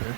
Okay.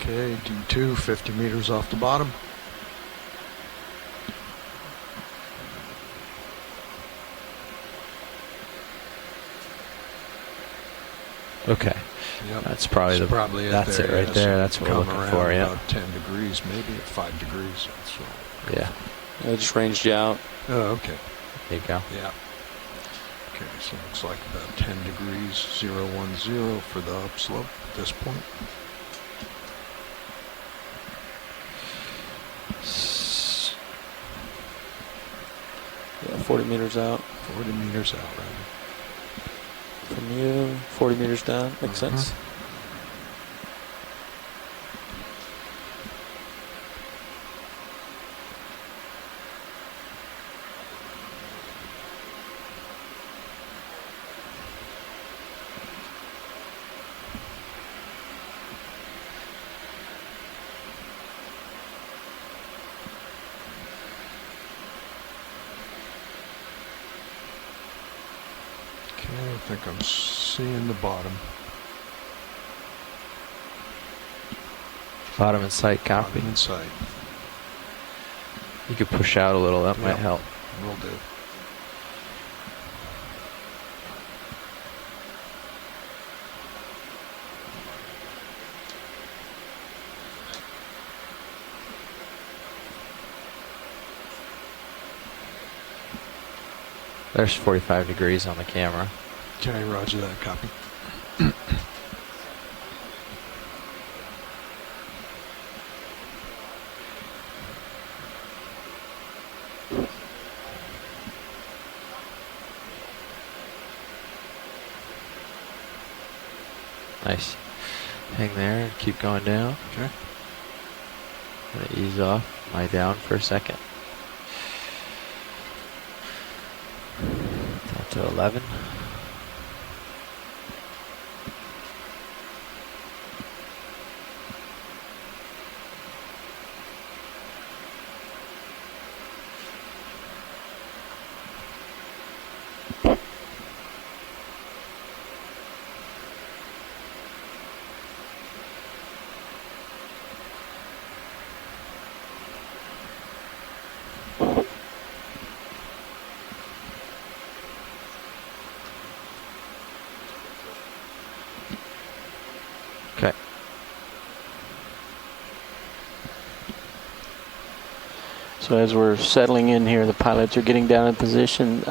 Okay, D2, 50 meters off the bottom. Okay. Yep. That's probably That's the probably it that's there. it right Yeah, there. so That's what we're come looking around for. Yeah. about 10 degrees, maybe at 5 degrees. That's what Yeah. I just ranged you out. Oh, okay. There you go. Yeah. Okay, so it looks like about 10 degrees, 010 for the upslope at this point. Yeah, 40 meters out. 40 meters out, right? From you, 40 meters down. Makes sense. Okay, I think I'm seeing the bottom. Bottom in sight. Copy. Bottom in sight. You could push out a little. That might Yep. help. Will do. There's 45 degrees on the camera. Okay, roger that. Copy. Nice. Hang there and keep going down. Okay. Gonna ease off. Lie down for a second. Down to 11. Okay. So as we're settling in here, the pilots are getting down in position.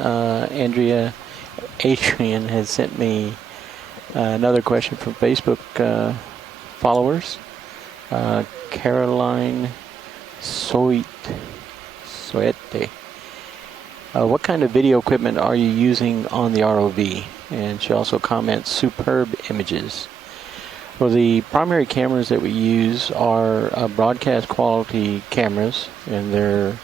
Adrian has sent me another question from Facebook followers. Caroline Soete. What kind of video equipment are you using on the ROV? And she also comments, superb images. Well, the primary cameras that we use are broadcast quality cameras, and they're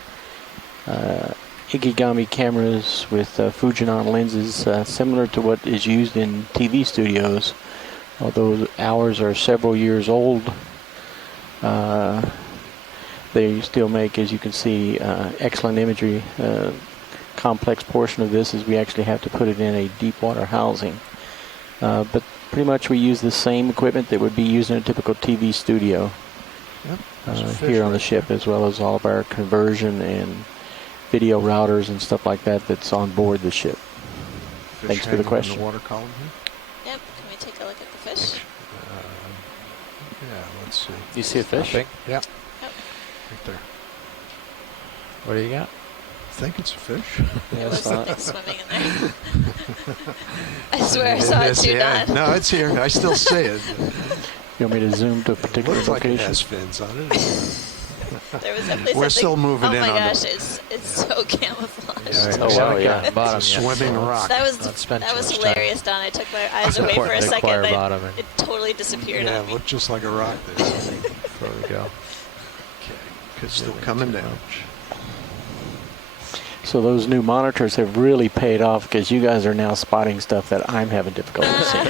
Ikegami cameras with Fujinon lenses, similar to what is used in TV studios. Although ours are several years old, they still make, as you can see, excellent imagery. Complex portion of this is we actually have to put it in a deep water housing. But pretty much we use the same equipment that would be used in a typical TV studio. Yep. Here on the ship, as well as all of our conversion and video routers and stuff like that that's on board the ship. Fish Thanks for the hanging in question. the water column here. Yep, can we take a look at the fish? Yeah, let's see. You see a fish? Yeah, Yep. right there. What do you got? I think it's a fish. Yeah, There I was saw something it. swimming in there. I swear I saw it too, Don. No, it's here. I still see it. You want me to zoom to a It particular looks like it location? has fins on it. There was definitely We're something. still moving oh in my on gosh, the- it's So camouflaged. Oh, wow, yeah. Bottom It's a yet, swimming so rock. That was Not spend too was much time. hilarious, Don. I took my eyes It's away for important a to second. acquire bottom and It totally disappeared Yeah, on it me. looked just like a rock there. before we go. Okay, it's still Zoom in coming too down. much. So those new monitors have really paid off because you guys are now spotting stuff that I'm having difficulty seeing.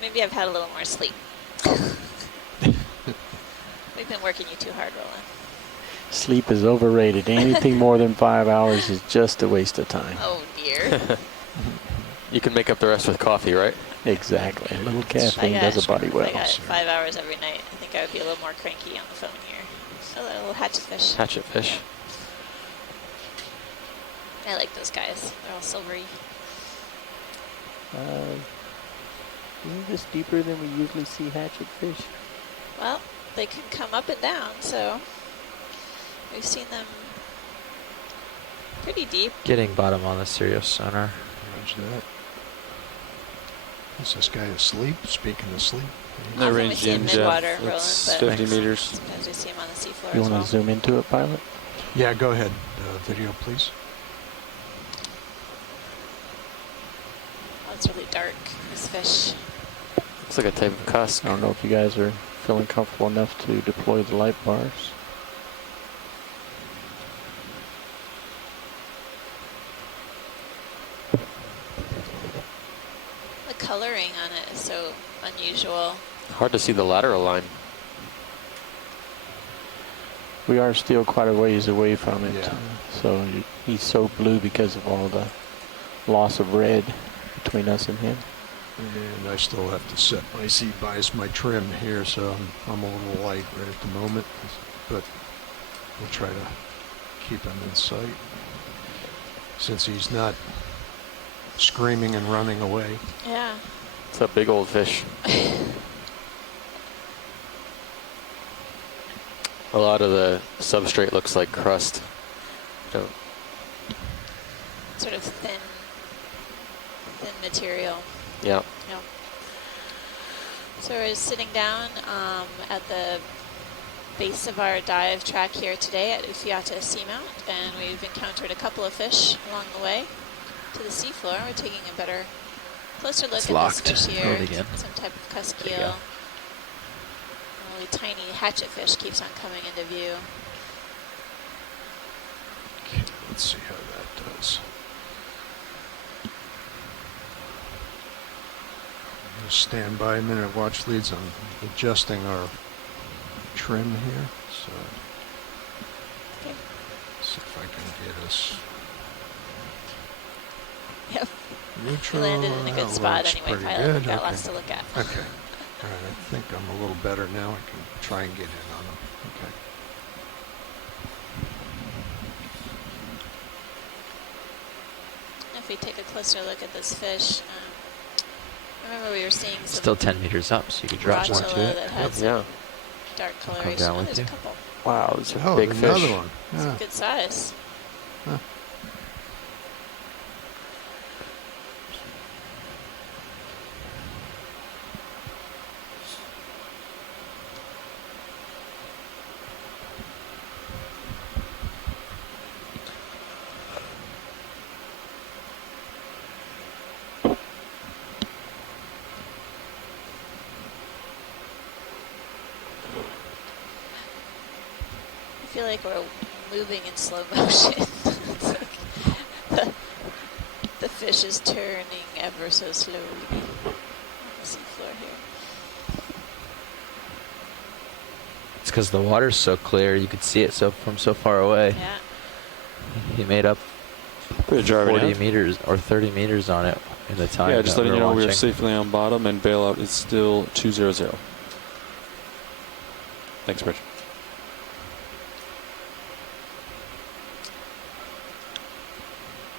Maybe I've had a little more sleep. We've been working you too hard, Roland. Sleep is overrated. Anything more than 5 hours is just a waste of time. Oh dear. You can make up the rest with coffee, right? Exactly. A little caffeine I does a body If well. I got 5 hours every night, I think I would be a little more cranky on the phone here. A little hatchetfish. Hatchetfish. I like those guys. They're all silvery. Isn't this deeper than we usually see hatchet fish? Well, they can come up and down, so we've seen them pretty deep. Getting bottom on the Sirius sonar. Roger that. Is this guy asleep? Speaking of sleep. No Often we range see him in, mid-water, Jeff. Roland, It's but 50 meters. sometimes we see him on the seafloor You as want well. to zoom into it, pilot? Yeah, go ahead. Video, please. Oh, it's really dark, this fish. Looks like a type of cusk. I don't know if you guys are feeling comfortable enough to deploy the light bars. The coloring on it is so unusual. Hard to see the lateral line. We are still quite a ways away from it. Yeah. So he's so blue because of all the loss of red between us and him. And I still have to set my seat bias, my trim here, so I'm a little light right at the moment. But we'll try to keep him in sight. Since he's not screaming and running away. Yeah. It's a big old fish. A lot of the substrate looks like crust. Don't- Sort of thin material. Yeah. No. So we're sitting down at the base of our dive track here today at Ufiata Seamount, and we've encountered a couple of fish along the way to the seafloor. We're taking a closer look It's at locked. this fish here. Load again. Some type of cusk There you eel. go. A really tiny hatchetfish keeps on coming into view. Okay, let's see how that does. Just stand by a minute, watch leads. I'm adjusting our trim here. So, Okay. see if I can get us Yep. neutral. We landed in a That good spot looks anyway, pretty pilot. good. We've got Okay. lots to look at. Okay. All right, I think I'm a little better now. I can try and get in on them. Okay. If we take a closer look at this fish, remember we were seeing some Still 10 meters up, so you could drop more rotula to it. that had some Yeah. dark come coloration. down Oh, with there's you. a couple. Wow, it's a Oh, big another fish. one. It's Yeah. a good size. Huh. I feel like we're moving in slow motion. It's like the fish is turning ever so slowly on the seafloor here. It's because the water's so clear, you could see it from so far away. Yeah. He made up Put a driver 40 down. meters or 30 meters on it in the time Yeah, just that letting we you were know we are watching. safely on bottom and bailout is still 200. Thanks, Rich.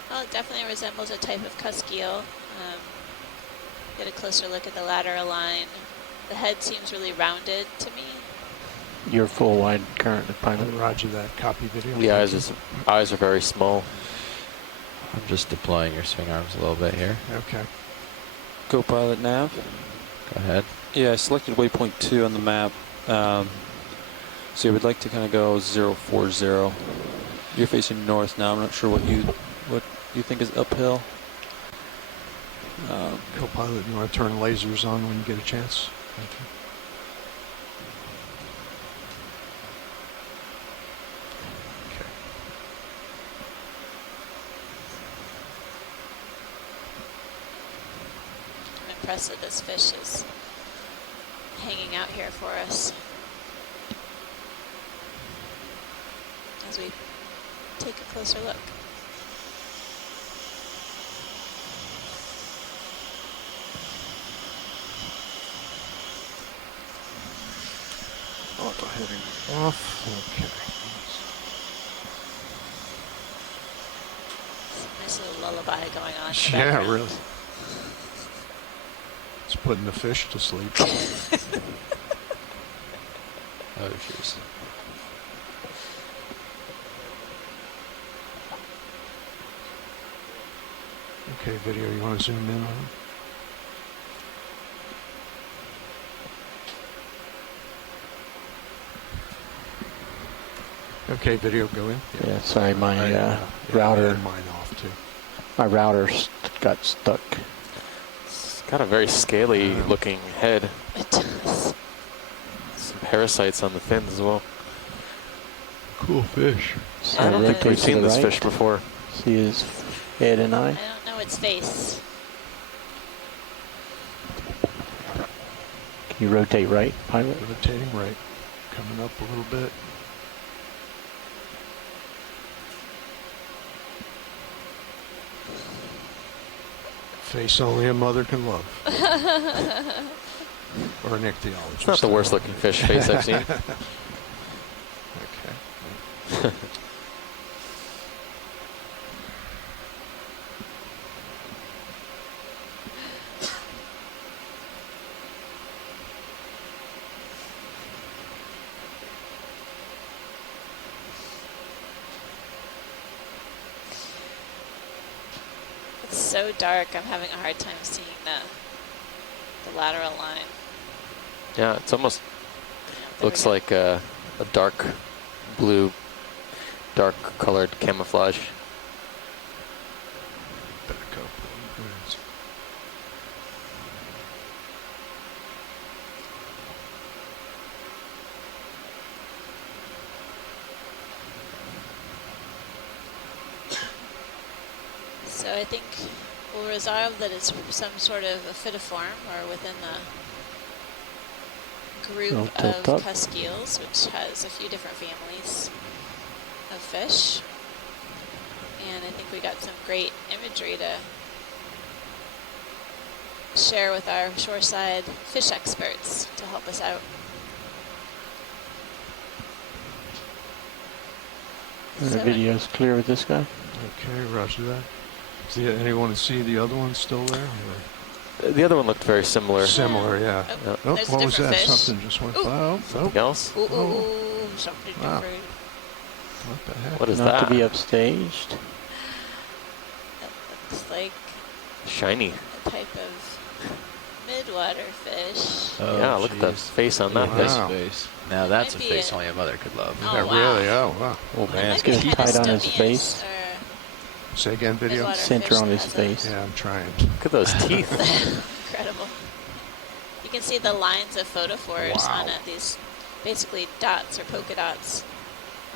Well, it definitely resembles a type of cusk eel. Get a closer look at the lateral line. The head seems really rounded to me. You're full wide current, pilot. Roger that. Copy video. The eyes are very small. I'm just deploying your swing arms a little bit here. Okay. Co-pilot nav. Go ahead. Yeah, I selected waypoint 2 on the map. So we'd like to kind of go 040. You're facing north now. I'm not sure what you think is uphill. Co-pilot, you want to turn lasers on when you get a chance? Thank you. Okay. I'm impressed that this fish is hanging out here for us as we take a closer look. Auto heading off. Okay. Nice little lullaby going on. In the Yeah, background. really. It's putting the fish to sleep. Oh, jeez. Okay, video, you want to zoom in on it? Okay, video, go in. Yeah, sorry, my I router, had mine off too. my router got stuck. It's got a very scaly looking head. It does. Some parasites on the fins as well. Cool fish. So I don't think rotate we've to seen the this right. fish before. See his head and eye. I don't know its face. Can you rotate right, pilot? Rotating right. Coming up a little bit. Face only a mother can love. Or an ichthyologist. It's not the worst looking fish face I've seen. Okay. It's so dark, I'm having a hard time seeing the lateral line. Yeah, it's almost There we looks go. like a dark blue, dark colored camouflage. Back up. Yes. So I think we'll resolve that it's some sort of a phytoform or within the group I'll tilt of up. cusk eels, which has a few different families of fish. And I think we got some great imagery to share with our shoreside fish experts to help us out. The So- video's clear with this guy. Okay, roger that. See, anyone see the other one still there? Or? The other one looked very similar. Similar, yeah. Oh, Oh, there's a what was different that? fish. Something just went Ooh. by. Oh, Something else? Ooh, ooh, Oh. ooh, something Wow. different. what the heck? What is Not that? to be upstaged. That looks like Shiny. a type of midwater fish. Oh, Yeah, look at the jeez. face on that Wow. fish. This face. Now that's a Might be face a- only a mother could love. Oh, Yeah, wow. really? Oh, wow. Oh It man, might be It's kind of tight on his stomius face. or Say again, video? midwater Center fish on that his has a- face. Yeah, I'm trying. Look at those teeth. Incredible. You can see the lines of photophores Wow. on it, these basically dots or polka dots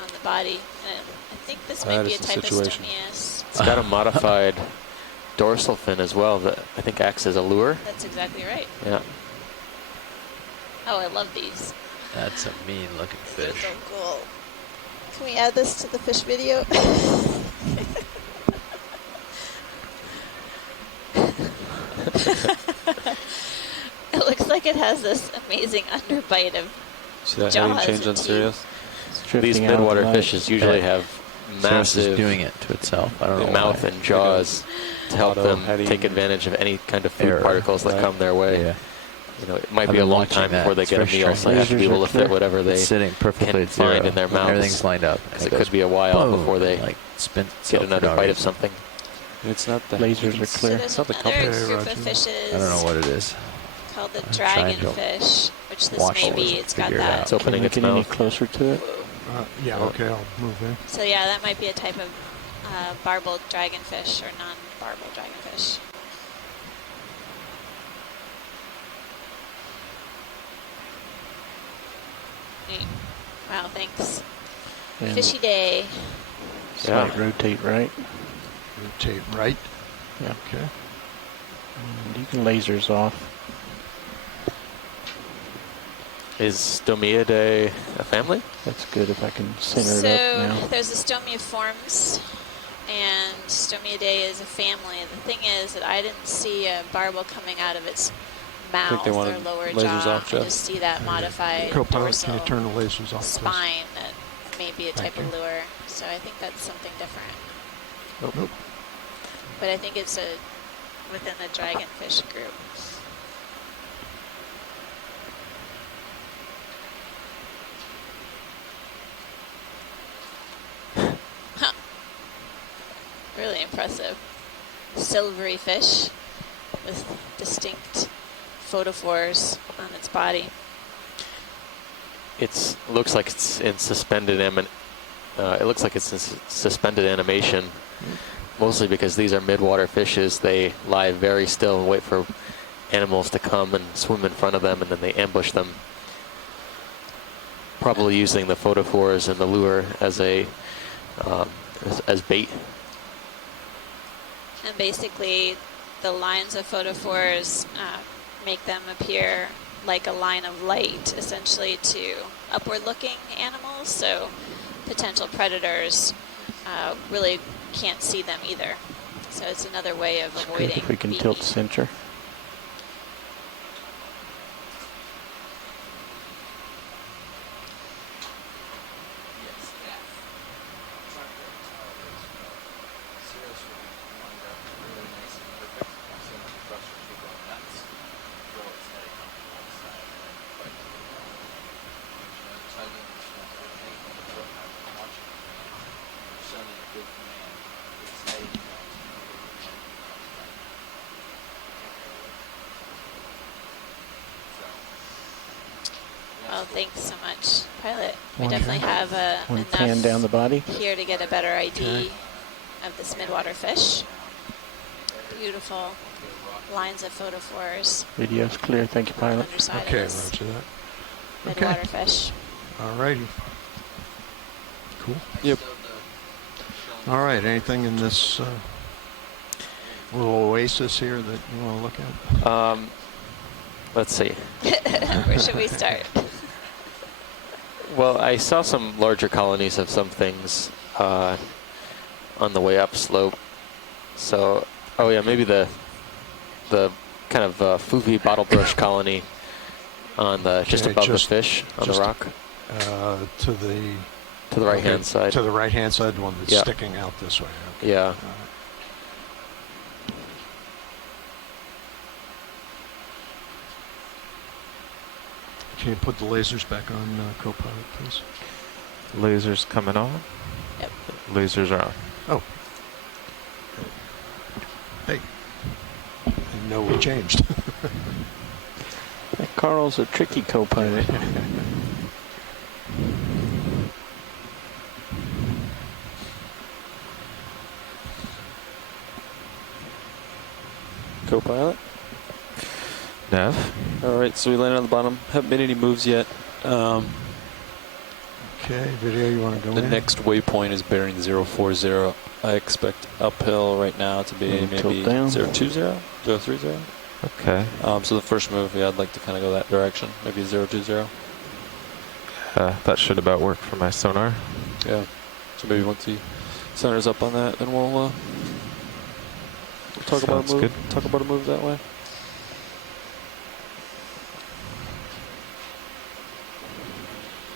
on the body. And I think this might That be a is the type situation. of stomius. It's got a modified dorsal fin as well that I think acts as a lure. That's exactly right. Yeah. Oh, I love these. That's a mean looking They're fish. so cool. Can we add this to the fish video? It looks like it has this amazing underbite of see that Jaws heading change and on teeth. Sirius? It's drifting These out of the midwater light. fishes usually Yeah. have Ceres is massive doing it to itself. I don't know mouth why. and jaws to help Auto them heading take advantage of any kind of food error. particles that Right. come their way. Yeah. You know, it might I've be a been long watching time that. before they It's get a very meal, so strange. they have to be able to Lasers are fit whatever they It's sitting perfectly can at zero. find in their mouths. Everything's lined up. because it could be a while boom, before they like spin get another bite of something. It's not the Lasers are So clear. there's not the another Okay, group roger. of fishes. I don't know what it is. called the triangle. dragonfish, which this Watch may it. be. It's got Figure it that. out. It's opening Can we its get any mouth. closer to it? Yeah, okay, I'll move in. So yeah, that might be a type of barbled dragonfish or non-barbled dragonfish. Neat. Wow, thanks. And Fishy day. slight rotate right. Rotate right. Yeah. Okay. And you can lasers off. Is Stomiidae a family? That's good if I can center So it up now. there's the Stomiiformes, and Stomiidae is a family. The thing is that I didn't see a barbel coming out of its mouth they or wanted lower lasers jaw. off, I Jeff? just see that modified Co-pilot, can dorsal you turn the lasers off, please? spine that may be a Thank type of you. lure. So I think that's something different. Nope. But I think it's within the dragonfish group. Huh. Really impressive. Silvery fish with distinct photophores on its body. It looks like it's in suspended it looks like it's in suspended animation, mostly because these are midwater fishes. They lie very still and wait for animals to come and swim in front of them, and then they ambush them, probably using the photophores and the lure as as bait. And basically, the lines of photophores make them appear like a line of light, essentially, to upward-looking animals. So potential predators really can't see them either. So it's another way of It's good avoiding if we can being tilt eaten. center. Well, thanks so much, Pilot. We One definitely have One pan down the enough body. here to get a better ID of this midwater fish. Beautiful lines of photophores Video's clear. Thank you, on the pilot. underside Okay, of this roger that. midwater fish. All righty. Cool. Yep. All right, anything in this little oasis here that you want to look at? Let's see. Where should we start? Well, I saw some larger colonies of some things on the way up slope. So, oh yeah, maybe the kind of foofy bottlebrush colony on the just Okay, above just- the fish on the just- rock To the right hand side. To the right hand side, the one that's Yeah. sticking out this way. Okay. Yeah. All right. Can you put the lasers back on co-pilot, please? Lasers coming on. Yep. Lasers are on. Oh. Hey. Didn't know we changed. Carl's a tricky co-pilot. Co-pilot. Nav. All right, so we landed on the bottom. Haven't made any moves yet. Okay, video, you want to go The in? next waypoint is bearing 040. I expect uphill right now to be And tilt maybe down. 020, 030. Okay. So the first move, yeah, I'd like to kind of go that direction, maybe 020. That should about work for my sonar. Yeah. So maybe once he centers up on that, then we'll talk about a Sounds move. good. Talk about a move that way.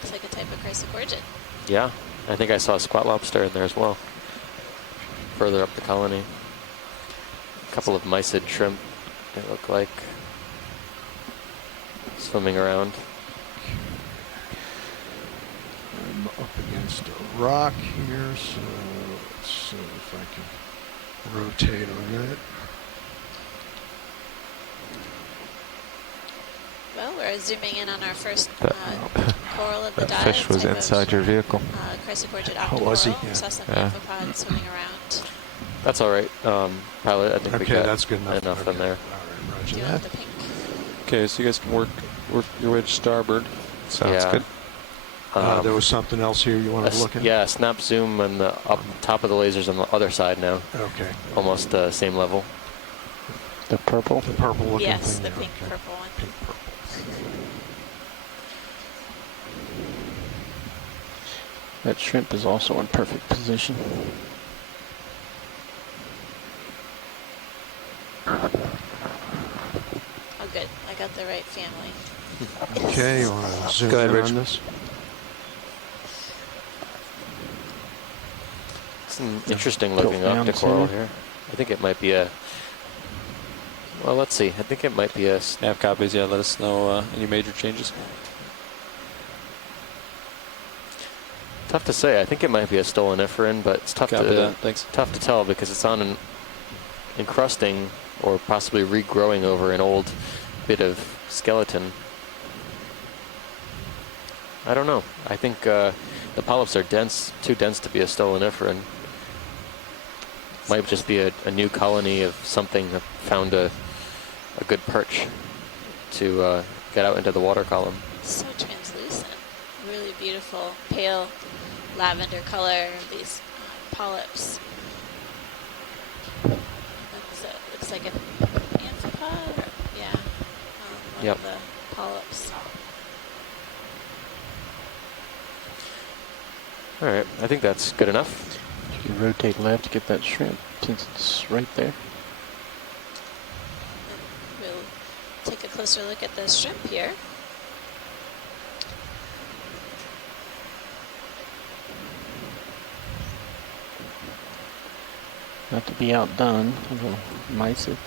Looks like a type of chrysogorgid. Yeah. I think I saw a squat lobster in there as well. Further up the colony. A couple of mysid shrimp, they look like, swimming around. I'm up against a rock here, so let's see if I can rotate on it. we're zooming in on our first That- coral of the That dive. fish was type of, inside your vehicle. Chrysoporgid Oh, was he? octocoral. Yeah. Saw some Yeah. amphipods swimming around. That's all right, pilot. I think we Okay, got that's good enough. enough Okay. in there. All right, Do roger you that. want the pink? Okay, so you guys can work your way to starboard. Sounds Yeah. good. There was something else here you wanted to look at? Yeah, snap zoom on the up top of the lasers on the other side now. Okay. Almost same level. The purple. The purple looking Yes, thing the there, pink okay. purple one. Pink purple. That shrimp is also in perfect position. Oh, good. I got the right family. Okay, you want to zoom Go ahead, in Rich. on this? It's an interesting looking Tilt down octocoral center. here. I think it might be a. Well, let's see. I think it might be a. Nav copies, yeah, let us know any major changes. Tough to say. I think it might be a stoloniferan, but it's tough Copy to that, thanks. tough to tell because it's on an encrusting or possibly regrowing over an old bit of skeleton. I don't know. I think the polyps are dense, too dense to be a stoloniferan. Might just be a new colony of something that found a good perch to get out into the water column. So translucent. Really beautiful, pale lavender color of these polyps. Looks like an amphipod. Yeah. One Yep. of the polyps. All right. I think that's good enough. You can rotate left to get that shrimp since it's right there. And we'll take a closer look at the shrimp here. Not to be outdone, I will mice it.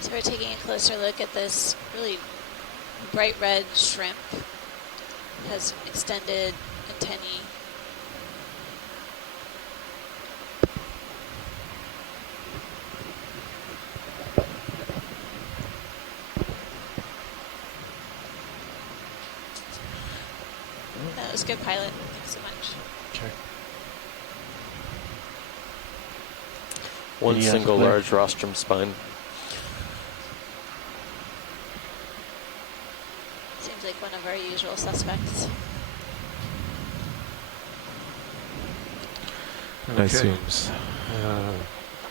So we're taking a closer look at this really bright red shrimp. Has extended antennae. That was good, pilot. Thanks so much. Okay. One Yes, single clear. large rostrum spine. Seems like one of our usual suspects. Nice Okay. zooms.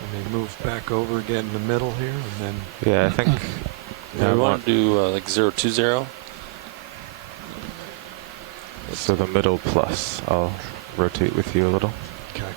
Let me move back over, get in the middle here, and then Yeah, I think. Yeah, I we want want to do like 020. so the middle plus. I'll rotate with you a little. okay.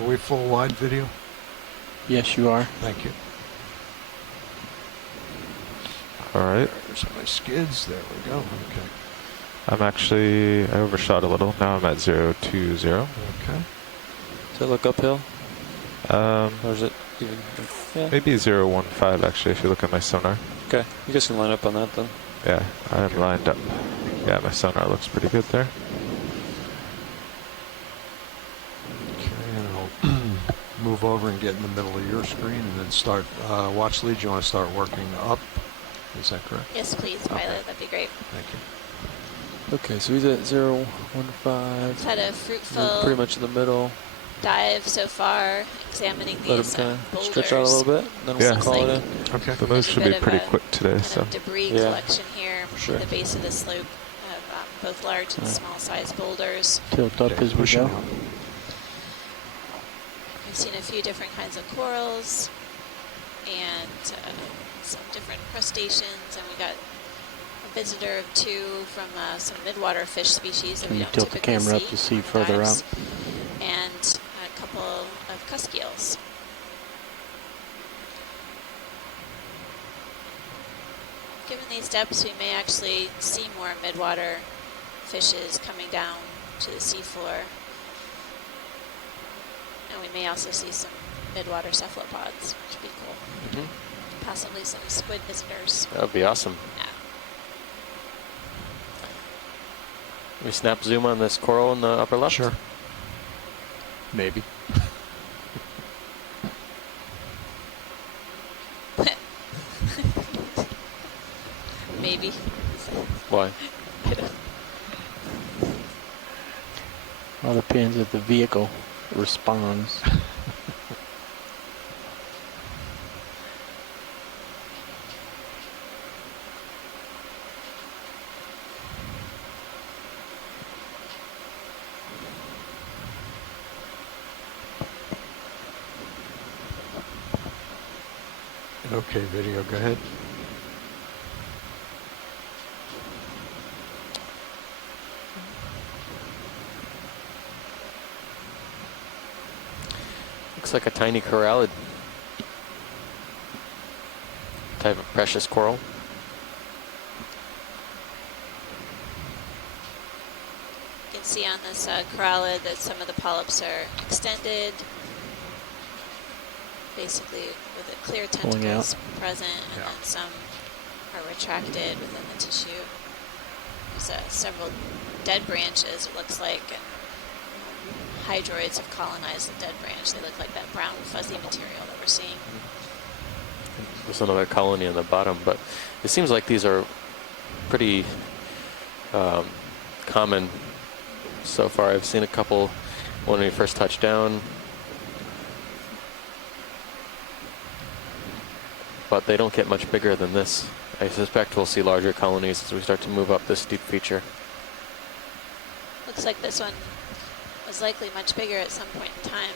Are we full wide video? Yes, you are. Thank you. All right. There's my skids. There we go. Okay. I'm actually, I overshot a little. Now I'm at 020. Okay. Does that look uphill? Or is it even? Yeah. Maybe 015 actually, if you look at my sonar. Okay, you guys can line up on that then. Yeah, I'm lined up. Yeah, my sonar looks pretty good there. Okay, and I'll move over and get in the middle of your screen and then start, watch lead, you want to start working up? Is that correct? Yes, please, pilot. That'd be great. Thank you. Okay, so he's at 015. We've had a We're fruitful pretty much in the middle. dive so far, examining Let him these kind boulders. of stretch out a little bit, and then Yeah. we'll call it in. Okay. The There's moves a should bit be of pretty a quick today, Kind so. of debris Yeah. collection here Sure. at the base of the slope of both large and Yeah. small size boulders. Tilt up Okay, as we pushing go. out. We've seen a few different kinds of corals. and some different crustaceans, and we got a visitor of 2 from some midwater fish species that Can we you don't tilt the typically camera up see to see on further dives, out? and a couple of cusk eels. Given these depths, we may actually see more midwater fishes coming down to the seafloor. And we may also see some midwater cephalopods, which would be cool. Possibly some squid visitors. That would be awesome. Yeah. We snap zoom on this coral in the upper left? Sure. Maybe. Maybe. Why? I don't. All depends if the vehicle responds. Okay, video, go ahead. Looks like a tiny corallid type of precious coral. You can see on this corallid that some of the polyps are extended, basically with a clear Pulling tentacles present, and Yeah. then some are retracted within the tissue. There's several dead branches, it looks like, and hydroids have colonized the dead branch. They look like that brown fuzzy material that we're seeing. There's another colony on the bottom, but it seems like these are pretty common so far. I've seen a couple when we first touched down, but they don't get much bigger than this. I suspect we'll see larger colonies as we start to move up this steep feature. Looks like this one was likely much bigger at some point in time,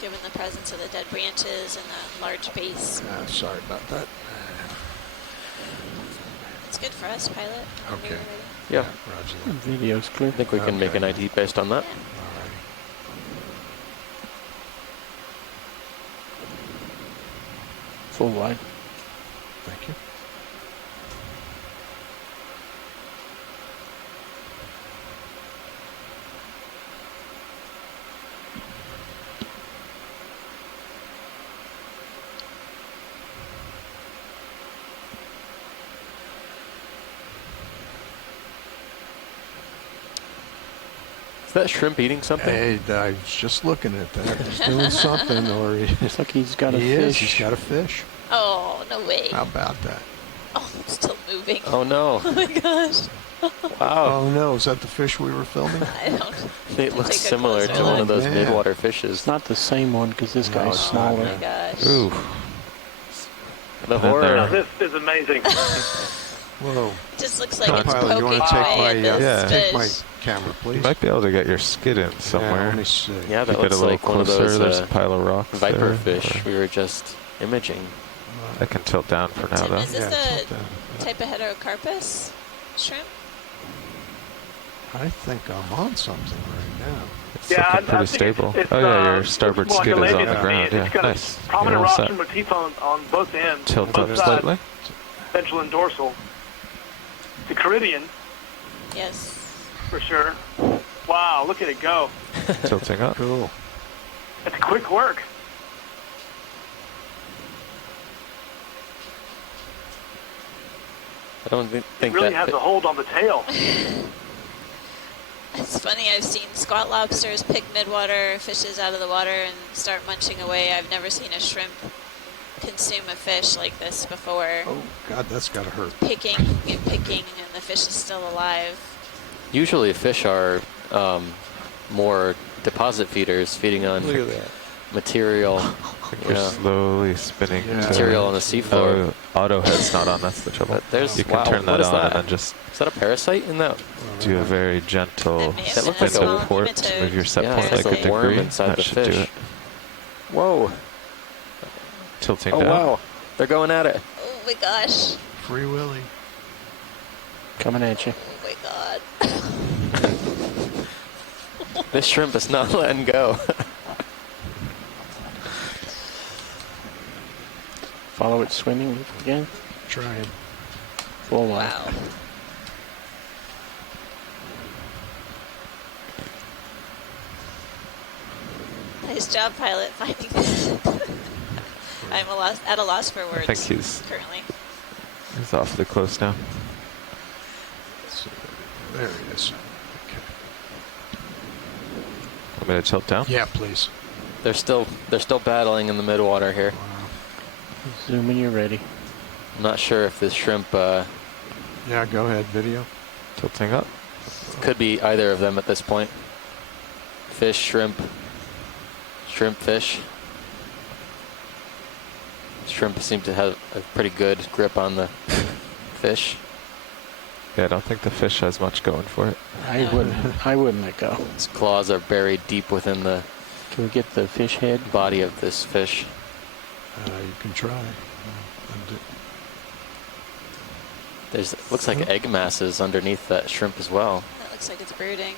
given the presence of the dead branches and the large base. Sorry about that. It's good for us, pilot. whenever Okay. you're ready. Yeah, Roger that. Video's clear. I think we can make Okay. an ID based on that. Yeah. Alrighty. Full wide. Thank you. Is that shrimp eating something? Hey, I was just looking at that. He's doing something, or Looks like he's got a he fish. is. He's got a fish. Oh, no way. How about that? Oh, I'm still moving. Oh no. Oh my gosh. Wow. Oh no, is that the fish we were filming? I don't. It looks Take a similar closer to one look. of those Man. midwater fishes. It's not the same one because this No, guy's it's not, Oh smaller. my man. gosh. Ooh. The And horror. then- Now, this is amazing. Whoa. It just looks like Pilot, it's you poking want away to take at my this Yeah. take my fish. camera, You please? might be able to get your skid in Yeah, somewhere. let me see. Yeah, If that you get looks a little like one of closer, those there's a pile of rocks viper there, fish or- we were just imaging. I can tilt down for now, Tim, though. is this Yeah, the tilt down. type of heterocarpus shrimp? I think I'm on something right now. It's Yeah, looking I pretty think stable. it's, Oh yeah, your it's starboard more like skid a is on landing the to ground. me. Yeah, It's got nice. a prominent You're all rostrum set. motif on both ends. Tilt both up sides, slightly. Ventral and dorsal. The Caribbean, Yes. for sure. Wow, look at it go. Tilting up. Cool. It's quick work. I don't It think really that has a hold on the tail. It's funny, I've seen squat lobsters pick midwater fishes out of the water and start munching away. I've never seen a shrimp consume a fish like this before. Oh God, that's gotta hurt. Picking and picking, and the fish is still alive. usually fish are more deposit feeders, feeding on Look at that. material, you You're know, slowly spinning. Yeah. to- material on the seafloor. Oh, auto head's not on. That's the trouble. But there's You can wow, turn what that is on that? and then just Is that a parasite in that? do a very gentle That may have That been looks a like a small port nematode. with your set Yeah, point it's like like a a worm degree. inside That the should do fish. it. Whoa. Tilting Oh down. wow, they're going at it. Oh my gosh. Free Willy. Coming at you. Oh my god. This shrimp is not letting go. Follow it swimming again. Trying. Full line. Wow. Nice job, pilot, finding this. I'm at a loss for words. I think he's currently. awfully close now. So, there he is. Okay. Want me to tilt down? Yeah, please. They're still battling in the midwater here. Wow. Zoom when you're ready. I'm not sure if this shrimp Yeah, go ahead, video. Tilting up. could be either of them at this point. Fish, shrimp, fish. Shrimp seem to have a pretty good grip on the fish. Yeah, I don't think the fish has much going for it. I wouldn't let go. Its claws are buried deep within the Can we get the fish head? body of this fish. You can try. Looks like egg masses underneath that shrimp as well. That looks like it's brooding.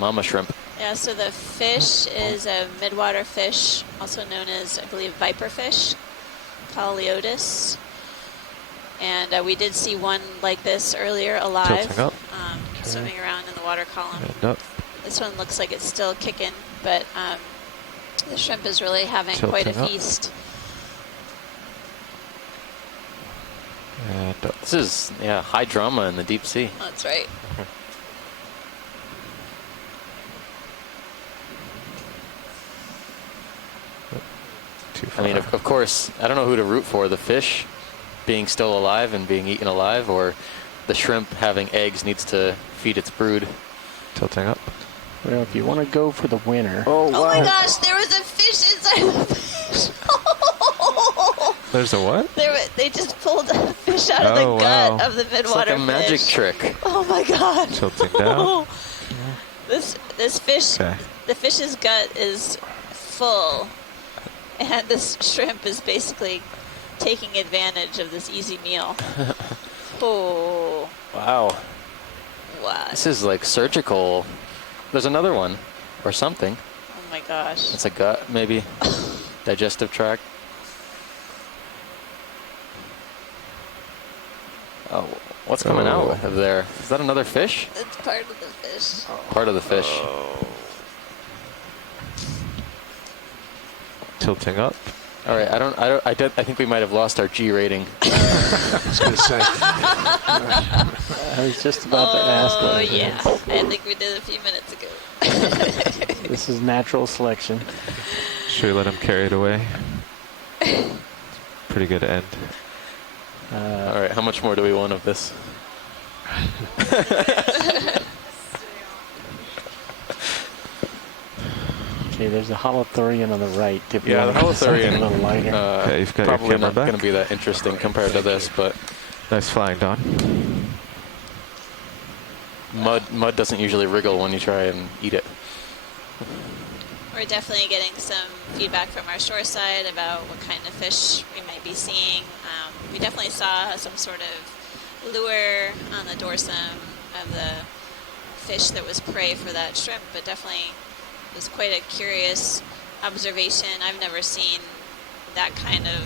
Mama shrimp. Yeah, so the fish is a midwater fish, also known as, I believe, viper fish, Polyodus. And we did see one like this earlier alive, Tilting up. swimming around in the water column. And up. This one looks like it's still kicking, but the shrimp is really having quite a Tilting up. feast. And up. This is, yeah, high drama in the deep sea. Oh, that's right. Too I far. mean, of course, I don't know who to root for, the fish being still alive and being eaten alive, or the shrimp having eggs needs to feed its brood. Tilting up. Well, if you want to go for the winner, Oh, Oh my gosh, there was a fish inside the fish. There's a what? They just pulled a fish out of Oh, the gut wow. of the It's like midwater a magic fish. trick. Oh my god. Tilting down. This fish, Okay. the fish's gut is full, and this shrimp is basically taking advantage of this easy meal. Oh, Wow. wow. This is like surgical. There's another one or something. Oh my gosh. It's a gut, maybe. Digestive tract. Oh, what's coming Oh. out of there? Is that another fish? It's part of the fish. Part of the fish. Tilting up. All right, I think we might have lost our G rating. I was going to say. I was just about to ask. Oh what it yeah, is. I think we did a few minutes ago. This is natural selection. Should we let him carry it away? Pretty good end. All right, how much more do we want of this? Okay, there's a holothurian on the right. If you Yeah, the want something holothurian. a little lighter. Okay, you've got your Probably camera not back. going to be that interesting compared to this, but Nice flying, Don. mud doesn't usually wriggle when you try and eat it. We're definitely getting some feedback from our shore side about what kind of fish we might be seeing. We definitely saw some sort of lure on the dorsum of the fish that was prey for that shrimp, but definitely was quite a curious observation. I've never seen that kind of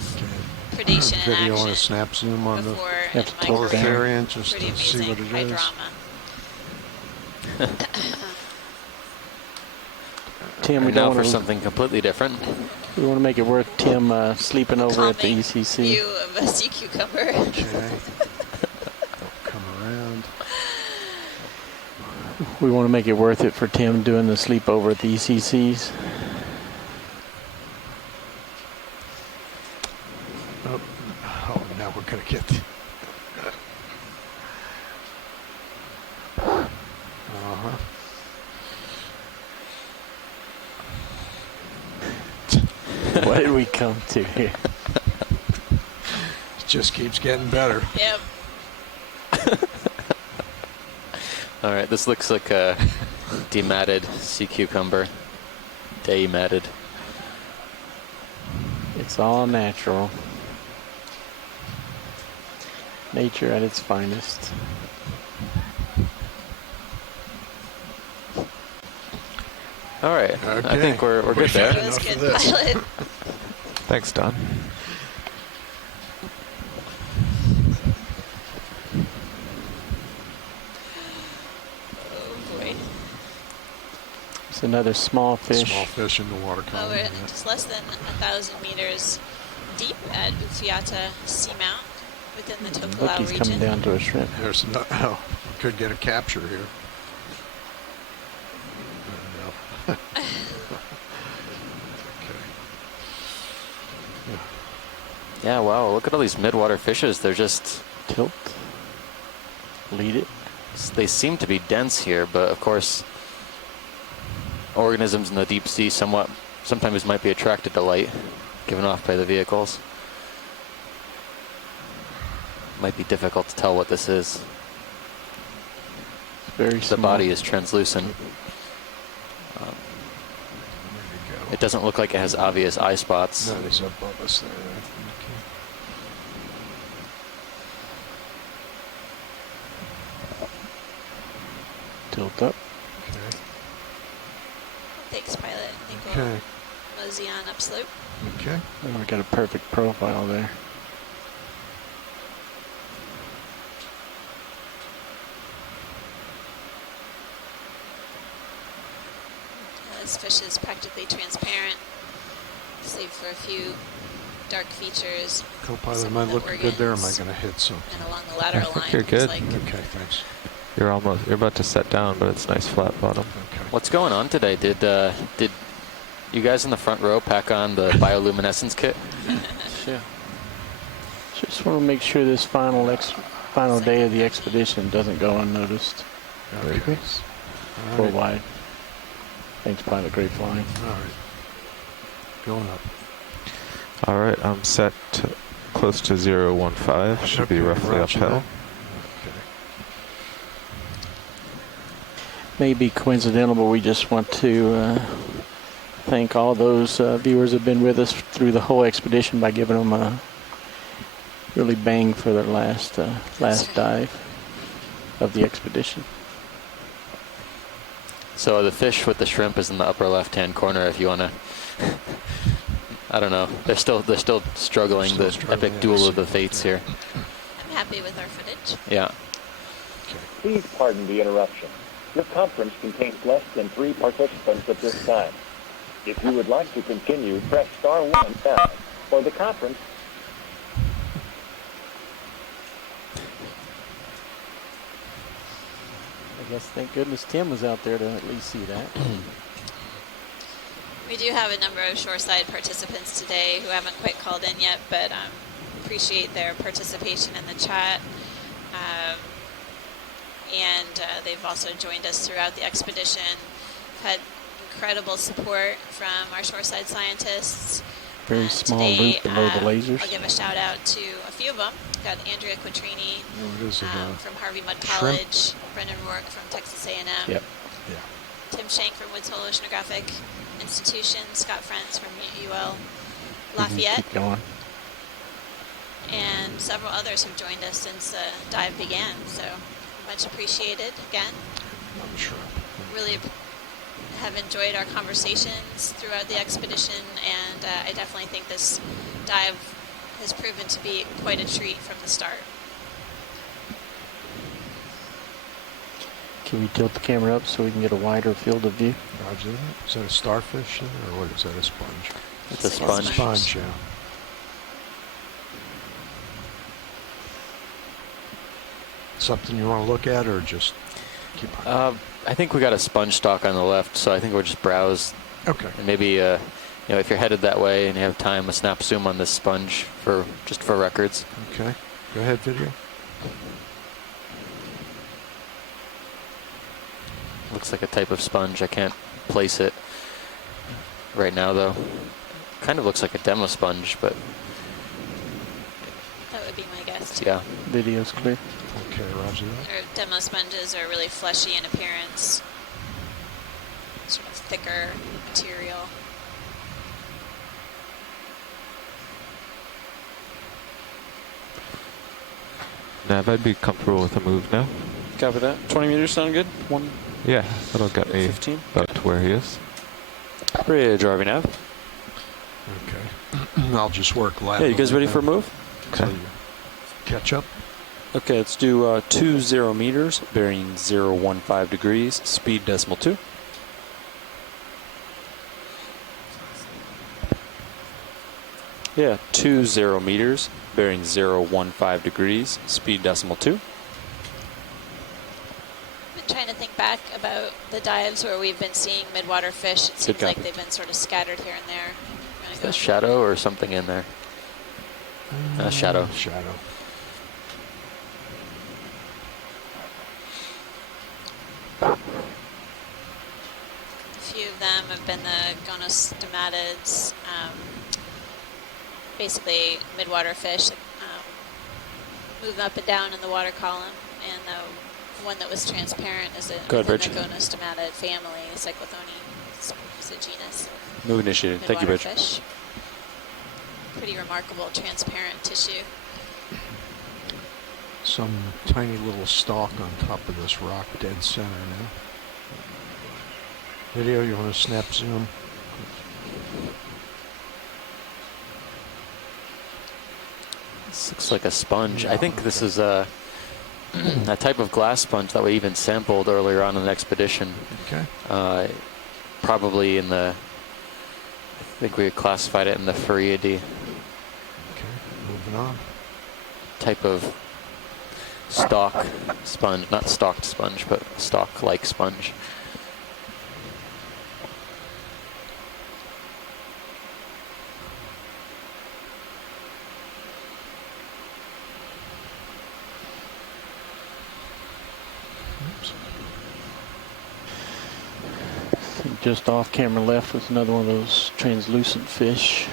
predation in Video on a action snap zoom on the before You in have to my tilt career. down. variant just Pretty to see amazing what high it is. drama. Tim, we And now don't for want to. something completely different. We want to make it worth Tim sleeping over at the Calming ECC. view of a sea cucumber. Okay. Don't come around. We want to make it worth it for Tim doing the sleepover at the ECCs. Oh, now we're going to get. Uh-huh. What did we come to here? It just keeps getting better. Yep. All right, this looks like a dematted sea cucumber. Dematted. It's all natural. Nature at its finest. All right. I Okay. think we're good We've had there. That was enough of good, this. pilot. Thanks, Don. Oh boy. It's another small fish. Small fish in the water Oh, column. we're yeah. just less than 1,000 meters deep at Ufiata Seamount within the Look, Tokelau he's region. coming down to a shrimp. There's no, oh, could get a capture here. No. Okay. Yeah, wow, look at all these midwater fishes. They're just, Tilt. Lead it. they seem to be dense here, but of course, organisms in the deep sea sometimes might be attracted to light given off by the vehicles. Might be difficult to tell what this is. It's very The small. body is translucent. There you It doesn't look like it has obvious eye spots. go. That is above us there. Okay. Tilt up. Okay. Thanks, pilot. I think Okay. we'll mosey on upslope. Okay. Oh, we got a perfect profile there. This fish is practically transparent, save for a few dark features. Co-pilot, Some am I of the looking good there? Or am I organs. going to hit something? And along the lateral think line, you're it's good. like Okay, thanks. You're about to set down, but it's nice flat bottom. Okay. What's going on today? Did you guys in the front row pack on the bioluminescence kit? Yeah. Just want to make sure this final day of the expedition doesn't go unnoticed. Okay. All Full right. wide. Thanks, pilot. Great flying. All right. Going up. All right, I'm set to close to 015. Should be Okay, roughly roger uphill. that. Okay. Maybe coincidental, but we just want to thank all those viewers who have been with us through the whole expedition by giving them a really bang for their last dive of the expedition. So the fish with the shrimp is in the upper left-hand corner. If you want to, I don't know. They're still struggling. Still The struggling, epic yeah, duel I see. of the fates here. I'm happy with our footage. Yeah. Please pardon the interruption. Your conference contains less than 3 participants at this time. If you would like to continue, press star 1 now. For the conference, I guess thank goodness Tim was out there to at least see that. We do have a number of shoreside participants today who haven't quite called in yet, but appreciate their participation in the chat. And they've also joined us throughout the expedition. We've had incredible support from our shoreside scientists. Very small today, loop below the lasers. I'll give a shout out to a few of them. We've got Andrea Quattrini What is it? from Harvey Mudd shrimp? College, Brendan Rourke from Texas A&M, Yep. Yeah. Tim Shank from Woods Hole Oceanographic Institution, Scott Friends from UL We can Lafayette, Keep going. and several others have joined us since the dive began. So much appreciated again. I'm sure. Really have enjoyed our conversations throughout the expedition, and I definitely think this dive has proven to be quite a treat from the start. Can we tilt the camera up so we can get a wider field of view? Roger that. Is that a starfish there, or what is that, a sponge? It's a It's a sponge. Sponge, yeah. Something you want to look at, or just keep on? I think we got a sponge stock on the left, so I think we'll just browse. Okay. And maybe, if you're headed that way and you have time, a snap zoom on this sponge for records. Okay. Go ahead, video. Looks like a type of sponge. I can't place it right now, though. Kind of looks like a demo sponge, but That would be my guess. yeah. Video's clear. Okay, roger that. Our demo sponges are really fleshy in appearance, sort of thicker material. Nav, I'd be comfortable with a move now. Copy that. 20 meters sound good? Yeah, that'll get me 15? about to where he is. Bridge, RV nav. Okay. I'll just work left. Yeah, you guys ready for a move? Okay. Catch up. Okay, let's do 20 meters, bearing 015 degrees, speed decimal 2. Yeah, 20 meters, bearing 015 degrees, speed decimal 2. Been trying to think back about the dives where we've been seeing midwater fish. It seems like they've been sort of scattered here and there. Is that shadow or something in there? Shadow. Shadow. A few of them have been the gonostomatids, basically midwater fish that move up and down in the water column, and the one that was transparent is within the gonostomatid family, Cyclothone is a genus. Move initiated. Thank you, Bridge. Fish. Pretty remarkable transparent tissue. Some tiny little stalk on top of this rock, dead center now. Video, you want to snap zoom? This looks like a sponge. I think this is a type of glass sponge that we even sampled earlier on in the expedition. Okay. Probably in the, I think we classified it in the Furiidae. Okay, moving on. Type of stalk sponge, not stalked sponge, but stalk-like sponge. Just off camera left was another one of those translucent fish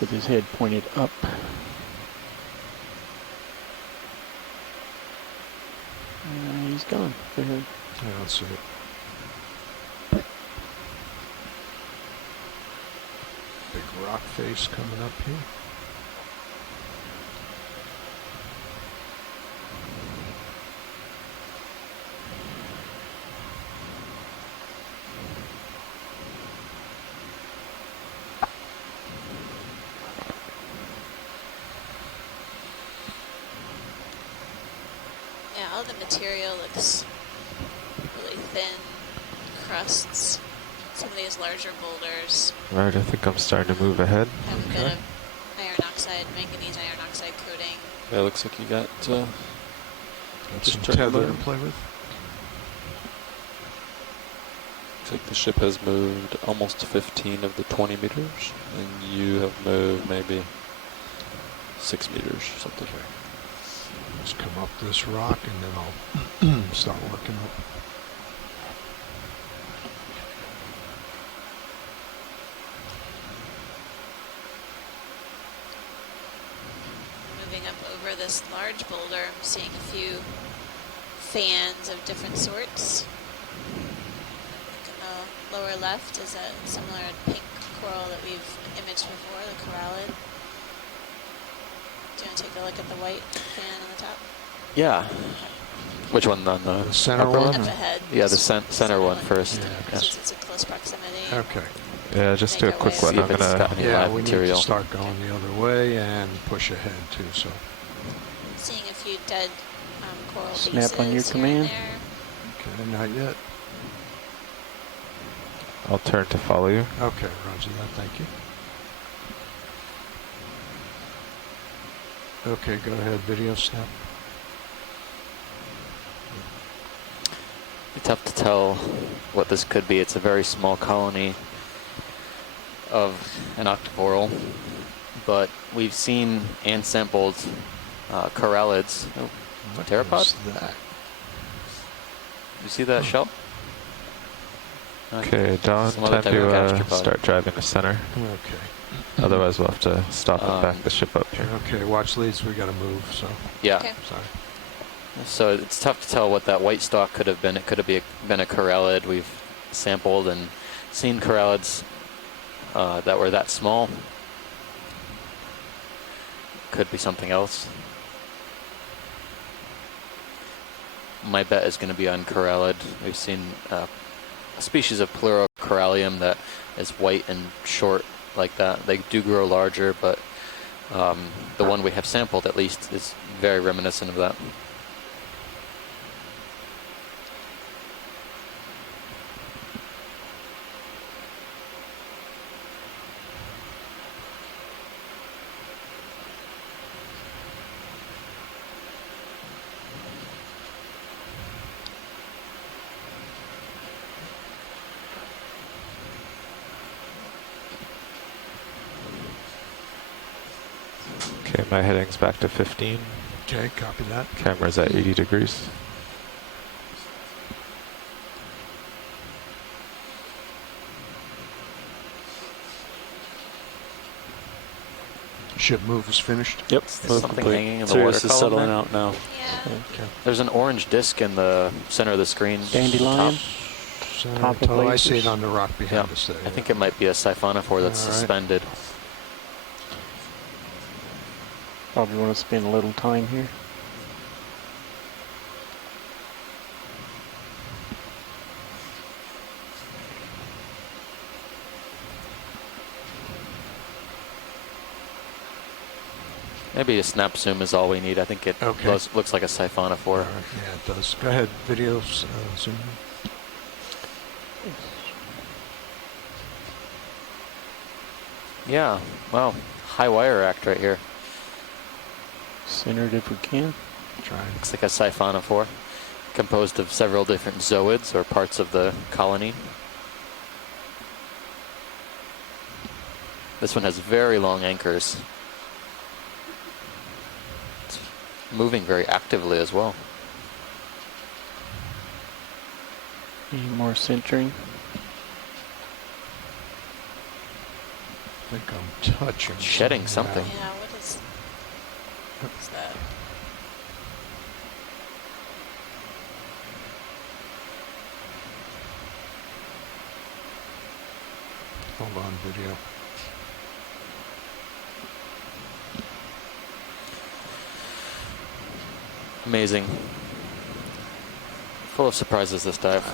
with his head pointed up. He's gone. Go ahead. I don't see it. Big rock face coming up here. All the material looks really thin, crusts. Some of these larger boulders Right, I think I'm starting to move ahead. have a bit of iron oxide, manganese iron oxide coating. Yeah, looks like you got Got some tether to play with. looks like the ship has moved almost 15 of the 20 meters, and you have moved maybe 6 meters or something. Just come up this rock and then I'll start working up. Moving up over this large boulder, I'm seeing a few fans of different sorts. In the lower left is a similar pink coral that we've imaged before, the corallid. Do you want to take a look at the white fan on the top? Yeah. Which one on the center upper one? Up ahead. Yeah, the center one first. Yeah, Since it's in close proximity. Okay. Yeah, just do a quick one. See I'm if it's got gonna. any Yeah, live we material. need to start going the other way and push ahead too. So Seeing a few dead coral Snap on your pieces here and command. there. okay, not yet. I'll turn to follow you. Okay, roger that. Thank you. Okay, go ahead. Video snap. It's tough to tell what this could be. It's a very small colony of an octocoral, but we've seen and sampled corallids. Oh, What pteropod? is that? You see that shell? Okay, Don, Some other time type of to gastropod. start driving to center. Okay. Otherwise, we'll have to stop and back the ship up here. Okay, watch leads. We got to move. So Yeah. Okay. sorry. So it's tough to tell what that white stalk could have been. It could have been a corallid. We've sampled and seen corallids that were that small. Could be something else. my bet is going to be on corallid. We've seen a species of Pleurocorallium that is white and short like that. They do grow larger, but the one we have sampled at least is very reminiscent of that. Okay, my heading's back to 15. Okay, copy that. Camera's at 80 degrees. Ship move is finished. Yep. Is move something complete. hanging in the Sirius water is column settling there? out now. Yeah. Okay. There's an orange disc in the center of the screen. Dandelion? So, Top of I see it lasers. on the rock Yeah, behind us there. I think it might be a siphonophore that's All right. suspended. Probably want to spend a little time here. Maybe a snap zoom is all we need. I think it Okay. looks like a siphonophore. All right, yeah, it does. Go ahead, video zoom. Yeah, wow, high wire act right here. Center it if we can. Try. Looks like a siphonophore, composed of several different zooids or parts of the colony. This one has very long anchors. It's moving very actively as well. Any more centering? I think I'm touching. Shedding something. Yeah, what is that? Hold on, video. Amazing. Full of surprises, this dive.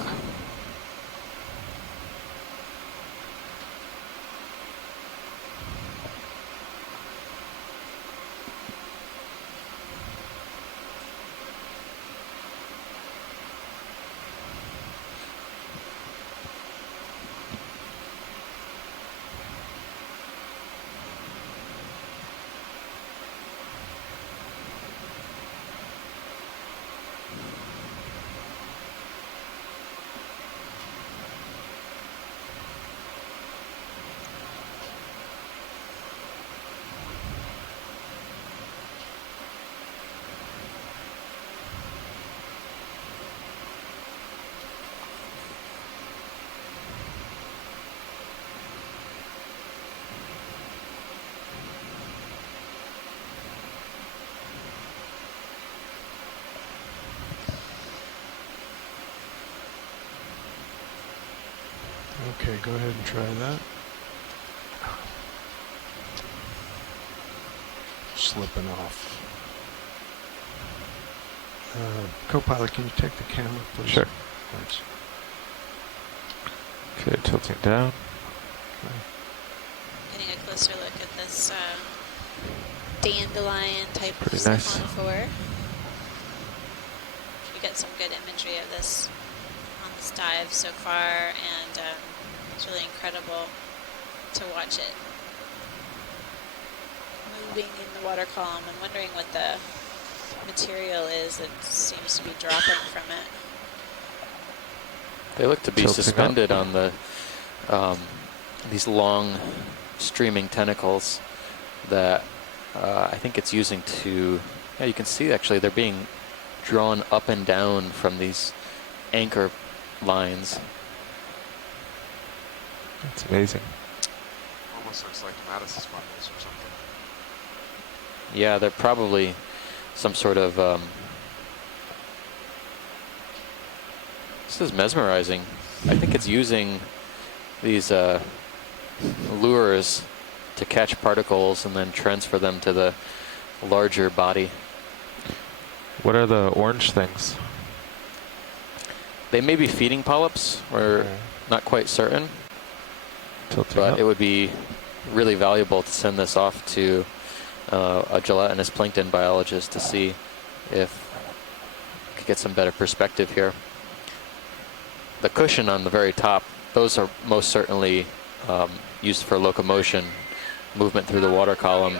Okay, go ahead and try that. Slipping off. Co-pilot, can you take the camera, please? Sure. Thanks. Okay, tilting down. Getting a closer look at this dandelion type of Pretty nice. siphonophore. We get some good imagery of this on this dive so far, and it's really incredible to watch it moving in the water column and wondering what the material is that seems to be dropping from it. They look to be Tilting up. suspended on the these long streaming tentacles that I think it's using to, yeah, you can see actually they're being drawn up and down from these anchor lines. That's amazing. Almost looks like Mattis's bundles or something. Yeah, they're probably some sort of, this is mesmerizing. I think it's using these lures to catch particles and then transfer them to the larger body. What are the orange things? They may be feeding polyps. We're Okay. not quite certain, Tilting but up. it would be really valuable to send this off to a gelatinous plankton biologist to see if we could get some better perspective here. The cushion on the very top, those are most certainly used for locomotion, movement through the water column,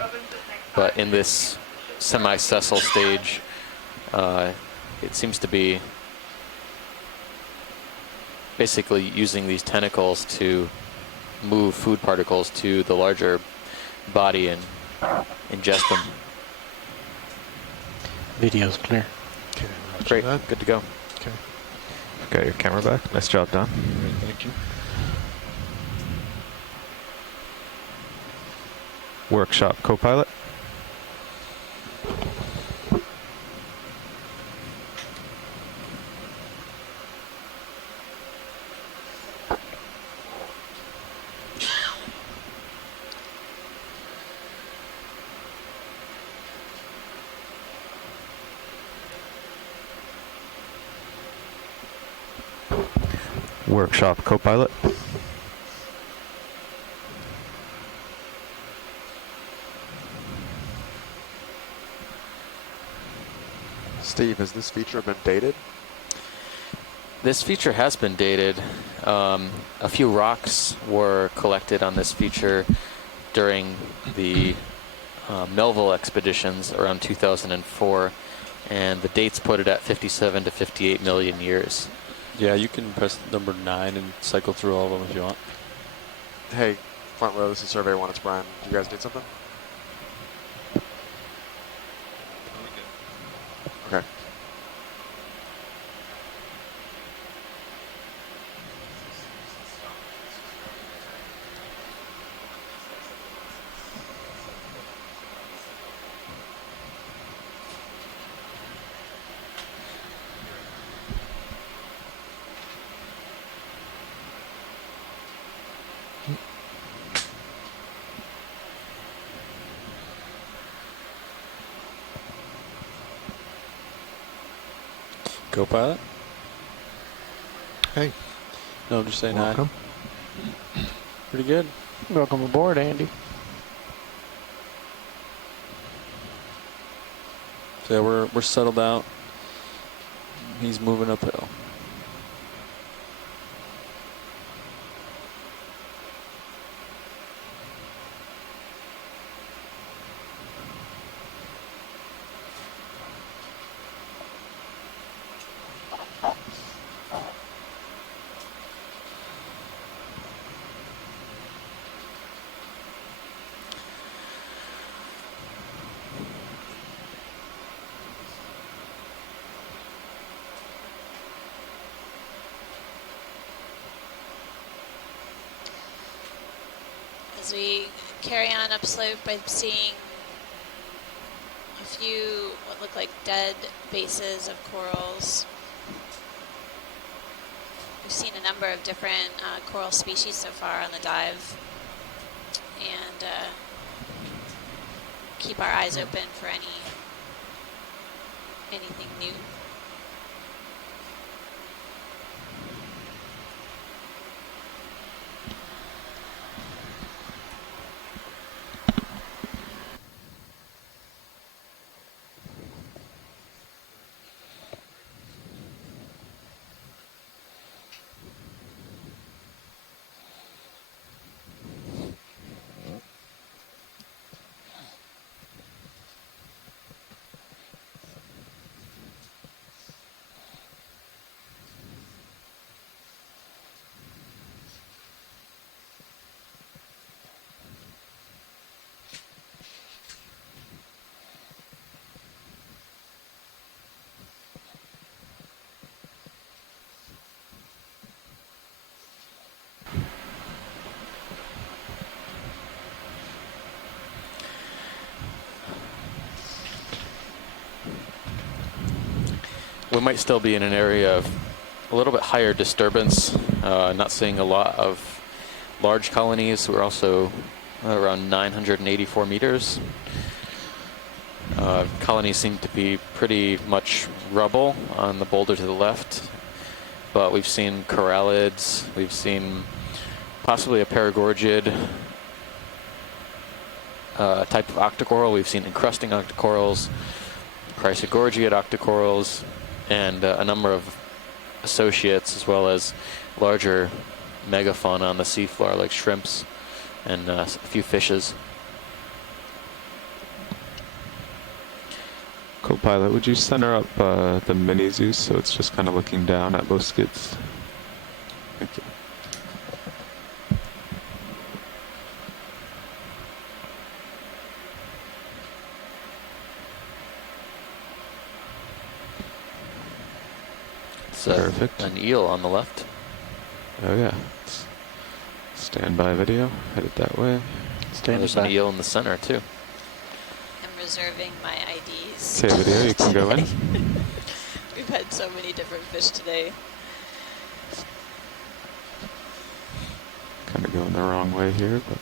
but in this semi-sessile stage, it seems to be basically using these tentacles to move food particles to the larger body and ingest them. Video's clear. Okay, roger Great, that. good to go. Okay, Got your camera back. Nice job done. great, thank you. Workshop co-pilot. Workshop co-pilot. Steve, has this feature been dated? This feature has been dated. A few rocks were collected on this feature during the Melville expeditions around 2004, and the dates put it at 57 to 58 million years. Yeah, you can press number 9 and cycle through all of them if you want. Hey, front row, this is Survey 1, it's Brian. Do you guys need something? Okay. Co-pilot? Hey, No, I'm just saying welcome. hi. Pretty good. Welcome aboard, Andy. So yeah, we're settled out. He's moving uphill. As we carry on upslope, I'm seeing a few what look like dead bases of corals. We've seen a number of different coral species so far on the dive, and keep our eyes open for anything new. We might still be in an area of a little bit higher disturbance, not seeing a lot of large colonies. We're also around 984 meters. Colonies seem to be pretty much rubble on the boulder to the left, but we've seen corallids, we've seen possibly a paragorgid type of octocoral, we've seen encrusting octocorals, chrysogorgiid octocorals, and a number of associates, as well as larger megafauna on the seafloor like shrimps and a few fishes. Co-pilot, would you center up the mini Zeus so it's just kind of looking down at both skids? Thank you. It's Perfect. an eel on the left. Oh yeah. Standby video, headed that way. There's an eel in the center too. I'm reserving my IDs. Say video, you can go in. We've had so many different fish today. Kind of going the wrong way here, but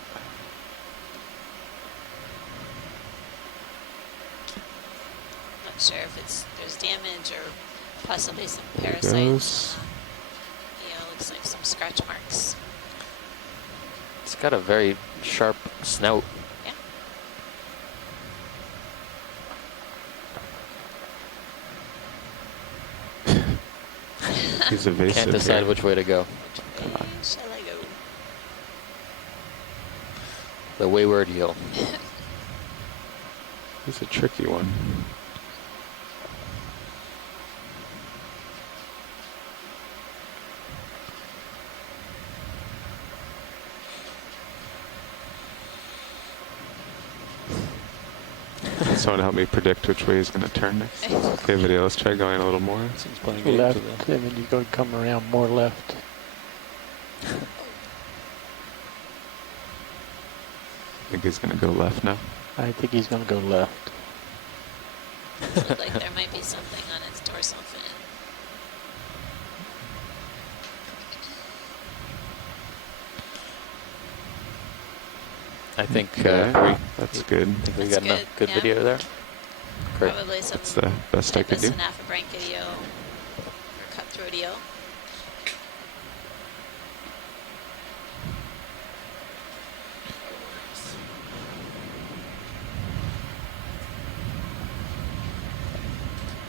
Not sure if there's damage or possibly some there it parasites. goes. Yeah, looks like some scratch marks. It's got a very sharp snout. Yeah. He's evasive. Can't decide here. which way to go. Come on. Where shall I go? The wayward eel. He's a tricky one. Someone help me predict which way he's going to turn next. Okay, video, let's try going a little more. Seems playing games Left, with them. and then you go come around more left. I think he's going to go left now. I think he's going to go left. Looked like there might be something on its dorsal fin. I think Okay, that's good. we That's got enough good, good yeah. video there. Great. Probably some That's the best I type could of do. synaphobranchid eel or cutthroat eel.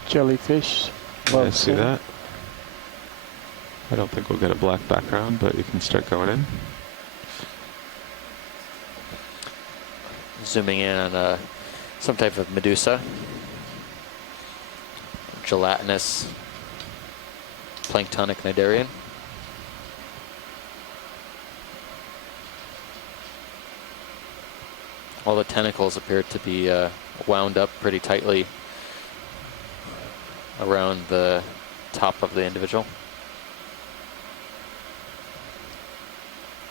Jellyfish. Yeah, above see center. that? I don't think we'll get a black background, but you can start going in. Zooming in on some type of medusa. Gelatinous planktonic cnidarian. All the tentacles appear to be wound up pretty tightly around the top of the individual.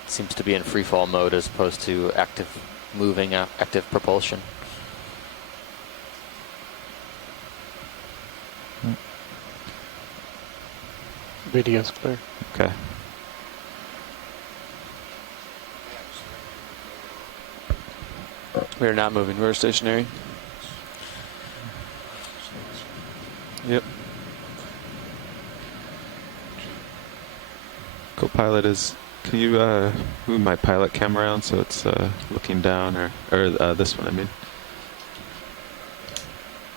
Seems to be in free fall mode as opposed to active moving, active propulsion. Video's clear. Okay. We're not moving. We're stationary. Yep. Co-pilot is. Can you move my pilot cam around so it's looking down, or this one? I mean,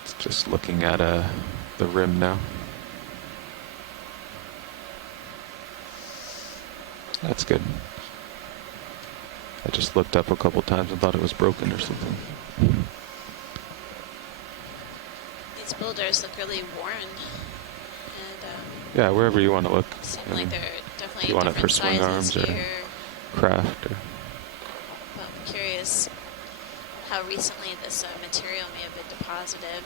it's just looking at the rim now. That's good. I just looked up a couple times and thought it was broken or something. These boulders look really worn, and Yeah, wherever you want to look. seem I like mean, they're if definitely you want it for different swing sizes arms or here. craft, or But I'm curious how recently this material may have been deposited.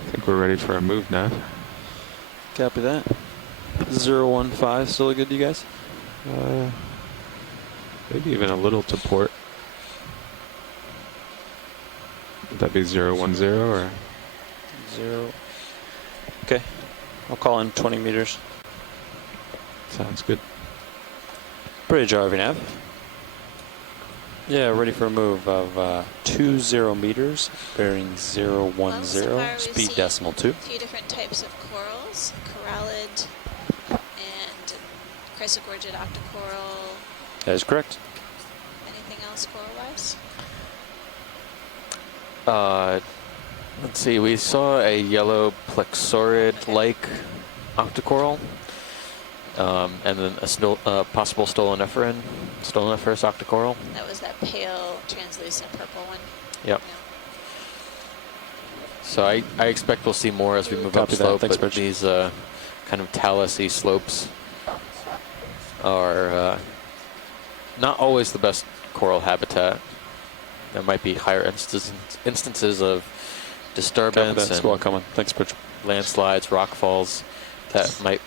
I think we're ready for a move now. Copy that. 015 still good to you guys? Maybe even a little to port. Would that be 010 or? 0. Okay, I'll call in 20 meters. Sounds good. Bridge RV nav. Yeah, ready for a move of 20 meters, bearing 010, Well, so far we've speed seen decimal 2. a few different types of corals, corallid and chrysogorgid octocoral. That is correct. Anything else coral-wise? Let's see. We saw a yellow plexaurid-like octocoral, and then a possible stoloniferous octocoral. That was that pale, translucent purple one. Yep. Yeah. So I expect we'll see more as we move Copy that. upslope, Thanks, but Bridge. these kind of talus-y slopes are not always the best coral habitat. There might be higher instances of disturbance and Squad coming. Thanks, Bridge. landslides, rock falls that might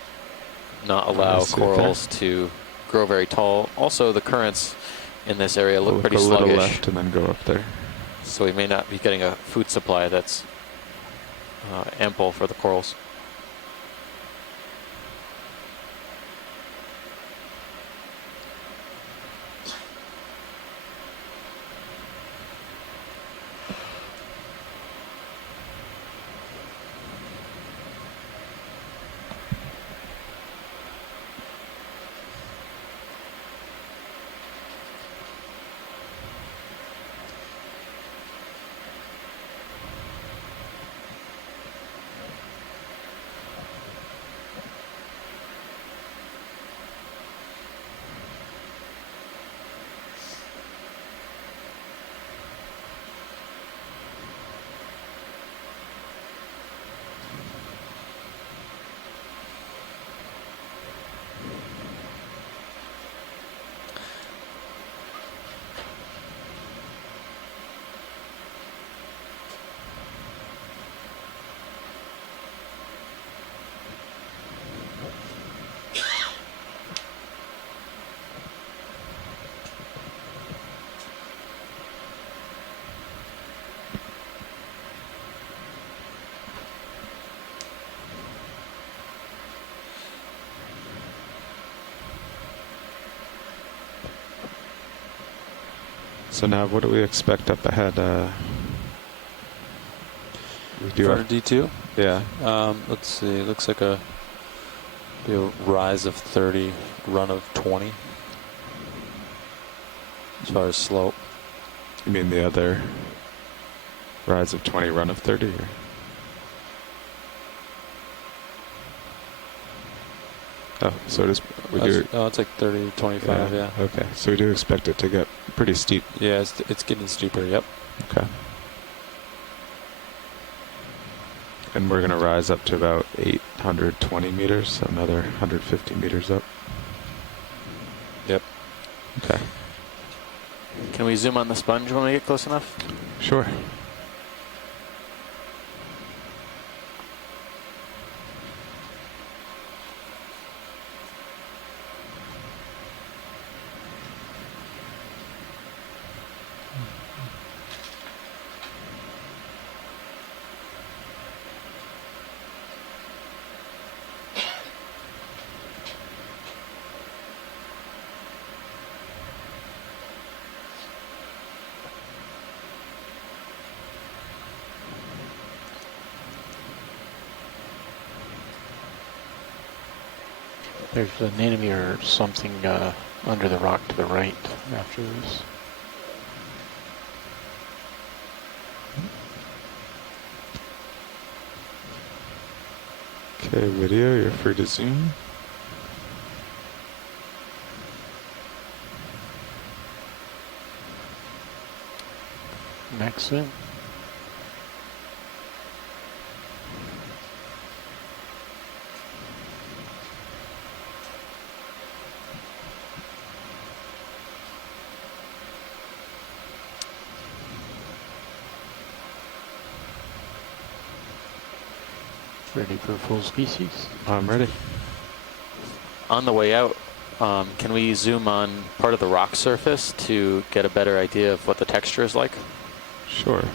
not allow I see. corals to grow very tall. Also, the currents in this area look pretty a little sluggish, left and then go up there. so we may not be getting a food supply that's ample for the corals. So now, what do we expect up ahead? We do For have, D2? yeah. Let's see. Looks like be a rise of 30, run of 20. As far as slope. You mean the other rise of 20, run of 30? Or? Oh, so it is. We do. Oh, it's like 30, 25. Yeah. Okay, so we do expect it to get pretty steep. Yeah, it's getting steeper. Yep. Okay. And we're going to rise up to about 820 meters, so another 150 meters up. Yep. Okay. Can we zoom on the sponge when we get close enough? Sure. There's an enemy or something under the rock to the right after this. Okay, video, you're free to zoom. Max in. Ready for full species? I'm ready. On the way out, can we zoom on part of the rock surface to get a better idea of what the texture is like? Sure.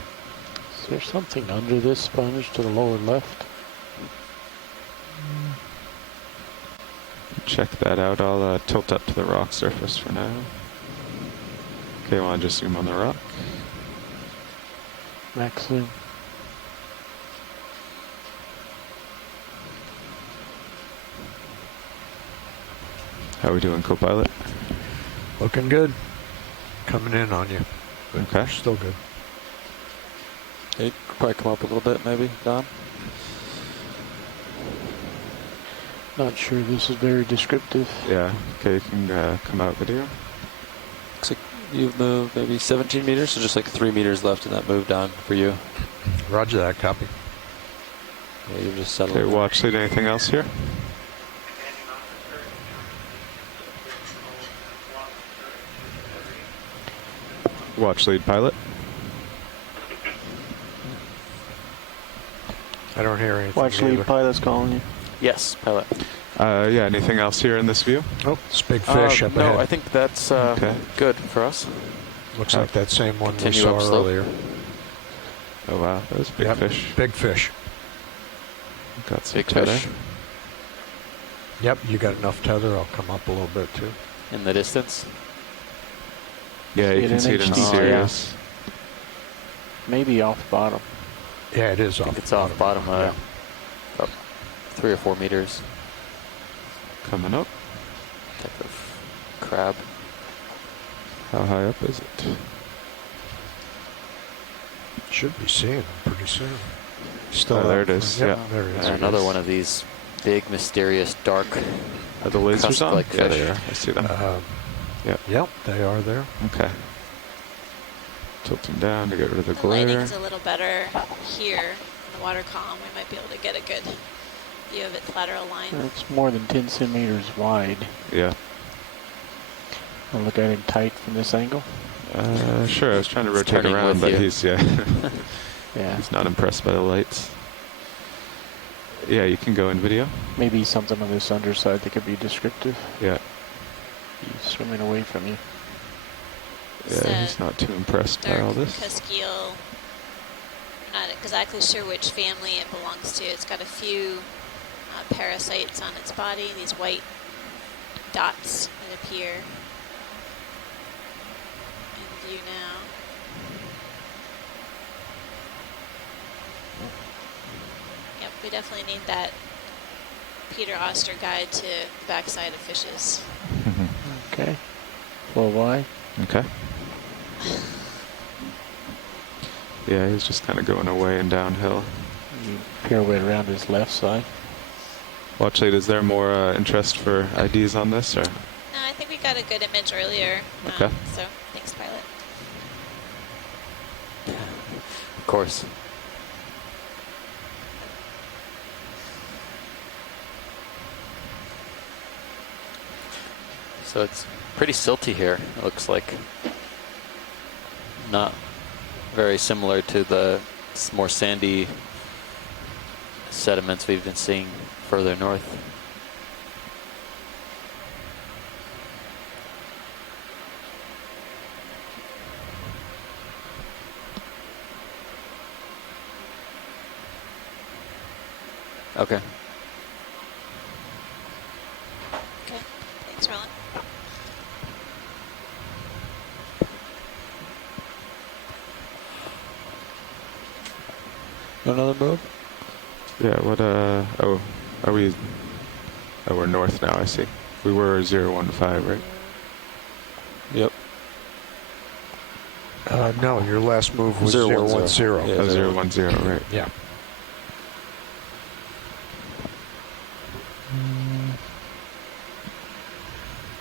Is there something under this sponge to the lower left? Check that out. I'll tilt up to the rock surface for now. Okay, well, I'll just zoom on the rock. Max zoom. How are we doing, co-pilot? Looking good. Coming in on you. But Okay. still good. It could probably come up a little bit, maybe, Don. Not sure this is very descriptive. Yeah. Okay, you can come out video. Looks like you've moved maybe 17 meters, so just like 3 meters left in that move, Don, for you. Roger that, copy. Yeah, you've just settled. Okay, watch lead. Anything else here? Watch lead, pilot. I don't hear anything. Watch lead either. pilot's calling you. Yes, pilot. Yeah, anything else here in this view? Oh, it's big fish up no, ahead. I think that's Okay. good for us. Looks like that same one we Continue saw upslope. earlier. Oh wow, that was a big Yep, fish. Big fish. Got some Big tether. fish Yep, you got enough tether. I'll come up a little bit too. in the distance. Yeah, you See it can in see it in HD. Sirius. Maybe off bottom. Yeah, it is I off. think it's off bottom, Yeah. up 3 or 4 meters. Coming up. Type of crab. How high up is it? Should be seeing them pretty soon. Still Oh, there up. it is. Yep, Yeah. there it is. And another one of these big, mysterious, dark. Are the lasers on? Cusk-like Yeah, fish. they are. I see them. Yep. Yep, they are there. Okay. Tilting down to get rid of the The lighting's glare. a little better here in the water column. We might be able to get a good view of its lateral line. It's more than 10 centimeters wide. Yeah. I'll look at him tight from this angle. Sure. I was trying to It's rotate turning around, with but you. he's Yeah. he's not impressed by the lights. Yeah, you can go in video. Maybe something on this underside that could be descriptive. Yeah. He's swimming away from you. It's Yeah, a he's not too impressed by all dark this. Cusquille. Not exactly sure which family it belongs to. It's got a few parasites on its body, these white dots that appear in view now. Yep, we definitely need that Peter Oster guide to the backside of fishes. Okay. Full wide. Okay. Yeah, he's just kind of going away and downhill. You pirouette around his left side. Watch lead, is there more interest for IDs on this, or? No, I think we got a good image earlier. Okay. So thanks, pilot. Of course. So it's pretty silty here, it looks like. Not very similar to the more sandy sediments we've been seeing further north. Okay. Okay, thanks, Roland. Another move? Yeah, what, oh, are we, oh, we're north now, I see. We were 015, right? Yep. No, your last move was 010. 010. Yeah, Oh, 010, right. Yeah.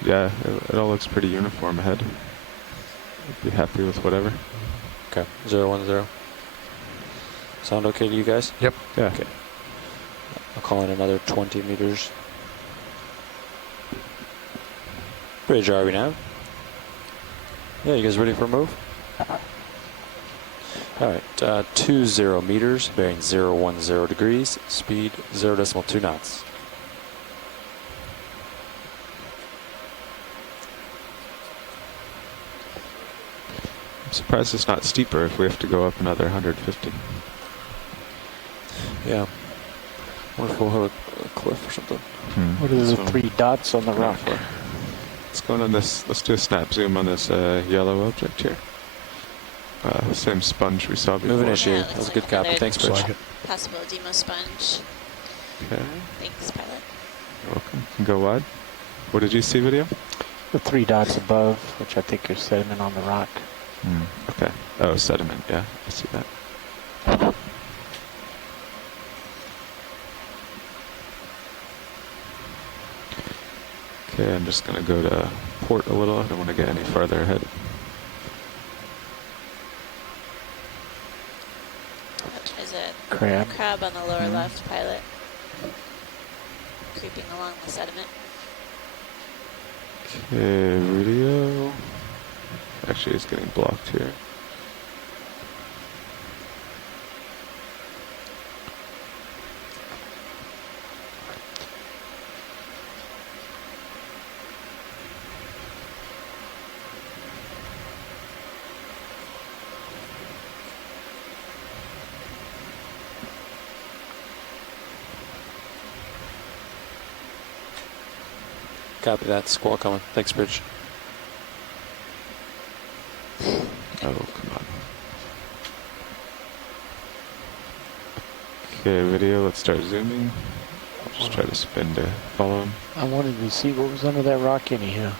Yeah, it all looks pretty uniform ahead. I'd be happy with whatever. Okay. 010. Sound okay to you guys? Yep. Yeah. Okay. I'll call in another 20 meters. Bridge, are we now? Yeah, you guys ready for a move? All right, 20 meters, bearing 010 degrees, speed 0.2 knots. I'm surprised it's not steeper if we have to go up another 150. Yeah. Wonder if we'll have a cliff or something. What are the So, 3 dots on the rock? let's go on this. Let's do a snap zoom on this yellow object here. Same sponge we saw before. Moving issue. Yeah, it That looks was a like good copy. another Thanks, Looks Bridge. like it. possible demo sponge. Okay. Thanks, pilot. You're welcome. You can go wide. What did you see, video? The 3 dots above, which I think are sediment on the rock. Okay. Oh, sediment. Yeah, I see that. Okay, I'm just gonna go to port a little. I don't want to get any farther ahead. There's a Crab. on the lower left, pilot. Creeping along the sediment. Okay, video. Actually, it's getting blocked here. Copy that. Squall coming. Thanks, Bridge. Oh, come on. Okay, video. Let's start zooming. I'll just try to spin to follow him. I wanted to see what was under that rock anyhow.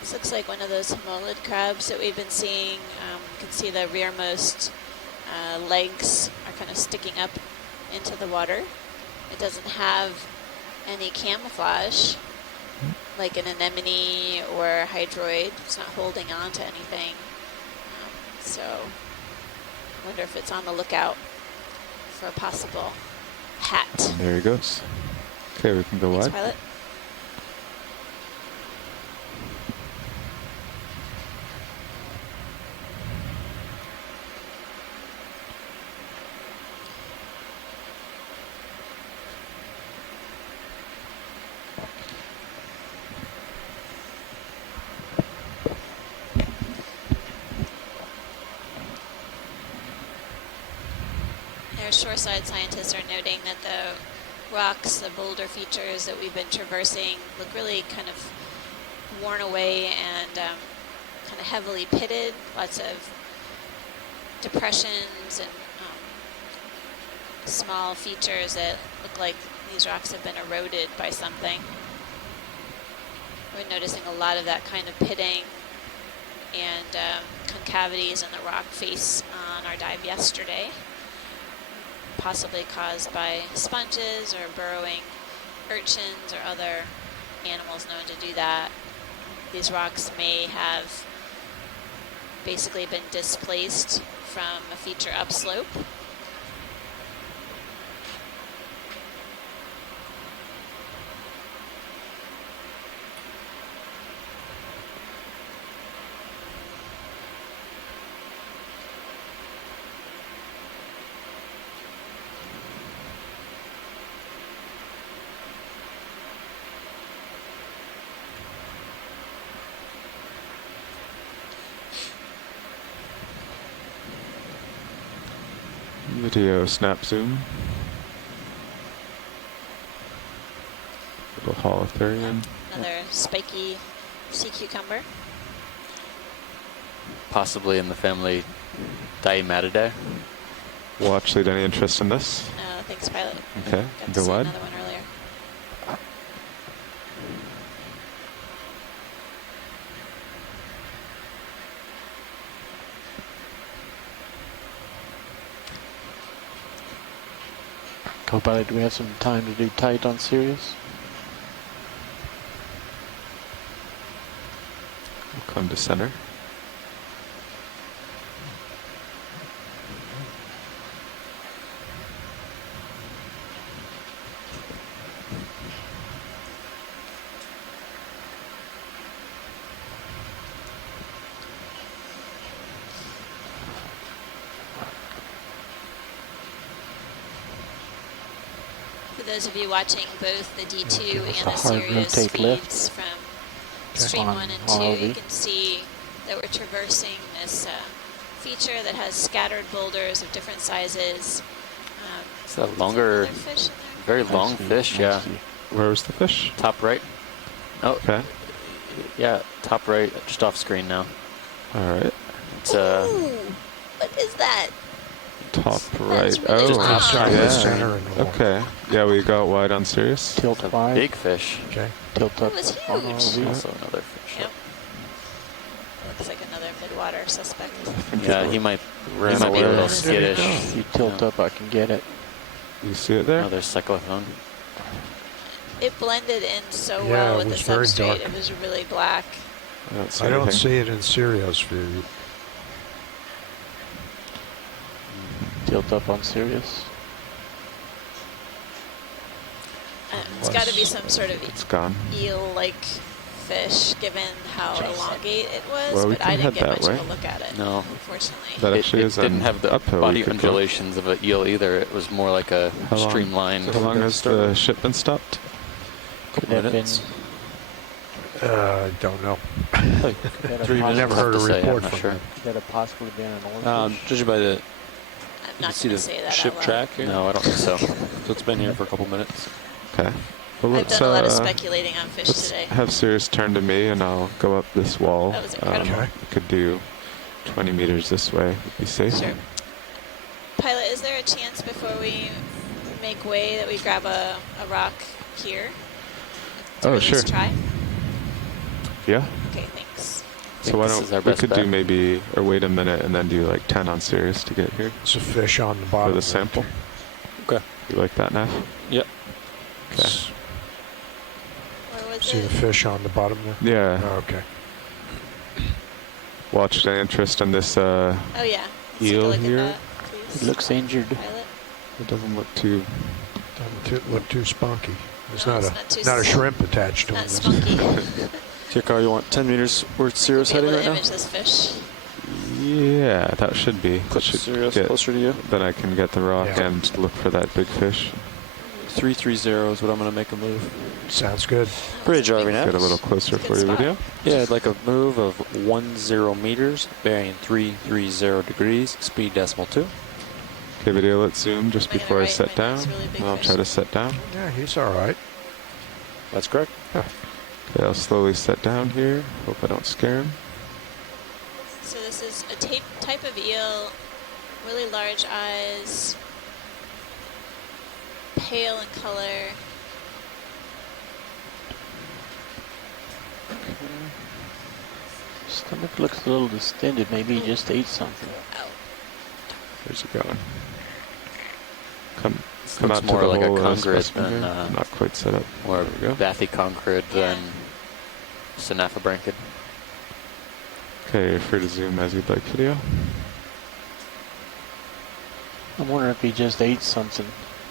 This looks like one of those homolid crabs that we've been seeing. You can see the rearmost legs are kind of sticking up into the water. It doesn't have any camouflage like an anemone or hydroid. It's not holding on to anything. So I wonder if it's on the lookout for a possible hat. There he goes. Okay, we can go Thanks, wide. pilot. Our shoreside scientists are noting that the rocks, the boulder features that we've been traversing look really kind of worn away and kind of heavily pitted, lots of depressions and small features that look like these rocks have been eroded by something. We're noticing a lot of that kind of pitting and concavities in the rock face on our dive yesterday, possibly caused by sponges or burrowing urchins or other animals known to do that. These rocks may have basically been displaced from a feature upslope. Video snap zoom. Little holothurian. Another spiky sea cucumber. Possibly in the family Diamatidae. Watch, lead any interest in this? Thanks, pilot. Okay, Got to go see wide. another one earlier. Co-pilot, do we have some time to do tight on Sirius? We'll come to center. For those of you watching both the D2 give us and a the hard Sirius rotate lift. feeds from Okay. Stream On 1 and 2, ROV. you can see that we're traversing this feature that has scattered boulders of different sizes. It's a longer, Another fish in there? very I long see, fish, I yeah. see. Where was the fish? Top right. Oh, Okay. yeah, top right, just off screen now. All right. It's Ooh, what is that? Top right. really Oh, Just outside the yeah. center and the Okay. Yeah, we got wide on Sirius. Tilt a 5. big fish. Okay. Tilt up It was on huge. ROV. Also another fish. Yep. Looks like another midwater suspect. Yeah, he might be a away. little skittish. If you tilt up, I can get it. You see it there? Oh, there's cyclophone. It blended in so Yeah, well it with was the very substrate. dark. It was really black. I don't see I don't anything. see it in Sirius view. Tilt up on Sirius. It's got to be some sort of It's gone. eel-like fish, given how elongate it was, Well, we but can I didn't head get that much way. of a look at it, No. unfortunately. That actually it is didn't an have the uphill we body could go. undulations of an eel either. It was more like a How long- streamlined. How long has the ship been stopped? Could that have been I don't know. could that have 3 I minutes. never Tough heard to a say, I'm report not from sure. them. could that have possibly been an orange? Judging by the, I'm you not see going the to say that ship out loud. track here? No, I don't think so. So it's been here for a couple minutes. Okay. Well, I've let's done a lot of speculating on fish let's today. have Sirius turn to me, and I'll go up this wall. That was incredible. Okay. We could do 20 meters this way. Be safe. Sure. Pilot, is there a chance before we make way that we grab a rock here? To Oh, at least sure. try? Yeah. Okay, thanks. So why this is our don't we best could bet. do maybe, or wait a minute and then do like 10 on Sirius to get here It's a fish on the for bottom. the sample. Okay. You like that, Nav? Yep. Okay. Where was See it? the fish on the bottom there? Yeah. Oh, okay. Watch the interest in this. Oh yeah. Let's take a Eel look here. at that, please. It looks injured. Pilot. It doesn't look too. Doesn't look too spunky. There's No, not it's a not too not a s- shrimp attached to Not him. spunky. Tikar, you want 10 meters where Sirius Be able heading to right now? image this fish. Yeah, that should be. That Put should Sirius get- closer to you. Then I can get the rock Yeah. and look for that big fish. 330 is what I'm going to make a move. Sounds good. Bridge, Arvin. Get a little closer Good for your spot. video. Yeah, I'd like a move of 10 meters, bearing 330 degrees, speed decimal 2. Okay, video. Let's zoom just Am I gonna before I write set my down. next really big I'll fish? try to set down. Yeah, he's all right. That's correct. Okay, I'll slowly set down here. Hope I don't scare him. So this is a type of eel, really large eyes, pale in color. Stomach looks a little distended. Maybe he just ate something. Oh, Where's he going? Come This out looks to more the like a hole, congrid specimen than here. Not quite set up. more There we go. bathycongrid Yeah. than synaphobranchid. Okay, you're free to zoom as you'd like, video. I'm wondering if he just ate something.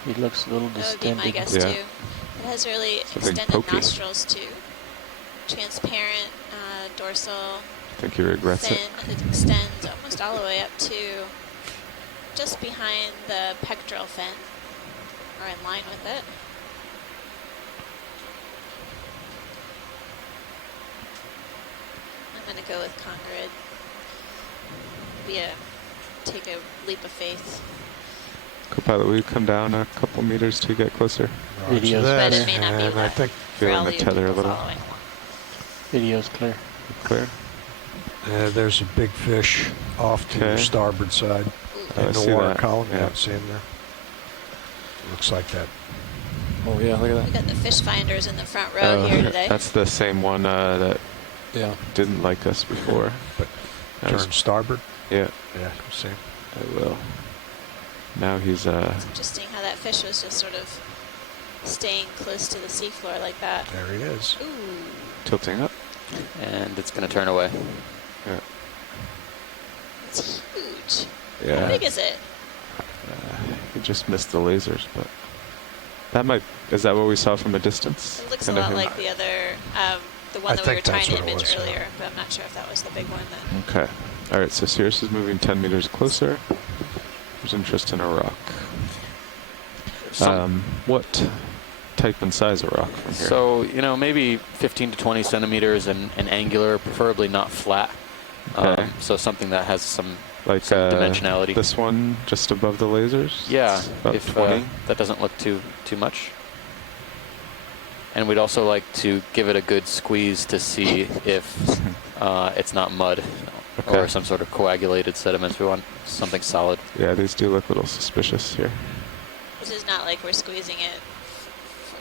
He looks a little that would be my distended. guess Yeah. too. It has really Something extended pokey. nostrils too. Transparent dorsal I think he regrets fin. it. It extends almost all the way up to just behind the pectoral fin, or in line with it. I'm going to go with congrid. Take a leap of faith. Co-pilot, will you come down a couple meters to get closer? Roger Video's that, But it may not be and I left think for all feeling the you tether a people little. following. Video's clear. Clear? there's a big fish off to your Okay. starboard side I in the see water that. column. Yeah. Yeah, see him there? Looks like that. Oh, yeah, look at We that. got the fish finders in the front row Oh, here today. that's the same one that Yeah. didn't like us before. But That was- turn starboard. yeah, Yeah, see him? I will. Now he's It's interesting how that fish was just sort of staying close to the seafloor like that. There he is. Ooh, tilting up. And it's going to turn away. Yeah. it's huge. How Yeah. big is it? He just missed the lasers, but that might. Is that what we saw from a distance? It looks Kinda a lot him. like the other, the one I that we were think trying that's to what it image was, yeah. earlier, but I'm not sure if that was the big one. That Okay. All right. So Sirius is moving 10 meters closer. There's interest in a rock. What type and size of rock from here? So, you know, maybe 15 to 20 centimeters and angular, preferably not flat. Okay. So something that has some like dimensionality. This one just above the lasers? Yeah, About if 20? that doesn't look too much. And we'd also like to give it a good squeeze to see if it's not mud or some sort of coagulated sediments. We want something solid. Yeah, these do look a little suspicious here. This is not like we're squeezing it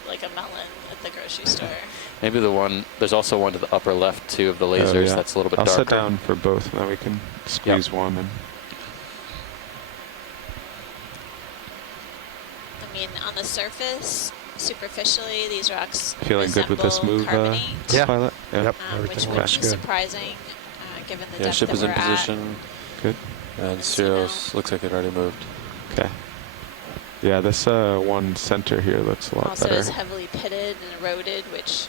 like a melon at the grocery store. Maybe the one, there's also one to the upper left too of the lasers that's a little bit darker. I'll sit down for both and then we can squeeze one. And I mean, on the surface, superficially, these rocks feeling good with this move, carbonate, pilot? Yep. which would be surprising given the Yeah, depth ship that is in we're at. position. Good. And Cirrus looks like it already moved. Okay. Yeah, this one center here looks a lot Also better. is heavily pitted and eroded, which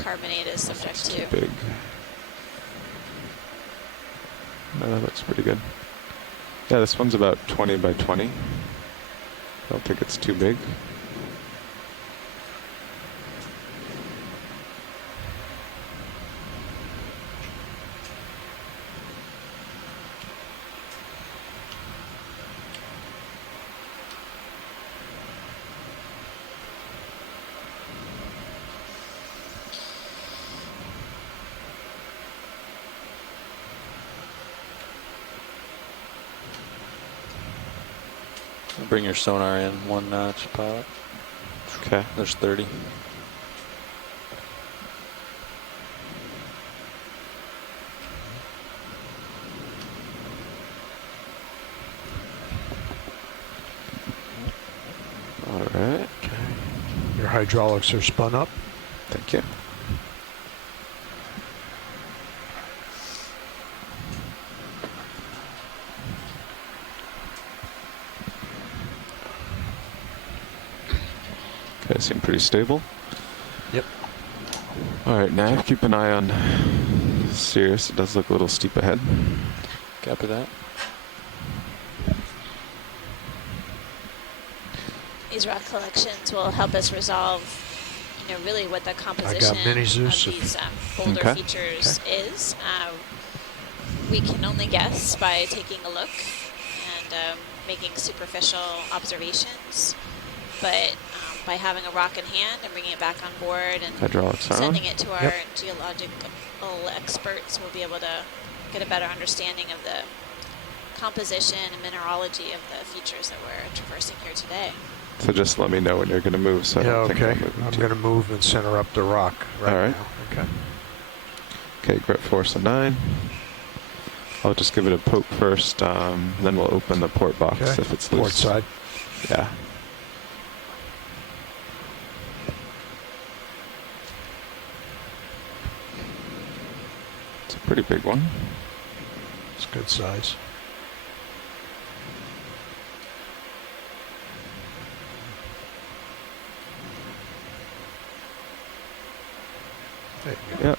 carbonate is subject to. Big. No, that looks pretty good. Yeah, this one's about 20 by 20. I don't think it's too big. Bring your sonar in one notch, pilot. Okay. There's 30. All right. Okay. Your hydraulics are spun up. Thank you. Okay, seem pretty stable. Yep. All right, now keep an eye on Sirius. It does look a little steep ahead. Copy that. These rock collections will help us resolve, you know, really what the composition mini of Zeus these boulder features is. We can only guess by taking a look and making superficial observations, but by having a rock in hand and bringing it back on board and Hydraulics sending on. it to our geological experts, we'll be able to get a better understanding of the composition and mineralogy of the features that we're traversing here today. So just let me know when you're going to move. So I Yeah, don't think okay. I'm moving I'm too. going to move and center up the rock right All right. now. Okay. Okay, grip force of 9. I'll just give it a poke first, then we'll open the port box Okay. if it's loose. Port side. Yeah. It's a pretty big one. It's good size. There you go. Yep,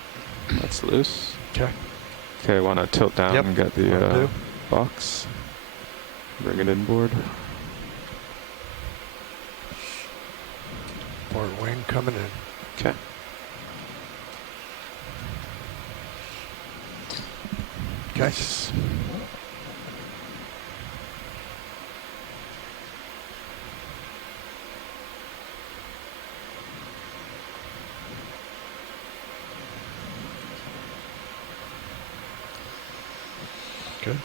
that's loose. Okay. Okay, want to tilt down Yep, and get will the do. box. Bring it inboard. Port wing coming in. Okay. Okay. Nice. Good.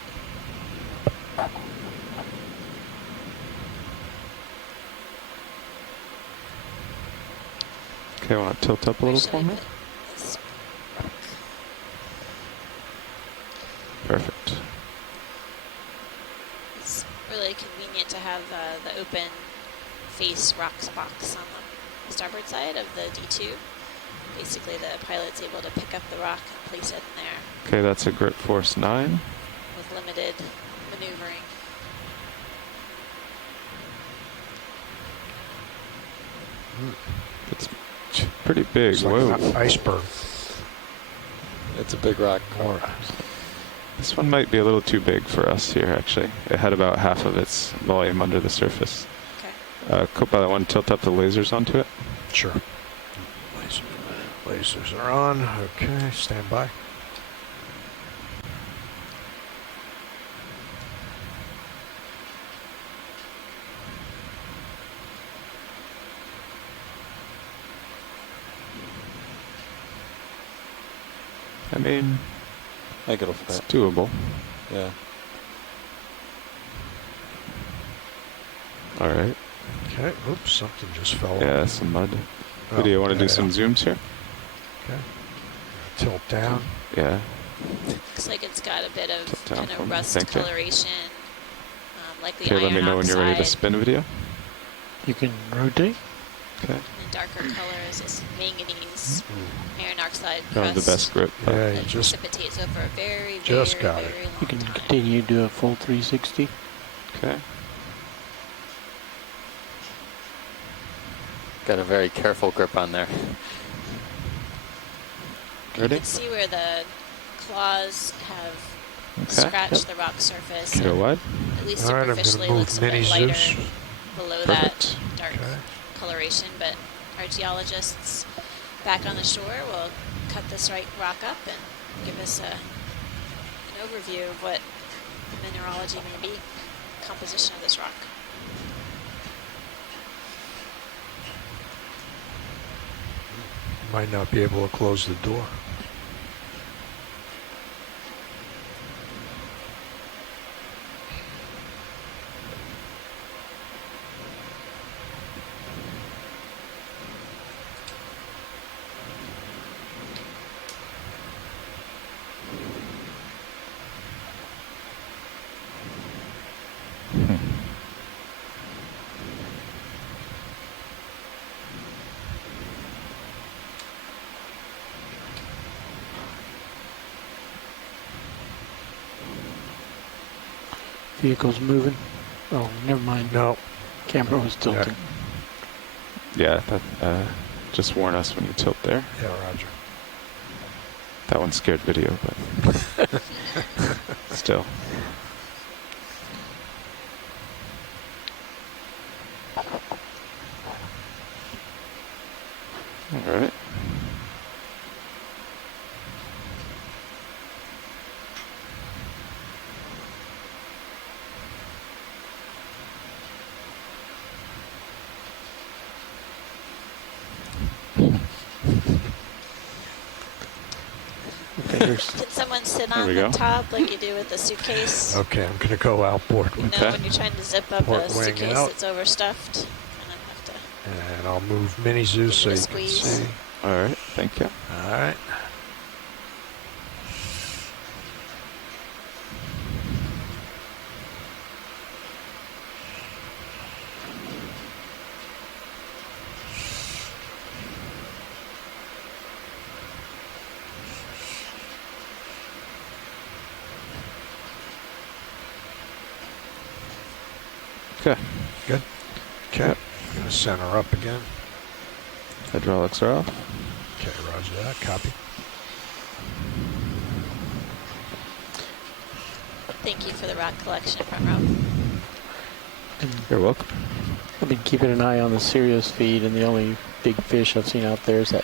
Okay, want to tilt up a little Should for I me? put this? Perfect. It's really convenient to have the open face rocks box on the starboard side of the D2. Basically, the pilot's able to pick up the rock and place it in there Okay, that's a grip force 9. with limited maneuvering. It's pretty big. It's like Whoa. an iceberg. It's a big rock. Or This one might be a little too big for us here, actually. It had about half of its volume under the surface. Okay. Copilot, want to tilt up the lasers onto it? Sure. Lasers are on. Okay, stand by. I mean, I get off it's that. doable. Yeah. All right. Okay. Oops, something just fell Yeah, off. some mud. Oh, Do you want to yeah, do some zooms here? Okay. Tilt down. Yeah. Looks like it's got a bit of Tilt down kind for of me. rust Thank you. coloration, like the Okay, iron let me know when you're ready to oxide. spin a video. You can rotate. Okay. The darker color is this manganese iron oxide Don't have the crust best grip. but- Yeah, you that just precipitates over a very, just very, got it. very long You can time. continue to do a full 360. Okay. Got a very careful grip on there. You Ready? can see where the claws have Okay. scratched the rock surface. Go and wide. At least All right, I'm gonna superficially move looks a bit Mini lighter Zeus. below Perfect. that dark Okay. coloration. But our geologists back on the shore will cut this rock up and give us an overview of what the mineralogy may be, composition of this rock. might not be able to close the door. Vehicle's moving. Oh, never mind. No. Camera was tilting. Yeah, that, just warn us when you tilt there. Yeah, Roger. That one scared video, but still. All right. Fingers. Can someone sit There on we the go. top like you do with the suitcase? Okay, I'm going to go outboard You with know, Okay. when you're trying to zip up Port a wing suitcase out. that's overstuffed, kind of have to. And I'll move Mini Zeus so Give it a you can squeeze. see. All right. Thank you. All right. Okay. Good. Okay. Going to center up again. Hydraulics are off. Okay, roger that. Copy. Thank you for the rock collection, front row. You're welcome. I've been keeping an eye on the Sirius feed, and the only big fish I've seen out there is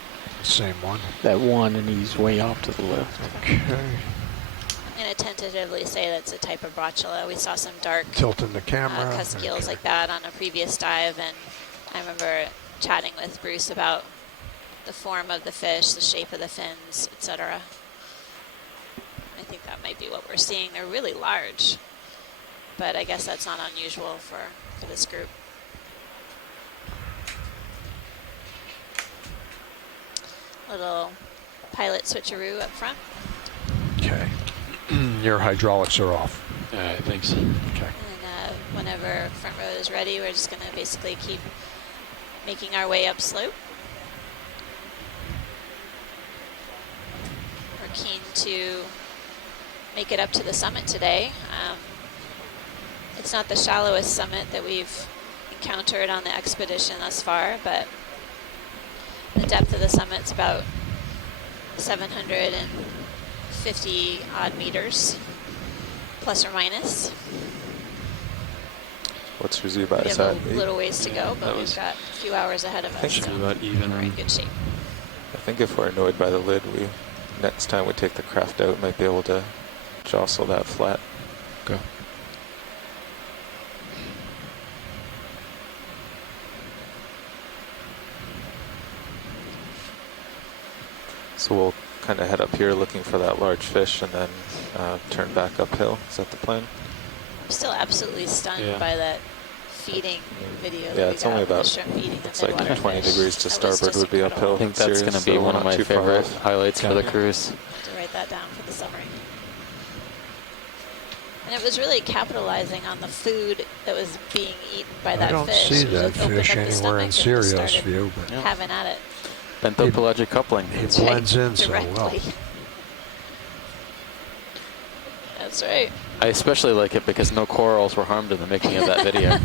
Same one. that one, and he's way off to the left. Okay. I'm going to tentatively say that's a type of brocula. We saw some dark Tilting the camera. cuskills Okay. like that on a previous dive, and I remember chatting with Bruce about the form of the fish, the shape of the fins, etc. I think that might be what we're seeing. They're really large, but I guess that's not unusual for this group. Little pilot switcheroo up front. Okay. Your hydraulics are off. All right, thanks. Okay. And whenever front row is ready, we're just going to basically keep making our way up slope. We're keen to make it up to the summit today. It's not the shallowest summit that we've encountered on the expedition thus far, but the depth of the summit's about 750 odd meters, plus or minus. What's your Z by We have side? a little ways to go, but that we've was- got a few hours ahead of us. Should So be about even. we're in good shape. I think if we're annoyed by the lid, we next time we take the craft out, might be able to jostle that flat. Okay. So we'll kind of head up here looking for that large fish and then turn back uphill. Is that the plan? I'm still absolutely stunned Yeah. by that feeding video. Yeah, that we it's got only of the about, shrimp eating the it's like midwater 20 fish. degrees to That was starboard just would be incredible. uphill. I think that's going to So be we're one of not my too far favorite off. highlights for the Okay. cruise. To write that down for the summary. And it was really capitalizing on the food that was being eaten by that I don't fish. see It that just opened fish up the anywhere stomach in and just Sirius started view, but having at it. Bentopelagic coupling. he That's right, blends in so well. directly. That's right. I especially like it because no corals were harmed in the making of that video.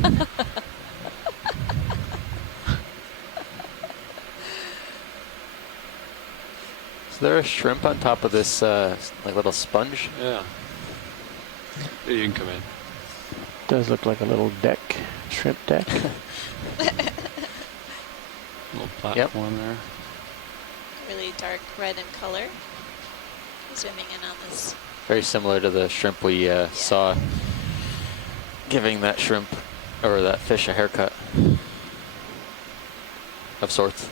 Is there a shrimp on top of this like little sponge? Yeah. You can come in. Does look like a little deck, shrimp deck. Little platform there. Really dark red in color. Zooming in on this. Very similar to the shrimp we saw giving that shrimp or that fish a haircut of sorts.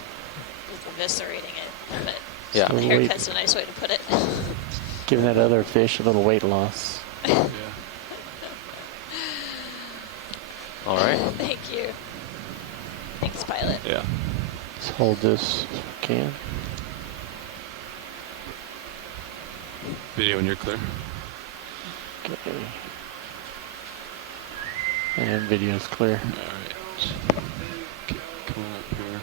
Eviscerating it, but Yeah. So the wait, haircut's a nice way to put it. giving that other fish a little weight loss. Yeah. All right. Thank you. Thanks, pilot. Yeah. Let's hold this if we can. Video when you're clear. Okay. And video's clear. Alright. Come on up here.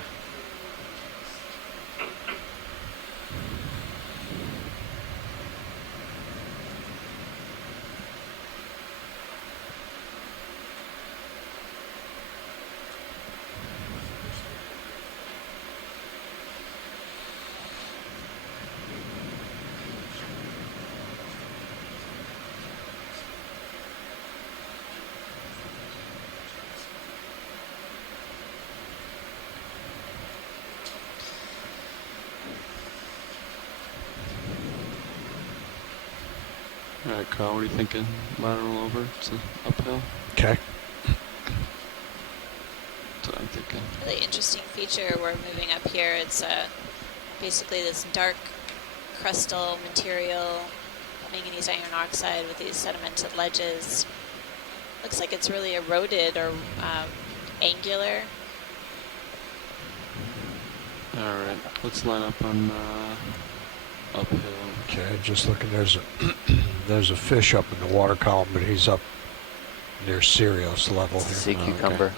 Alright, Carl, what are you thinking? Lateral over to uphill? Okay. That's what I'm thinking. Really interesting feature we're moving up here. It's basically this dark crustal material, manganese iron oxide with these sedimented ledges. Looks like it's really eroded or angular. Alright, let's line up on uphill. Okay, just looking, there's a there's a fish up in the water column, but he's up near Sirius level here. Sea okay. cucumber. Okay.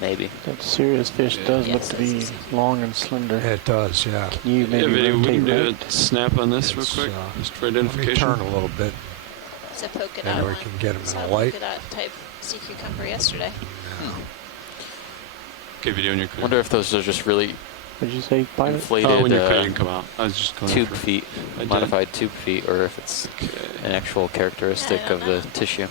Maybe. That serious fish Yeah. does Yes, look to be it's- long and slender. It does, yeah. Can you maybe video, we can rotate do right? a snap on this real It's, quick, just for Let me identification. turn a little bit. It's a polka Maybe dot we one. can get 'em in Saw the light. polka dot type sea cucumber yesterday. Okay, video when you're clear. Wonder if those are just really What'd you say, pilot? inflated Oh, when you're clear, you can come out. I was just going tube for- feet, I did. modified tube feet, or if it's an Okay. actual characteristic I don't of the know. tissue.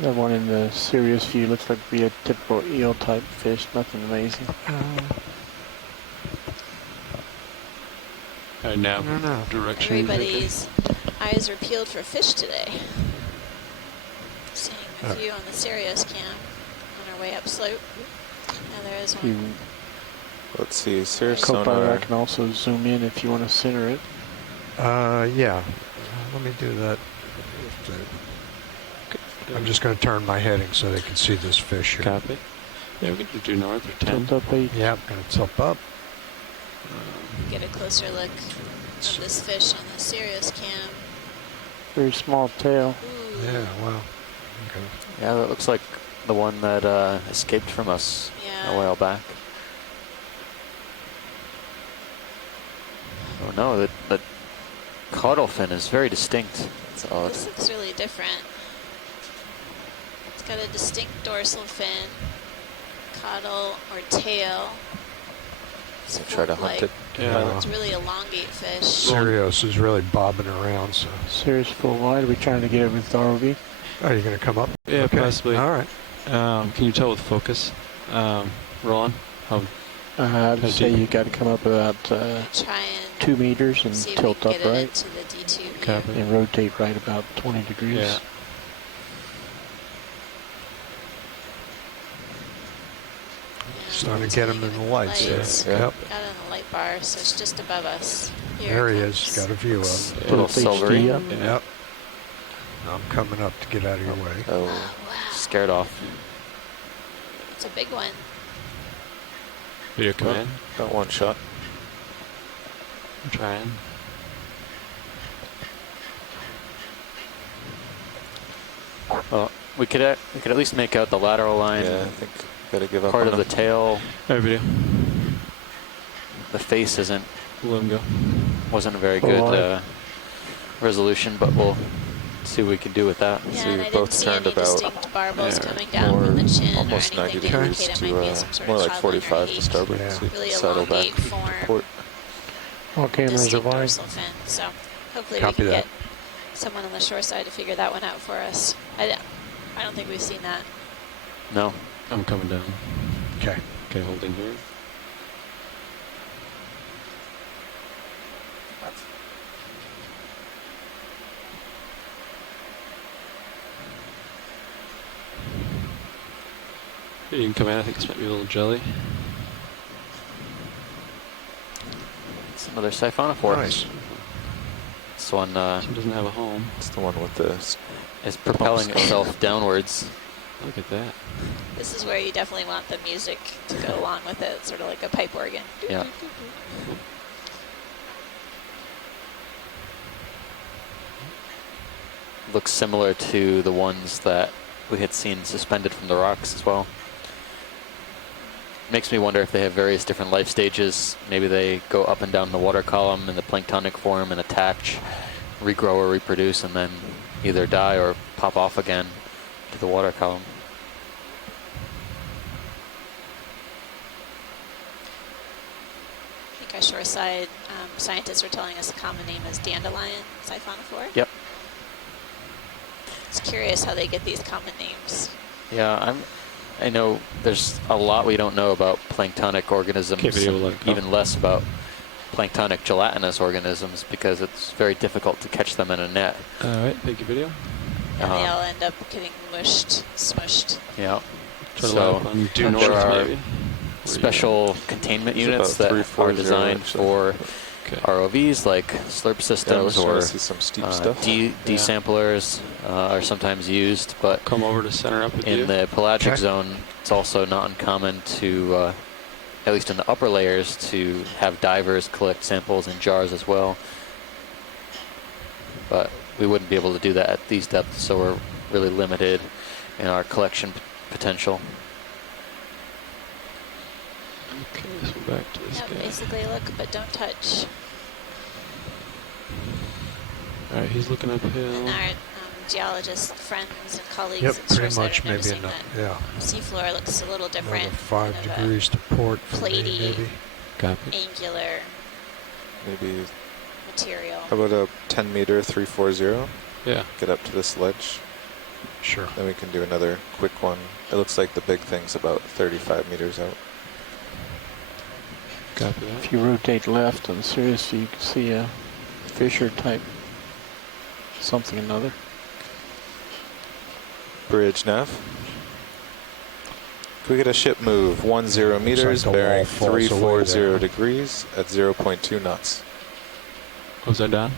That one in the serious view looks like be a typical eel type fish, nothing amazing. Alright, now, No. direction. you're thinking? Everybody's eyes are peeled for fish today. Seeing a few on the Sirius cam on our way up slope. Now there is You, one. Let's see, Sirius co-pilot, I sonar. can also zoom in if you want to center it. Yeah. Let me do that. I'm just going to turn my heading so they can see this fish here. Copy. Yeah, we could do north or 10. Tilt up 8. Yeah, I'm going to tilt up. Get a closer look of this fish on the Sirius cam. Very small tail. Ooh. Yeah, wow. Okay. Yeah, that looks like the one that escaped from us Yeah. a while back. Oh no, the caudal fin is very distinct. It's odd. This looks really different. It's got a distinct dorsal fin, caudal or tail. So try to hunt it. Yeah. It's really elongate fish. Sirius is really bobbing around, so. Sirius full wide. Are we trying to get it with the ROV? Are you going to come up? Yeah, Okay. possibly. All right. Can you tell with focus, Roland? How I would say you got to come up about Try and 2 meters and see if we tilt can get it upright into the D2 view. Copy. and rotate right about 20 degrees. Yeah. Starting to get him in the lights. Lights. Yep. Got it on the light bar, so it's just above us. Here There it he comes. is. Got a view of him. A little Tilt silvery. HD up. Yep. I'm coming up to get out of your way. Oh, Wow. scared off. It's a big one. Video come in. Got one shot. I'm trying. Well, we could at least make out the lateral line. Yeah, I think gotta give up Part on of the him. tail. Alright, video. The face Let him go. wasn't a very Full good wide. resolution, but we'll see what we can do with that. Yeah, So and you're I didn't both see turned any about distinct barbels yeah, coming down from the chin or almost anything 90 to degrees indicate it to might be some sort more of like cod line or 45 to hake. starboard. Yeah. So you Really settle back elongate form. port. All cameras are Distinct wide. dorsal fin. So hopefully Copy we can that. get someone on the shore side to figure that one out for us. I don't think we've seen that. No. I'm coming down. Okay. Okay, holding here. You can come in. I think this might be a little jelly. It's another siphonophore. Nice. This one She doesn't have a home. It's the one with the is propelling itself downwards. Look at that. This is where you definitely want the music to go along with it, sort of like a pipe organ. Yeah. Looks similar to the ones that we had seen suspended from the rocks as well. Makes me wonder if they have various different life stages. Maybe they go up and down the water column in the planktonic form and attach, regrow or reproduce, and then either die or pop off again to the water column. I think our shoreside scientists were telling us the common name is dandelion siphonophore. Yep. It's curious how they get these common names. Yeah, I know there's a lot we don't know about planktonic organisms, Okay, video, let it go. even less about planktonic gelatinous organisms, because it's very difficult to catch them in a net. Alright, thank you, video. And they all end up getting mushed, smushed. Yeah. Try to So line up on due there north, are maybe. Special containment It's units about that are 340, designed actually. for Okay. ROVs, like slurp Yeah, I was systems trying or to see some steep stuff. D-samplers are sometimes used, but Come over to center up with you. in the pelagic Okay. zone, it's also not uncommon to, at least in the upper layers, to have divers collect samples in jars as well. But we wouldn't be able to do that at these depths, so we're really limited in our collection potential. Okay, so back to this Yep, guy. basically look, but don't touch. Alright, he's looking uphill. And our geologist friends and colleagues Yep, at pretty shoreside much are maybe noticing enough. that Yeah. seafloor looks a little different. Another 5 kind of a degrees to port for me, platey- maybe. Copy. angular Maybe, material. how about a 10 meter 340? Yeah. Get up to this ledge. Sure. Then we can do another quick one. It looks like the big thing's about 35 meters out. Copy that. If you rotate left on Sirius, you can see a Fisher type something or another. Bridge nav. Can we get a ship move 10 meters, like the wall bearing falls away 340 there. degrees at 0.2 knots? Was that done?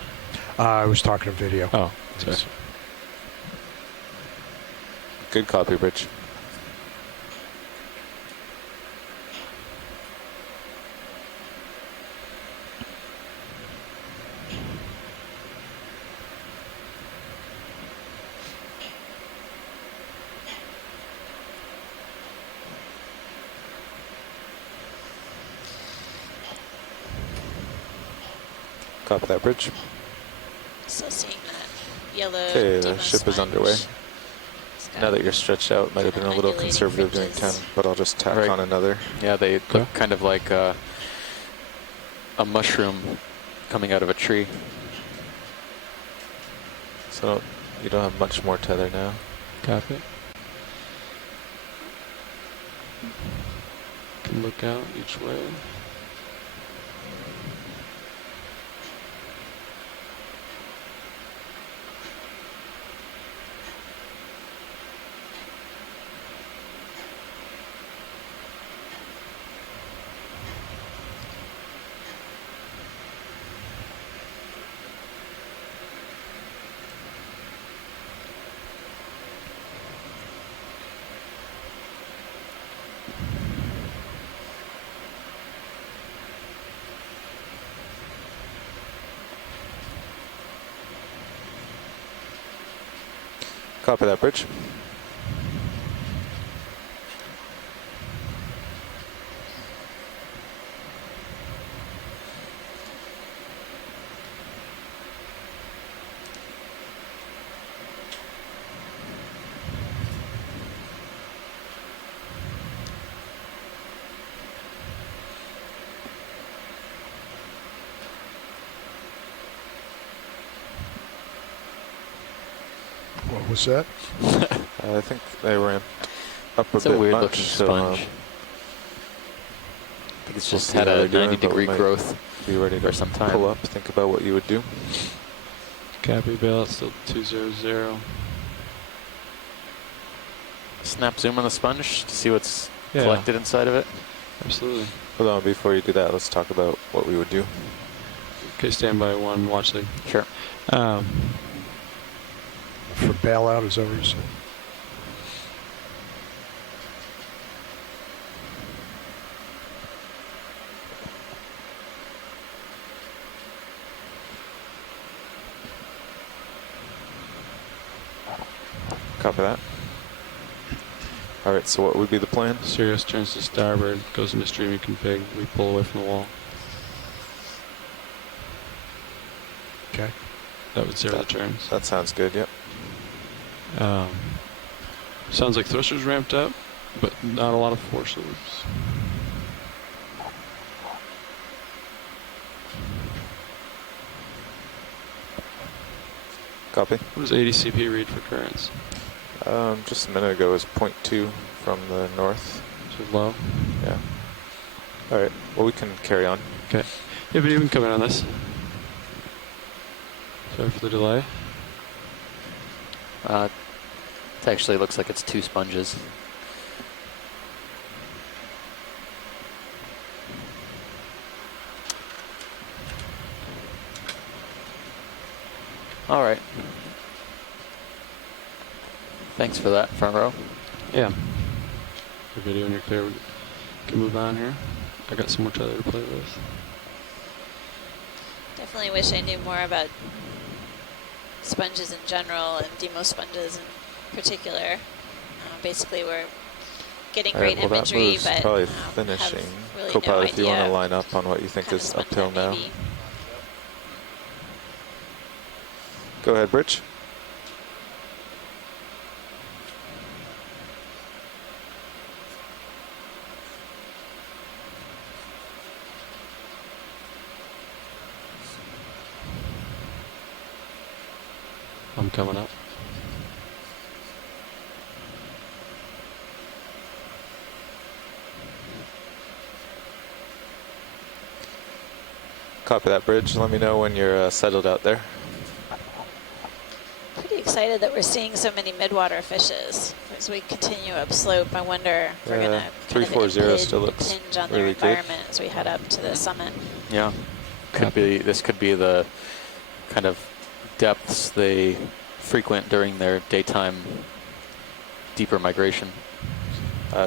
I was talking to video. Oh, sorry. Good copy, Bridge. Copy that, Bridge. Still seeing that yellow. Okay, the demo ship is sponge. underway. It's got Now that you're stretched out, might have been a little undulating conservative doing fringes. 10, but I'll just tack Right. on another. Yeah, they look kind of like a mushroom coming out of a tree. So you don't have much more tether now. Copy. Can look out each way. Copy that, Bridge. What was that? I think they ramped up It's a a bit weird much, looking so sponge. I think it's we'll just see had how a they're doing, 90-degree but we might growth be ready for to some time. pull up, think about what you would do. Copy, Bill. It's still 200. Snap zoom on the sponge to see what's Yeah. collected inside of it. Absolutely. Hold on, before you do that, let's talk about what we would do. Okay, stand by one. Watch the. Sure. For bailout, is that what you said? Copy that. All right, so what would be the plan? Sirius turns to starboard, goes into streaming config. We pull away from the wall. Okay. That would zero the turns. That sounds good, yep. Sounds like thrusters ramped up, but not a lot of force loops. Copy. What does ADCP read for currents? Just a minute ago was 0.2 from the north. So low. Yeah. All right, well, we can carry on. Okay. Yeah, but you can come in on this. Sorry for the delay. It actually looks like it's two sponges. All right. Thanks for that, front row. Yeah. The video and you're clear. We can move on here. I got some more tether to play with. Definitely wish I knew more about sponges in general and demo sponges in particular. Basically, we're getting All right, great well, that imagery, move's but probably have finishing. really Copilot, no if you want to idea line up on what you think kind of is sponge uphill that may now. be. Go ahead, Bridge. I'm coming up. Copy that, Bridge. Let me know when you're settled out there. Pretty excited that we're seeing so many midwater fishes as we continue upslope. I wonder if we're going to 340 still looks impinge on really their good. environment as we head up to the summit. Yeah. This could be the kind of depths they frequent during their daytime deeper migration.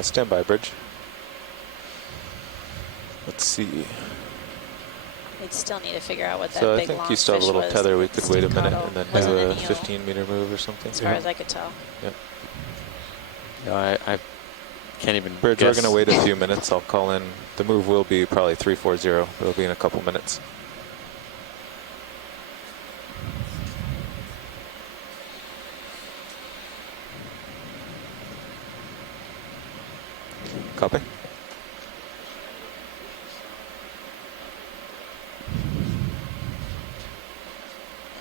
Stand by, Bridge. Let's see. We'd still need to figure out what that So I big think long you still have a fish little was. tether. We that could wait a Steve minute caught. and then Wasn't do an a eel, 15-meter move or something. as far as I could tell. Yep. Yeah, I can't even Bridge, guess. we're going to wait a few minutes. I'll call in. The move will be probably 340. It'll be in a couple minutes. Copy.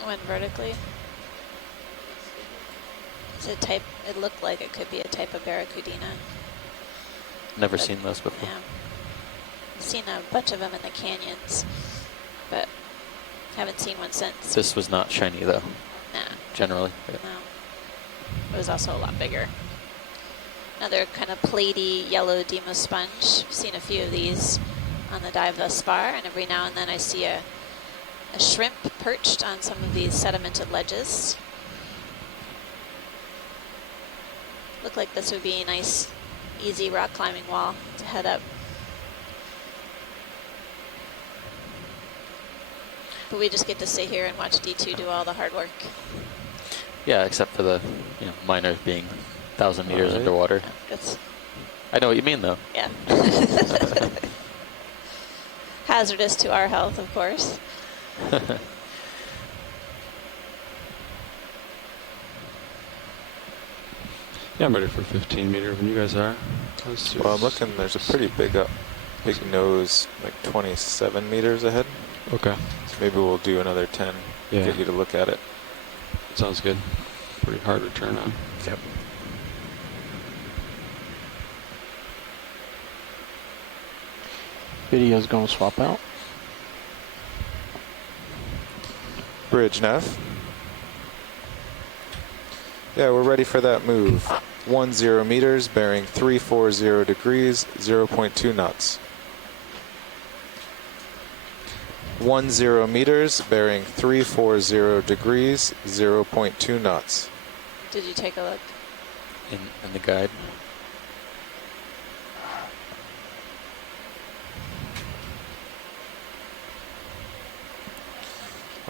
Went vertically. It's a type, it looked like it could be a type of barracuda. Never seen those before. Yeah. I've seen a bunch of them in the canyons, but haven't seen one since. This was not shiny though, Nah, generally. Yeah. no. It was also a lot bigger. Another kind of platey yellow Demo sponge. I've seen a few of these on the dive thus far, and every now and then I see a shrimp perched on some of these sedimented ledges. Look like this would be a nice, easy rock climbing wall to head up. But we just get to sit here and watch D2 do all the hard work. Yeah, except for the miners being 1,000 meters underwater. That's, I know what you mean though. yeah. Hazardous to our health, of course. Yeah, I'm ready for 15 meter when you guys are. Well, I'm looking, there's a pretty big nose, like 27 meters ahead. Okay. So maybe we'll do another 10, Yeah. get you to look at it. Sounds good. Pretty hard to turn on. Yep. Video's gonna swap out. Bridge nav. Yeah, we're ready for that move. 10 meters, bearing 340 degrees, 0.2 knots. 10 meters, bearing 340 degrees, 0.2 knots. Did you take a look? In the guide.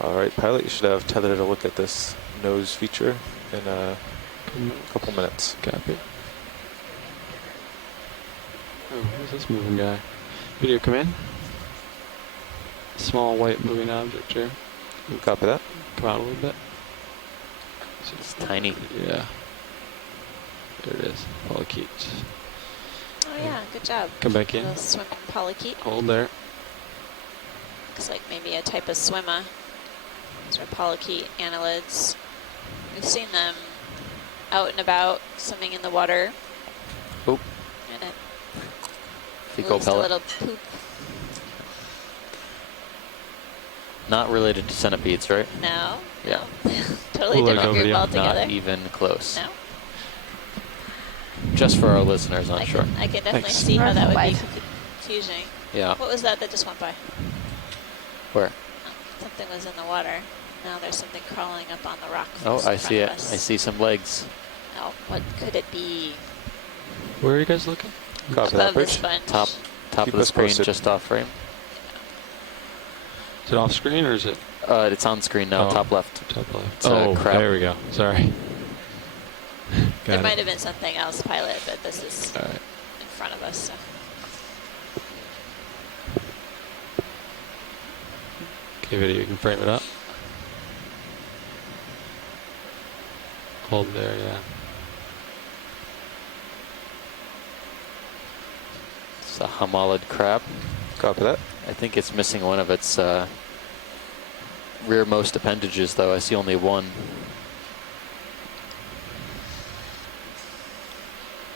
All right, pilot, you should have tethered a look at this nose feature in a couple minutes. Copy. Oh, who's this moving guy? Video come in. Small white moving object here. Copy that. Come out a little bit. It's tiny. Yeah. There it is. Polychaete. Oh yeah, good job. Come back in. Little swimming polychaete. Hold there. Looks like maybe a type of swimmer. These are polychaete annelids. We've seen them out and about, swimming in the water. Oop. And it Fecal leaves a pellet. little poop. Not related to centipedes, right? No. Yeah. No. Totally We'll different look group over altogether. Not even close. No. Just for our listeners, I'm sure. I can definitely Thanks. see how that would be Right. confusing. Yeah. What was that just went by? Where? Something was in the water. Now there's something crawling up on the rock. Oh, face I in see front it. of us. I see some legs. Oh, what could it be? Where are you guys looking? Copy that, Above the Bridge. sponge. Top Keep of the us screen, posted. just off frame. Is it off screen or is it It's on screen now, Oh. top left. top left? It's a Oh, crab. there we go. Sorry. There Got might it. have been something else, pilot, but this is All right. in front of us. So. Okay, video, you can frame it up. Hold there, yeah. It's a hamalid crab. Copy that. I think it's missing one of its rearmost appendages, though. I see only one.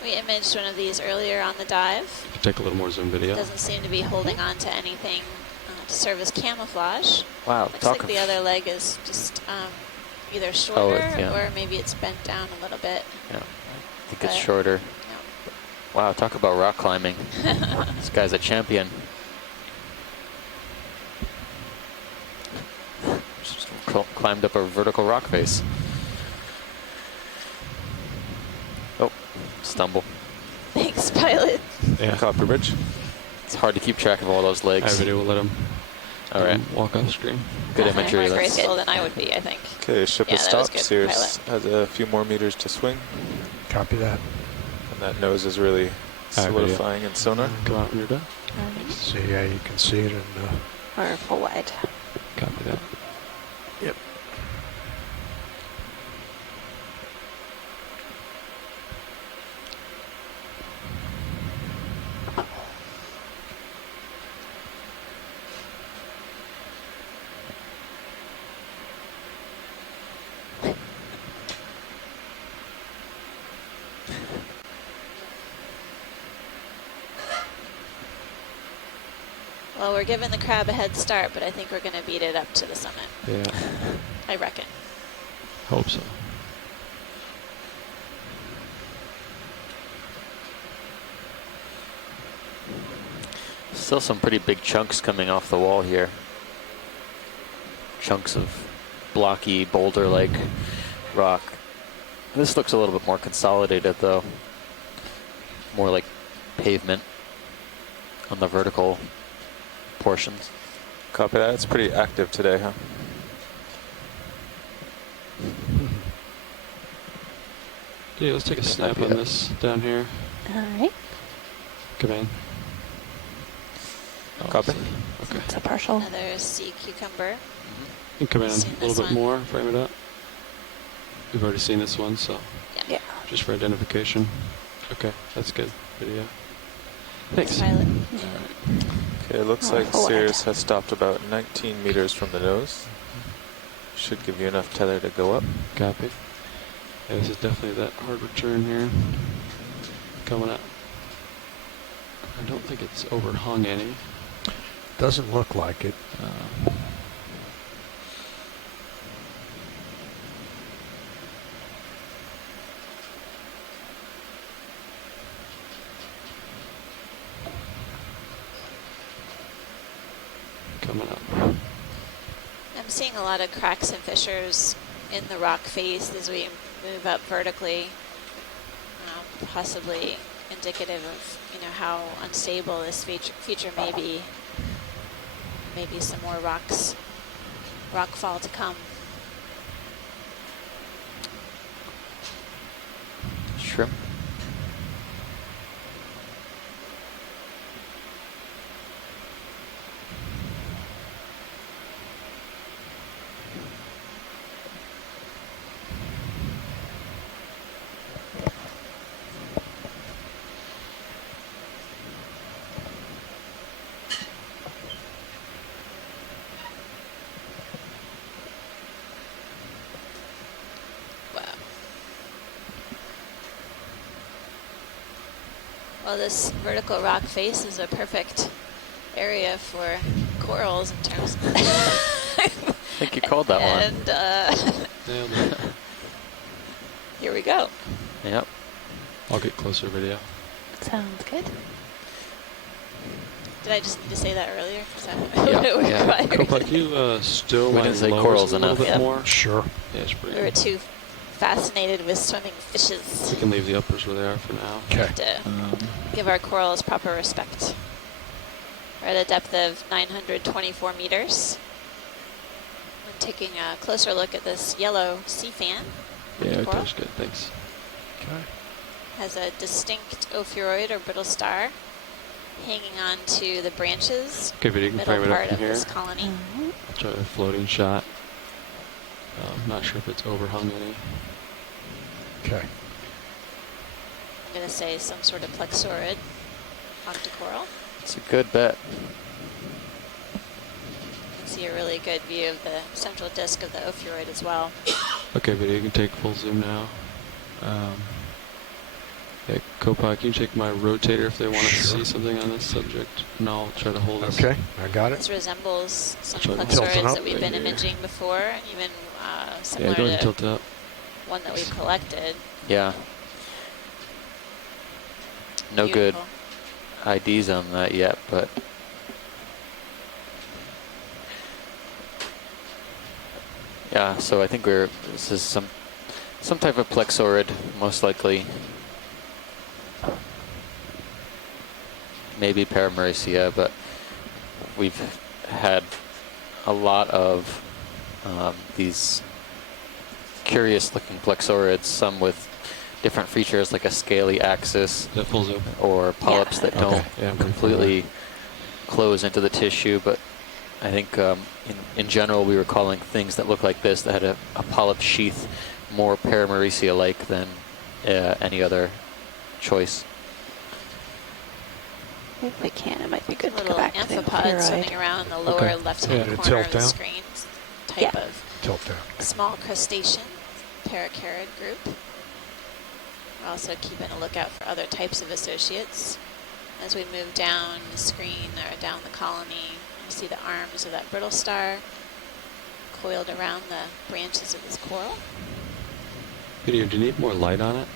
We imaged one of these earlier on the dive. You can take a little more zoom video. Doesn't seem to be holding on to anything to serve as camouflage. Wow, Looks talk like of the other leg is just either shorter yeah. or maybe it's bent down a little bit. Yeah, I think it's But- shorter. Wow, talk about rock climbing. This guy's a champion. Just climbed up a vertical rock face. Oh, stumble. Thanks, pilot. Yeah. Copy, Bridge. It's hard to keep track of all those Our legs. video will let him All right, walk off screen. good Definitely imagery. more That's- graceful than I would be, I think. Okay, ship Yeah, has that was stopped. good, Sears has a few more meters to swing, Copy that. and that nose is really All right, video. solidifying in sonar. Come out when you're done. See, yeah, you can see it in Or full wide. Copy that. Yep. Well, we're giving the crab a head start, but I think we're going to beat it up to the summit. Yeah. I reckon. Hope so. Still some pretty big chunks coming off the wall here. Chunks of blocky, boulder-like rock. This looks a little bit more consolidated, though. More like pavement on the vertical portions. Copy that. It's pretty active today, huh? Yeah, let's take a snap on this down here. All right. Come in. Oh, Copy. Okay. It's a partial. Another sea cucumber. You can come in Seen a little this bit one. more, frame it up. We've already seen this one, so Yeah. just for identification. Okay, that's good. Video. Thanks. Pilot. Okay, it looks Oh, like full Sirius has stopped about 19 meters from the nose. Should give you enough tether to go up. Copy. Yeah, this is definitely that hard return here. Coming up. I don't think it's overhung any. Doesn't look like it. Coming up. I'm seeing a lot of cracks and fissures in the rock face as we move up vertically, possibly indicative of how unstable this feature may be. Maybe some more rockfall to come. Shrimp. Well, this vertical rock face is a perfect area for corals in terms of I think you called that one. and Nailed it. here we go. Yep. I'll get closer video. Sounds good. Did I just need to say that earlier? Is that Yeah, what it yeah. required? Copa, can you still We line didn't say lower corals a little enough. bit Yep. more? Sure. Yeah, it's pretty We were good. too fascinated with swimming fishes. We can leave the uppers where they are for now. We Okay. have to give our corals proper respect. We're at a depth of 924 meters. I'm taking a closer look at this yellow sea fan. Yeah, Coral. okay, that's good. Thanks. Okay. Has a distinct ophiuroid or brittle star hanging on to the branches, Okay, video, you can middle frame it up part from of here. this colony. I'll try a floating shot. Not sure if it's overhung any. Okay. I'm going to say some sort of plexaurid octocoral. It's a good bet. You can see a really good view of the central disc of the ophiuroid as well. Okay, video, you can take full zoom now. Yeah, Copa, can you take my rotator if they want to Sure. see something on this subject? And I'll try to hold this. Okay, I got it. This resembles some Try to tilt it plexaurids up. that we've been Right here. imaging before, and even Yeah, similar go ahead and to tilt it up. one that we've collected. Yeah. No good Beautiful. IDs on that yet, but yeah. So I think this is some type of plexaurid, most likely. Maybe Paramaricia, but we've had a lot of these curious-looking plexaurids, some with different features like a scaly axis Yeah, full zoom. or polyps that don't Yeah, completely close into the tissue. But I think in general we were calling things that look like this, that had a polyp sheath, more Paramaricia-like than any other choice. If we can, it might be good to Little go back to the amphipod swimming ophiuroid. around the lower Okay. left-hand Yeah, corner tilt of the down. screen. Type Yeah. of Tilt down. small crustacean, paracarid group. We're also keeping a lookout for other types of associates. As we move down the screen or down the colony, you see the arms of that brittle star coiled around the branches of this coral. Video, do you need more light on it?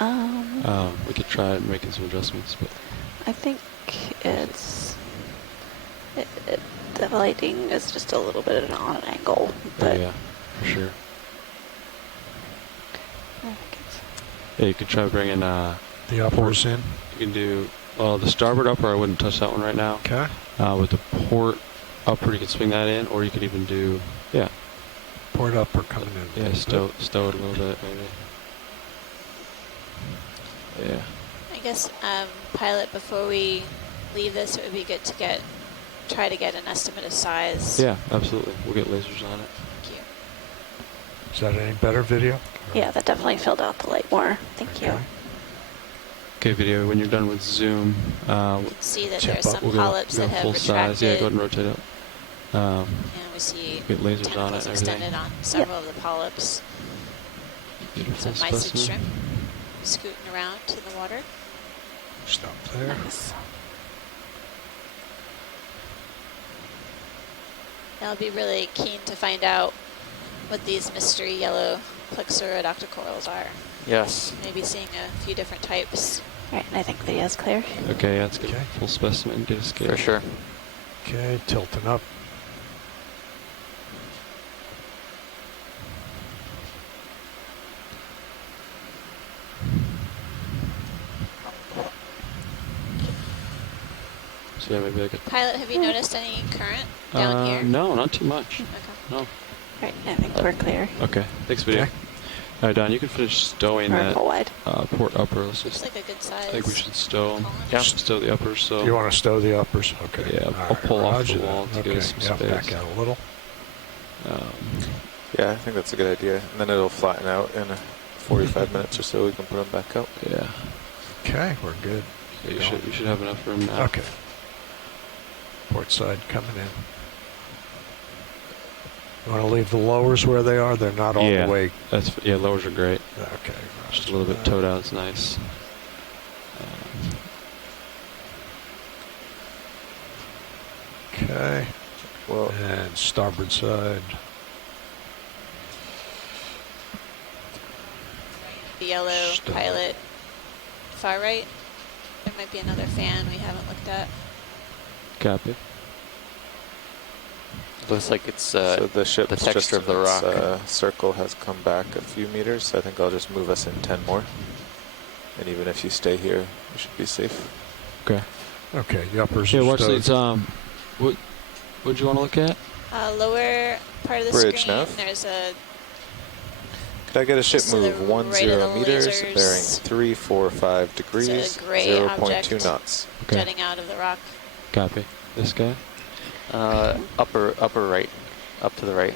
Um, We could try making some adjustments, but I think the lighting is just a little bit on an angle, but yeah, for sure. I think it's Yeah, you could try bringing The uppers in. You can do the starboard upper. I wouldn't touch that one right now. Okay. With the port upper, you can swing that in, or you could even do Port upper coming in. yeah, stow it a little bit maybe. Yeah. I guess, pilot, before we leave this, it would be good to try to get an estimate of size. Yeah, absolutely. We'll get lasers on it. Thank you. Is that any better video? yeah, that definitely filled out the light more. Thank you. Okay, video. When you're done with zoom, You can see that there are Tip up. some we'll go polyps that have full size. Yeah, retracted, go ahead and rotate it. and we see Get lasers on it tentacles and extended everything. on several of the polyps. Beautiful Some mysid specimen. shrimp scooting around in the water. Stop there. Nice. I'll be really keen to find out what these mystery yellow plexurodactyl corals are. Yes. Maybe seeing a few different types. All right, I think video's clear. Okay, yeah, let's get Okay. a full specimen. Get a scale. For sure. Okay, tilting up. So yeah, maybe like a. Pilot, have you noticed any current down here? No, not too much. Okay. No. All right, I think we're clear. Okay. Thanks, video. Okay. All right, Don, you can finish stowing Or that full wide. port upper. Let's Looks just. like a good size. I think we should stow them. colony. Yeah. Stow the uppers. So. You want to stow the uppers? Okay. Yeah, All I'll right, pull off roger the that. wall to give okay. us some Yeah, space. back out a little. Yeah, I think that's a good idea. And then it'll flatten out in 45 minutes or so. We can put them back out. Yeah. Okay, we're good. Yeah, you should have enough room now. Okay. Port side coming in. You want to leave the lowers where they are? They're not all Yeah. the way. Lowers are great. Okay. Just a little bit towed out is nice. Okay. Well, And starboard side. The yellow Stow. pilot, far right. There might be another fan we haven't looked at. Copy. Looks like it's so the ship, the texture of the rock. circle has come back a few meters. So I think I'll just move us in 10 more. And even if you stay here, you should be safe. Okay. Okay, the uppers Yeah, are watch stowed. these. What do you want to look at? Lower part of the Bridge screen, nav. there's a Could I get a ship Just to the move 10 right of the meters, lasers. bearing 345 degrees, It's a gray 0.2 object. knots. Okay. jutting out of the rock. Copy. This guy. Upper right, up to the right.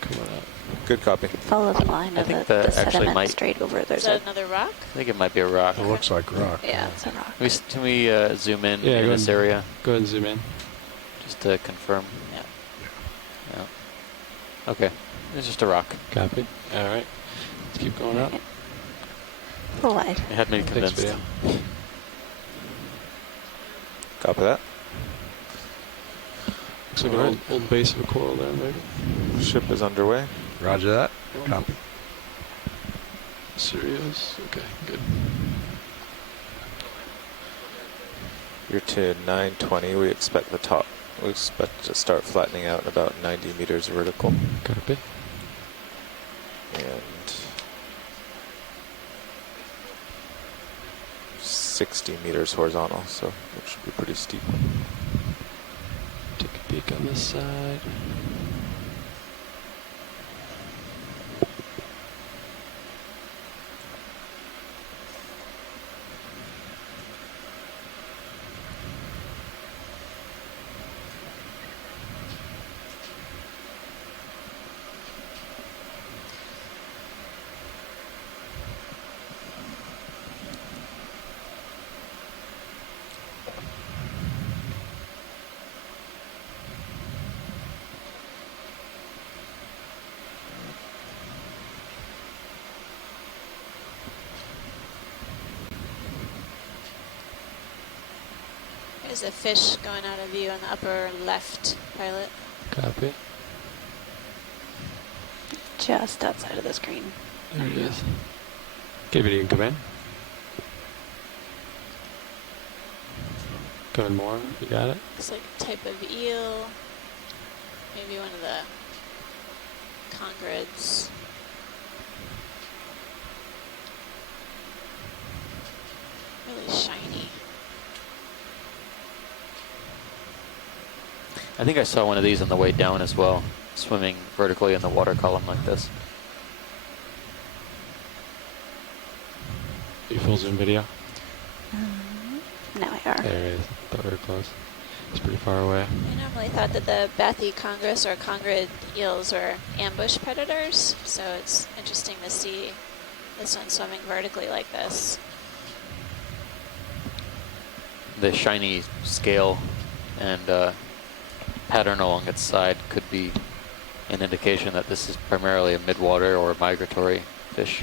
Coming up. Good copy. Follow the line I of think the that actually sediment might- straight over. Is There's that a another rock? I think it might be a rock. It looks like rock. yeah, it's a rock. Can we zoom in Yeah, in go this ahead. area Go ahead and zoom in. just to confirm? Yep. Yeah. Okay. It's just a rock. Copy. All right. Let's keep going up. Full wide. It had me Thanks, convinced. video. Copy that. Looks like an old base of a coral there, maybe. Ship is underway. Roger that. Copy. Serious. Okay, good. You're to 920. We expect the top. We expect to start flattening out in about 90 meters vertical. Copy. And 60 meters horizontal, so it should be pretty steep. Take a peek on this side. There's a fish going out of view on the upper left, pilot. Copy. Just outside of the screen. There he is. KBD, you can come in. Come in more. You got it. Looks like a type of eel. Maybe one of the congrids. Really shiny. I think I saw one of these on the way down as well, swimming vertically in the water column like this. You full zoom video? Now we are. There it is. Thought we were close. It's pretty far away. I normally thought that the Bathycongrus or congrid eels were ambush predators, so it's interesting to see this one swimming vertically like this. The shiny scale and pattern along its side could be an indication that this is primarily a midwater or migratory fish.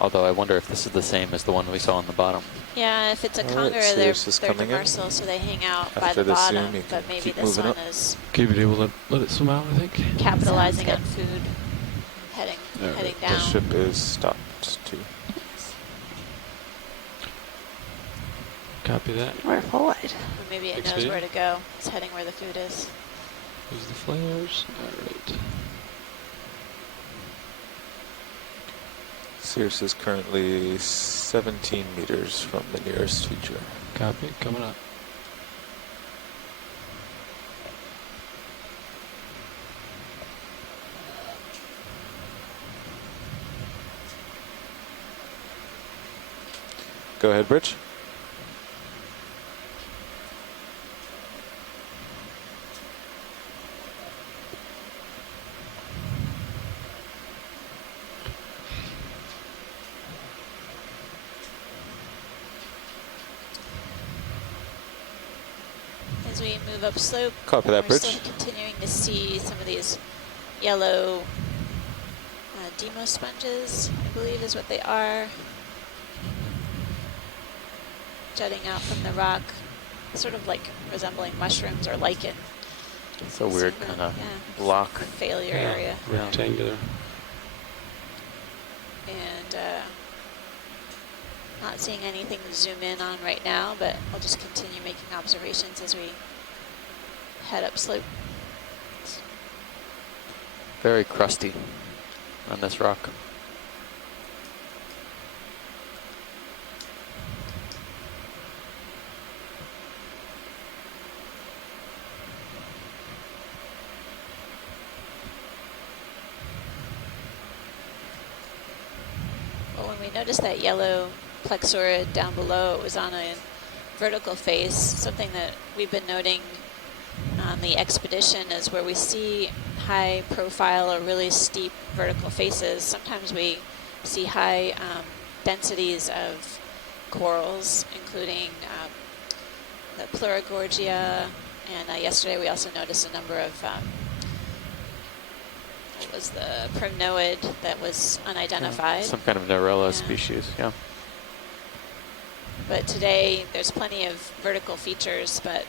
Although I wonder if this is the same as the one we saw on the bottom. Yeah, if it's a All right, conger, Sirius is they're coming in. demersal, so they hang out by After the the zoom, bottom, you but can maybe keep this moving one up. is KBD will let it swim out, I think. capitalizing on Sounds food, heading Alright, The down. ship is stopped too. Copy that. We're full wide. Or maybe it Thanks, knows Pete. where to go. It's heading where the food is. There's the flares. Alright. Sirius is currently 17 meters from the nearest feature. Copy. Coming up. Go ahead, Bridge. As we move up slope, Copy that, we're Bridge. still continuing to see some of these yellow demo sponges, I believe is what they are, jutting out from the rock, sort of like resembling mushrooms or lichen. It's a weird Some, kind of yeah, lock. failure Yeah, area. rectangular. And not seeing anything to zoom in on right now, but I'll just continue making observations as we head up slope. Very crusty on this rock. Well, when we noticed that yellow plexaurid down below, it was on a vertical face. Something that we've been noting on the expedition is where we see high profile or really steep vertical faces. Sometimes we see high densities of corals, including the Pleurogorgia, and yesterday we also noticed a number of what was the primnoid that was unidentified. Some kind of Narella Yeah. species, yeah. But today there's plenty of vertical features, but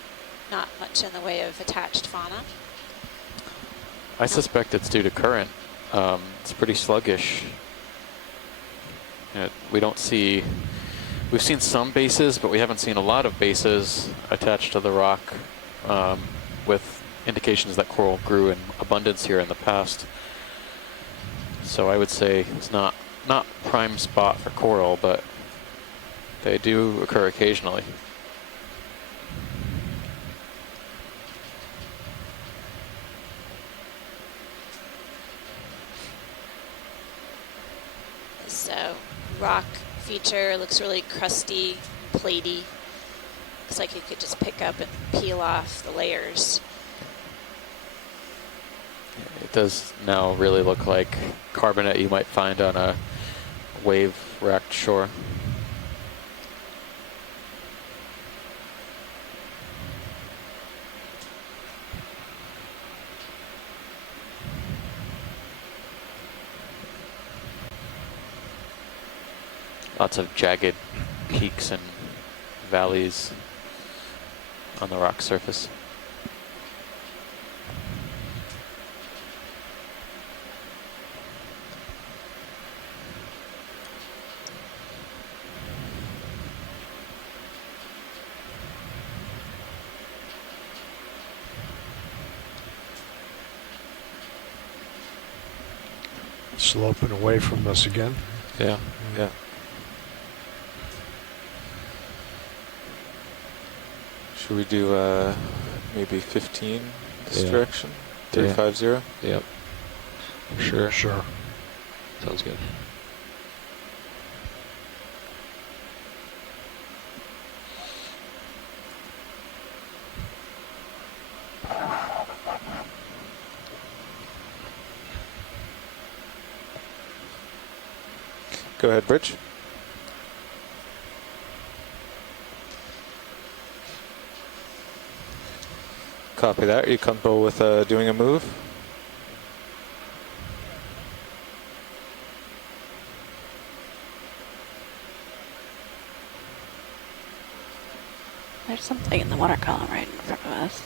not much in the way of attached fauna. I suspect it's due to current. It's pretty sluggish. We don't see, we've seen some bases, but we haven't seen a lot of bases attached to the rock with indications that coral grew in abundance here in the past. So I would say it's not prime spot for coral, but they do occur occasionally. This rock feature looks really crusty, platey. Looks like you could just pick up and peel off the layers. It does now really look like carbonate you might find on a wave-racked shore. Lots of jagged peaks and valleys on the rock surface. Sloping away from us again. Yeah. Yeah. Should we do maybe 15 this Yeah. direction? 350? Yep. Sure. Sure. Sounds good. Go ahead, Bridge. Copy that. Are you comfortable with doing a move? There's something in the water column right in front of us.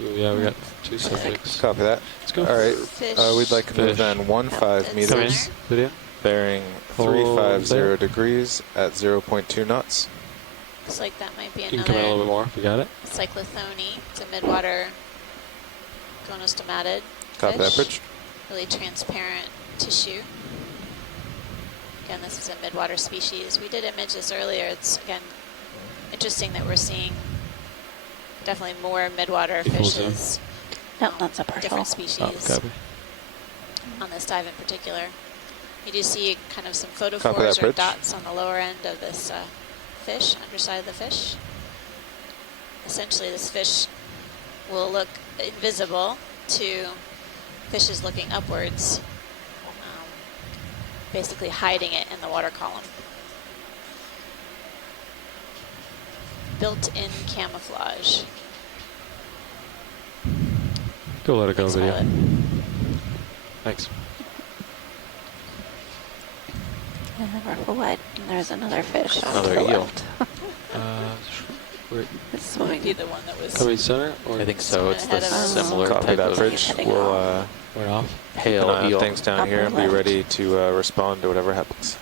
Ooh, yeah, we got 2 subjects. Copy that. Let's go. All right. Fish. We'd like to move Fish. then 15 Dead center. meters, Video. bearing Hold 350 there. degrees at 0.2 knots. Looks like that might be You can come in a little another bit more if you got it. cyclothone. It's a midwater gonostomatid Copy that, fish. Bridge. Really transparent tissue. Again, this is a midwater species. We did image this earlier. It's, again, interesting that we're seeing definitely more midwater Equal zoom. fishes, No, that's a partial. different Oh, species copy. on this dive in particular. You do see kind of some Copy that, photophores or Bridge. dots on the lower end of this fish, underside of the fish. Essentially, this fish will look invisible to fishes looking upwards, basically hiding it in the water column. Built-in camouflage. Go let it go, Thanks, video. Violet. Thanks. Careful what? There's another fish. on Another the eel. left. Wait, It's Might swimming. be the one that was coming center or I think so. It's the ahead of us. similar Copy type that, of Bridge. heading We'll right off? keep pale an eye on eel. things down here and be Upper left. ready to respond to whatever happens.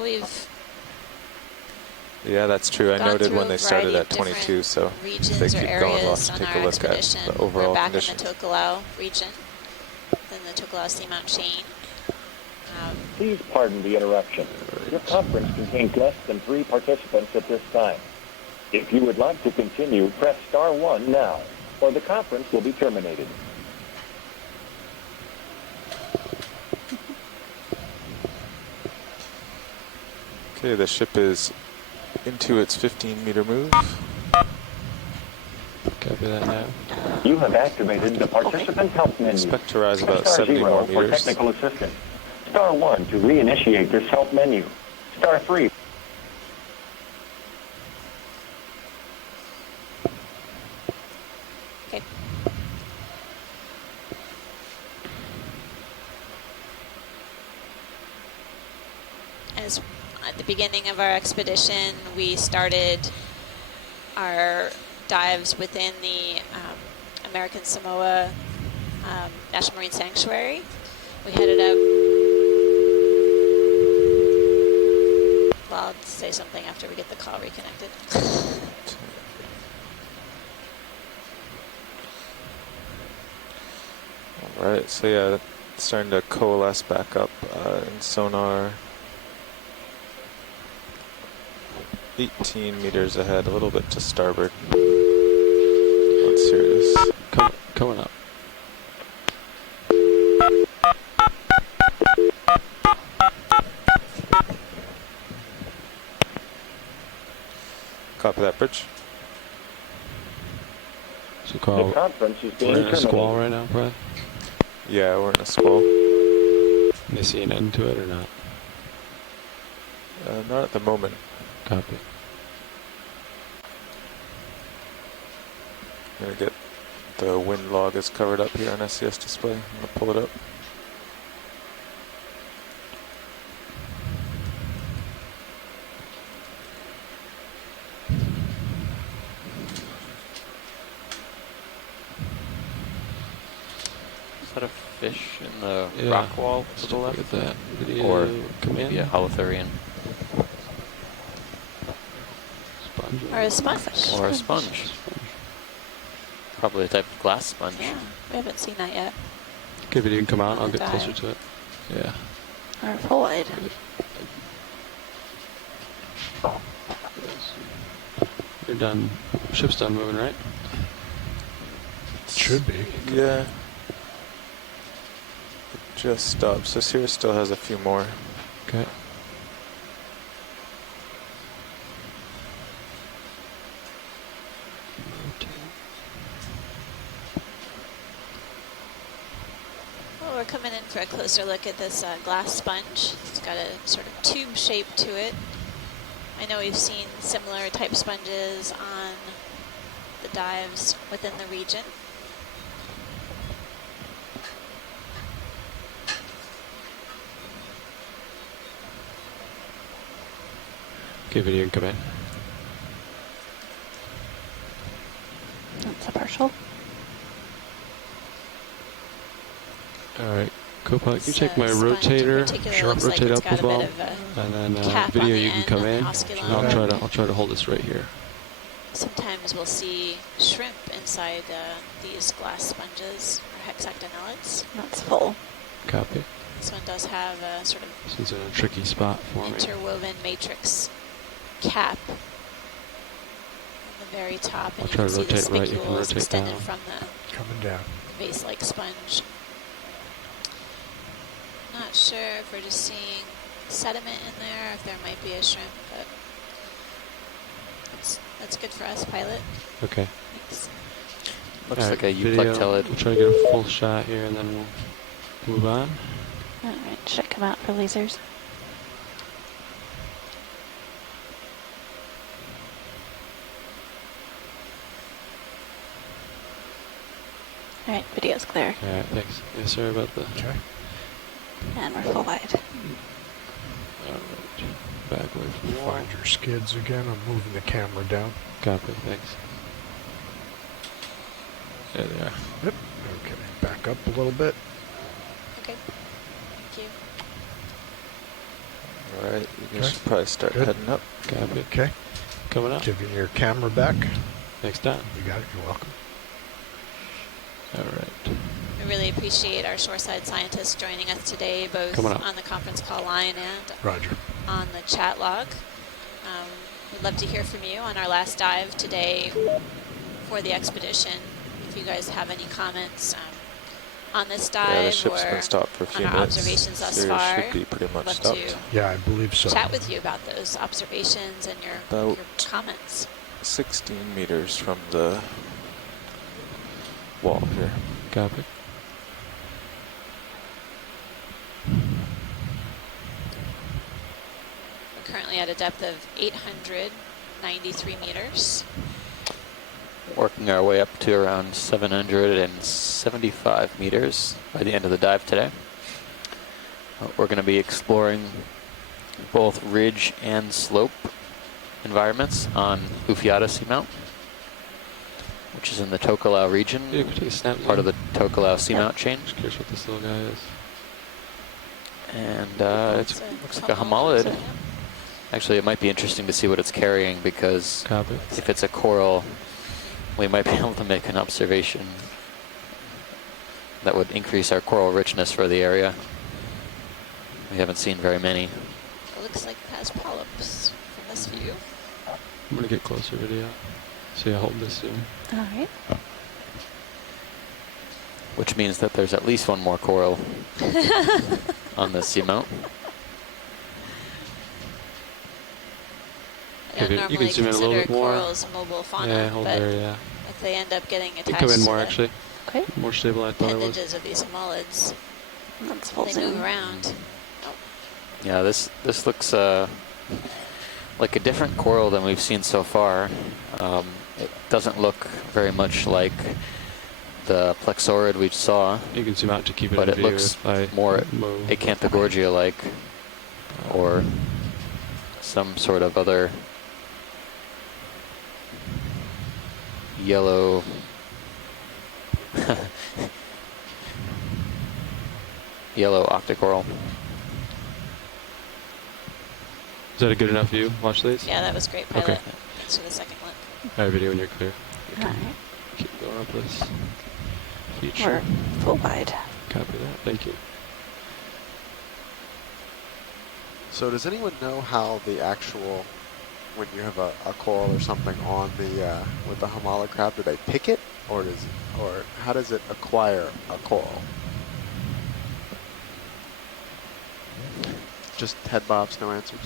We've Yeah, that's true. I gone noted through when a they started variety at of different 22, so if regions they or keep going, we'll areas have on to take our a look at expedition. the We're overall back conditions. in the Tokelau region, then the Tokelau Seamount chain. Please pardon the interruption. Your conference contains less than 3 participants at this time. If you would like to continue, press star 1 now, or the conference will be terminated. Okay, the ship is into its 15-meter move. Copy that now. You have activated the participant help menu. Expect to rise about Star 70 0 more for meters. technical assistance. Star 1 to reinitiate this help menu. Star 3. Okay. As at the beginning of our expedition, we started our dives within the American Samoa National Marine Sanctuary. We headed up. Well, I'll say something after we get the call reconnected. All right, so yeah, it's starting to coalesce back up in sonar. 18 meters ahead, a little bit to starboard. Let's hear this. Coming up. Copy that, Bridge. So The Carl, conference is being we're in a squall terminated. right now, Brad. Yeah, we're in a squall. They see an end to it or not? Not at the moment. Copy. gonna get the wind log is covered up here on SCS display. I'm gonna pull it up. Is that a fish in the Yeah. rock wall to the Look left? at that video. Or come maybe in. a holothurian. Sponge. Or a sponge. Or a sponge. Probably a type of glass sponge. Yeah, we haven't seen that yet. Okay, video can come out. I'll On the get closer dive. to it. Yeah. Or full wide. You're done. Ship's done moving, right? Should be. Yeah. It just stopped. So Sirius still has a few more. Okay. Well, we're coming in for a closer look at this glass sponge. It's got a sort of tube shape to it. I know we've seen similar type sponges on the dives within the region. Okay, video can come in. That's a partial. Alright, Copilot, can you This, take my sponge in rotator, particular looks like rotate it's up got a a bit ball, of a and then cap on video the you can end come on the in. osculum. And I'll try to hold this right here. Sometimes we'll see shrimp inside these glass sponges or hexactinellids. That's full. Copy. This one does have a sort of This is in a tricky spot for me. interwoven matrix cap on the very top, I'll and you try can to see the rotate right, you can spicules rotate extended down. from the Coming down. base-like sponge. Not sure if we're just seeing sediment in there, if there might be a shrimp, but that's good for us, pilot. Okay. Thanks. Looks Alright, like a video. euplectellid. We'll try to get a full shot here and then we'll move on. Alright, should I come out for lasers? Alright, video's clear. Alright, thanks. Yeah, sorry about the... Okay. And we're full wide. Alright, back away from the wall. Find your skids again. I'm moving the camera down. Copy, thanks. There they are. Yep. Okay. Back up a little bit. Okay. Thank you. Alright, you Okay. should probably start Good. heading up. Copy. Okay. Coming up. Giving your camera back. Thanks, Don. You got it. You're welcome. Alright. We really appreciate our shoreside scientists joining us today, both Coming up. on the conference call line and Roger. on the chat log. We'd love to hear from you on our last dive today for the expedition. If you guys have any comments on this dive Yeah, the ship's or been stopped for a few on our minutes. observations thus Sirius far, should be pretty much love stopped. to Yeah, I believe so. chat with you about those observations and your About comments. 16 meters from the wall here. Copy. We're currently at a depth of 893 meters. Working our way up to around 775 meters by the end of the dive today. We're going to be exploring both ridge and slope environments on Ufiata Seamount, which is in the Tokelau region, Yeah, we take a snap part of zoom. the Tokelau Seamount chain. Just curious what this little guy is. And it It's looks like a homalid. Actually, it might be interesting to see what it's carrying, because Copy. if it's a coral, we might be able to make an observation that would increase our coral richness for the area. We haven't seen very many. It looks like it has polyps from this view. I'm gonna get closer video. See, I hold this zoom. Alright. Which means that there's at least one more coral on this seamount. I don't You normally can zoom in a little consider bit more. corals mobile fauna, Yeah, hold but there, yeah. if they end up getting You attached can come in to more, the actually. Okay. More stable than I thought it was. appendages of these homolids, That's full they zoom. move around. Yeah, this looks like a different coral than we've seen so far. It doesn't look very much like the plexaurid we saw. You can zoom out to keep it but in it view looks if I more move. Acanthogorgia-like, or some sort of other yellow yellow octocoral. Is that a good enough view? Watch these? Yeah, that was great, Pilot. Okay. Thanks for the second look. All right, video when you're clear. All right. Keep going up this feature. We're full wide. Copy that. Thank you. So does anyone know how the actual, when you have a coral or something on the with the Hamala crab, do they pick it, or how does it acquire a coral? Just head bobs, no answers.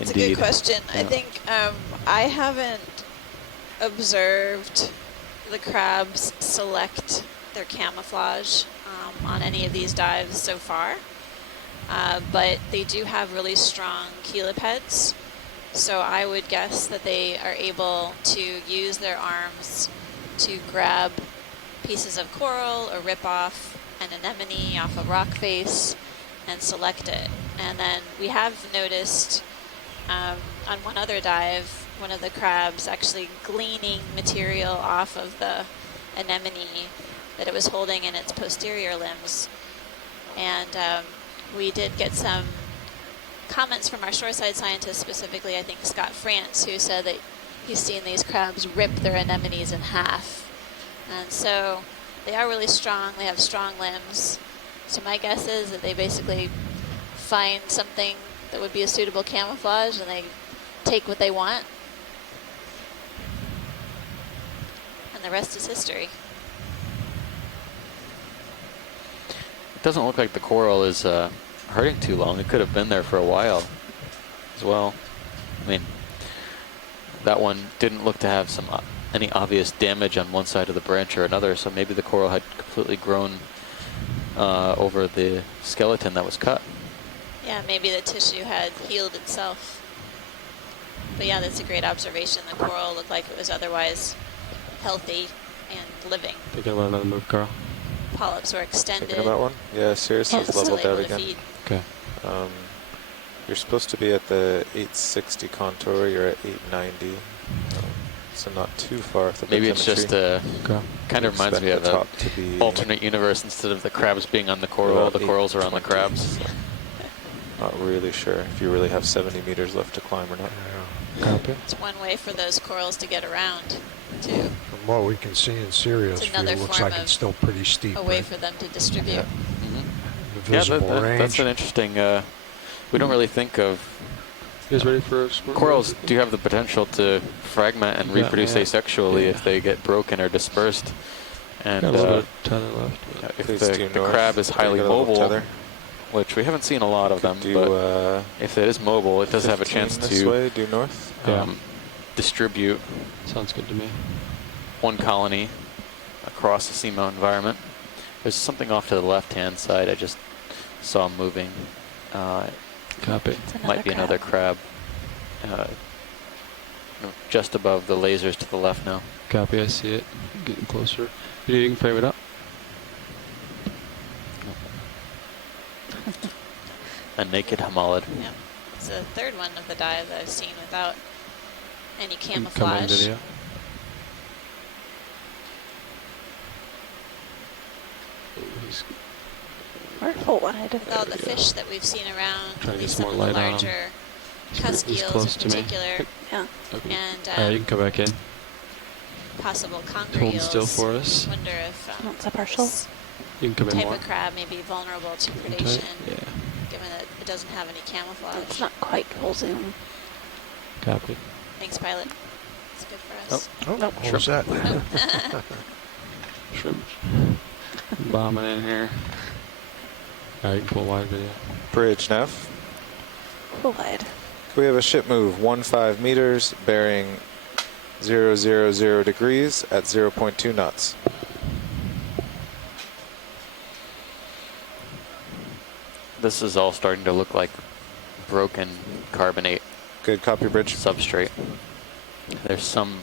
It's a good question. Yeah. I think I haven't observed the crabs select their camouflage on any of these dives so far, but they do have really strong cheliceds, so I would guess that they are able to use their arms to grab pieces of coral or rip off an anemone off a rock face and select it. And then we have noticed on one other dive, one of the crabs actually gleaning material off of the anemone that it was holding in its posterior limbs. And we did get some comments from our shoreside scientists, specifically I think Scott France, who said that he's seen these crabs rip their anemones in half. And so they are really strong, they have strong limbs. So my guess is that they basically find something that would be a suitable camouflage and they take what they want. And the rest is history. It doesn't look like the coral is hurting too long. It could have been there for a while as well. I mean, that one didn't look to have any obvious damage on one side of the branch or another, so maybe the coral had completely grown over the skeleton that was cut. Yeah, maybe the tissue had healed itself. But yeah, that's a great observation. The coral looked like it was otherwise healthy and living. Thinking about another move, Carl? Polyps were extended. Thinking about one? Yeah, seriously, it's leveled out again. Okay. You're supposed to be at the 860 contour. You're at 890. So not too far. Maybe it's just kind of reminds me of an alternate universe. Instead of the crabs being on the coral, the corals are on the crabs. Not really sure if you really have 70 meters left to climb or not. Copy. It's one way for those corals to get around, too. From what we can see in Sirius view, it looks like it's still pretty steep. A way for them to distribute. Yeah. Mm-hmm. The visible range. That's an interesting. We don't really think of. You guys ready for a sport? Corals do have the potential to fragment and reproduce asexually if they get broken or dispersed. And got a little tether left. if the crab is highly mobile, which we haven't seen a lot of them, but if it is mobile, it does have a chance to due north. Distribute. Sounds good to me. One colony across the seamount environment. There's something off to the left-hand side I just saw moving. Copy. Might be another crab. Just above the lasers to the left now. Copy, I see it. Getting closer. You can frame it up. A naked hamalid. Yep. It's the third one of the dive that I've seen without any Come on, camouflage. video. We're full wide. With all the fish that we've seen around, Try to at get least some some more of the light on larger He's cusk eels close in to me. particular, Yeah. Okay. and You can come back in. possible conger Hold eels. still for us. Wonder if What's a partial? this You can come in type more. of crab may be vulnerable to Okay. predation, Yeah. given that it doesn't have any camouflage. It's not quite full zoom. Copy. Thanks, Pilot. It's good for us. Oh, Nope. what was that? Shrimp. Bombing in here. Alright, full wide video. Bridge nav. Full wide. We have a ship move 15 meters, bearing 000 degrees at 0.2 knots. This is all starting to look like broken carbonate Good copy, bridge. substrate. There's some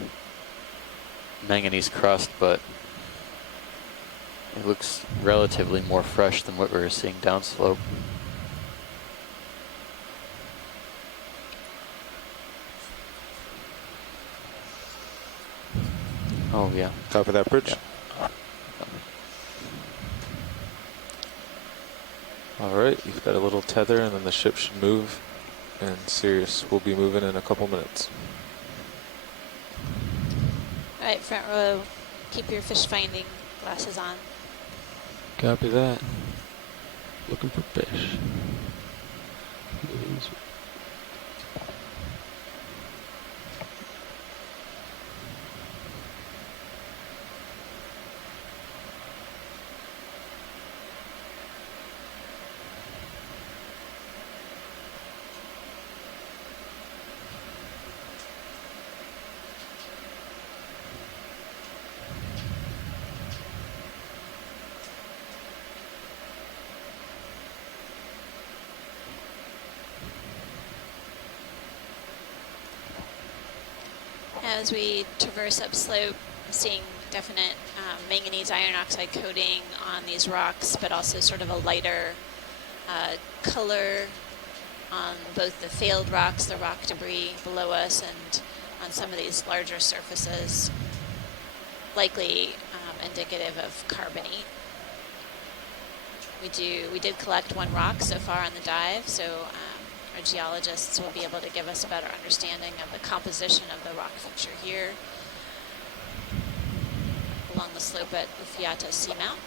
manganese crust, but it looks relatively more fresh than what we were seeing downslope. Oh yeah. Top of that bridge. Yeah. All right, you've got a little tether, and then the ship should move, and Sirius will be moving in a couple minutes. All right, front row, keep your fish finding glasses on. Copy that. Looking for fish. As we traverse upslope, seeing definite manganese iron oxide coating on these rocks, but also sort of a lighter color on both the failed rocks, the rock debris below us, and on some of these larger surfaces, likely indicative of carbonate. We did collect one rock so far on the dive, so our geologists will be able to give us a better understanding of the composition of the rock feature here along the slope at Ufiata Seamount.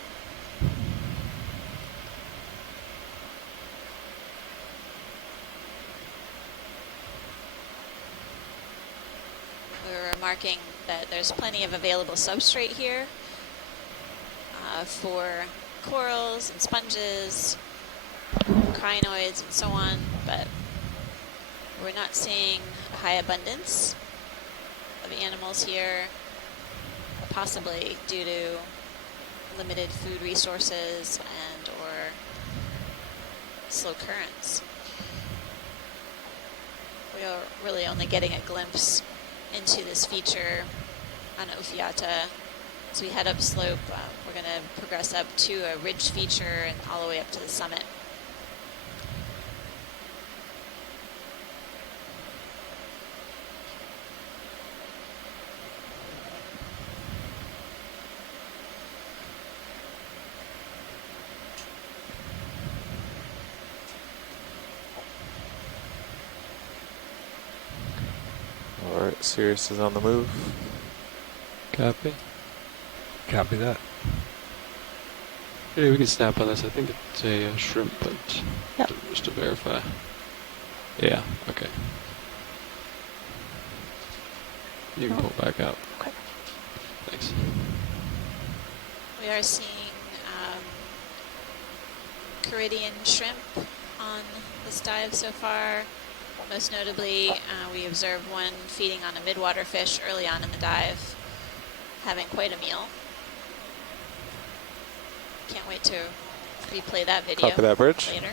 We were remarking that there's plenty of available substrate here for corals and sponges, crinoids and so on, but we're not seeing a high abundance of animals here, possibly due to limited food resources and or slow currents. We are really only getting a glimpse into this feature on Ufiata. As we head upslope, we're going to progress up to a ridge feature and all the way up to the summit. All right, Sirius is on the move. Copy. Copy that. Yeah, we can snap on this. I think it's a shrimp, but Yep. just to verify. Yeah, okay. You can pull back out. Okay. Thanks. We are seeing Caridian shrimp on this dive so far. Most notably, we observed one feeding on a midwater fish early on in the dive, having quite a meal. Can't wait to replay that video Top of that bridge. later.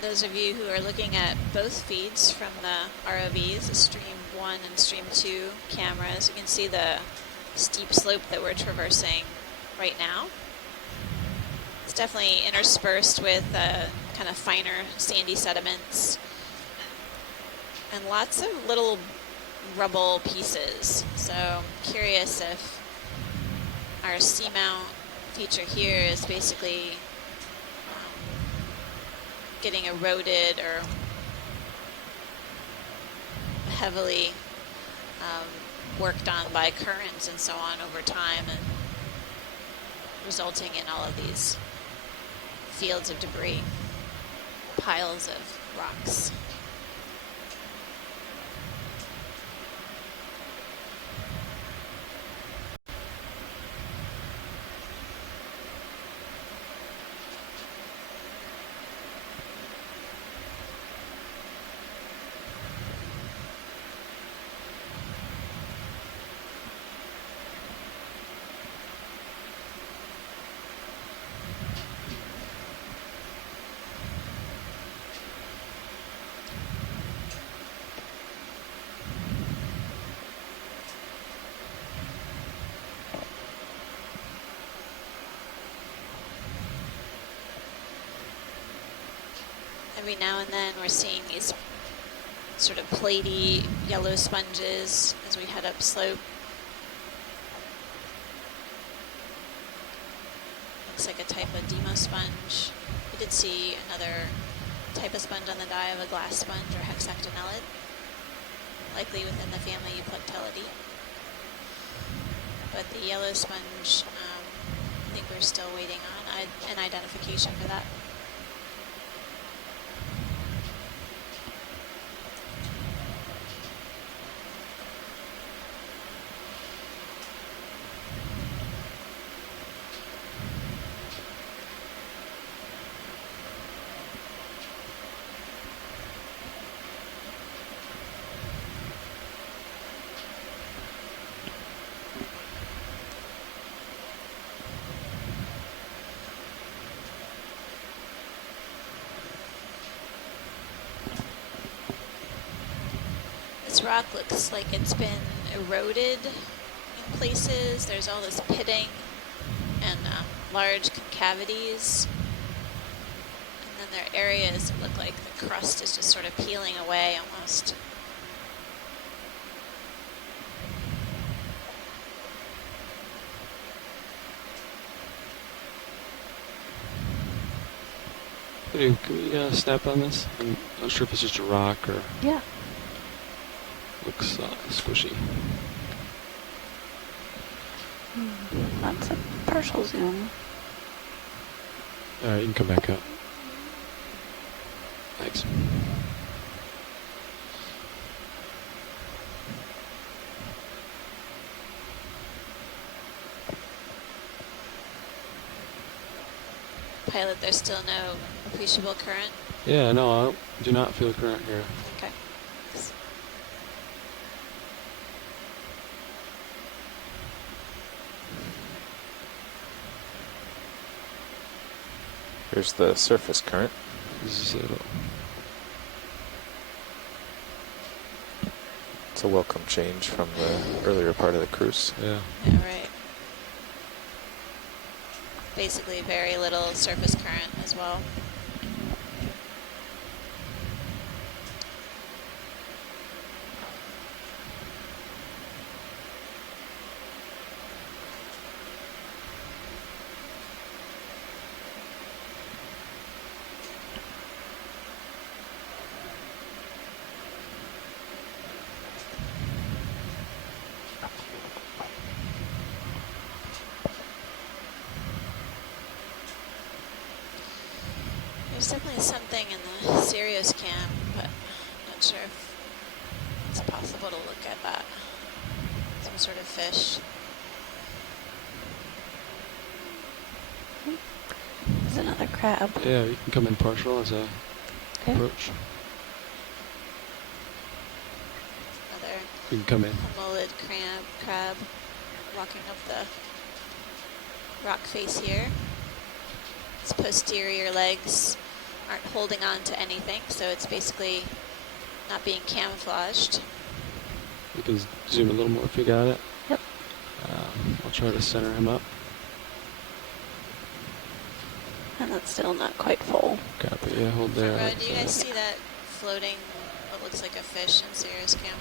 Those of you who are looking at both feeds from the ROVs, the Stream 1 and Stream 2 cameras, you can see the steep slope that we're traversing right now. It's definitely interspersed with kind of finer sandy sediments and lots of little rubble pieces. So I'm curious if our Seamount feature here is basically getting eroded or heavily worked on by currents and so on over time, and resulting in all of these fields of debris, piles of rocks. every now and then we're seeing these sort of platey yellow sponges as we head up slope. Looks like a type of demo sponge. We did see another type of sponge on the dive, a glass sponge or hexactinellid, likely within the family Euplectellidae. But the yellow sponge, I think we're still waiting on an identification for that. This rock looks like it's been eroded in places. There's all this pitting and large concavities. And then there are areas that look like the crust is just sort of peeling away almost. Hey, can we snap on this? I'm not sure if it's just a rock or... Yeah. Looks squishy. That's a partial zoom. Alright, you can come back up. Thanks. Pilot, there's still no appreciable current? Yeah, no, I do not feel current here. Okay. Here's the surface current. Zero. It's a welcome change from the earlier part of the cruise. Yeah. Yeah, right. Basically very little surface current as well. There's definitely something in the Sirius cam, but I'm not sure if it's possible to look at that. Some sort of fish. There's another crab. Yeah, you can come in partial as a approach. Another You can come in. humulid crab walking up the rock face here. Its posterior legs aren't holding on to anything, so it's basically not being camouflaged. You can zoom a little more if you got it. Yep. I'll try to center him up. And that's still not quite full. Copy, yeah, hold there. Front row, do you guys see that floating, what looks like a fish in Sirius cam?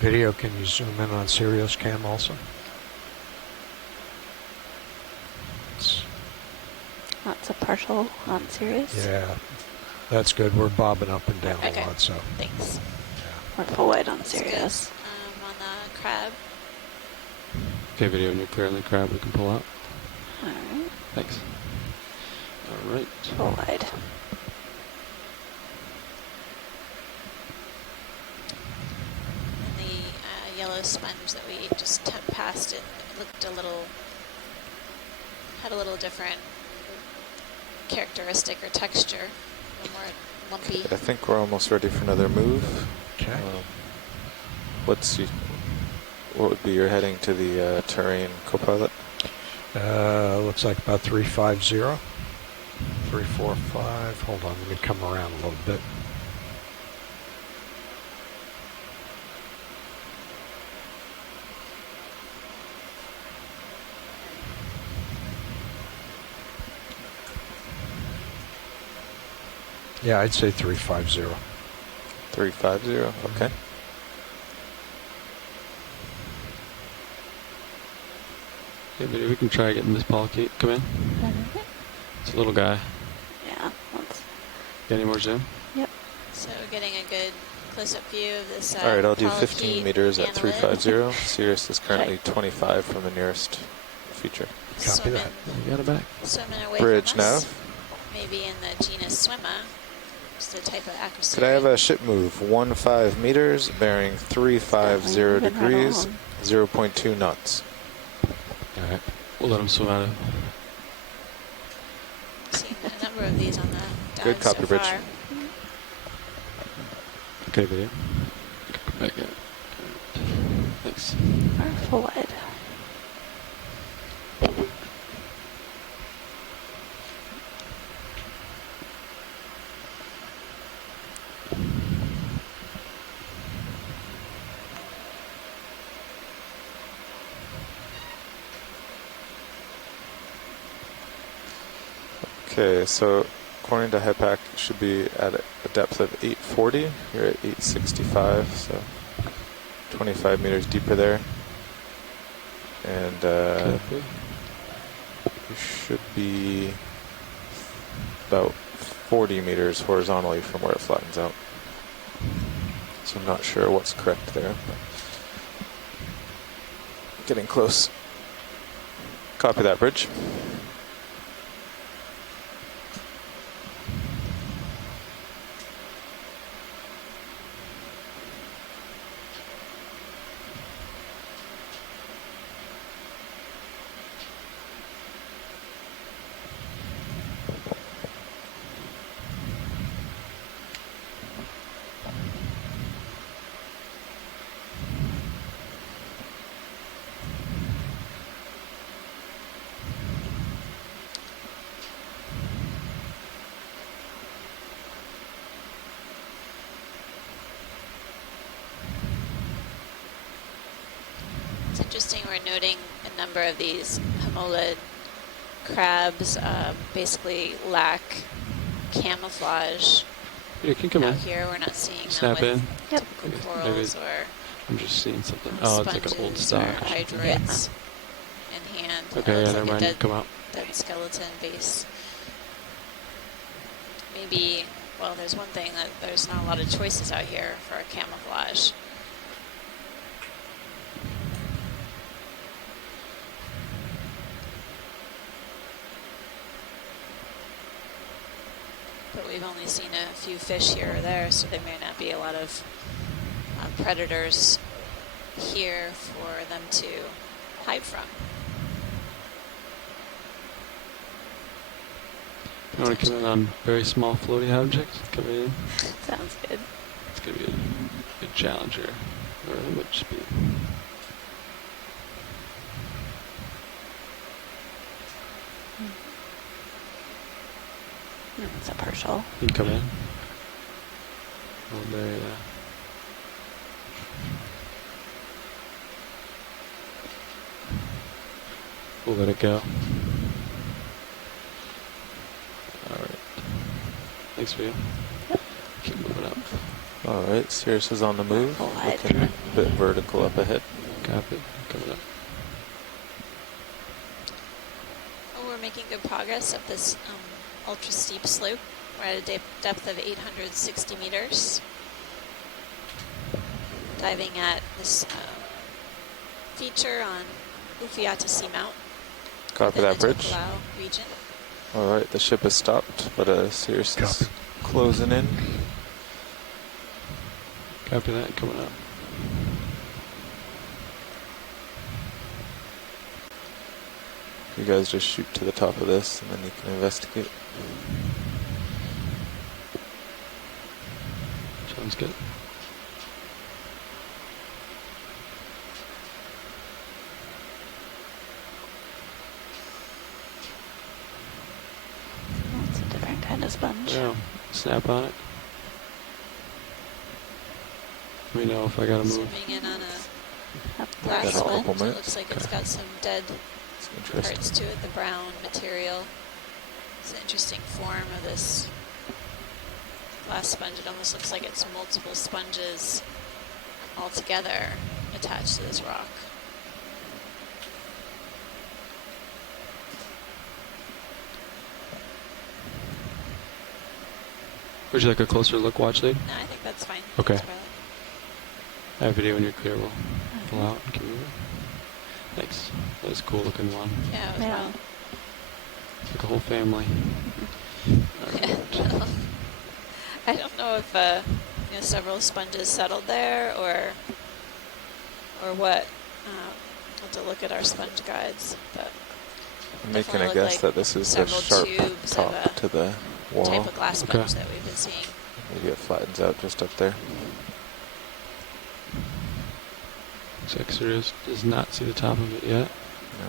Video, can you zoom in on Sirius cam also? That's a partial on Sirius. Yeah, that's good. We're bobbing up and down Okay. a lot, so. Thanks. Or full wide on That's Sirius. good. On the crab. Okay, video, when you're clear on the crab, we can pull out. Alright. Thanks. Alright. Full wide. And the yellow sponge that we just passed, it looked a little, had a little different characteristic or texture, a little more lumpy. I think we're almost ready for another move. Okay. What would be your heading to the terrain, co-pilot? Looks like about 350. 345. Hold on, let me come around a little bit. Yeah, I'd say 350. 350. Okay. Yeah, but we can try getting this polychaete. Come in. It's a little guy. Yeah. Let's, Got any more zoom? yep. So we're getting a good close-up view of this. All right, I'll do polychaete 15 meters at annelid. 350. Sirius is currently 25 from the nearest feature. Copy that. You got it back. Swimming away Bridge from us. nav. Maybe in the genus Swimma. Just a type of acrosaurian. Could I have a ship move 15 meters, bearing 350 Moving right degrees, along. 0.2 knots? All right. We'll let him swim out of. Seen a number of these on the dive Good copy, so Bridge. far. Okay, video. Back up. Thanks. Or full wide. Okay, so according to HIPAC, it should be at a depth of 840. You're at 865, so 25 meters deeper there. And you should be about 40 meters horizontally from where it flattens out. So I'm not sure what's correct there. But getting close. Copy that, Bridge. It's interesting, we're noting a number of these homolid crabs basically lack camouflage. You can come out in. here. We're not seeing Snap them with in. Yep. typical Maybe corals or I'm just seeing something. Oh, it's like an old sponges or stock. hydroids in hand. Okay, That yeah, looks never like a mind. dead, Come out. dead skeleton base. Maybe, well, there's one thing that there's not a lot of choices out here for camouflage. But we've only seen a few fish here or there, so there may not be a lot of predators here for them to hide from. You want to come in on very small floating objects? Come in. Sounds good. It's going to be a good challenge here. Or how much speed? It's a partial. You can come in. Oh, there, yeah. We'll let it go. Alright. Thanks for you. Yep. Keep moving up. Alright, Sirius is on the move. Wide. Looking a bit vertical up ahead. Copy. Coming up. Oh, we're making good progress up this ultra steep slope. We're at a depth of 860 meters. Diving at this feature on Ufiata Seamount. Copy within that, the Bridge. Tokelau region. Alright, the ship has stopped, but Sirius is Copy. closing in. Copy that. Coming up. You guys just shoot to the top of this and then you can investigate. Sounds good. That's a different kind of sponge. Yeah. Snap on it. Let me know if I gotta move. Zooming in on a Up Got a glass couple lens. It minutes. looks like it's got some dead It's interesting. parts to it, the brown material. It's an interesting form of this glass sponge. It almost looks like it's multiple sponges all together attached to this rock. Would you like a closer look, watch lead? No, I think that's fine. Okay. Thanks, Violet. I have video when you're clear. We'll pull out and keep moving. Thanks. That was a cool looking one. Yeah, it was well. It's like a whole family. I don't know if you know, several sponges settled there or what. I'll have to look at our sponge guides, but I'm making a look guess like that this is the several sharp tubes top of to the a wall. type of glass sponge that we've been seeing. Maybe it flattens out just up there. Looks like Sirius does not see the top of it yet. No.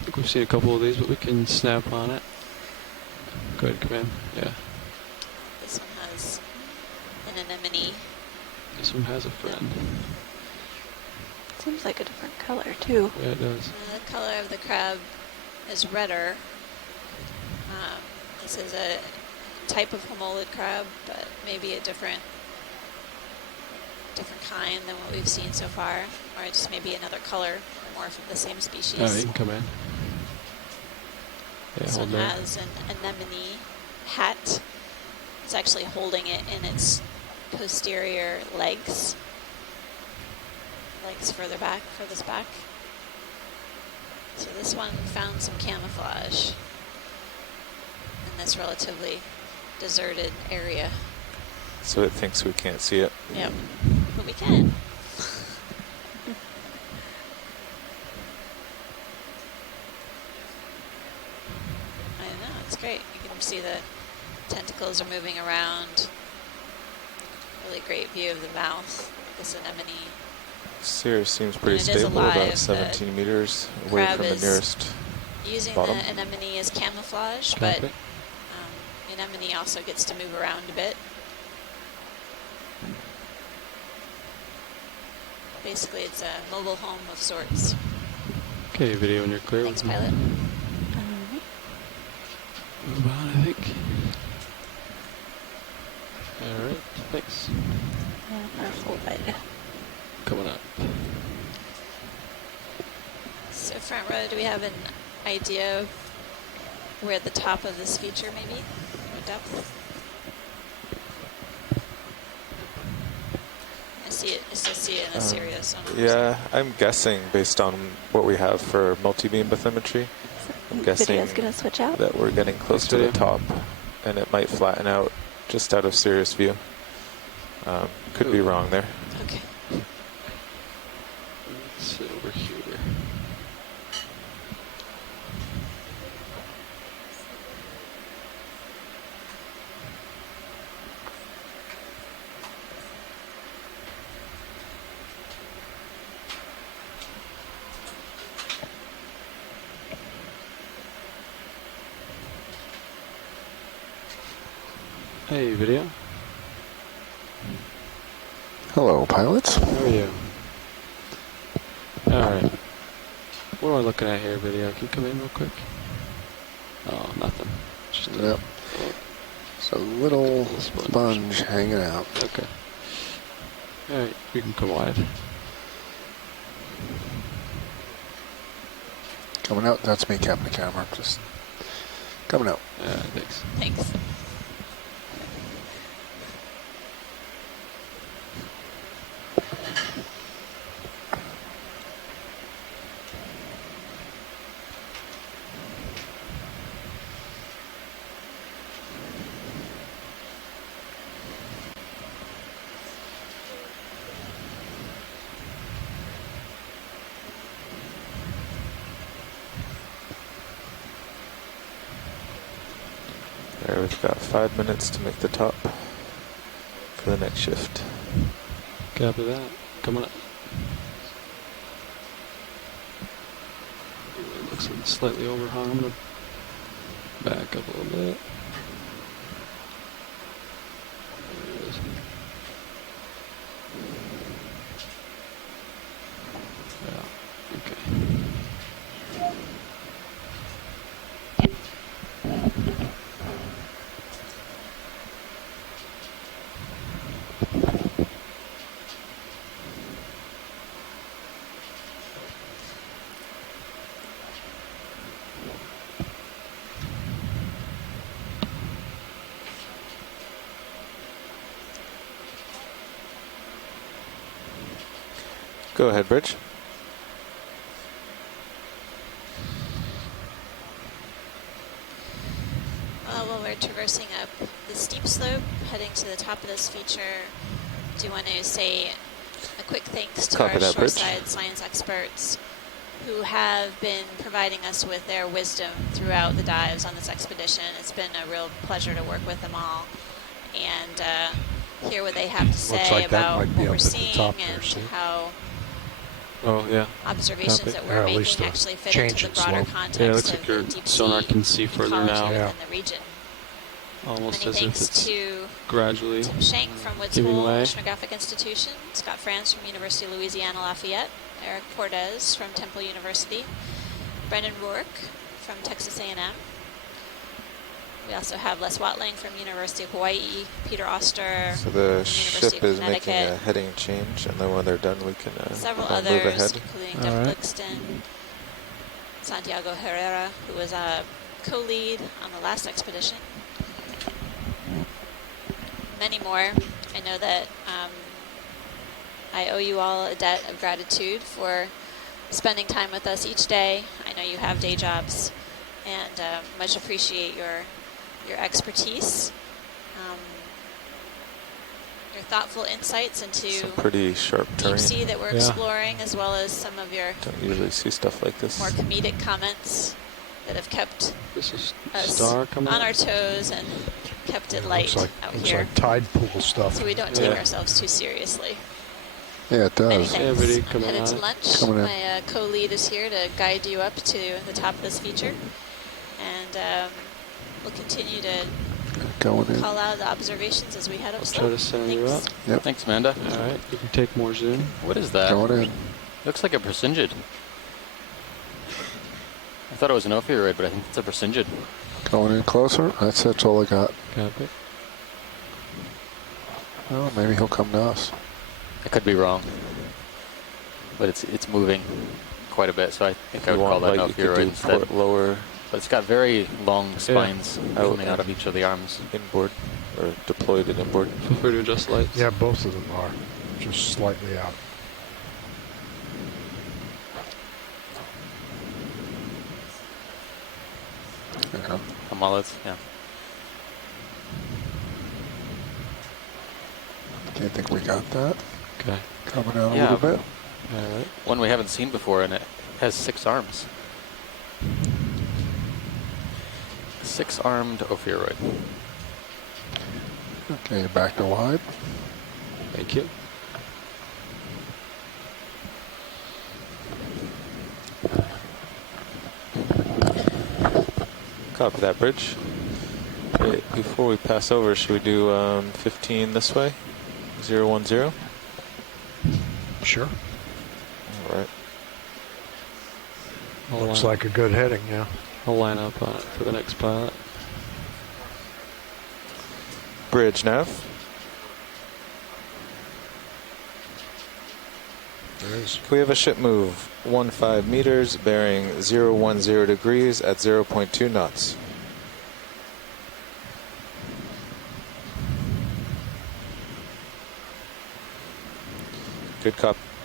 I think we've seen a couple of these, but we can snap on it. Go ahead, come in. Yeah. This one has an anemone. This one has a friend. Seems like a different color too. Yeah, it does. The color of the crab is redder. This is a type of homolid crab, but maybe a different kind than what we've seen so far, or just maybe another color, more from the same species. Oh, you can come in. Yeah, This one hold there. has an anemone hat. It's actually holding it in its posterior legs. Legs furthest back. So this one found some camouflage in this relatively deserted area. So it thinks we can't see it. Yep, but we can. I don't know, it's great. You can see the tentacles are moving around. Really great view of the mouth. This anemone. Sirius seems pretty And it is stable, alive. about 17 meters away Crab from the is nearest using bottom. the anemone as camouflage, Copy. but anemone also gets to move around a bit. Basically, it's a mobile home of sorts. Okay, video when you're clear. Thanks, pilot. Move on, I think. Alright, thanks. Coming up. So front row, do we have an idea of where the top of this feature may be? What depth? I see it. I still see it in a Sirius. Yeah, I'm guessing based on what we have for multi-beam bathymetry. I'm guessing Video's gonna switch out. that we're getting close to the top, and it might flatten out just out of Sirius view. Could be wrong there. Okay. Let's sit over here. Hey, video. Hello, pilots. How are you? Alright. What am I looking at here, video? Can you come in real quick? Oh, nothing. Just a, Yep. It's a little sponge hanging out. Okay. Alright, we can come wide. Coming out. That's me capping the camera. Just coming out. Thanks. Thanks. There, we've got 5 minutes to make the top for the next shift. Copy that. Coming up. It looks slightly overhung. I'm going to back up a little bit. There it is. Yeah, okay. Go ahead, Bridge. Well, while we're traversing up the steep slope, heading to the top of this feature, do want to say a quick thanks to Copy our that, Bridge. shoreside science experts who have been providing us with their wisdom throughout the dives on this expedition. It's been a real pleasure to work with them all and hear what they have to Looks say like that about might be what we're up at the seeing top there, and see? how Oh, yeah. observations Copy. that Or we're at least making a actually fit change into the in broader slope. context Yeah, it looks of like the your deep sonar sea can see further ecology now. Yeah. within the region. Almost Many as if thanks it's to gradually Tim Shank from Woods giving Hole way. Oceanographic Institution, Scott Franz from University of Louisiana Lafayette, Eric Portez from Temple University, Brendan Rourke from Texas A&M. We also have Les Watling from University of Hawaii, Peter Oster So from the University ship of is making Connecticut, a heading change, and then when they're done, we can several move others, ahead. including All Jeff right. Blixton, Santiago Herrera, who was a co-lead on the last expedition. Many more. I know that I owe you all a debt of gratitude for spending time with us each day. I know you have day jobs, and much appreciate your expertise, your thoughtful insights into Some pretty sharp deep terrain. sea that we're exploring, as well as some of your Don't usually see stuff like this. more comedic comments that have kept This is us star coming on up. our toes and kept it Yeah, light out looks here, like tide pool stuff. so we don't take ourselves too seriously. Yeah, it Many does. thanks. Everybody coming Headed to out. lunch. Coming in. My co-lead is here to guide you up to the top of this feature, and we'll continue to Going in. call out the observations as we head up Try slope. to send you up. Thanks. Yep. Thanks, Amanda. All right, you can take more zoom. What is that? Going in. Looks like a Persingid. I thought it was an ophiuroid, but I think it's a Persingid. Going in closer. That's all I got. Copy. Oh, maybe he'll come to us. I could be wrong, but it's moving quite a bit, so I think I would call that an like you could ophiuroid do instead. port lower But it's got very long spines coming out of each of the arms. inboard, or deployed and inboard. Feel free to adjust lights. Yeah, both of them are just slightly out. Yeah. Hamalids, yeah. I think we got that. Okay. Coming out Yeah. a little bit. All right. One we haven't seen before, and it has 6 arms. 6-armed ophiuroid. Okay, back to wide. Thank you. Copy that, Bridge. Wait, before we pass over, should we do 15 this way? 010? Sure. All right. I'll Looks line, like a good heading, yeah. I'll line up on it for the next pilot. Bridge nav. There is. We have a ship move 15 meters, bearing 010 degrees at 0.2 knots.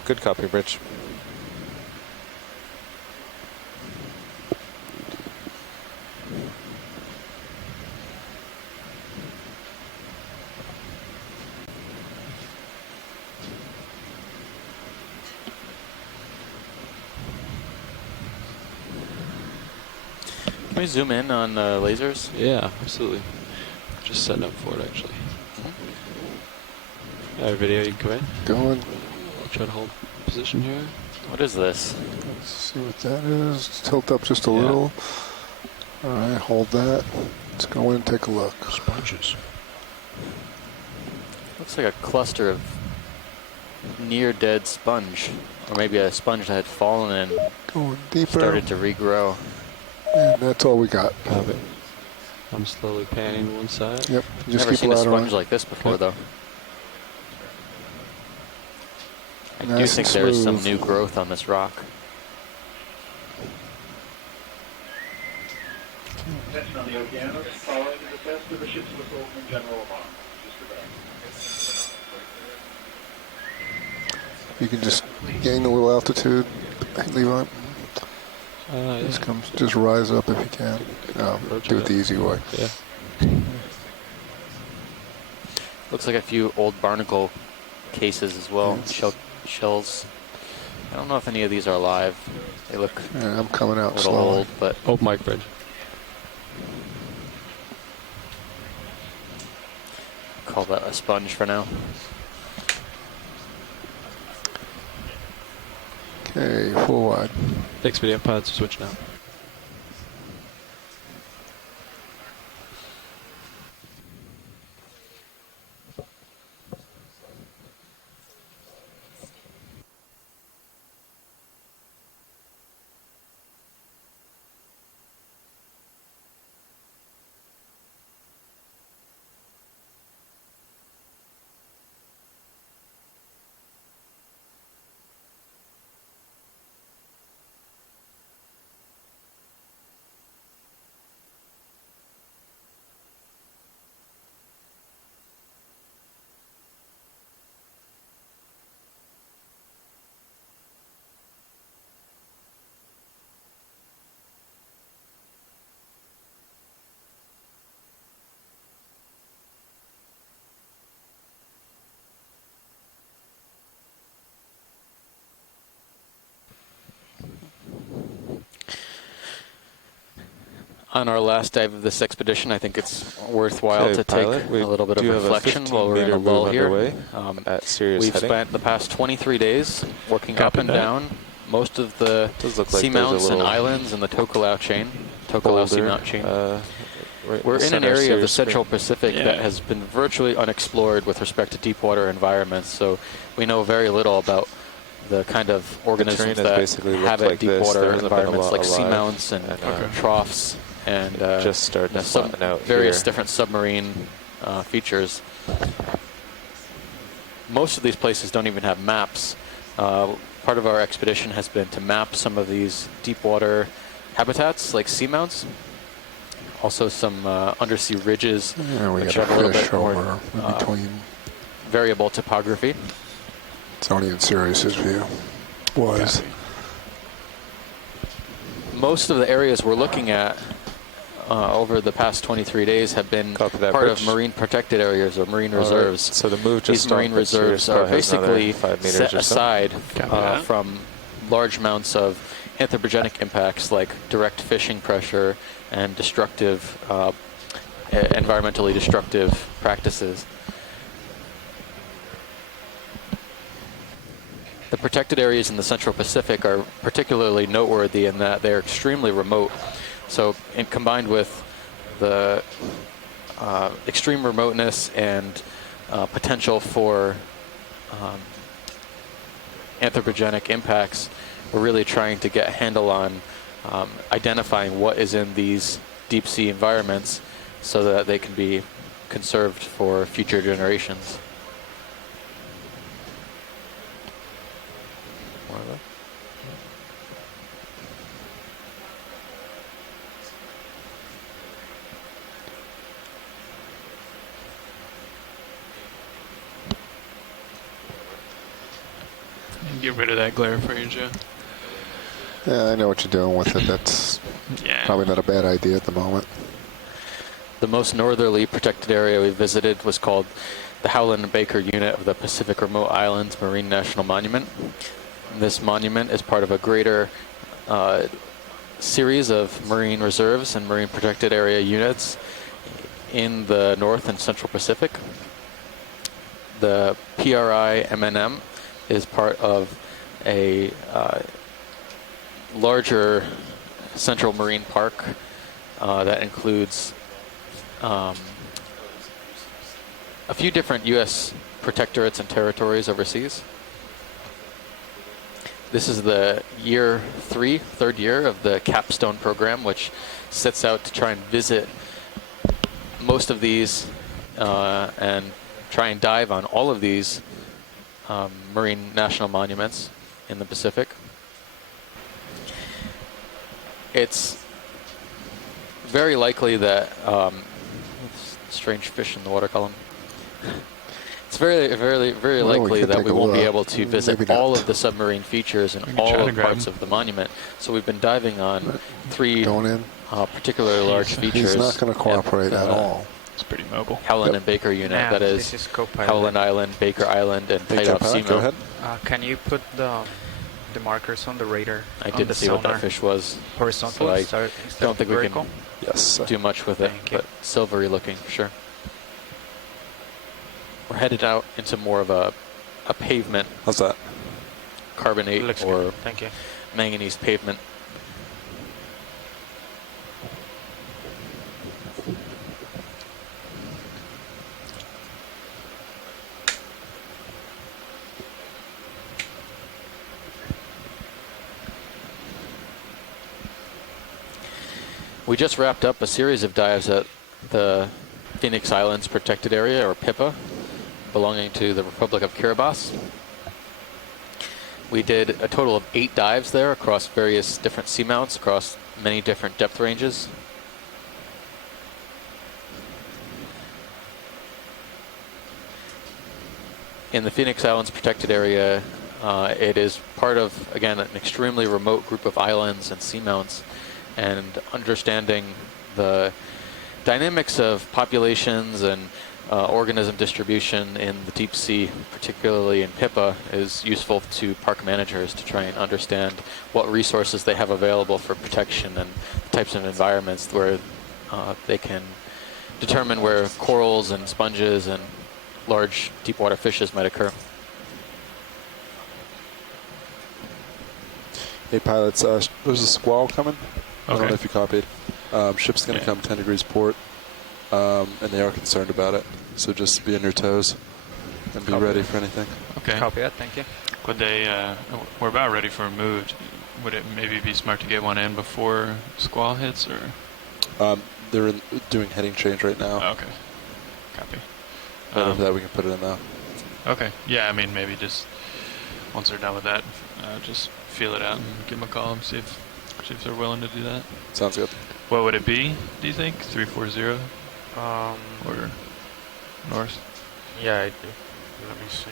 Good copy, Bridge. Can we zoom in on lasers? Yeah, absolutely. Just setting up for it, actually. All right, video, you can go in. Going. I'll try to hold position here. What is this? Let's see what that is. Tilt up just a Yeah. little. All right, hold that. Let's go in and take a look. Sponges. Looks like a cluster of near-dead sponge, or maybe a sponge that had fallen and Going deeper. started to regrow. And that's all we got. Copy. I'm slowly panning to one side. Yep. Just Never keep seen a lateral. sponge like this before, though. I do Nice think and there's some smooth. new growth on this rock. Attention on the Okeanos, following the test of the ship's whistle from General Obama. You can just gain a little altitude, Levi. Yeah. Just rise up if you can. Do it the easy way. Yeah. Looks like a few old barnacle cases as well. Shells. I don't know if any of these are alive. They look I'm coming out a little slowly. old, but Oh, Mike Bridge. call that a sponge for now. Okay, full wide. Next video, pilots are switching out. On our last dive of this expedition, I think it's worthwhile to take pilot, a little bit of reflection while we're in a lull here. At serious We've heading. spent the past 23 days working Copy up and that. down most of the Does look like seamounts there's a and little islands in the Tokelau chain, Tokelau boulder, seamount chain. right We're the in an center of area of the Sirius Central Screen. Pacific that has been virtually unexplored with respect to deep water environments, so we know very little about the kind of organisms terrain has that basically looked inhabit like deep this. water There hasn't been a environments lot like alive. seamounts and And, troughs and just starting to some flatten out various here. different submarine features. Most of these places don't even have maps. Part of our expedition has been to map some of these deep water habitats like seamounts. Also some undersea ridges We which got have a a little fish bit more over in between. variable topography. It's only in Sirius's view. Was. Most of the areas we're looking at over the past 23 days have been part bridge. of marine protected areas or marine All right, reserves. so the move just These marine stopped, but Sirius reserves are probably has another basically 5 meters set or so. aside Copy that. from large amounts of anthropogenic impacts like direct fishing pressure and destructive, environmentally destructive practices. The protected areas in the Central Pacific are particularly noteworthy in that they're extremely remote. So, combined with the extreme remoteness and potential for anthropogenic impacts, we're really trying to get a handle on identifying what is in these deep sea environments so that they can be conserved for future generations. Get rid of that glare for you, Joe. Yeah, I know what you're doing with it. That's probably not a bad idea at the moment. The most northerly protected area we visited was called the Howland Baker Unit of the Pacific Remote Islands Marine National Monument. This monument is part of a greater series of marine reserves and marine protected area units in the North and Central Pacific. The PRI MNM is part of a larger central marine park that includes a few different U.S. protectorates and territories overseas. This is the third year of the Capstone program, which sets out to try and visit most of these and try and dive on all of these marine national monuments in the Pacific. It's very likely that strange fish in the water column. It's very Well, we likely could that take we a won't be look. able to visit Maybe not. all of the submarine features and We can all try of to the grab parts him. of the monument. So we've been diving on 3 Going in. particularly large features. He's not going to cooperate at all. It's pretty mobile. Howland and Baker unit. Yeah, That this is is co-pilot. Howland Island, Baker Island, and Hey, Tight Off co-pilot, go Seamount. ahead. Can you put the markers on the radar? I on didn't the see what sonar that fish was. horizontal? So I instead don't of think we vertical? can Yes. do much with it, Thank you. but silvery looking for sure. We're headed out into more of a pavement. How's that? Carbonate Looks or good. Thank you. manganese pavement. We just wrapped up a series of dives at the Phoenix Islands Protected Area, or PIPA, belonging to the Republic of Kiribati. We did a total of 8 dives there across various different seamounts, across many different depth ranges. In the Phoenix Islands Protected Area, it is part of, again, an extremely remote group of islands and seamounts, and understanding the dynamics of populations and organism distribution in the deep sea, particularly in PIPA, is useful to park managers to try and understand what resources they have available for protection and types of environments where they can determine where corals and sponges and large deep water fishes might occur. Hey pilots, there's a squall coming. I don't Okay. know if you copied. Ship's going to come 10 degrees port, and they are concerned about it. So just be on your toes and be Copy. ready for anything. Okay. Copy that. Thank you. Would they? We're about ready for a move. Would it maybe be smart to get one in before squall hits, or? They're doing heading change right now. Okay. Copy. Right after that, we can put it in now. Okay. Yeah, I mean, maybe just once they're done with that, just feel it out and give them a call and see if they're willing to do that. Sounds good. What would it be, do you think? 340 or north? Yeah, I do. Let me see.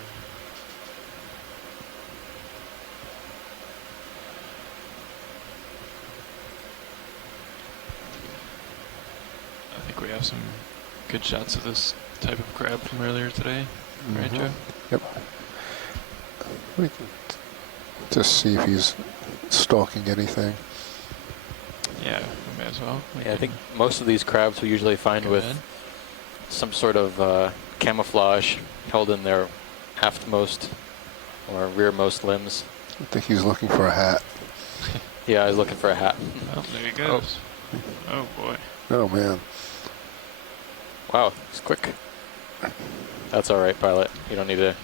I think we have some good shots of this type of crab from earlier today, right, Joe? Yep. We can just see if he's stalking anything. Yeah, we may as well. Yeah, I think most of these crabs we usually find with some sort of camouflage held in their aftmost or rearmost limbs. I think he's looking for a hat. Yeah, I was looking for a hat. Oh, there he goes. Oh boy. Oh, man. Wow, it's quick. That's all right, pilot. You don't need to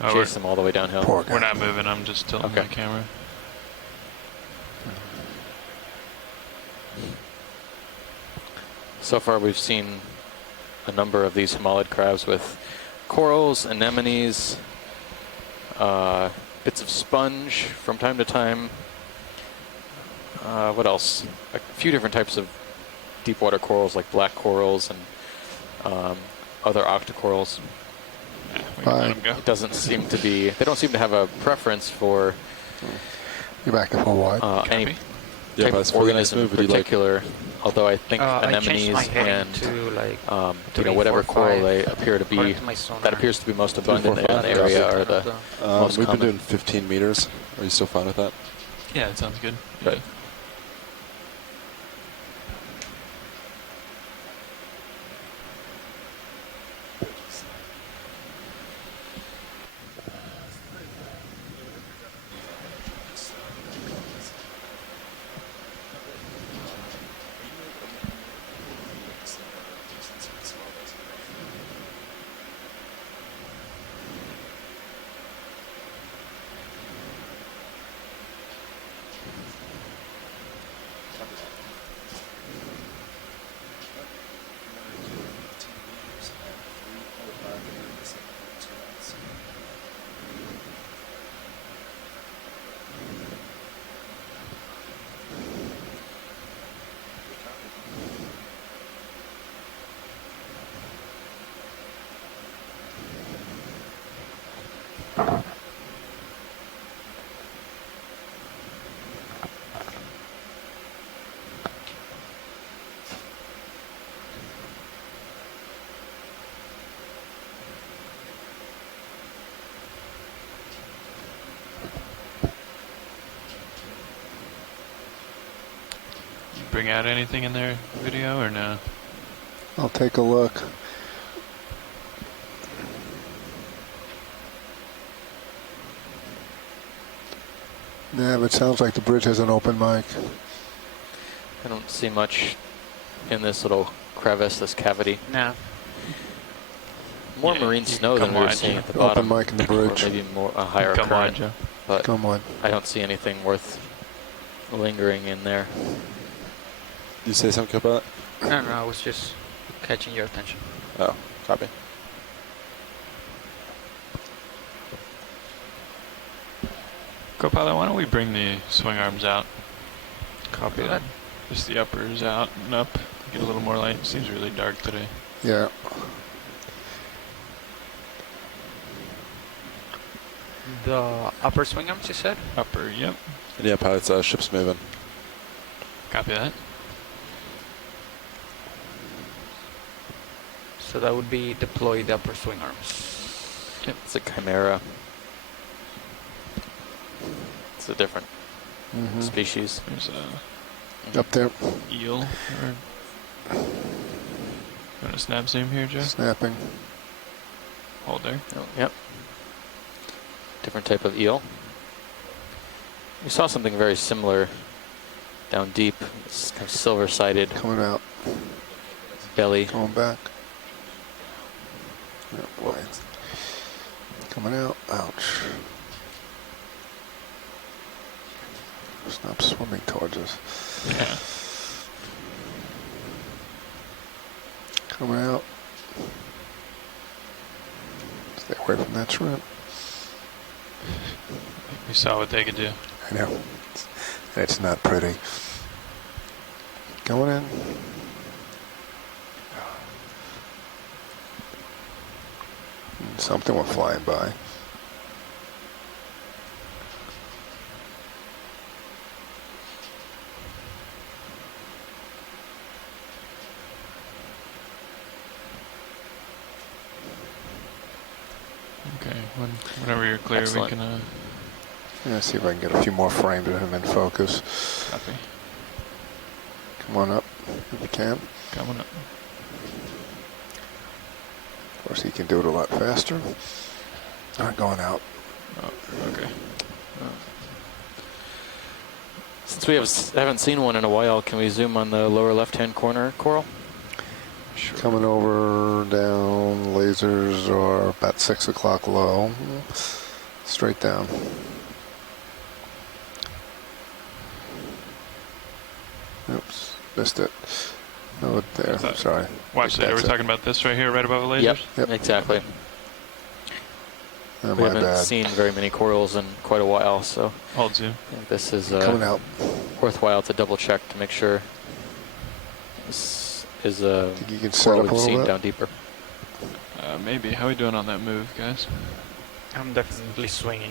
chase them all the way downhill. Poor guy. We're not moving. I'm just tilting my camera. So far, we've seen a number of these hamalid crabs with corals, anemones, bits of sponge from time to time. What else? A few different types of deep water corals, like black corals and other octocorals. It doesn't seem to be. They don't seem to have a preference for You're back to full wide. any Yeah, type but it's of a really organism nice in move. Would you like- particular. Although I think I changed my anemones heading and to like whatever 345 coral they appear to be, according to my sonar. that appears to be most abundant in the 345, area yeah. are the most We've been common. doing 15 meters. Are you still fine with that? Yeah, it sounds good. Right. Bring out anything in their video or no? I'll take a look. Yeah, but it sounds like the bridge has an open mic. I don't see much in this little crevice, this cavity. No. More marine snow than we were seeing at the bottom. Open mic in the bridge. Or maybe more a higher current. But come on. I don't see anything worth lingering in there. You say something about it? No, I was just catching your attention. Oh, copy. Co-pilot, why don't we bring the swing arms out? Copy that. Just the uppers out and up. Get a little more light. It seems really dark today. Yeah. The upper swing arms, you said? Upper, yep. And yeah, pilots, ship's moving. Copy that. So that would be deploy the upper swing arms. Yep, it's a chimera. It's a different species. There's a up there. Eel. You want to snap zoom here, Joe? Snapping. Hold there. Oh, yep. Different type of eel. We saw something very similar down deep. It's kind of silver-sided. Coming out. Belly. Going back. Oh boy. Coming out. Ouch. Stop swimming towards us. Yeah. Coming out. Stay away from that shrimp. We saw what they could do. I know. It's not pretty. Going in. Something went flying by. Okay, whenever you're clear, Excellent. we can. Yeah, see if I can get a few more frames of him in focus. Copy. Come on up if you can. Coming up. Of course, he can do it a lot faster. Not going out. Oh, okay. Since we haven't seen one in a while, can we zoom on the lower left-hand corner, Coral? Sure. Coming over, down, lasers are about 6 o'clock low. Straight down. Oops, missed it. Oh, there, sorry. Watch that. Are we talking about this right here, right above the lasers? Yep, exactly. Oh, We my haven't bad. seen very many corals in quite a while, so Hold zoom. I think this is Coming out. worthwhile to double check to make sure this is a Think you can set coral up a we've little seen bit? down deeper. Maybe. How are we doing on that move, guys? I'm definitely swinging.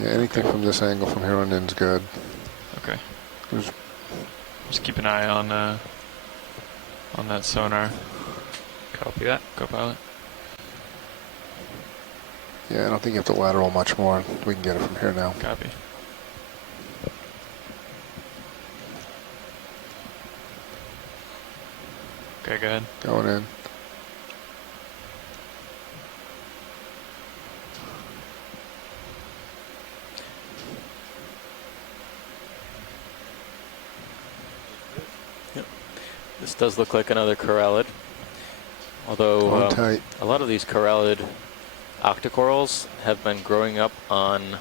Yeah, anything from this angle from here on in is good. Okay. There's- Just keep an eye on that sonar. Copy that. Co-pilot. Yeah, I don't think you have to lateral much more. We can get it from here now. Copy. Okay, go ahead. Going in. This does look like another corallid, although Hold tight. a lot of these corallid octocorals have been growing up on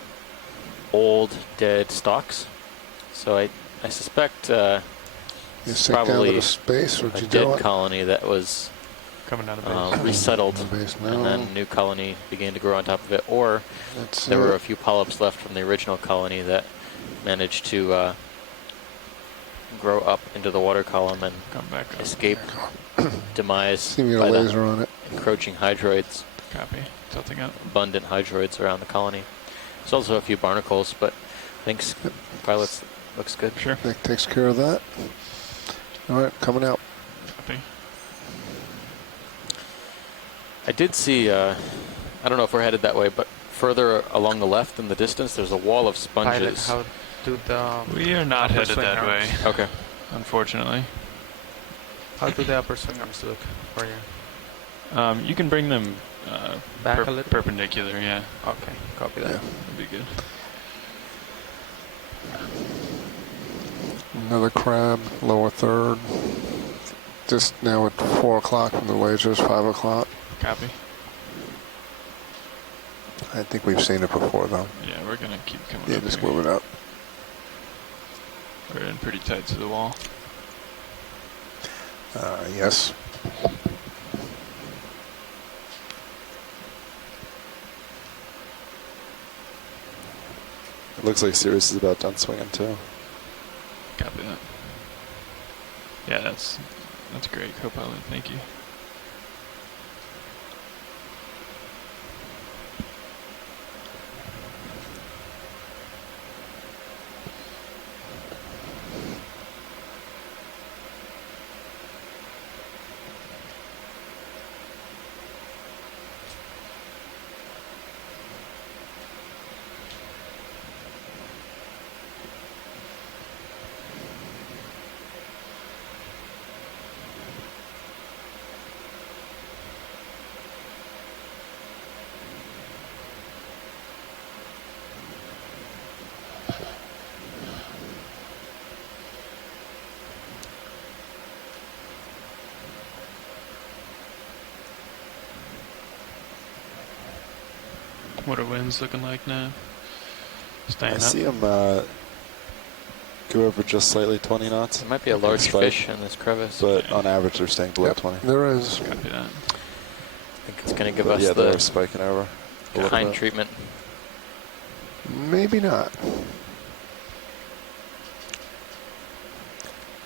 old dead stalks. So I suspect You it's sink down to probably the space, or a did you do dead it? colony that was Coming out of base. resettled, On the base and now. then a new colony began to grow on top of it, or That's there it. were a few polyps left from the original colony that managed to grow up into the water column and Come back up. escape demise See me get by a the laser on it. encroaching hydroids. Copy. Tilting up. Abundant hydroids around the colony. There's also a few barnacles, but thanks, pilots. Looks good. Sure. That takes care of that. All right, coming out. Copy. I did see, I don't know if we're headed that way, but further along the left in the distance, there's a wall of Pilot, sponges. how do the We are not upper headed swing that way. arms- Okay. Unfortunately. How do the upper swing arms look for you? You can bring them Back a little? perpendicular, yeah. Okay, copy that. Yeah. That'd be good. Another crab, lower third. Just now at 4 o'clock from the lasers, 5 o'clock. Copy. I think we've seen it before, though. Yeah, we're gonna keep coming Yeah, up just here. move it up. We're in pretty tight to the wall. Yes. It looks like Sirius is about done swinging too. Copy that. Yeah, that's great, co-pilot. Thank you. What are winds looking like now? Staying I up. see him go over just slightly 20 knots. There might be a large Spike, fish in this crevice. but on average they're staying below 20. There is. Copy that. I think it's going to give But us yeah, they're the spiking over. a little kind bit. treatment. Maybe not.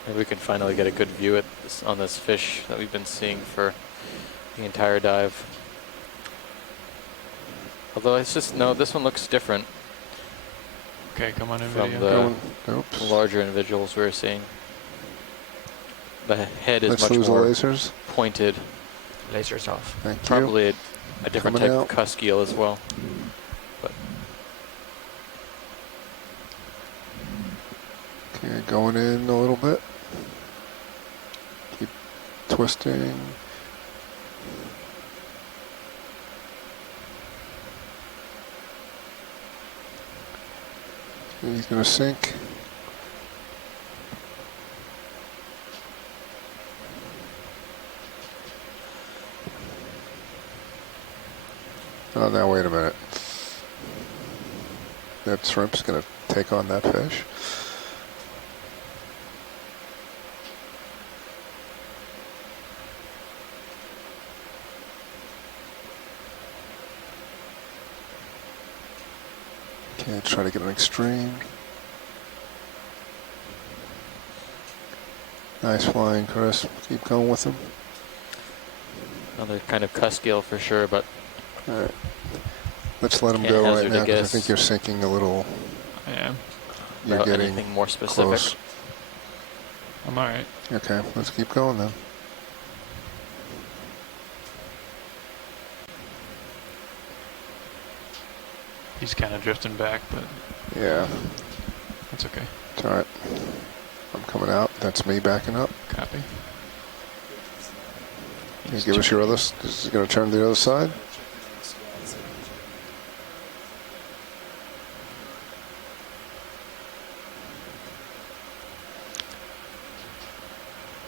Maybe we can finally get a good view at this, on this fish that we've been seeing for the entire dive. Although it's just, no, this one looks different Okay, come on in from video. the larger individuals we're seeing. The head is Let's much lose the more lasers. pointed. Lasers off. Thank you. Probably a different Coming type out. of cusk eel as well. But Okay, going in a little bit. Keep twisting. He's going to sink. Oh, now wait a minute. That shrimp's going to take on that fish. Okay, try to get an extreme. Nice flying, Chris. Keep going with him. another kind of cusk eel for sure, but all right. Let's let him can't go right hazard a now because I guess. think you're sinking a little. I am. You're about getting anything more specific. close. I'm all right. Okay, let's keep going then. He's kind of drifting back, but Yeah, that's okay. it's all right. I'm coming out. That's me backing up. Copy. Can you give us your other? Is it going to turn to the other side?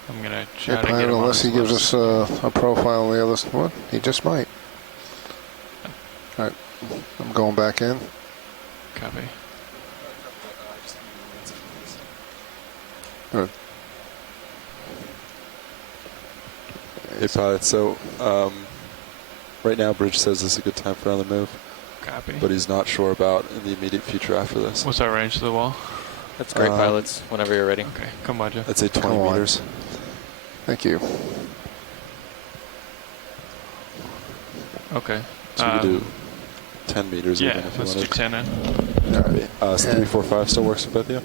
I'm gonna Hey, try to get pilot, him on unless his he gives left. us a profile on the other one. He just might. All right, I'm going back in. Copy. Good. Hey, pilot. So, right now, Bridge says this is a good time for another move. Copy. But he's not sure about in the immediate future after this. What's our range to the wall? That's great, pilots. Whenever you're ready. Okay, come on, Jeff. I'd say 20 Come on. meters. Thank you. Okay. So we could do 10 meters Yeah, even if you let's do wanted. 10 in. Alright. 345 still works for both of you?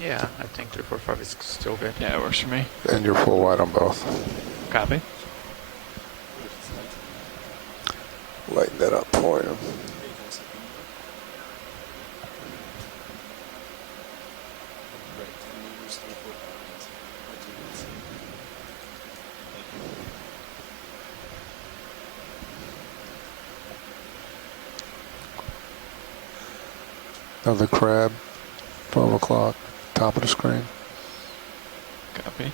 Yeah, I think 345 is still good. Yeah, it works for me. And you're full wide on both. Copy. Lighten that up for you. Another crab, 12 o'clock, top of the screen. Copy.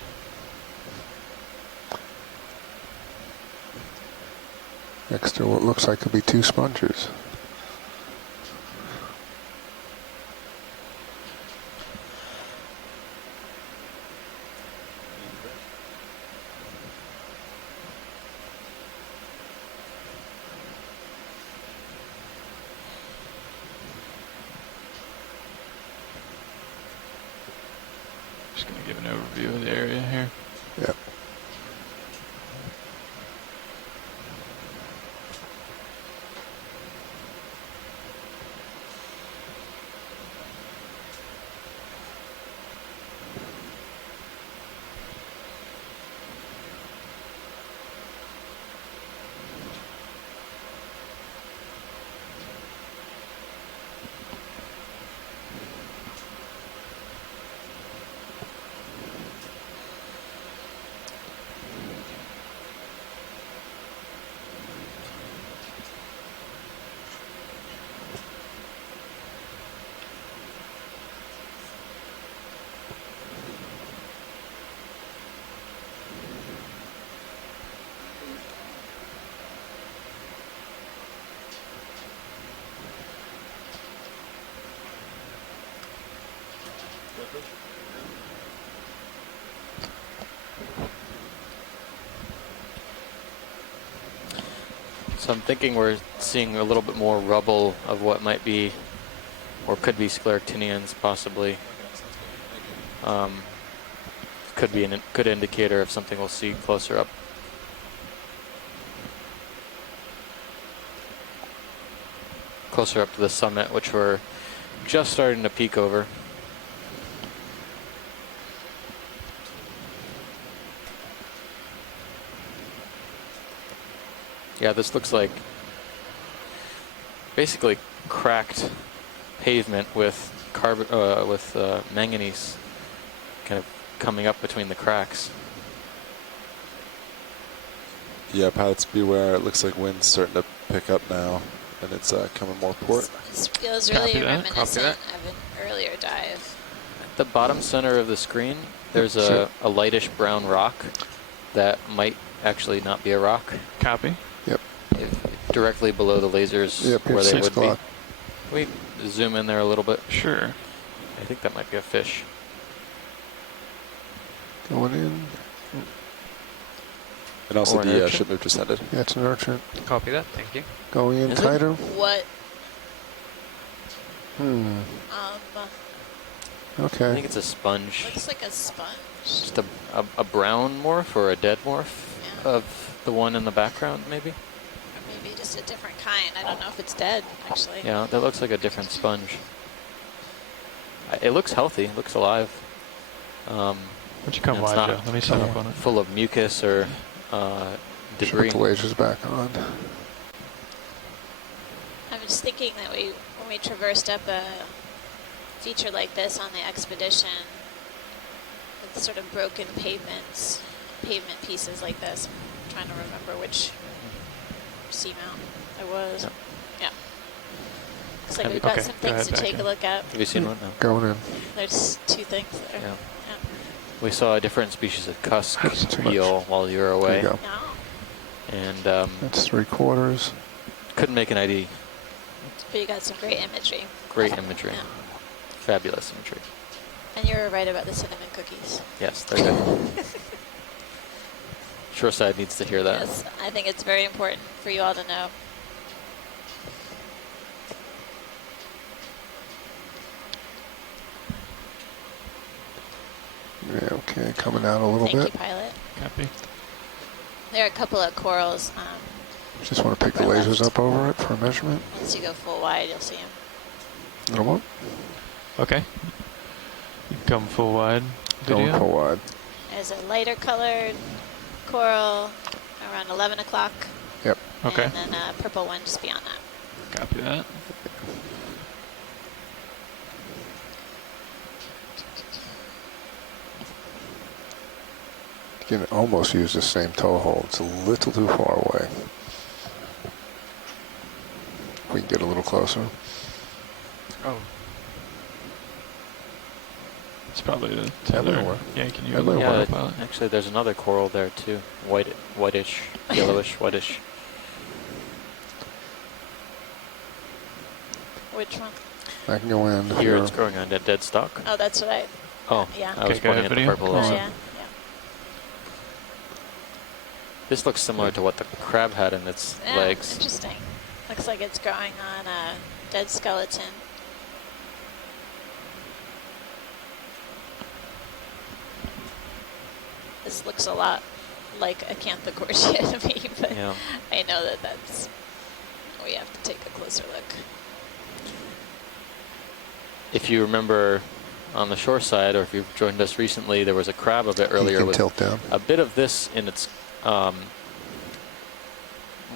Next to what looks like could be 2 spongers. Just going to give an overview of the area here. Yep. So I'm thinking we're seeing a little bit more rubble of what might be, or could be scleractinians possibly. Could be a good indicator of something we'll see closer up. Closer up to the summit, which we're just starting to peek over. Yeah, this looks like basically cracked pavement with manganese kind of coming up between the cracks. Yeah, pilots beware. It looks like wind's starting to pick up now, and it's coming more port. This feels really reminiscent of an earlier dive. At the bottom center of the screen, there's a lightish brown rock that might actually not be a rock. Copy. Yep. Directly below the lasers where they would be. Can we zoom in there a little bit? Sure. I think that might be a fish. Going in. And also Or an the urchin? ship move descended. Yeah, it's an urchin. Copy that, thank you. Going in Is it? tighter. What? Okay. I think it's a sponge. Looks like a sponge. Just a brown morph or a dead morph of the one in the background, maybe? Or maybe just a different kind. I don't know if it's dead, actually. Yeah, that looks like a different sponge. It looks healthy. It looks alive. Why don't you come and it's wide, not Joe? Let me set up on it. full of mucus or debris. Put the lasers back on. I'm just thinking that when we traversed up a feature like this on the expedition, with sort of broken pavement pieces like this, I'm trying to remember which seamount it was. Yeah. Looks like we've got some things to take a look at. Have you seen one? No. Going in. There's 2 things there. Yeah. We saw a different species of cusk eel while you were away. There you go. And That's 3/4. couldn't make an ID. But you got some great imagery. Great imagery. Yeah. Fabulous imagery. And you were right about the cinnamon cookies. Yes, they're good. Shoreside needs to hear that. Yes, I think it's very important for you all to know. Yeah, okay, coming out a little Thank bit. you, pilot. Copy. There are a couple of corals Just want to pick the Upper lasers left. up over it for a measurement. Once you go full wide, you'll see them. Little more. Okay. You can come full wide video. Going full wide. There's a lighter colored coral around 11 o'clock. Yep. Okay. And then a purple one just beyond that. Copy that. You can almost use the same toe hold. It's a little too far away. We can get a little closer. Oh. It's probably the That might tether. work. Yeah, can you That might look Yeah, at pilot? actually, there's another coral there too. Whitish, yellowish, whitish. Which one? I can go in Here it's growing on that dead stock. Oh, that's what I. Oh, Yeah. I was Okay, go pointing ahead, at the video. purple Oh, also. yeah. This looks similar to what the crab had in its Yeah, legs. interesting. Looks like it's growing on a dead skeleton. This looks a lot like Acanthogorgia to me, but Yeah. I know that that's. We have to take a closer look. If you remember on the shore side, or if you've joined us recently, there was a crab a bit earlier can with tilt down. a bit of this in its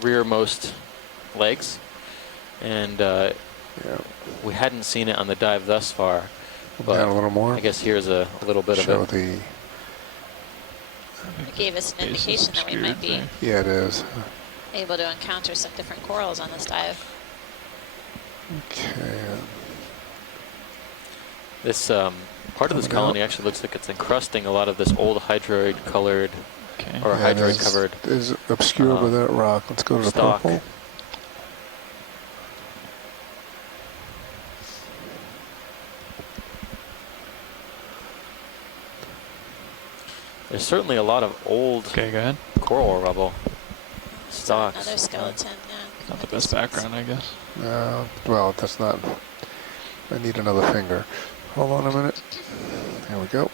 rearmost legs. And we hadn't seen it on the dive thus far. But Down a little more. I guess here's a little bit Show of it. It gave us an indication that we might be Yeah, it is. able to encounter some different corals on this dive. Okay. This part of this Coming colony out. actually looks like it's encrusting a lot of this old hydroid colored or Yeah, it hydroid is- covered is obscured by that rock. Let's go to the stock. purple. There's certainly a lot of old go ahead. coral rubble stocks. Another skeleton, yeah. Not the best background, I guess. Well, that's not. I need another finger. Hold on a minute. There we go.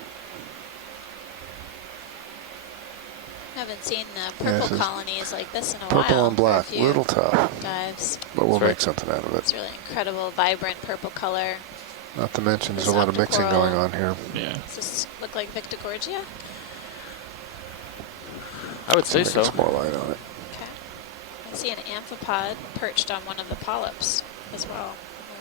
Haven't seen Yeah, purple this is colonies like this in a Purple while. and black, for a few little tough, dives. but we'll That's right. make something out of It's it. really incredible, vibrant purple color. Not to mention, there's a This lot of mixing octocoral. going on here. Yeah. Does this look like Victigorgia? I would say Let's so. make some more light on it. Okay. I see an amphipod perched on one of the polyps as well.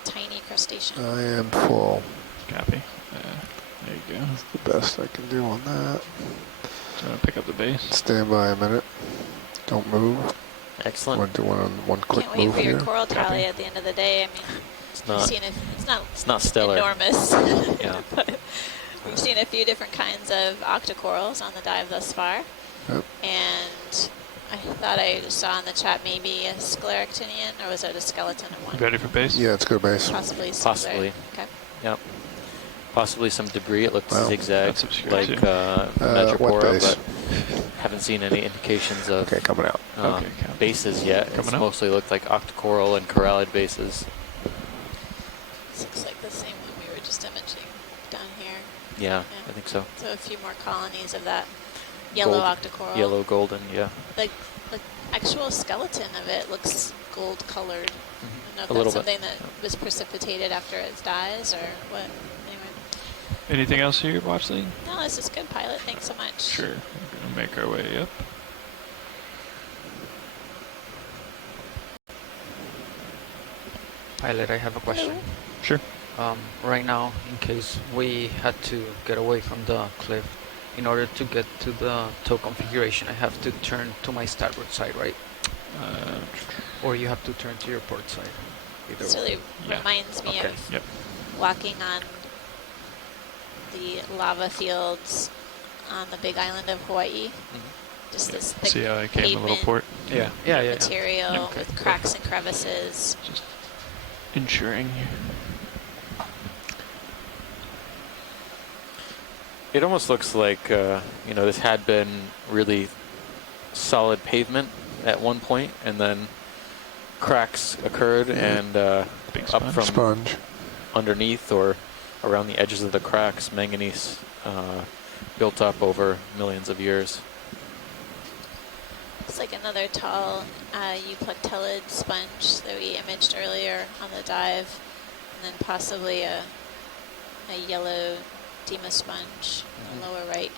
A tiny crustacean. I am full. Copy. There you go. That's the best I can do on that. So I'm gonna pick up the base. Stand by a minute. Don't move. Excellent. We're doing one quick Can't wait move for your here. coral tally at the end of the day. I mean, It's we've not. seen it. It's not stellar. enormous. Yeah. But we've seen a few different kinds of octocorals on the dive thus far. Yep. And I thought I just saw in the chat maybe a scleractinian, or was it a skeleton of one? You ready for base? Yeah, it's good base. Possibly. Possibly. Okay. Yep. Possibly some debris. It looks Wow. zigzag, That's obscure like too. What Metropora, base? but haven't seen any indications of Okay, coming out. Okay, copy. bases yet. Coming It's up. mostly looked like octocoral and corallid bases. This looks like the same one we were just imaging down here. Yeah, I think so. So a few more colonies of that yellow Gold- octocoral. Yellow golden, yeah. The actual skeleton of it looks gold colored. I don't know if A little that's bit. something that was precipitated after it dies or what. Anyway. Anything else here, Watchling? No, this is good, pilot. Thanks so much. Sure. We're gonna make our way up. Pilot, I have a question. Sure. Right now, in case we had to get away from the cliff, in order to get to the tow configuration, I have to turn to my starboard side, right? Or you have to turn to your port side? Either This one. really reminds me Okay. of Yep. walking on the lava fields on the big island of Hawaii. Just this thick See how I came a little pavement port? Yeah, yeah, yeah. material Yeah. Okay, with cracks and crevices. Just ensuring. It almost looks like, you know, this had been really solid pavement at one point, and then cracks occurred, and Big up sponge. from Sponge. underneath or around the edges of the cracks, manganese built up over millions of years. Looks like another tall Euplactellid sponge that we imaged earlier on the dive, and then possibly a yellow Dema sponge in the lower right.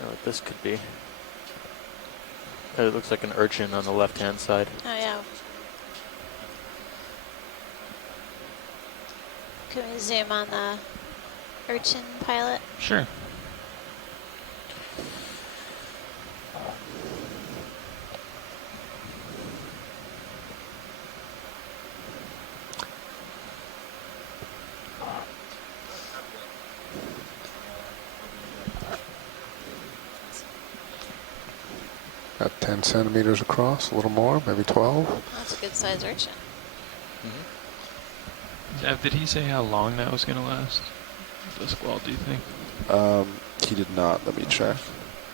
Know what this could be. It looks like an urchin on the left-hand side. Oh yeah. Can we zoom on the urchin pilot? Sure. About 10 centimeters across, a little more, maybe 12. That's a good size urchin. Did he say how long that was going to last? The squall, do you think? He did not. Let me check.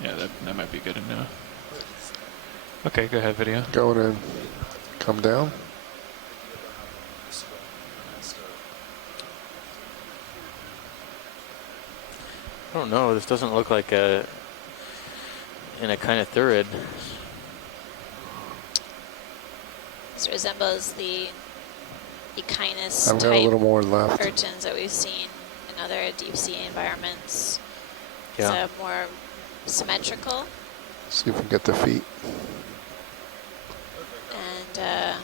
Yeah, that might be good to know. Okay, go ahead, video. Going in. Come down. I don't know. This doesn't look like an echinotherid. This resembles the Echinus I've got a little more left. urchins that we've seen in other deep sea environments. Yeah. So more symmetrical. See if we can get the feet. And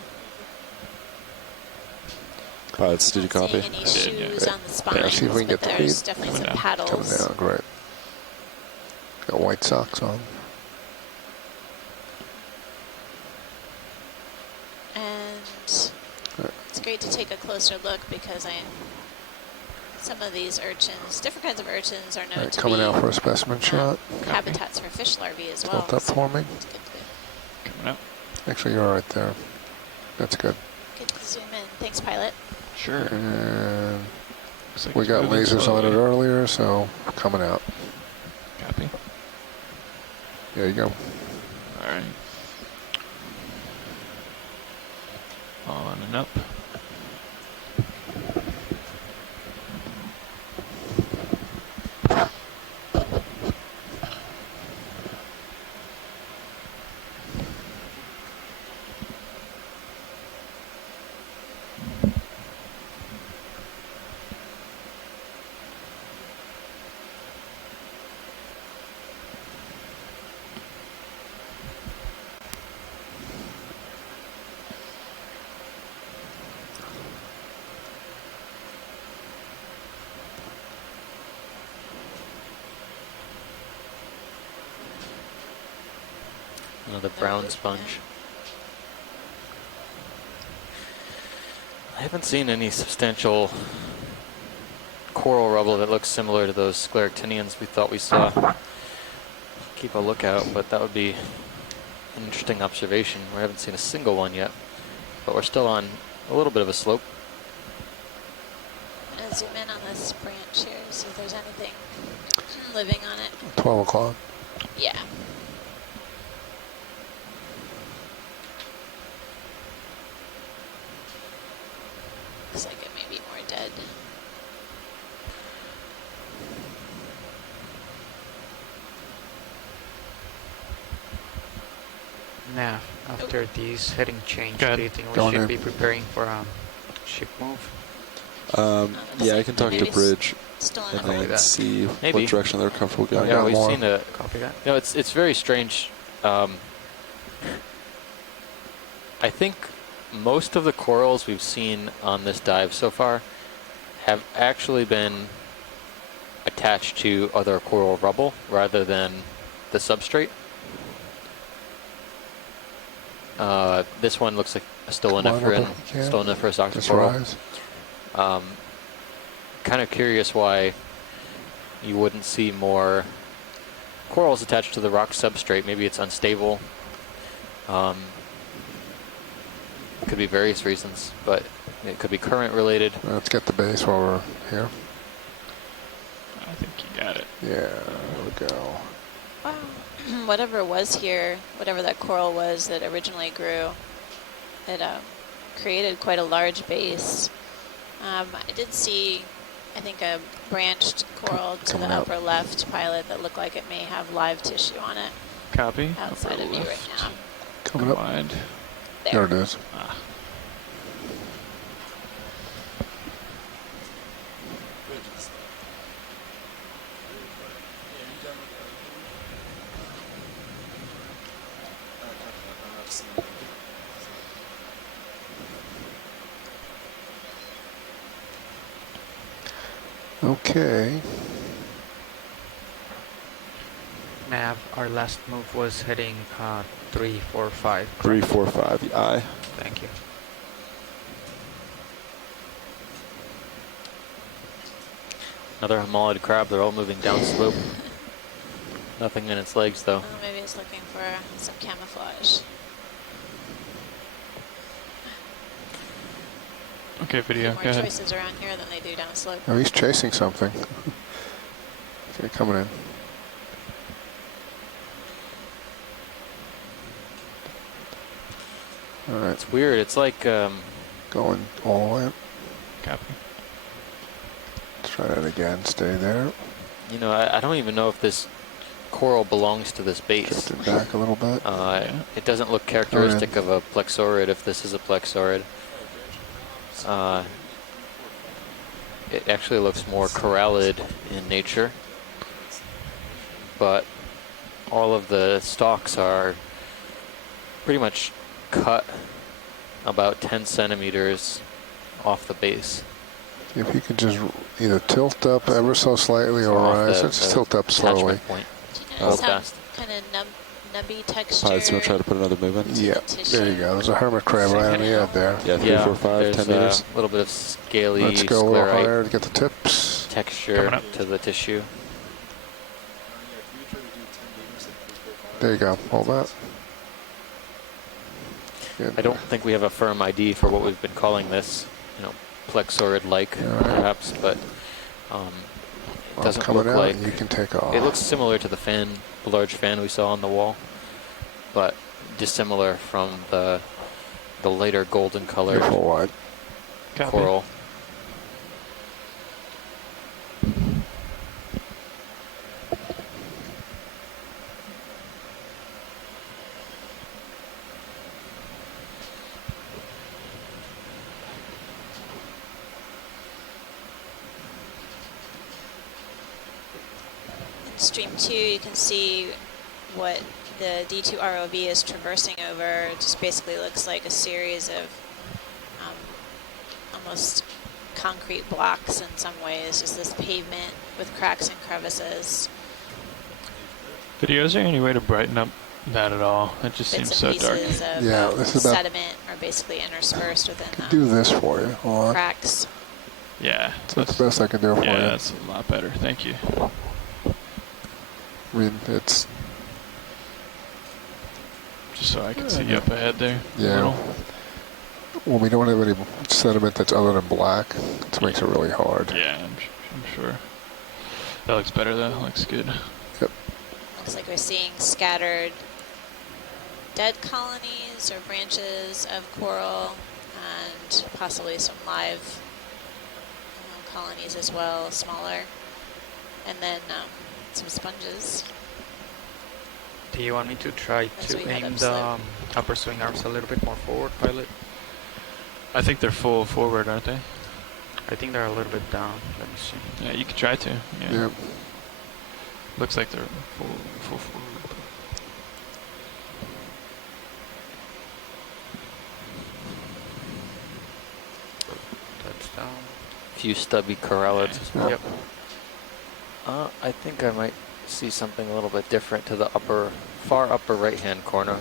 Pilots, did you not copy? seeing any shoes on the spines, Yeah, see if we can get but the there's feet. definitely some Coming paddles. down, great. Got white socks on. And it's great to take a closer look because some of these urchins, different kinds of urchins, are known All right, to coming be out for a specimen shot. habitats for fish larvae as well. Built up for me. It's good Coming up. Actually, you're right there. That's good. to zoom in. Thanks, pilot. Sure. And Like we it's got moving lasers slowly. on it earlier, so coming out. Copy. There you go. All right. On and up. Another brown sponge. I haven't seen any substantial coral rubble that looks similar to those scleractinians we thought we saw. Keep a lookout, but that would be an interesting observation. We haven't seen a single one yet, but we're still on a little bit of a slope. I'm going to zoom in on this branch here, see if there's anything living on it. 12 o'clock. Yeah. Looks like it may be more dead. Nav, after this heading change, Go ahead. do you think we Going should in. be preparing for a ship move? Yeah, I can talk to Maybe Bridge Still and enough. Copy then that. see Maybe. what direction they're comfortable I going. Yeah, got we've more. seen a. Copy that. No, it's very strange. I think most of the corals we've seen on this dive so far have actually been attached to other coral rubble rather than the substrate. This one looks like a Come on, stoloniferous Robert, you can. stoloniferous Just octocoral. rise. Kind of curious why you wouldn't see more corals attached to the rock substrate. Maybe it's unstable. Could be various reasons, but it could be current related. Let's get the base while we're here. I think you got it. Yeah, there we go. Wow. Whatever was here, whatever that coral was that originally grew, it created quite a large base. I did see, I think, a branched coral to Coming the out. upper left pilot that looked like it may have live tissue on it Copy. outside of you right now. Coming up. Combined. There it is. Ah. Okay. Nav, our last move was heading 345. 345. Aye. Thank you. Another homolid crab. They're all moving downslope. Nothing in its legs, though. Oh, maybe it's looking for some camouflage. Okay, video. More Go ahead. choices around here than they do down slope. Oh, he's chasing something. Okay, coming in. All right, It's weird. It's like going all the way up. Copy. Let's try that again. Stay there. you know, I don't even know if this coral belongs to this base. Shift it back a little bit. It doesn't look characteristic of a plexaurid if this is a plexaurid. It actually looks more corallid in nature, but all of the stalks are pretty much cut about 10 centimeters off the base. If you could just either tilt up ever so slightly or Off rise, the- just the tilt up slowly. attachment point. And it's kind of nubby texture. Pies, you want to try to put another move in? Yeah, there you go. There's a hermit crab right on the edge there. Yeah, 3, 4, 5, 10 there's meters. a little bit of scaly Let's go a little sclerite higher to get the tips. texture to the tissue. There you go. Hold that. I don't think we have a firm ID for what we've been calling this, you know, plexaurid-like, perhaps, but it doesn't coming look out, like. you can take off. It looks similar to the fan, the large fan we saw on the wall, but dissimilar from the lighter golden colored Full wide. coral. In stream 2, you can see what the D2 ROV is traversing over. It just basically looks like a series of almost concrete blocks in some ways, just this pavement with cracks and crevices. Video, is there any way to brighten up that at all? It just Bits seems and so dark. pieces of Yeah, this is about- sediment are basically interspersed within Do this for you. Hold on. cracks. Yeah. That's the best I can do for you. Yeah, that's a lot better. Thank you. I mean, it's Just so I can see up ahead there. a yeah. little. Well, we don't have any sediment that's other than black. It makes it really hard. Yeah, I'm sure. That looks better though. Looks good. Yep. Looks like we're seeing scattered dead colonies or branches of coral and possibly some live colonies as well, smaller. And then some sponges. Do you want me to try As to we head aim the upslope. upper swing arms a little bit more forward, pilot? I think they're full forward, aren't they? I think they're a little bit down. Let me see. Yeah, you could try to. Yeah. Yep. Looks like they're full forward. That's down. Few stubby corralids as well. Yep. I think I might see something a little bit different to the far upper right-hand corner.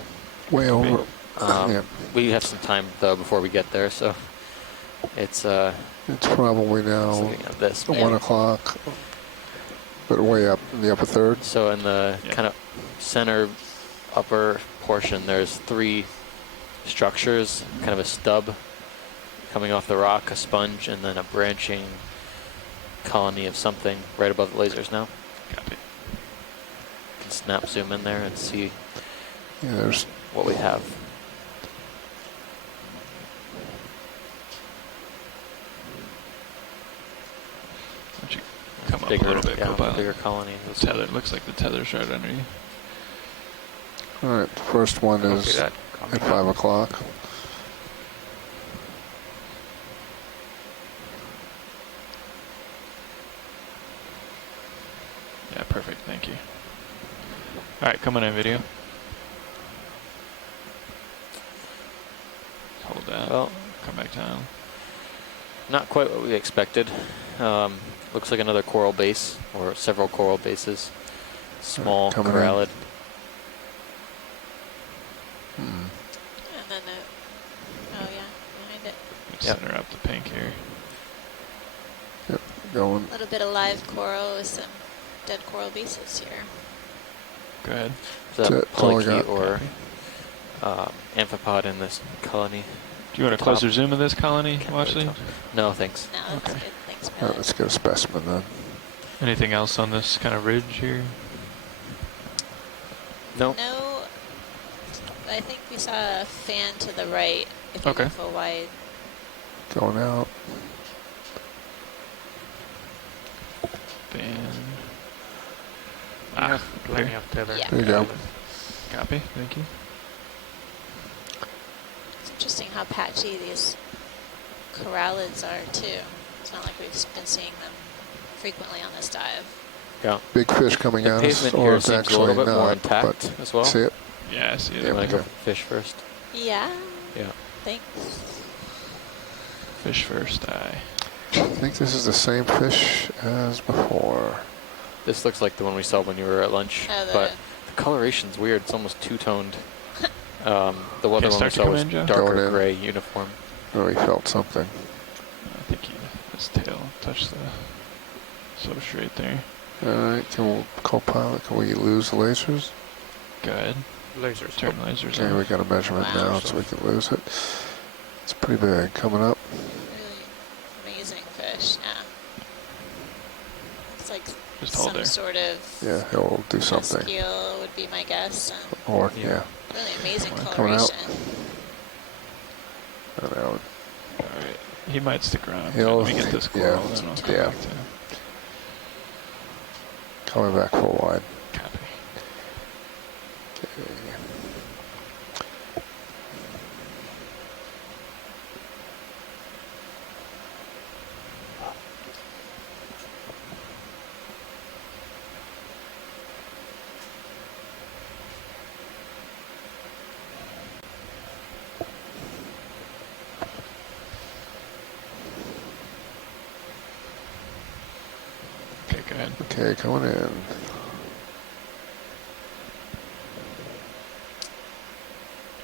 Way over. Yeah. We have some time though before we get there, so it's It's probably now looking at this. 1 o'clock, but way up in the upper third. So in the kind of center upper portion, there's 3 structures, kind of a stub coming off the rock, a sponge, and then a branching colony of something right above the lasers now. Copy. You can snap zoom in there and see there's what we have. Why don't you come up Bigger, a little bit, yeah, co-pilot. bigger colony. The tether looks like the tether's right under you. all right. The first one is Copy that. at 5 o'clock. Yeah, perfect. Thank you. All right, coming in video. Hold down. Well, come back down. not quite what we expected. Looks like another coral base, or several coral bases. Small coming in. corallid. And then oh yeah, behind it. Yep. Center up the pink here. Yep, going. A little bit of live coral with some dead coral bases here. Go ahead. Is that That's all I got. polychaete or amphipod in this colony? Do you want a closer zoom of this colony, Washley? No, thanks. No, that's good. Thanks, All right, let's get a specimen then. Anything else on this kind of ridge here? No. No, I think we saw a fan to the right. If you Okay. go full wide. Going out. Fan. Yeah, Ah, plenty here. of tether. Yeah. There you go. Copy. Thank you. It's interesting how patchy these corallids are too. It's not like we've been seeing them frequently on this dive. Yeah. Big fish coming The at us, pavement or here it's seems a actually little bit more not, intact but as well. see it? Yeah, I see it. You want to Yeah. go fish first? Yeah. Yeah. Thanks. Fish first eye. I think this is the same fish as before. This looks like the one we saw when you were at lunch, Oh, but the coloration's weird. It's almost two-toned. The other one we start to saw come was in, Joe? Going darker in. gray uniform. Oh, he felt something. I think his tail touched the substrate there. Alright, co-pilot, can we lose the lasers? Go ahead. Lasers. Turn lasers Okay, on. we got a measurement now, so we can lose it. It's pretty big. Coming up. Really amazing fish. Yeah. It's like Just hold some there. sort of Yeah, he'll do something. eel would be my guess. And Or, yeah. really amazing Coming out. coloration. And out. Alright. He might stick around. He'll- Let me get this coral, yeah, then I'll come yeah. back to him. Coming back full wide. Copy. Okay, go ahead. Okay, coming in.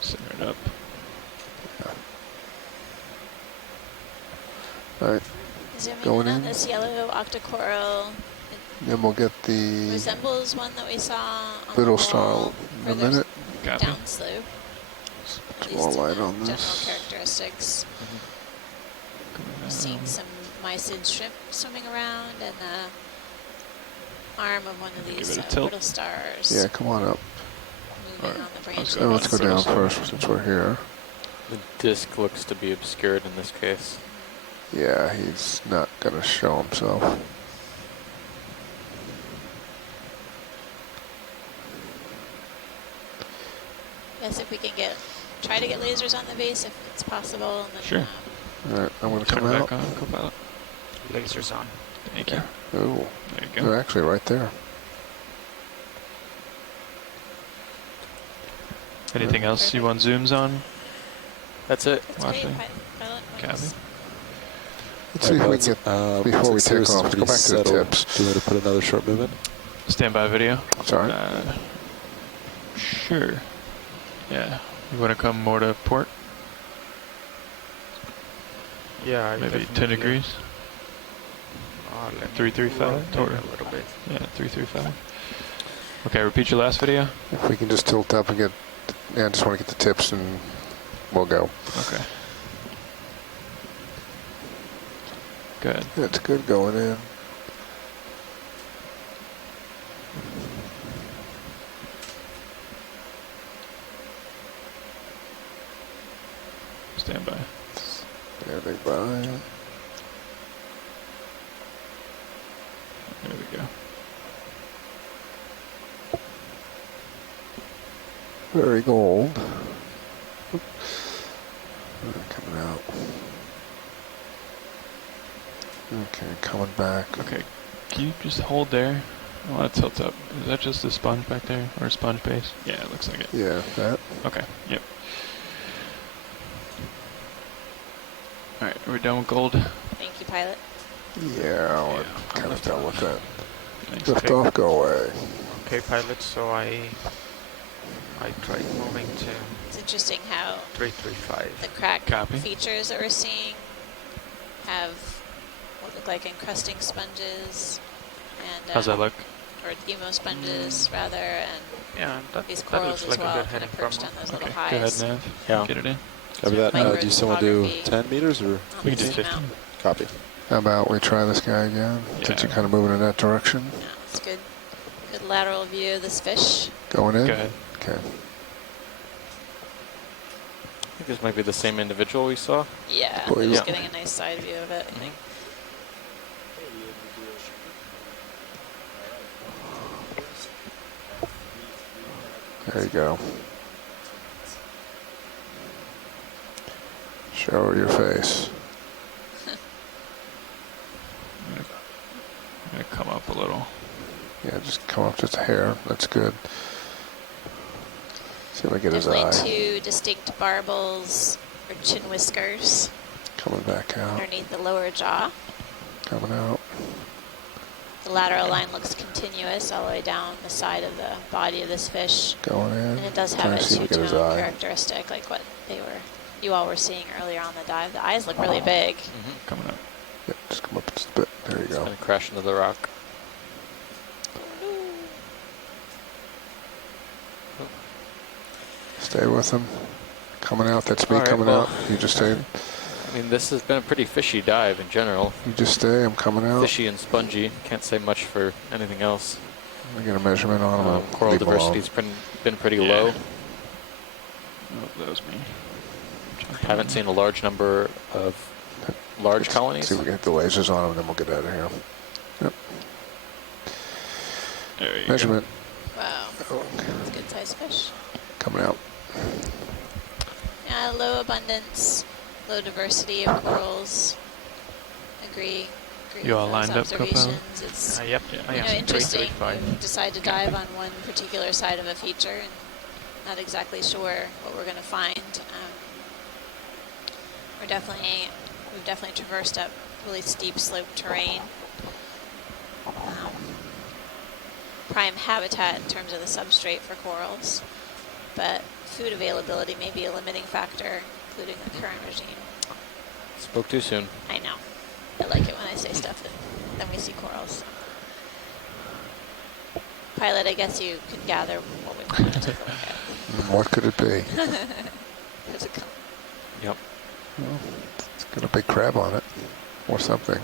Center it up. Alright, Zooming going in on in. this yellow octocoral. Then we'll get It the resembles one that we saw on little the star wall in a further minute. Copy. downslope. At More least in light the on general this. characteristics. Seeing some mysid shrimp swimming around and the arm of one of Give these it a tilt. little stars Yeah, come on up. moving on the branch. So let's go down first since we're here. The disc looks to be obscured in this case. Yeah, he's not gonna show himself. guess if we can try to get lasers on the base if it's possible. And then, Sure. All right, I'm going to Turn come it out. back on, Copilot. Lasers on. Thank you. Oh, There you go. they're actually right there. Anything else you want zooms on? That's it. That's great, Watching. Pilot. Copy. Let's see if we can get, before we take off, let's go back to the tips. Do you want to put another short move in? Standby video. Sorry. Sure. Yeah. You want to come more to port? Yeah, Maybe 10 degrees? 335? Or a little bit. Yeah, 335. Okay, repeat your last video. If we can just tilt up and get, yeah, I just want to get the tips and we'll go. Okay. Good. It's good going in. Stand by. Standing by. There we go. Very gold. Coming out. Okay, coming back. Okay, can you just hold there? Well, that tilts up. Is that just a sponge back there? Or a sponge base? Yeah, it looks like it. Yeah, that. Okay, yep. Alright, are we done with gold? Thank you, pilot. Yeah, we're kind of done with that. Thanks. Lift off, go away. Okay, pilot, so I tried moving to It's interesting how 335. the crack Copy. features that we're seeing have what look like encrusting sponges and How's that look? or emo sponges rather, and Yeah, these that corals looks as like well, a good kind of heading perched on from. those Okay, little go ahead, highs. Nav. Yeah. Get it in. Copy that. Do you still want to do Microphotography 10 meters or? on We can the do Seamount. 15. Copy. How about we try this guy again? Since Yeah. you're kind of moving in that direction. Yeah, it's good. Good lateral view of this fish. Going in? Go ahead. Okay. I think this might be the same individual we saw. Yeah, Boy, just yeah. getting a nice side view of it, I think. There you go. Show your face. I'm gonna come up a little. Yeah, just come up just a hair. That's good. See if I get his Definitely eye. two distinct barbels or chin whiskers Coming back out. underneath the lower jaw. Coming out. The lateral line looks continuous all the way down the side of the body of this fish. Going in. And it does have Trying a to see if we get his two-tone eye. characteristic, like what you all were seeing earlier on the dive. The eyes look really big. Coming up. Yeah, just come up just a bit. There you It's go. going to crash into the rock. Stay with him. Coming out. That's me All right, coming well, out. You just stay. I mean, this has been a pretty fishy dive in general. You just stay. I'm coming out. Fishy and spongy. Can't say much for anything else. I get a measurement on him. I'll Coral leave him alone. diversity's been pretty Yeah. low. Oh, that was me. Haven't seen a large number of large colonies. See if we can hit the lasers on him, then we'll get out of here. Yep. There you Measurement. Wow, it's a good sized fish. Coming out. Yeah, low abundance, low diversity of corals. Agree You all with those lined up, Copilot? observations. It's Yep, I am. interesting. 335. You decide to dive on one particular side of a feature and not exactly sure what we're going to find. We've definitely traversed up really steep slope terrain. Prime habitat in terms of the substrate for corals, but food availability may be a limiting factor, including the current regime. Spoke too soon. I know. I like it when I say stuff that then we see corals. Pilot, I guess you can gather what we want to take a look at. What could it be? There's a Yep. Well, it's got a big crab on it. Or something.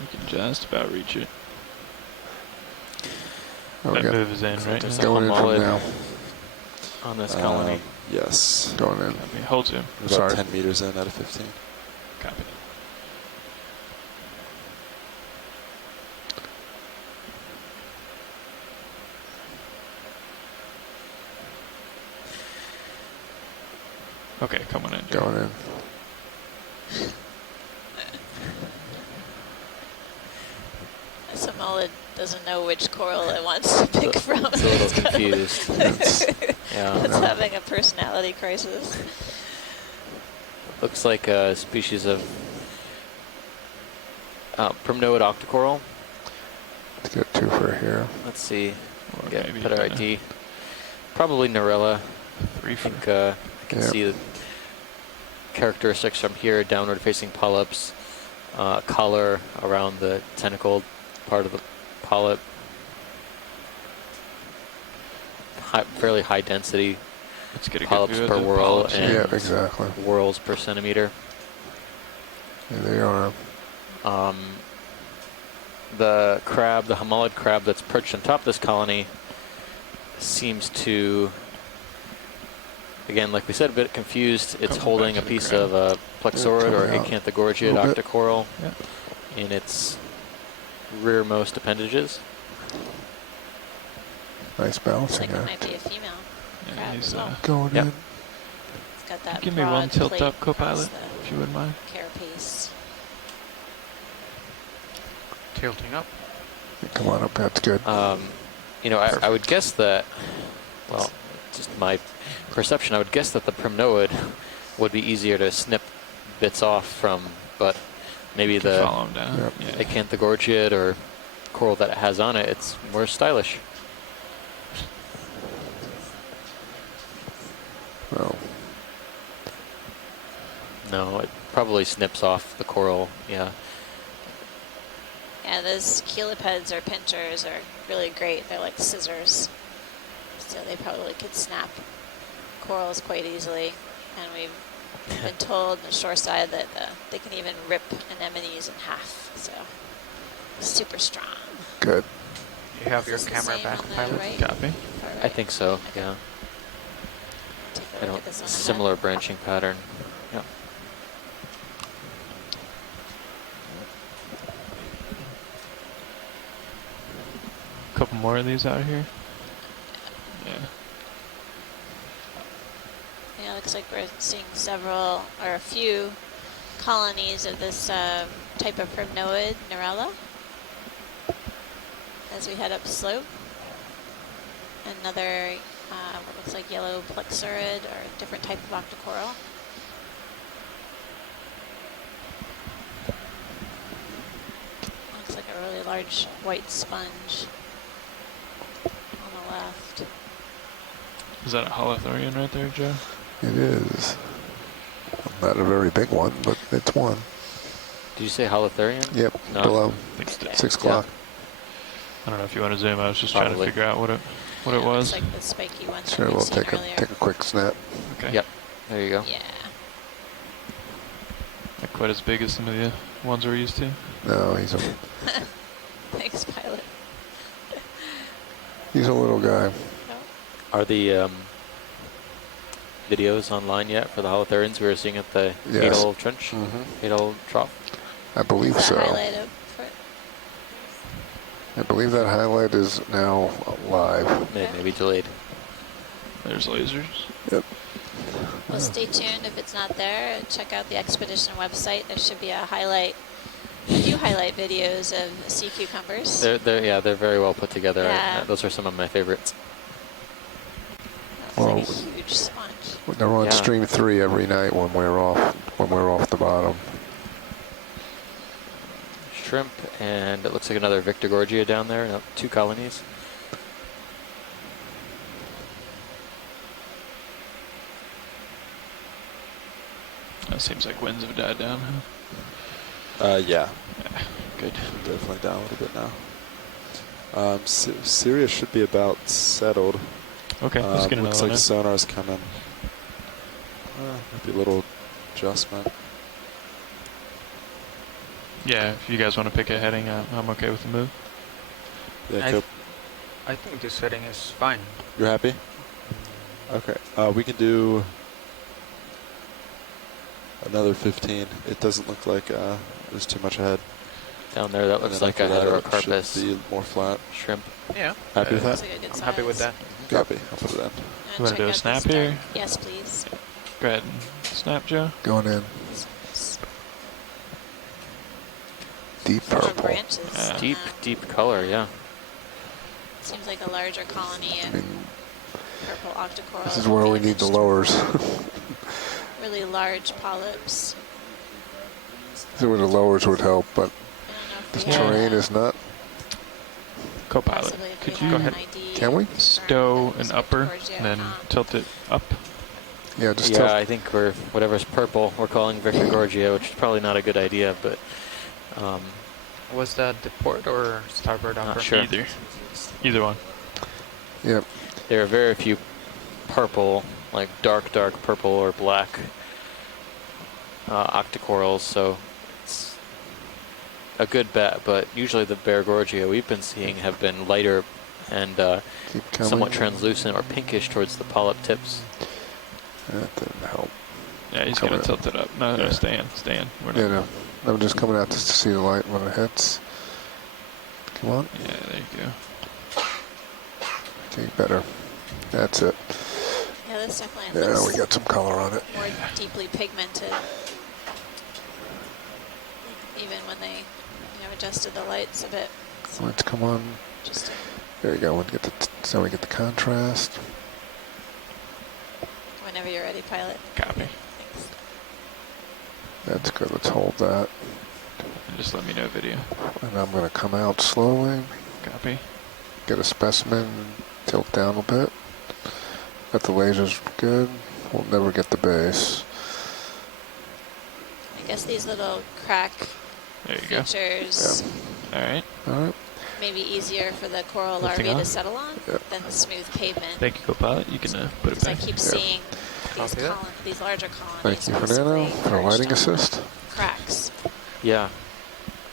You can just about reach it. Oh, we That got move is in, right? There's now? going in from Mullet now. on this colony. Yes. Going in. Copy. Hold to. About Sorry. 10 meters in out of 15. Copy. Okay, coming in. Going in. So mullet doesn't know which coral it wants to pick from. It's a little confused. Yeah. It's having a personality crisis. Looks like a species of primnoid octocoral. Let's get 2 for here. Let's see. Or Get maybe better ID. Probably Narella. 3 I for. think I can see the characteristics from here. Downward facing polyps. Collar around the tentacle part of the polyp. Fairly high density Let's get a polyps good view per of the whorl polyps. and Yeah, exactly. whorls per centimeter. Here they are. The crab, the homolid crab that's perched on top of this colony, seems to, again, like we said, a bit confused. It's Coming holding back a to the piece crab. of a plexaurid or Coming out. acanthogorgiid Little bit. octocoral Yeah. in its rearmost appendages. Nice Looks balancing like it act. might be a female Yeah, crab he's, as well. Going Yep. in. It's got that Give me one broad tilt plate up, co-pilot, across the if you wouldn't mind. carapace. Tilting up. Come on up, that's good. You know, I would guess that, well, just my perception, I would guess that the primnoid would be easier to snip bits off from, but maybe Can the follow him down. Yep. Yeah. acanthogorgiid or coral that it has on it, it's more stylish. Well, No, it probably snips off the coral, yeah. Yeah, those cheilipeds or pinchers are really great. They're like scissors. So they probably could snap corals quite easily. And we've been told on the shore side that they can even rip anemones in half. So super strong. good. You have your Is this the camera same back, on the pilot? right? Copy. Far I right? think so, Okay. yeah. Take a I look don't, at this on the similar branching pattern. Yeah. Couple more of these out here. Yeah. Yeah, looks like we're seeing several or a few colonies of this type of primnoid, Narella, as we head up slope. Another what looks like yellow plexaurid or a different type of octocoral. Looks like a really large white sponge on the left. Is that a holothurian right there, Joe? It is. Not a very big one, but it's one. Did you say holothurian? Yep, No. below I think 6 o'clock. I don't know if you want to zoom. I was just trying Probably. to figure out what it Yeah, was. looks like the spiky ones Sure, that we'll we've seen take earlier. a quick snap. Okay. Yep. There you go. Yeah. Not quite as big as some of the ones we're used to. No, he's a Thanks, pilot. little guy. Are the videos online yet for the holothurians we were seeing at the Yes. Hadal Trench? Mm-hmm. Hadal Trough? I believe Is that so. highlighted for it? I believe that highlight is now live. Maybe delayed. There's lasers. Yep. Well, stay tuned if it's not there. Check out the expedition website. There should be a highlight, a few highlight videos of sea cucumbers. They're very well put together. Yeah. Those are some of my favorites. Looks like Well, a huge sponge. They're on Yeah. stream 3 every night when we're off the bottom. Shrimp, and it looks like another Victorgorgia down there. No, 2 colonies. It seems like winds have died down. Yeah. Yeah. Good. Definitely down a little bit now. Sirius should be about settled. Okay, let's get Looks another like one sonar's coming. Might be a little adjustment. in. Yeah, if you guys want to pick a heading, I'm okay with the move. Yeah, I think this setting is fine. you're happy? Okay. We can do another 15. It doesn't look like there's too much ahead. Down there, that And looks then like a after that, it Heterocarpus should be more flat. shrimp. Yeah. Happy with Uh, that? Looks like a good I'm happy with size. that. Copy. I'll put it in. You wanna Check do a out snap this here? dark- Yes, please. Go ahead and snap, Joe. Going in. Deep More purple. branches. Deep, deep color, yeah. Seems like a larger colony of purple octocoral. This is where we need the lowers. Really large polyps. This is where the lowers would help, but this terrain is not. Co-pilot, could you go ahead? Can we? Stow an upper, and then tilt it up. Yeah, just yeah. I think whatever's purple, we're calling Victor Gorgio, which is probably not a good idea, but. Was that the port or starboard upper? Not sure. Either one. Yep. There are very few purple, like dark purple or black octocorals, so it's a good bet. But usually the Bear Gorgio we've been seeing have been lighter and somewhat translucent or pinkish towards the polyp tips. That didn't help. Yeah, he's going to tilt it up. No, stay in. Yeah, no. I'm just coming out just to see the light when it hits. Come on. Yeah, there you go. Okay, better. That's it. Yeah, this definitely Yeah, looks we got some color on it. more deeply pigmented. Even when they adjusted the lights a bit. So Lights come on. interesting. There you go. So we get the contrast. Whenever you're ready, pilot. Copy. Thanks. That's good. Let's hold that. And just let me know video. And I'm going to come out slowly. Copy. Get a specimen. Tilt down a bit. Got the lasers good. We'll never get the base. I guess these little crack There you features go. All right. All right. maybe easier for the coral Lifting larvae off? to settle on than the smooth pavement. Thank you, co-pilot. You can put it Because I back. keep seeing these larger colonies. Thank you, Fernando, for a lighting assist. Cracks. Yeah.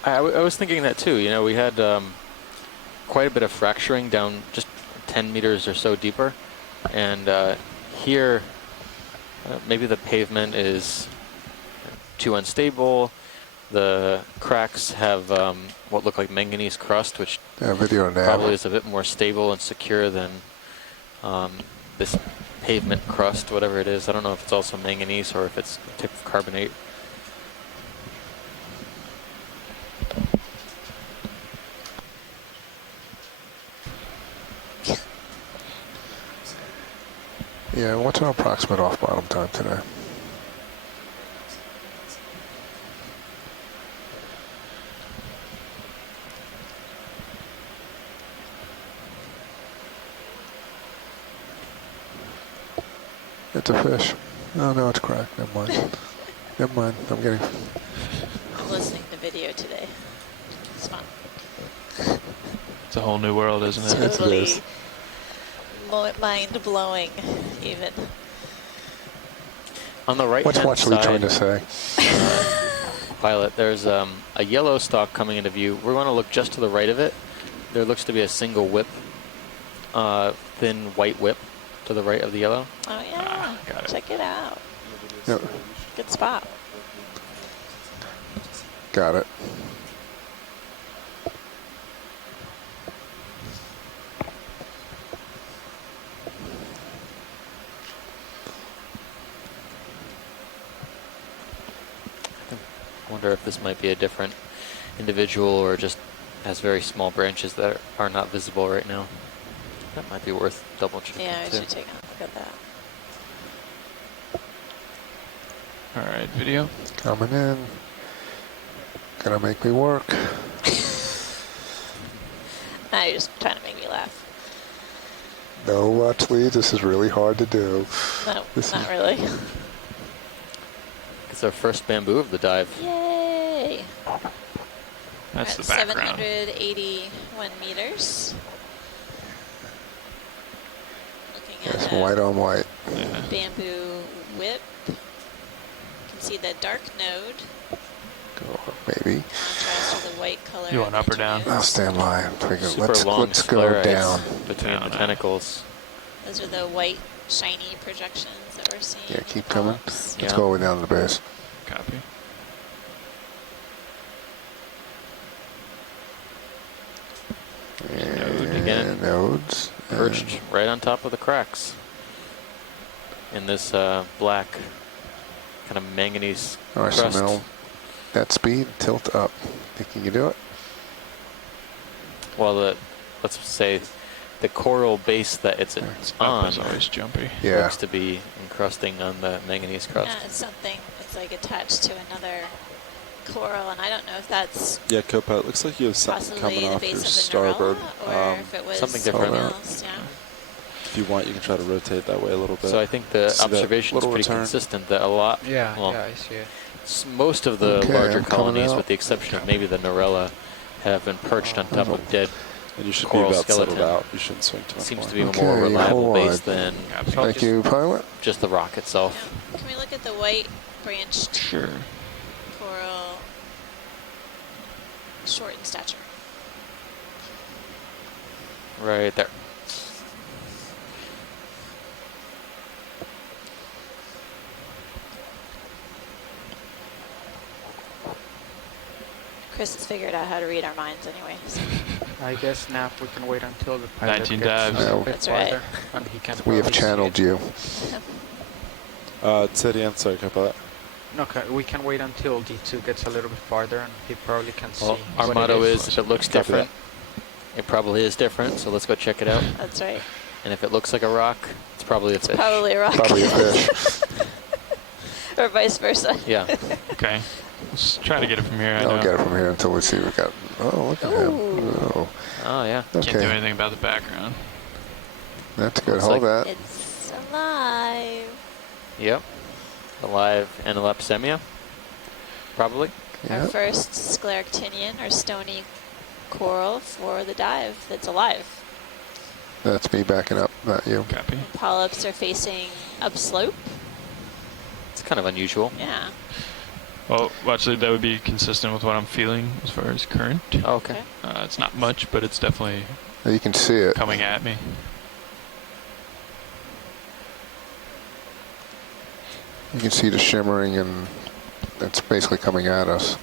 I was thinking that too. You know, we had quite a bit of fracturing down just 10 meters or so deeper. And here, maybe the pavement is too unstable. The cracks have what look like manganese crust, which probably is a bit more stable and secure than this pavement crust, whatever it is. I don't know if it's also manganese or if it's a type of carbonate. Yeah, what's our approximate off-bottom time today? It's a fish. Oh, no, it's cracked. Never mind. Never mind. I'm getting... I'm listening to video today. It's fun. It's a whole new world, isn't it? Totally mind-blowing, even. On the right-hand side, what's Watchley trying to say? Violet, there's a yellow stalk coming into view. We're going to look just to the right of it. There looks to be a single whip, thin white whip to the right of the yellow. Oh, yeah. Check it out. Yep. Good spot. Got it. I wonder if this might be a different individual or just has very small branches that are not visible right now. That might be worth double checking. Yeah, I too. should take a look at that. All right, video. Coming in. Gonna make me work. Now you're just trying to make me laugh. No, Watchley, this is really hard to do. No, not really. It's our first bamboo of the dive. Yay! That's We're the at background. 781 meters. Looking Yes, at white on white. bamboo whip. You can see the dark node. Maybe. Contrast with the white color. You want up or down? I'll stand by. Super Let's long go sclerites down. between the tentacles. Those are the white, shiny projections that we're seeing. Yeah, in keep the coming. polyps. Let's go all the way down to the base. Copy. And Again, nodes. perched right on top of the cracks. in this black kind of manganese All right, crust. so now that speed, tilt up. Can you do it? Well, let's say the coral base that it's on is always jumpy. Yeah. looks to be encrusting on the manganese crust. Yeah, it's something. It's like attached to another coral, and I don't know if that's Yeah, Copilot, looks like you have something possibly coming the off base your of the starboard. Narella, or if it was something different. else. Yeah. If you want, you can try to rotate that way a little bit. So I think the See that observation is little pretty return? consistent that a lot. Yeah, well, yeah, I see it. Most of the Okay, larger I'm coming colonies, out. with the exception of maybe the Narella, have been perched on top of dead And you should be coral about skeleton. settled out. You shouldn't swing too much Seems more. to be a Okay, more reliable hold base on. than Thank you, pilot. just the rock itself. Yeah. Can we look at the white branched Sure. coral, short in stature? Right there. Chris has figured out how to read our minds anyway. So. I guess now we can wait until the pilot 19 gets dives. a bit That's right. farther, and he can We have probably see channeled it. you. Say the answer, sorry, Copilot. Okay, we can wait until D2 gets a little bit farther, and he probably can Well, see. our what motto it is, if it looks Copy different, it probably is different, so let's go check it out. That's right. And if it looks like a rock, it's probably a fish. Probably a rock. Probably a fish. Or vice versa. Yeah. Okay. Let's try to get it from here. I'll get it from here until we see we got. Oh, look at him. Oh, Oh, yeah. Can't do okay. anything about the background. That's good. Looks Hold like- that. It's alive. Yep. Alive Analepsemia, probably. Our Yep. first scleractinian or stony coral for the dive that's alive. That's me backing up, not you. Copy. Polyps are facing upslope. It's kind of unusual. Yeah. Well, actually, that would be consistent with what I'm feeling as far as current. Oh, okay. It's not much, but it's definitely You can see it. coming at me. You can see the shimmering, and it's basically coming at us.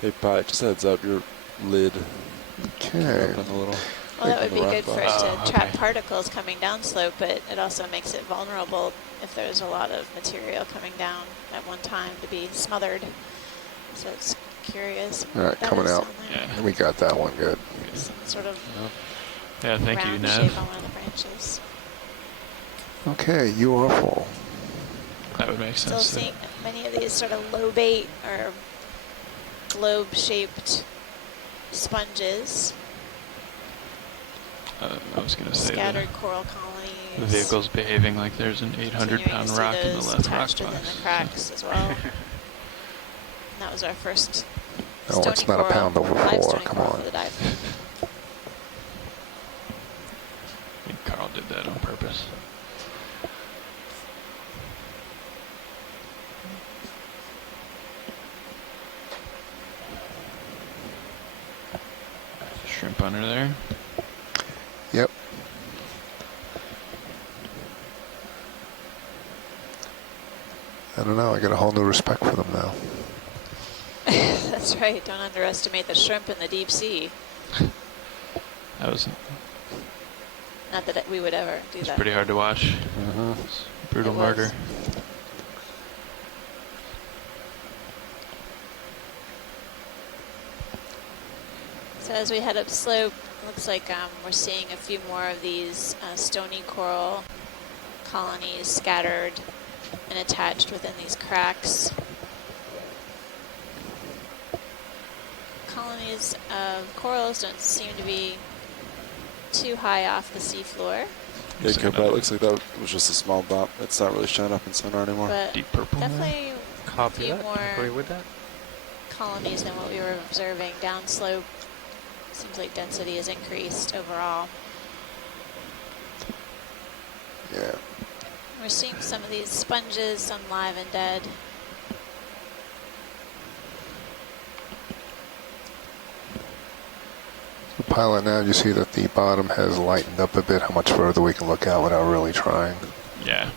Hey, Pilot, just heads up, your lid Okay. open a little. Well, that would be Rock good for box. it to Oh, trap okay. particles coming down slope, but it also makes it vulnerable if there's a lot of material coming down at one time to be smothered. So it's curious. All right, what that coming is out. down there. Yeah. We got that one good. Some sort of Yeah, thank you, round Nav. shape on one of the branches. Okay, you are full. That would make Still sense. seeing many of these sort of lobate or globe-shaped sponges, I was going to say scattered coral colonies. the vehicle's behaving like there's an 800-pound Continuing to see rock in the those left rock attached within box. the cracks as well. And that was our first Oh, it's stony not a coral, pound over live 4. stony Come coral on. for the dive. I think Carl did that on purpose. Shrimp under there. Yep. I don't know. I got a whole new respect for them now. That's right. Don't underestimate the shrimp in the deep sea. That was Not that we would ever do that. pretty hard to watch. Brutal It was. murder. So as we head up slope, looks like we're seeing a few more of these stony coral colonies scattered and attached within these cracks. Colonies of corals don't seem to be too high off the seafloor, Yeah, Copilot, looks like that was just a small bump. It's not really showing up in sonar anymore. but Deep purple. definitely a Copy few that. more Agree with that. colonies than what we were observing downslope. Seems like density has increased overall. Yeah. We're seeing some of these sponges, some live and dead. The pilot, now you see that the bottom has lightened up a bit, how much further we can look out without really trying. Yeah.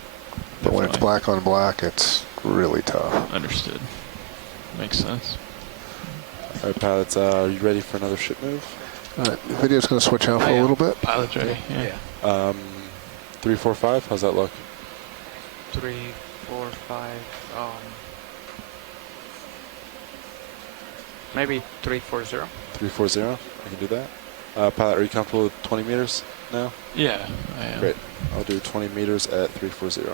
But when it's definitely. black on black, it's really tough. Understood. Makes sense. All right, pilots, are you ready for another ship move? All right, the video's going to switch out for a little bit. Pilot's ready. Yeah. 345, how's that look? 3, 4, 5. Maybe 340. 340. I can do that. Pilot, are you comfortable with 20 meters now? Yeah, I am. Great. I'll do 20 meters at 340.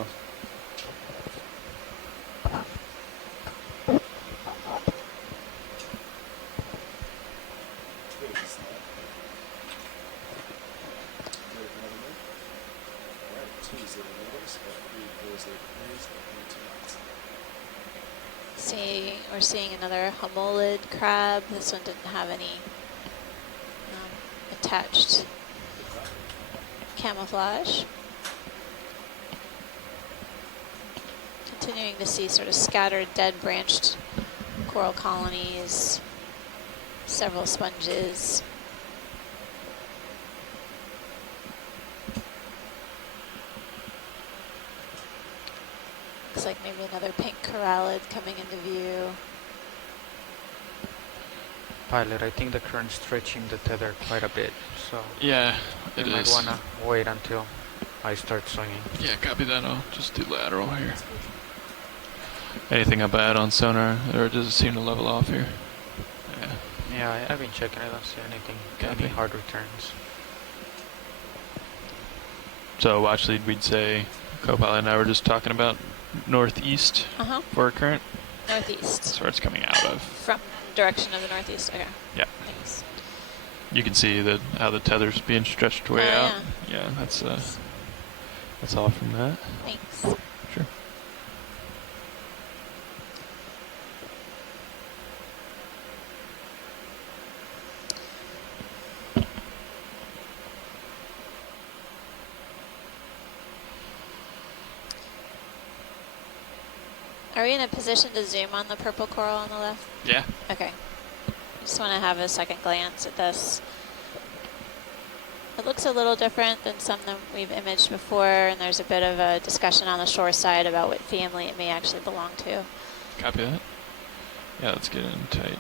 See, we're seeing another homolid crab. This one didn't have any attached camouflage. Continuing to see sort of scattered dead branched coral colonies, several sponges. Looks like maybe another pink corallid coming into view. Pilot, I think the current's stretching the tether quite a bit, so yeah, you might want to wait until I start swinging. Yeah, copy that. I'll just do lateral here. Anything up bad on sonar, or does it seem to level off here? Yeah. Yeah, I've been checking. I don't see anything. Copy. Any hard returns. So watch lead, we'd say co-pilot and I were just talking about northeast for current. Northeast. That's where it's coming out of. From direction of the northeast. Okay. Yeah. Thanks. You can see that how the tether's being stretched way out. Yeah, that's all from that. Thanks. Sure. Are we in a position to zoom on the purple coral on the left? Yeah. Okay. Just want to have a second glance at this. It looks a little different than some that we've imaged before, and there's a bit of a discussion on the shore side about what family it may actually belong to. Copy that. Yeah, let's get in tight.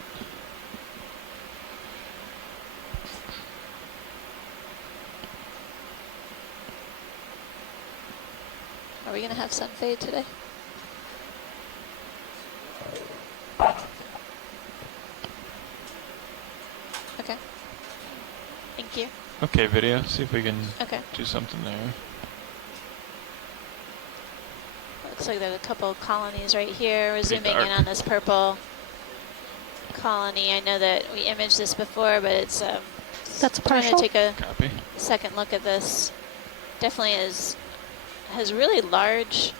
Are we going to have sun fade today? Okay. Thank you. Okay, video. See if we can do something there. Looks like there's a couple colonies right here. We're Pretty zooming in dark. on this purple colony. I know that we imaged this before, but it's That's trying to partial. take a Copy. second look at this. Definitely has really large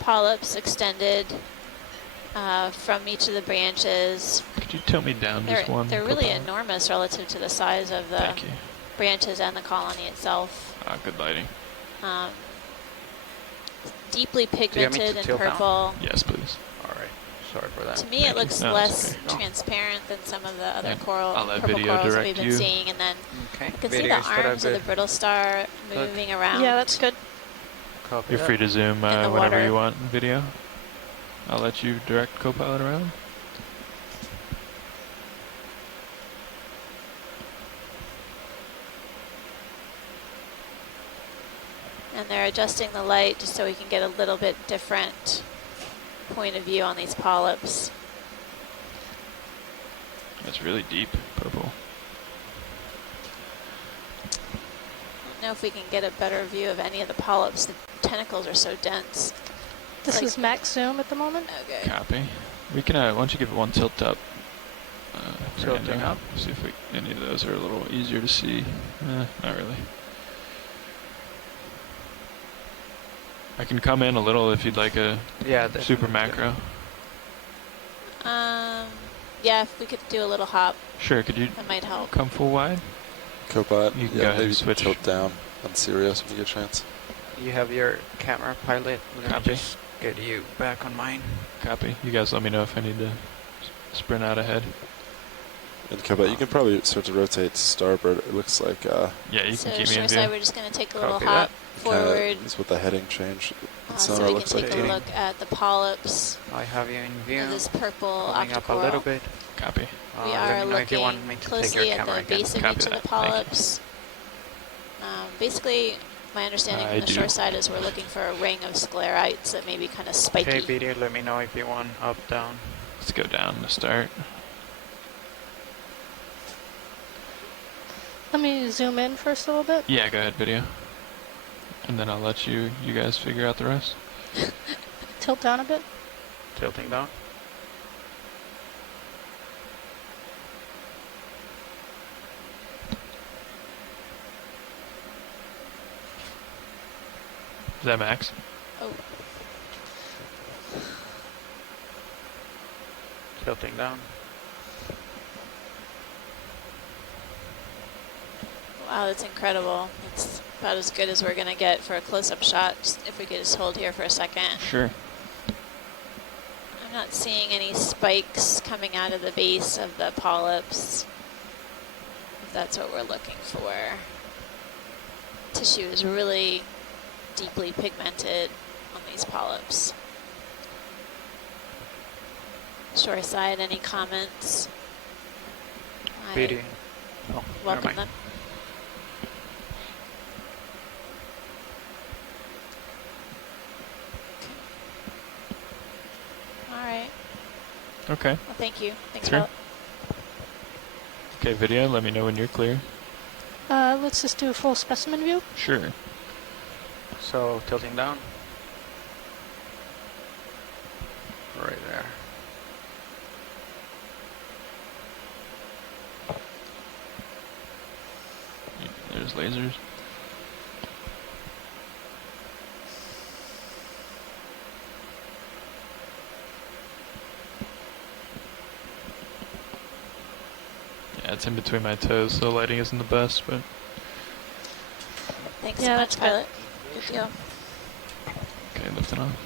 polyps extended from each of the branches. Could you tilt me down just one? They're really co-pilot? enormous relative to the size of the Thank you. branches and the colony itself. Good lighting. Deeply Do you want me to pigmented and tilt down? purple. Yes, please. All right. Sorry for that. To me, it looks No, less it's okay. transparent than some of the other Yeah. coral, I'll let purple video corals that direct we've been you. seeing. And then Okay. you can see Video the is what arms of the I've brittle star Good. moving around. Yeah, that's good. Copy You're that. free to zoom In the whenever water. you want in video. I'll let you direct co-pilot around. And they're adjusting the light just so we can get a little bit different point of view on these polyps. That's really deep purple. I don't know if we can get a better view of any of the polyps. The tentacles are so dense. This Like- is max zoom at the moment. Okay. Copy. We can, why don't you give it one tilt up? Tilting Brandon. up. See if any of those are a little easier to see. Not really. I can come in a little if you'd like a super definitely. macro. Yeah, if we could do a little hop, Sure, could you that might help. come full wide? Co-pilot, You can yeah, go ahead maybe and you can switch. tilt down on Sirius when you get a chance. You have your camera, pilot. We're gonna Copy. just get you back on mine. Copy. You guys let me know if I need to sprint out ahead. And co-pilot, you can probably start to rotate starboard. It looks like Yeah, you So can keep me shore in side, view. we're just going to take a little Copy hop that. forward is what the heading change. so Sonar we looks can like take a to me. look at the polyps I have you in view. of this purple Coming up a little octocoral. bit. Copy. We Let are me know if you want looking me to take closely your at camera the again. base of Copy each of that. the Thank you. polyps. Basically, My understanding I from the do. shore side is we're looking for a ring of sclerites that may be kind of spiky. Okay, video, let me know if you want up, down. Let's go down to start. Let me zoom in first a little bit. Yeah, go ahead, video. And then I'll let you guys figure out the rest. Tilt down a bit. Tilting down. Is that max? Oh, Tilting down. wow, that's incredible. It's about as good as we're going to get for a close-up shot, just if we could just hold here for a second. Sure. I'm not seeing any spikes coming out of the base of the polyps, if that's what we're looking for. Tissue is really deeply pigmented on these polyps. Shore side, any comments? I Video. Oh, welcome them. All right. Okay. Well, thank you. Thanks, Sure. Philip. Okay, video, let me know when you're clear. Let's just do a full specimen view. Sure. So, tilting down. Right there. There's lasers. Yeah, it's in between my toes, so lighting isn't the best, but... Thanks Yeah, so that's much, pilot. Good deal. Okay, lifting off.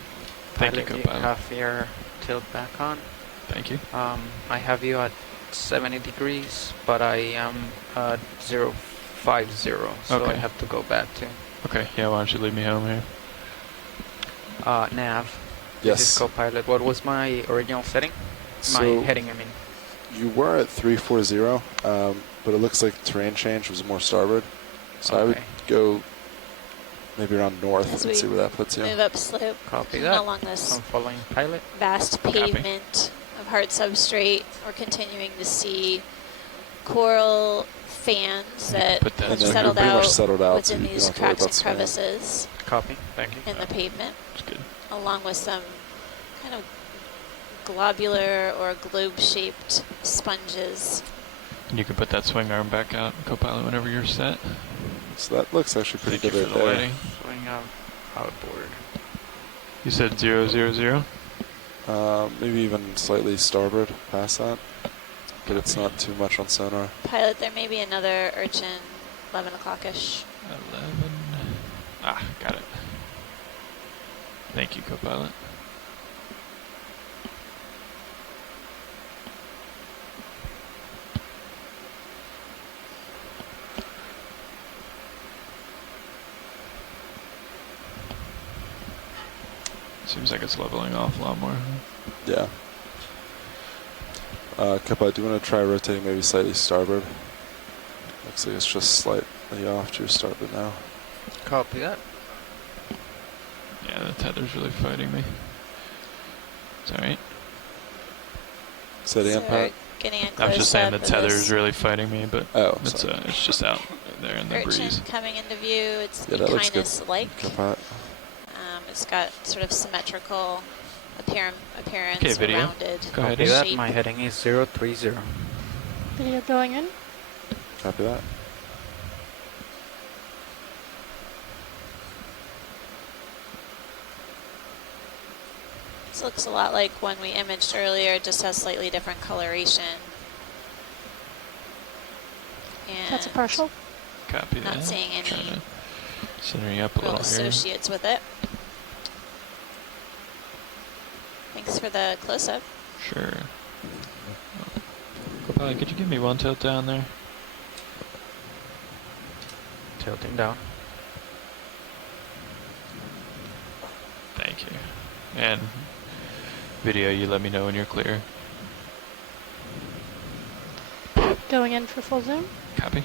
Thank you, Pilot, you co-pilot. have your tilt back on. Thank you. I have you at 70 degrees, but I am at 050, so I Okay. have to go back to Okay, yeah, why don't you leave me home here? nav. Yes. This is co-pilot. What was my original setting? So My heading, I mean. you were at 340, but it looks like terrain change was more starboard. So I would Okay. go maybe around north As and we see where that puts you. move up slope Copy that. along this I'm following pilot. vast pavement of hard substrate. We're continuing to see coral fans that put that have And then settled you're pretty much out settled out, so within you these don't have to worry cracks and about swimming. crevices Copy. Thank you. in the pavement, That's good. along with some kind of globular or globe-shaped sponges. And you can put that swing arm back out, co-pilot, whenever you're set. So that looks actually pretty Thank good you right for the there. lighting. Swing out outboard. You said 000? Maybe even slightly starboard past that, but it's not too much on sonar. Pilot, there may be another urchin, 11 o'clock-ish. 11. Ah, got it. Thank you, co-pilot. Seems like it's leveling off a lot more. Yeah. Kappa, do you want to try rotating maybe slightly starboard? Looks like it's just slightly off to your starboard now. Copy that. Yeah, the tether's really fighting me. It's alright. Say it again, So Pat? getting in I was just saying the close-up of tether's this really fighting me, but Oh, it's sorry. it's just out there in the urchin breeze. coming into view. It's Yeah, that looks good. Echinus-like. Kappa. It's got sort of symmetrical appearance, Okay, video. rounded Go ahead. Copy that. shape. My heading is 030. Video going in. Copy that. This looks a lot like one we imaged earlier, it just has slightly different coloration. And That's a partial. Copy that. not seeing any Trying to center you up a real little here. associates with it. Thanks for the close-up. Sure. Co-pilot, could you give me one tilt down there? Tilting down. Thank you. And video, you let me know when you're clear. Going in for full zoom. Copy.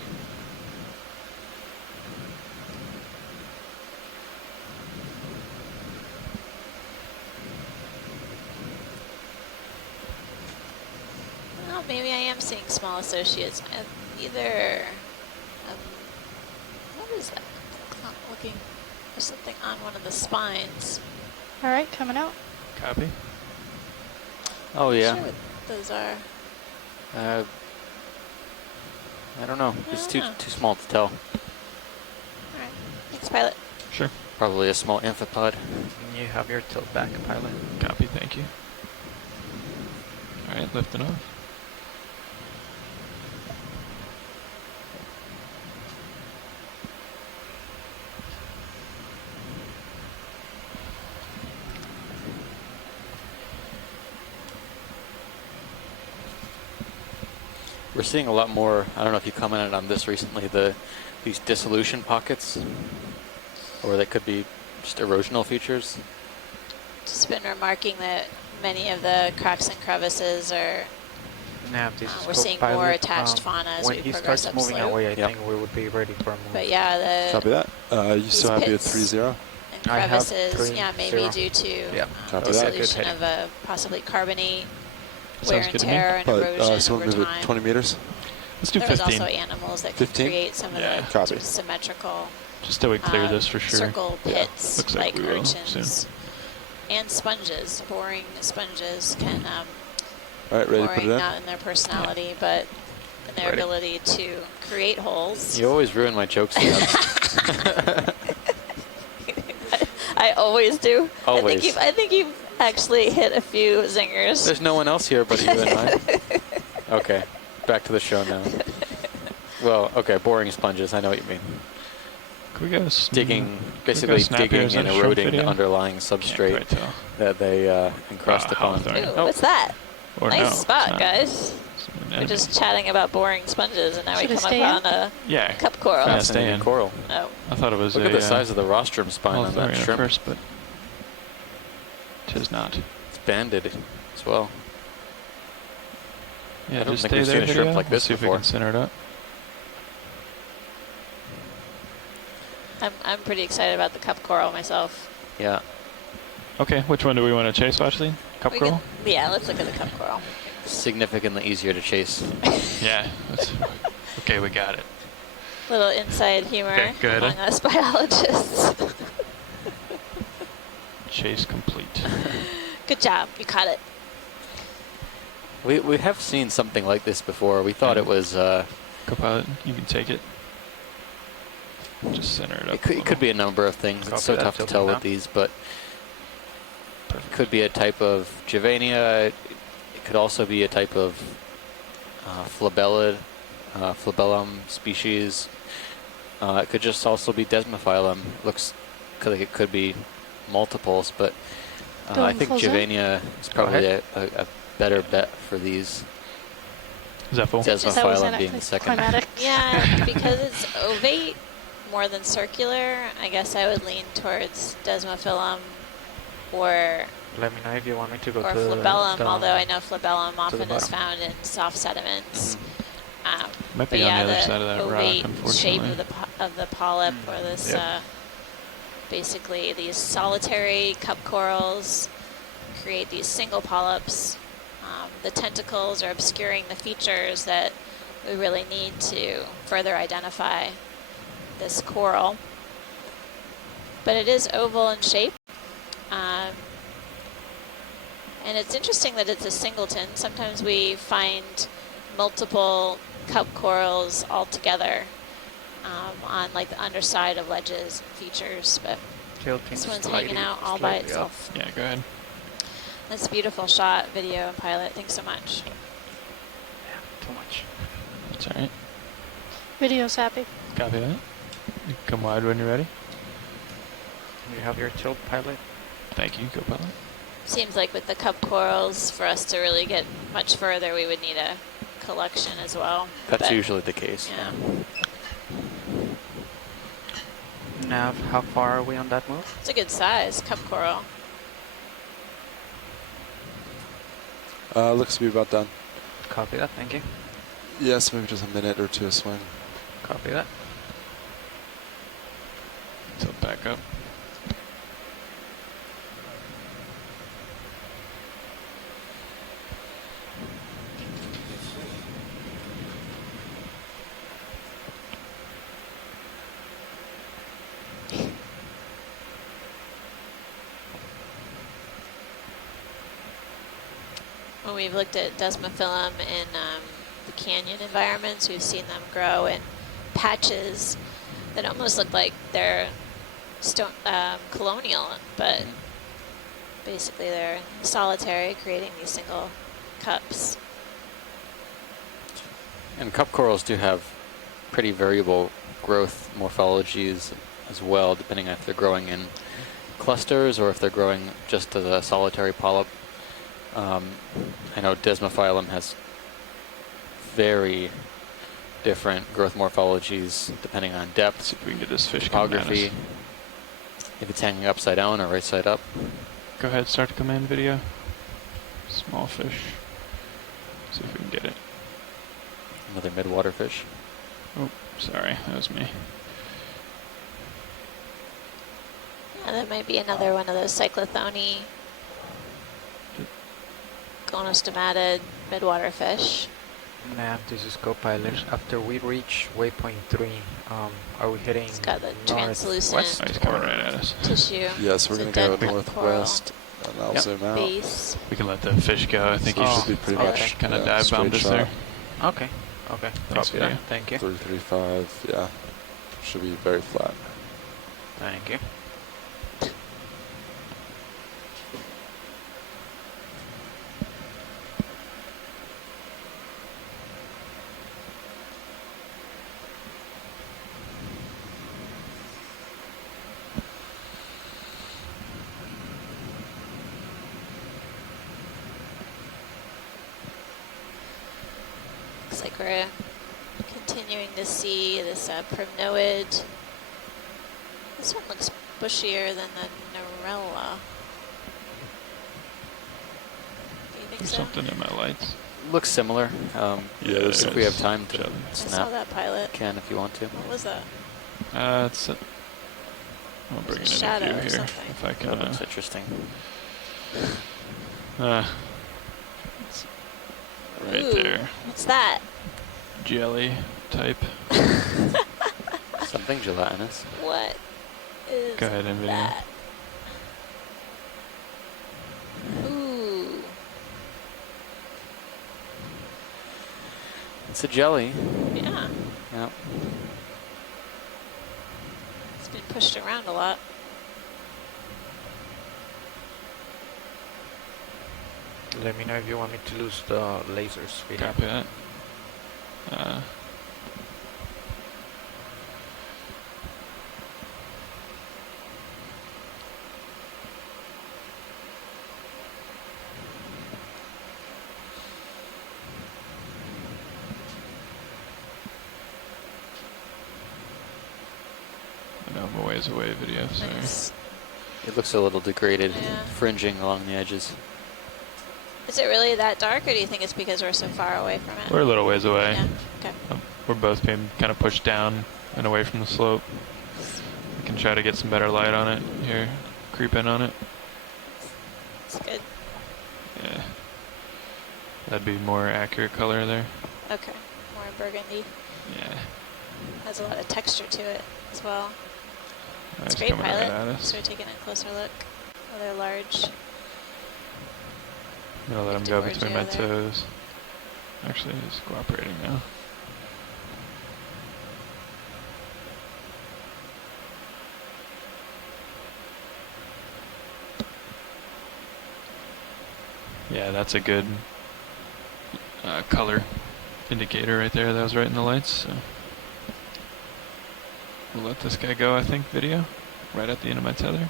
maybe I am seeing small associates. Either, what is that? It's not looking for something on one of the spines. All right, coming out. Copy. Oh yeah. Not sure what those are. I don't know. I It's don't know. too small to tell. All right. Thanks, pilot. Sure. Probably a small amphipod. You have your tilt back, pilot. Copy, thank you. All right, lifting off. We're seeing a lot more. I don't know if you commented on this recently. These dissolution pockets, or they could be just erosional features. Just been remarking that many of the cracks and crevices are. We're seeing more attached fauna as when we he progress starts moving upslope. away, I think we would be ready for a move. But yeah, Copy that. You these still have you at pits 3-0? and I have crevices, yeah, maybe 3-0. due to Copy that. dissolution of a possibly carbonate, Sounds wear good and to me. tear and But erosion so over we'll move time. it 20 meters? Let's do There's 15. also animals that 15? can create some of Yeah. the Copy. sort of symmetrical Just till we clear this for sure. circle Yeah. pits Looks like we will urchins. soon. And sponges, boring sponges can, All right, ready to put boring it in? not in their personality, but in their Ready. ability to create holes. You always ruin my jokes. I always do. Always. I think you've actually hit a few zingers. There's no one else here but you and I. Okay, back to the show now. Well, okay, boring sponges. I know what you mean. Can we go Digging, basically digging and eroding the underlying substrate that they encrust upon. Ooh, what's that? Or nice no, spot, it's not. guys. An We're enemy. just chatting about boring sponges, and now Should we I come stay upon in? a Yeah. cup coral. Fascinating coral. Oh, I thought it was Look a at the size of the rostrum spine on that Altharia shrimp. first, but tis not. It's banded as well. Yeah, I don't just think stay we've there. seen a shrimp Video. like Let's this see if we before. can center it up. I'm pretty excited about the cup coral myself. Yeah. Okay, which one do we want to chase, Watchley? Cup We coral? can- yeah, let's look at the cup coral. Significantly easier to chase. Yeah. Okay, we got it. Little inside humor Okay, good. among us biologists. Chase complete. Good job, you caught it. We have seen something like this before. We thought it was. Co-pilot, you can take it. Just center it up. It could be a number of things. Copy It's so that, tough to tilting tell down. with these, but it could be a type of Javania. It could also be a type of flabellum species. It could just also be desmophyllum. Looks like it could be multiples, but I Going think full zoom? Javania is probably a better bet for these. Is that full? Desmophyllum being the second. Climatic. Yeah, because it's ovate more than circular, I guess I would lean towards desmophyllum or Let me know if you want me to go or to flabellum, the although I know flabellum often is bottom. found in soft sediments. Might But be yeah, on the other the side of that rock, ovate shape unfortunately. of the polyp, or this Yep. basically these solitary cup corals create these single polyps. The tentacles are obscuring the features that we really need to further identify this coral. But it is oval in shape. And it's interesting that it's a singleton. Sometimes we find multiple cup corals all together on like the underside of ledges and features, but Tilting this one's slightly- hanging out all by slightly up. itself. Yeah, go ahead. That's a beautiful shot, video and pilot. Thanks so much. Too much. It's alright. Video's happy. Copy that. You can come wide when you're ready. You have your tilt, pilot. Thank you, co-pilot. Seems like with the cup corals, for us to really get much further, we would need a collection as well. That's But, usually the case. yeah. Nav, how far are we on that move? It's a good size cup coral. Looks to be about done. Copy that, thank you. Yes, maybe just a minute or two of swing. Copy that. Tilt back up. when we've looked at desmophyllum in the canyon environments, we've seen them grow in patches that almost look like they're colonial, but basically they're solitary, creating these single cups. And cup corals do have pretty variable growth morphologies as well, depending on if they're growing in clusters or if they're growing just as a solitary polyp. I know desmophyllum has very different growth morphologies depending on depth, see if we can get this fish topography, if it's hanging upside down or right side up. Go ahead, start the command video. Small fish. See if we can get it. Another midwater fish. Oh, sorry, that was me. Yeah, that might be another one of those cyclothony, gonostomatid midwater fish. Ma'am, this is co-pilot. After we reach waypoint 3, are we heading It's got the northwest? translucent He's coming right at us. tissue. Yes, we're It's going a to go dead northwest, and I'll zoom out. base. We can let the fish go. I think he Should be pretty much kind of dive bombed us there. Okay, okay. Thanks, Copy that. video. Thank you. 335, yeah. Should be very flat. Thank you. Looks like we're continuing to see this primnoid. This one looks bushier than the Narella. Do you think There's so? something in my lights. Looks similar. there's if we have time to I saw snap, that pilot. can if you want to. What was that? It's a, I'll bring It's it a in shadow view or here something. if I can. That looks interesting. It's right Ooh, there. What's that? Jelly type. Something gelatinous. What is Go ahead, NVIDIA. that? Ooh. It's a jelly. Yeah. Yep. It's been pushed around a lot. Let me know if you want me to lose the lasers. Copy that. I know I'm a ways away video, sorry. Nice. It looks a little degraded, Yeah. fringing along the edges. Is it really that dark, or do you think it's because we're so far away from it? We're a little ways away. Yeah. Okay. We're both being kind of pushed down and away from the slope. We can try to get some better light on it here. Creep in on it. It's good. Yeah. That'd be more accurate color there. Okay. More burgundy. Yeah. Has a lot of texture to it as well. Nice, It's great coming right pilot. at us. So we're taking a closer look. Oh, they're large. I'm gonna let him Lift go towards between you my there. toes. Actually, he's cooperating now. Yeah, that's a good color indicator right there. That was right in the lights. So we'll let this guy go, I think, video. Right at the end of my tether.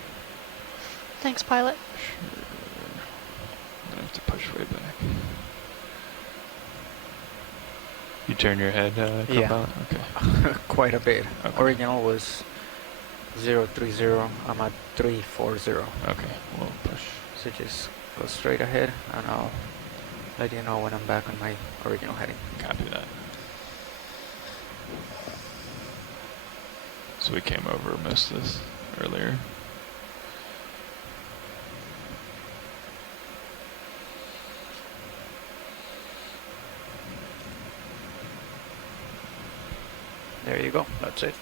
Thanks, pilot. Sure. I'm gonna have to push way back. You turn your head, Yeah. co-pilot? Okay. Quite a bit. Okay. Original was 030. I'm at 340. Okay, we'll push. So just go straight ahead, and I'll let you know when I'm back on my original heading. Copy that. So we came over most of this earlier. There you go. That's it.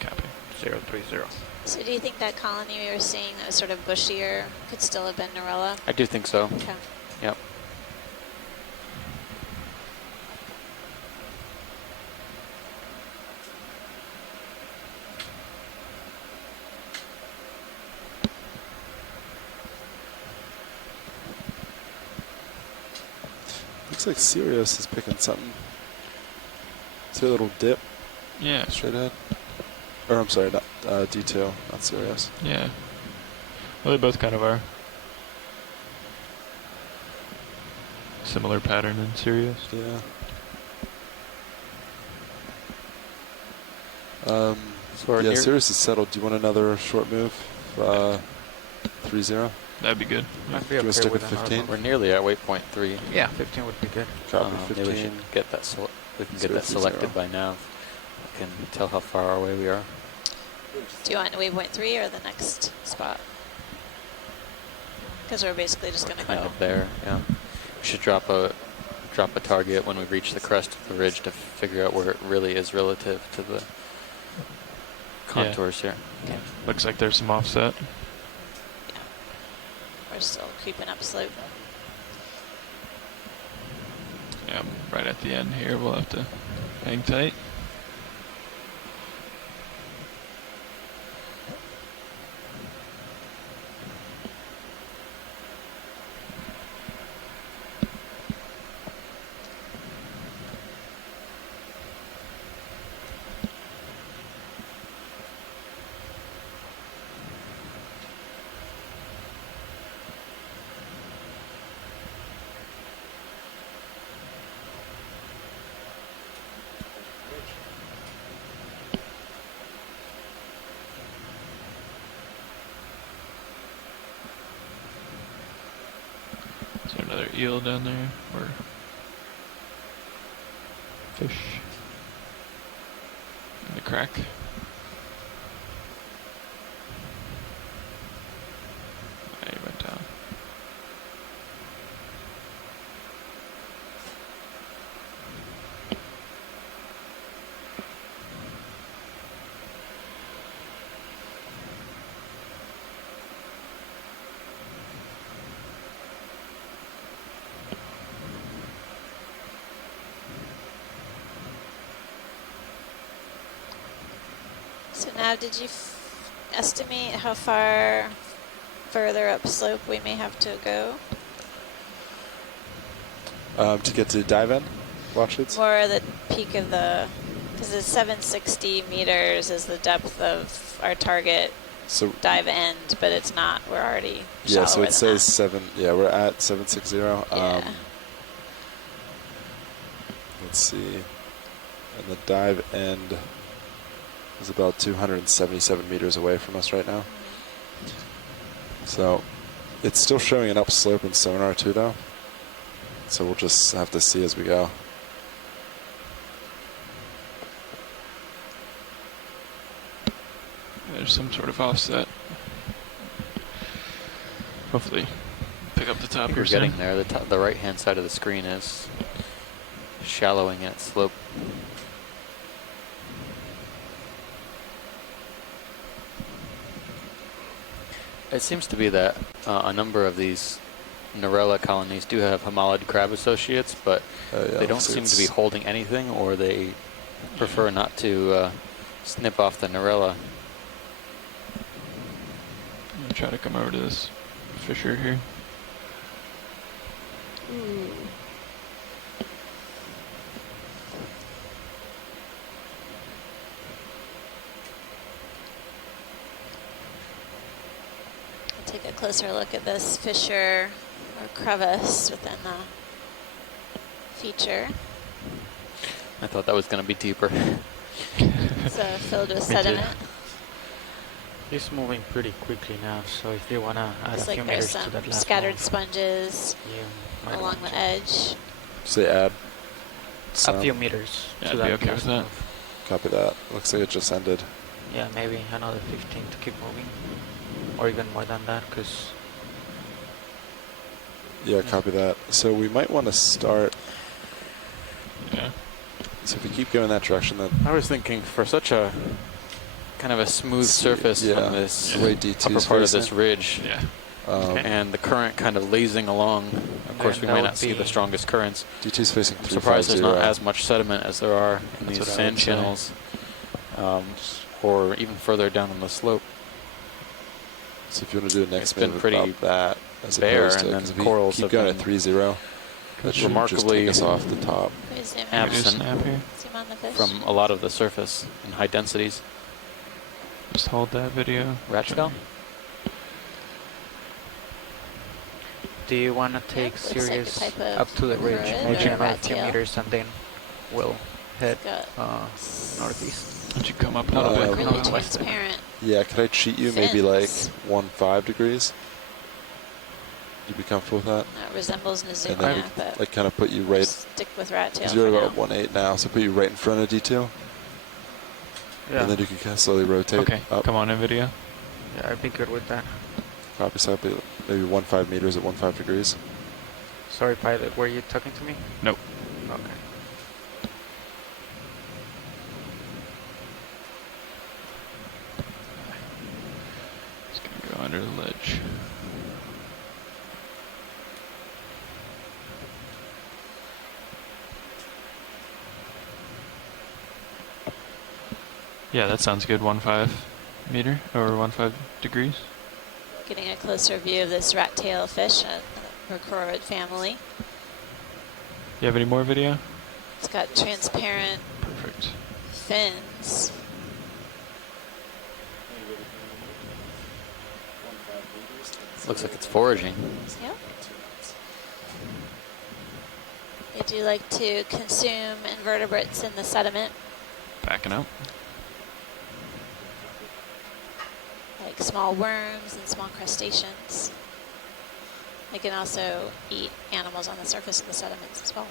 Copy. 030. So do you think that colony we were seeing that was sort of bushier could still have been Narella? I do think so. Okay. Yep. looks like Sirius is picking something. See a little dip? Yeah. Straight ahead. Or I'm sorry, not detail, not Sirius. Yeah. Well, they both kind of are. Similar pattern in Sirius. Yeah. Yeah, Sirius is settled. Do you want another short move? 3-0? That'd be good. I'd be Do you want to okay stick with with another 15? one. We're nearly at waypoint 3. Yeah, 15 would be good. Copy Maybe we 15. should get that. We can get that 030. selected by now. We can tell how far away we are. Do you want waypoint 3 or the next spot? Because we're basically just going to Kind go. of there. Yeah. We should drop a target when we reach the crest of the ridge to figure out where it really is relative to the contours here. Okay. Looks like there's some offset. We're still creeping up slope. Yeah, right at the end here, we'll have to hang tight. Is there another eel down there? Or fish? In the crack? Yeah, he went down. So now, did you estimate how far further upslope we may have to go? To get to dive in? Watch it? More the peak of the, because it's 760 meters is the depth of our target So dive end, but it's not, we're already yeah, so shallower it than says 7. Yeah, we're at 760. Yeah. Let's see. And the dive end is about 277 meters away from us right now. So it's still showing an upslope in sonar too, though. So we'll just have to see as we go. There's some sort of offset. Hopefully, pick up the top We're here getting soon. there. The right-hand side of the screen is shallowing at slope. It seems to be that a number of these Narella colonies do have homalid crab associates, but they don't seem to be holding anything, or they prefer not to snip off the Narella. I'm gonna try to come over to this fissure here. Ooh. I'll take a closer look at this fissure or crevice within the feature. I thought that was going to be deeper. It's filled with sediment. It's moving pretty quickly now, so if you want to add Looks a few like there's meters to some that last scattered move, sponges might along want the to. edge. Say add. A few meters Yeah, to I'd that be okay last with that. move. Copy that. Looks like it just ended. Yeah, maybe another 15 to keep moving, or even more than that, because Yeah, copy that. So we might want to start. Yeah. So if we keep going that direction, then I was thinking for such a kind of a smooth surface yeah, on this the way DT upper is part of facing. this ridge, Yeah. and the current kind of lazing along. Of course, then we that might would not see the be- strongest currents. DT's facing I'm surprised there's not 350. as much sediment as there are in That's these what I sand would say. channels, or even further down on the slope. So if you want to do a next It's been move pretty about that, as bare, opposed to, and then 'cause if we corals keep have going been at 3-0. That should just remarkably take us off the top. Can we zoom in? absent Snap here. Zoom on the fish. from a lot of the surface in high densities. Just hold that video. Rat scale? Do you want to take looks like a Sirius type of up to the ridge, crud maybe or another rat few tail. meters, and then we'll head Got northeast? Would you come up a little bit? really Come up. transparent. Yeah, could I cheat you maybe like fins. 1.5 degrees? You be comfortable with that? That resembles And Nizuma, then but like kind of put you right, stick with rat tail because for you're now. about 1.8 now, so put you right in front of D2. Yeah. And then you can kind of slowly rotate Okay, up. come on in video. Yeah, I'd be good with that. Copy, so maybe 1.5 meters at 1.5 degrees. Sorry, pilot, were you talking to me? Nope. Okay. Just gonna go under the ledge. Yeah, that sounds good. 1.5 meter or 1.5 degrees. Getting a closer view of this rat tail fish, Racrorid family. You have any more video? It's got transparent Perfect. fins. Looks like it's foraging. Yep. They do like to consume invertebrates in the sediment, Backing up. like small worms and small crustaceans. They can also eat animals on the surface of the sediments as well.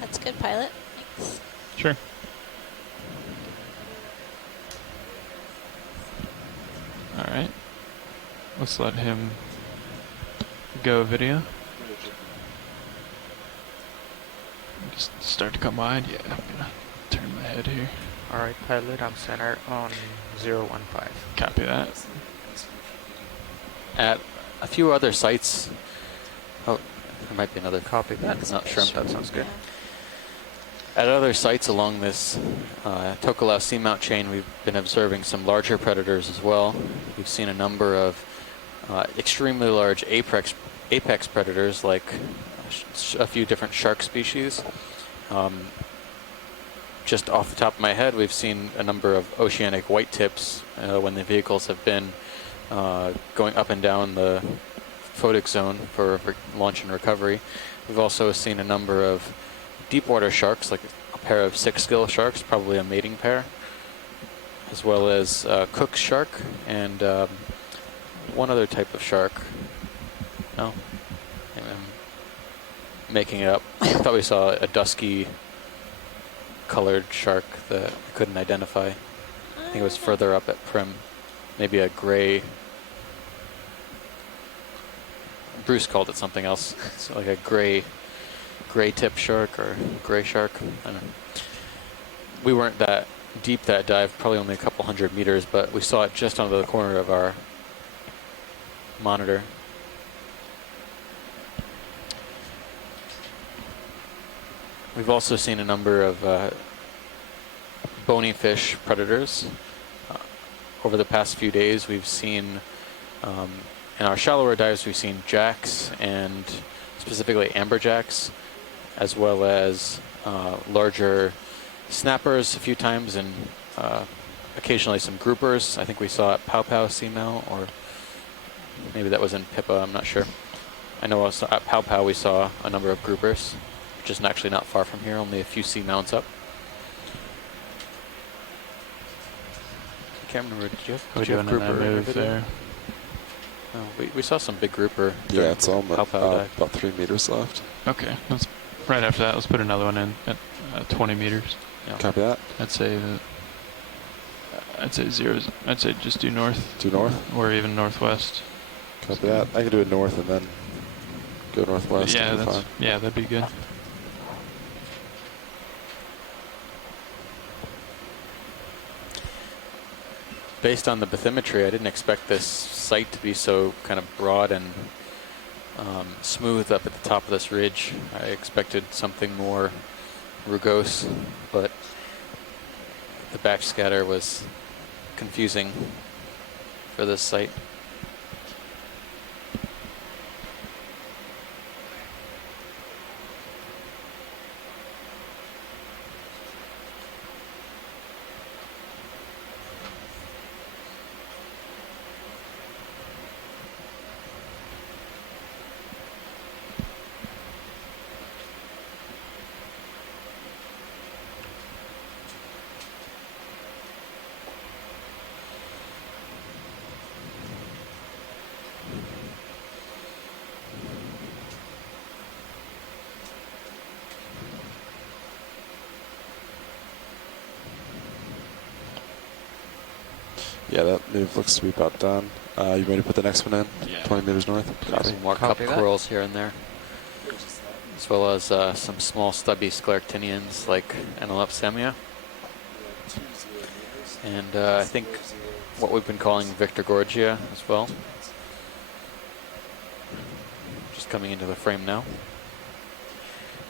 That's good, pilot. Thanks. Sure. All right. Let's let him go video. Just start to come wide. Yeah, I'm gonna turn my head here. All right, pilot, I'm center on 015. Copy that. At a few other sites, oh, there might be another Copy that. Not shrimp. That sounds good. At other sites along this Tokelau Seamount chain, we've been observing some larger predators as well. We've seen a number of extremely large apex predators, like a few different shark species. Just off the top of my head, we've seen a number of oceanic whitetips when the vehicles have been going up and down the photic zone for launch and recovery. We've also seen a number of deep water sharks, like a pair of 6-gill sharks, probably a mating pair, as well as Cook's shark and one other type of shark. No, I'm making it up. I thought we saw a dusky colored shark that I couldn't identify. I think it was further up at Prim. Maybe a gray. Bruce called it something else. It's like a gray tip shark or gray shark. I don't know. We weren't that deep that dive, probably only a couple 100 meters, but we saw it just under the corner of our monitor. We've also seen a number of bony fish predators. Over the past few days, we've seen, in our shallower dives, we've seen jacks and specifically amberjacks, as well as larger snappers a few times and occasionally some groupers. I think we saw at Pow Pow Seamount, or maybe that was in Pippa, I'm not sure. I know also at Pow Pow we saw a number of groupers, which is actually not far from here, only a few seamounts up. I can't remember, did you have Doing grouper that in your move video? there. Oh, we saw some big grouper. Yeah, it's almost Pow Pow dive. about 3 meters left. Okay, let's right after that. Let's put another one in at 20 meters. Yeah. Copy that. I'd say zeros. I'd say just due north. Due north? Or even northwest. Copy that. I can do it north and then go northwest. Yeah, that'd be that's fine. yeah, that'd be good. Based on the bathymetry, I didn't expect this site to be so kind of broad and smooth up at the top of this ridge. I expected something more rugose, but the backscatter was confusing. for this site. Yeah, that move looks to be about done. You ready to put the next one in? Yeah. 20 meters north? Some more cup corals here and there, as well as some small stubby scleractinians like Anolepsemia. And I think what we've been calling Victorgorgia as well. Just coming into the frame now.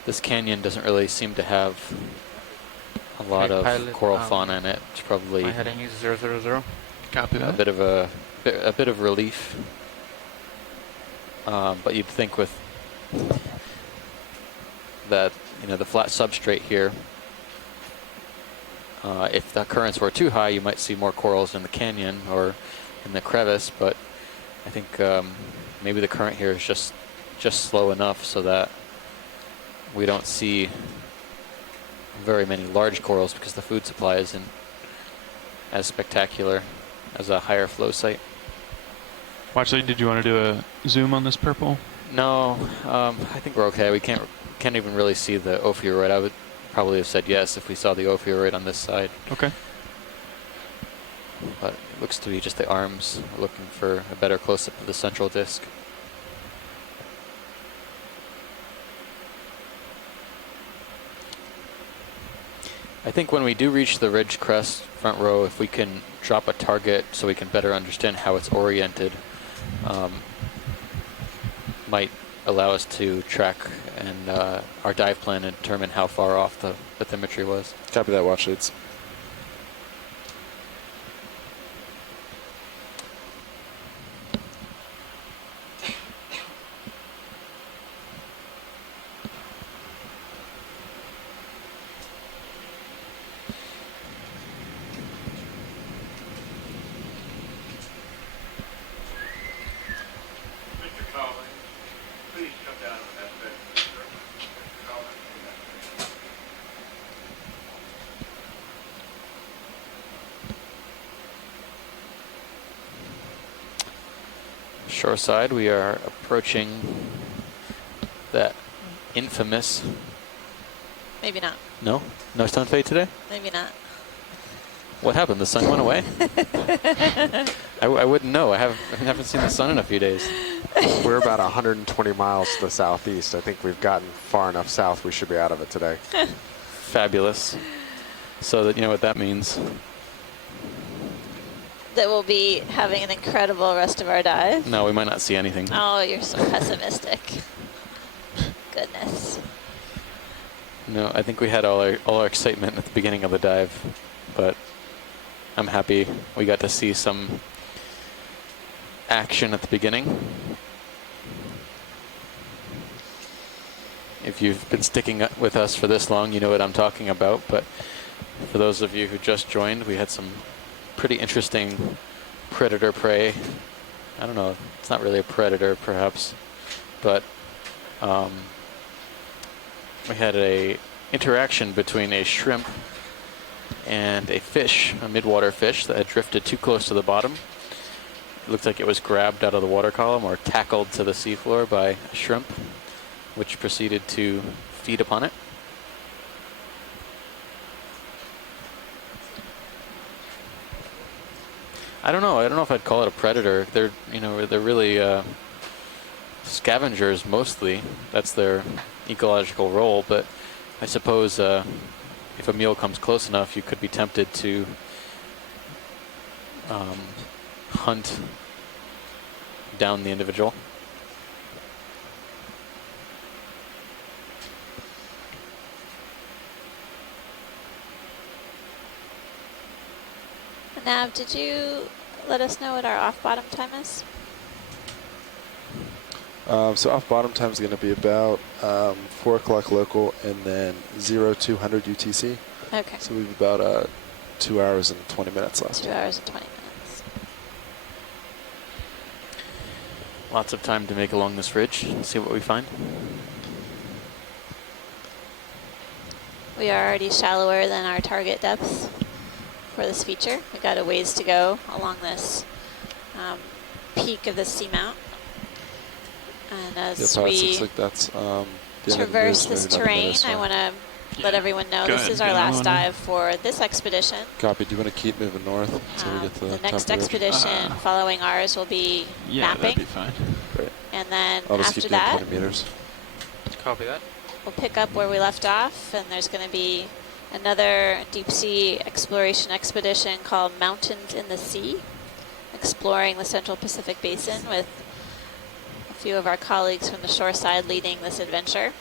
This canyon doesn't really seem to have a lot of pilot, coral fauna in it. It's probably my heading is 000. Copy a that. bit of a bit of relief. But you'd think with that, the flat substrate here, if the currents were too high, you might see more corals in the canyon or in the crevice. But I think maybe the current here is just slow enough so that we don't see very many large corals because the food supply isn't as spectacular as a higher flow site. Watchley, did you want to do a zoom on this purple? No, I think we're okay. We can't even really see the ophiuroid. I would probably have said yes if we saw the ophiuroid on this side. Okay. But it looks to be just the arms. We're looking for a better close-up of the central disc. I think when we do reach the ridge crest front row, if we can drop a target so we can better understand how it's oriented, might allow us to track and our dive plan and determine how far off the bathymetry was. Copy that, watch leads. Shoreside, we are approaching that infamous. Maybe not. No sun fade today. Maybe not. What happened? The sun went away. I wouldn't know. I haven't seen the sun in a few days. We're about 120 miles to the southeast. I think we've gotten far enough south. We should be out of it today. Fabulous. So that you know what that means. That we'll be having an incredible rest of our dive. No, we might not see anything. Oh, you're so pessimistic. Goodness. No, I think we had all our excitement at the beginning of the dive, but I'm happy we got to see some action at the beginning. If you've been sticking with us for this long, you know what I'm talking about, but for those of you who just joined, we had some pretty interesting predator prey. I don't know, it's not really a predator perhaps, but we had a interaction between a shrimp and a fish, a midwater fish that had drifted too close to the bottom. It looked like it was grabbed out of the water column or tackled to the seafloor by a shrimp, which proceeded to feed upon it. I don't know if I'd call it a predator. They're really scavengers mostly. That's their ecological role. But I suppose if a meal comes close enough, you could be tempted to hunt down the individual. Nav, did you let us know what our off-bottom time is? So off bottom time is going to be about 4 o'clock local and then 0200 UTC. Okay. So we've about 2 hours and 20 minutes left. 2 hours and 20 minutes. Lots of time to make along this ridge and see what we find. We are already shallower than our target depth for this feature. We got a ways to go along this peak of the seamount. And as looks like that's the end of the traverse ridge, this maybe not terrain, better, so. I want to let everyone know Go this ahead, is our get another last one dive for this expedition. Copy. Do you want to keep moving north until we get to the top next of the ridge? expedition following ours will be Yeah, mapping. that'd be fine. Great. And then I'll just after keep doing that, 20 meters. Copy that. we'll pick up where we left off, and there's going to be another deep sea exploration expedition called Mountains in the Sea, exploring the Central Pacific Basin with a few of our colleagues from the shore side leading this adventure.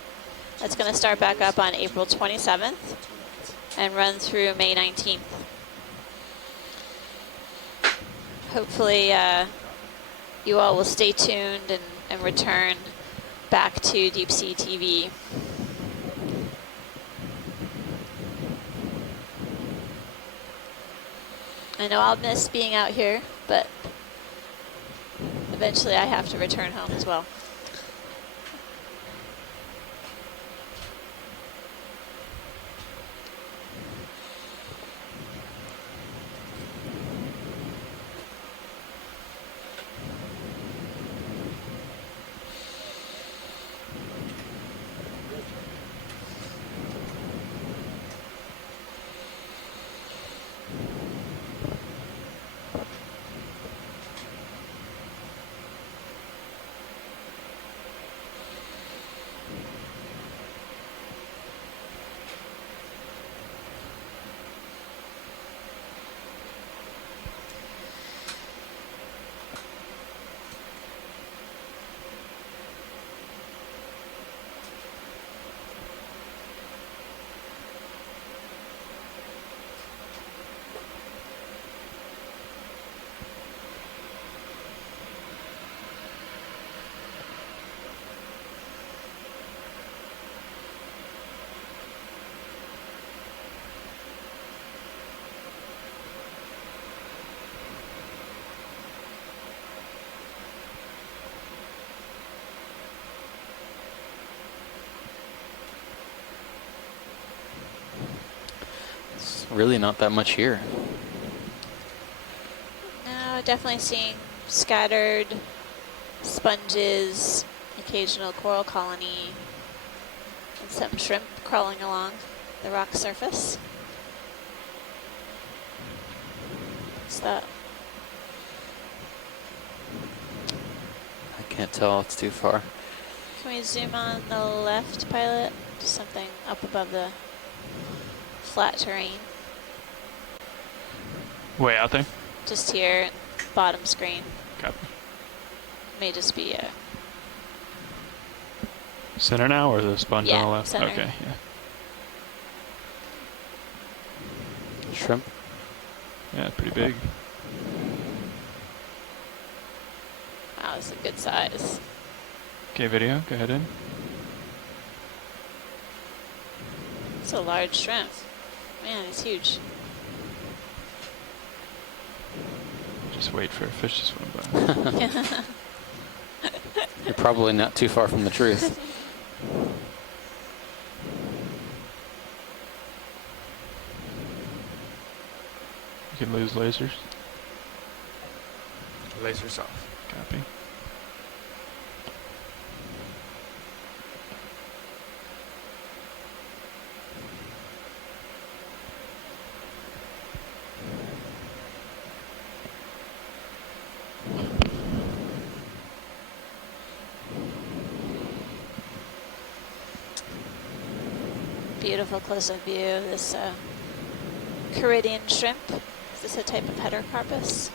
That's going to start back up on April 27th and run through May 19th. Hopefully you all will stay tuned and return back to Deep Sea TV. I know I'll miss being out here, but eventually I have to return home as well. Really not that much here. No, definitely seeing scattered sponges, occasional coral colony, and some shrimp crawling along the rock surface. What's that? I can't tell, it's too far. Can we zoom on the left, pilot? Just something up above the flat terrain. Way out there? Just here, bottom screen. Copy. May just be a... Center now, or the sponge on the left? Center. Okay, yeah. Shrimp? Yeah, pretty big. Wow, this is a good size. Okay, video, go ahead in. It's a large shrimp. Man, it's huge. Just wait for a fish to swim by. You're probably not too far from the truth. You can lose lasers. Lasers off. Copy. Beautiful close-up view of this Caridian shrimp. Is this a type of heterocarpus?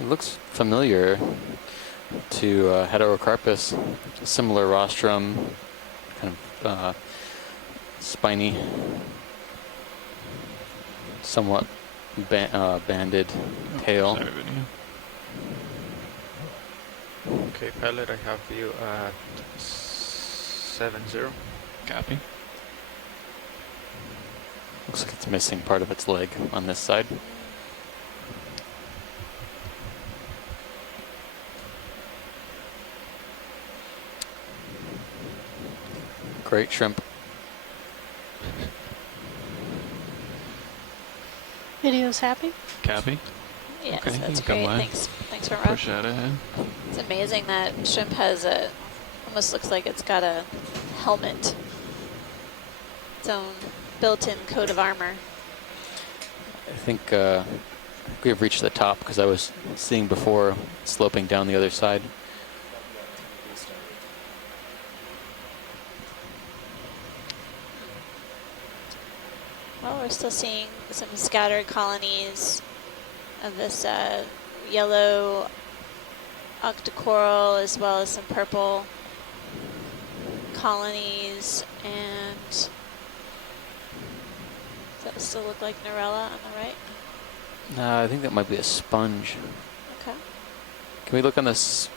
It looks familiar to Heterocarpus. Similar rostrum, kind of spiny, somewhat banded tail. Sorry, video. Okay, pilot, I have you at 70. Copy. Looks like it's missing part of its leg on this side. Great shrimp. Video's happy? Copy. Yes, Okay, that's you can come great. by. Thanks for Push that ahead. It's amazing that shrimp has almost looks like it's got a helmet. Its own built-in coat of armor. I think we have reached the top because I was seeing before sloping down the other side. Well, we're still seeing some scattered colonies of this yellow octocoral, as well as some purple colonies. And does that still look like Narella on the right? I think that might be a sponge. Okay. Can we look on this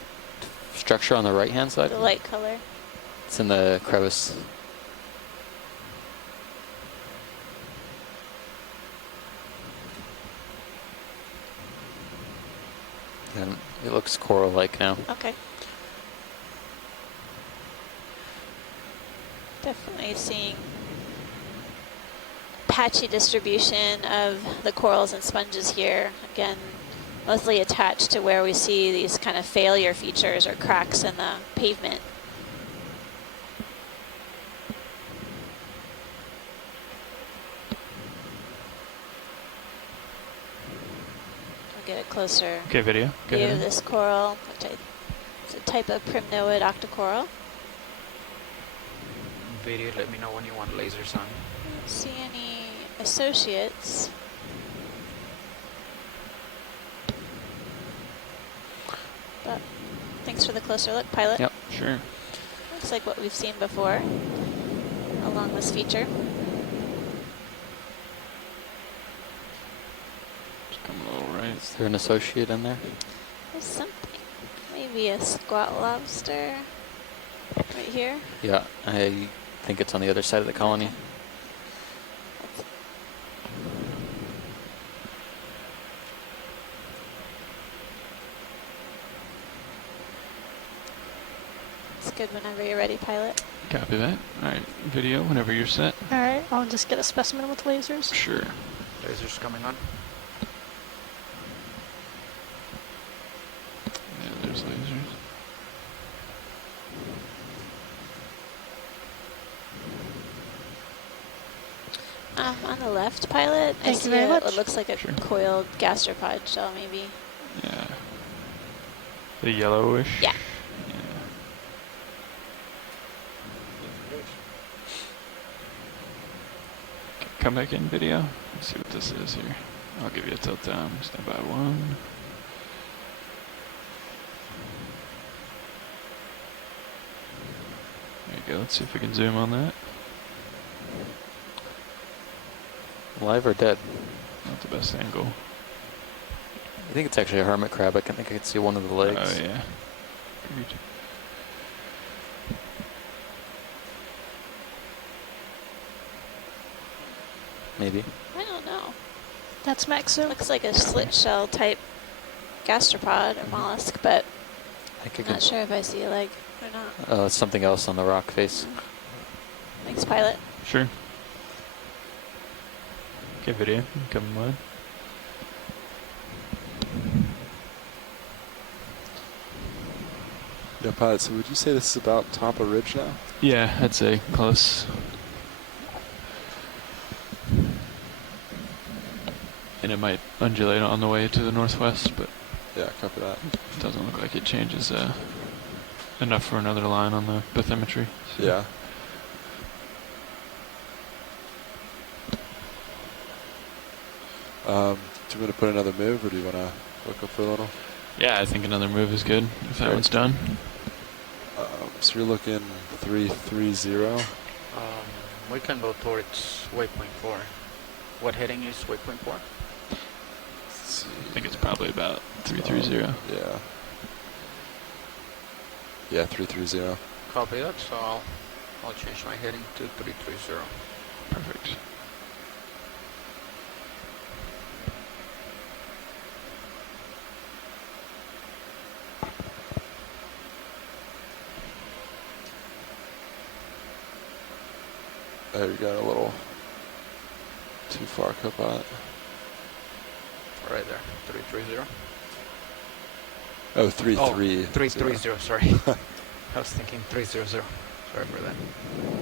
structure on the right-hand side? The light color. It's in the crevice. And it looks coral-like now. Okay. Definitely seeing patchy distribution of the corals and sponges here. Again, mostly attached to where we see these kind of failure features or cracks in the pavement. I'll get a closer video. Go view ahead. of this coral, which is a type of primnoid octocoral. Video, let me know when you want lasers on. I don't see any associates. But thanks for the closer look, pilot. Yep, sure. Looks like what we've seen before along this feature. Just come a little right. Is there an associate in there? There's something. Maybe a squat lobster right here. Yeah, I think it's on the other side of the colony. It's good whenever you're ready, pilot. Copy that. All right, video whenever you're set. All right, I'll just get a specimen with lasers. Sure. Lasers coming on. Yeah, there's lasers. On the left, pilot, I Thank you see very much. what looks like a coiled gastropod shell, maybe. Yeah. The yellowish? Yeah. Come back in video. Let's see what this is here. I'll give you a tilt down. Stand by one. There you go. Let's see if we can zoom on that. Alive or dead? Not the best angle. I think it's actually a hermit crab. I think I can see one of the legs. Oh, yeah. Figured. Maybe. I don't know. That's Maxu. Looks like a slit shell type gastropod or mollusk, but I'm not sure if I see a leg or not. It's something else on the rock face. Thanks, pilot. Sure. Okay, video. Come on. Yeah, pilot, so would you say this is about top of ridge now? Yeah, I'd say close. And it might undulate on the way to the northwest, but yeah, copy that. It doesn't look like it changes enough for another line on the bathymetry. So. Yeah. Do you want to put another move, or do you want to look up for a little? Yeah, I think another move is good if that one's done. So you're looking 330. We can go towards waypoint 4. What heading is waypoint 4? I think it's probably about 330. Yeah. Yeah, 330. Copy that, so I'll change my heading to 330. Perfect. Oh, you got a little too far cup on it. Right there, 330. Oh, 330. 330, sorry. I was thinking 300. Sorry for that.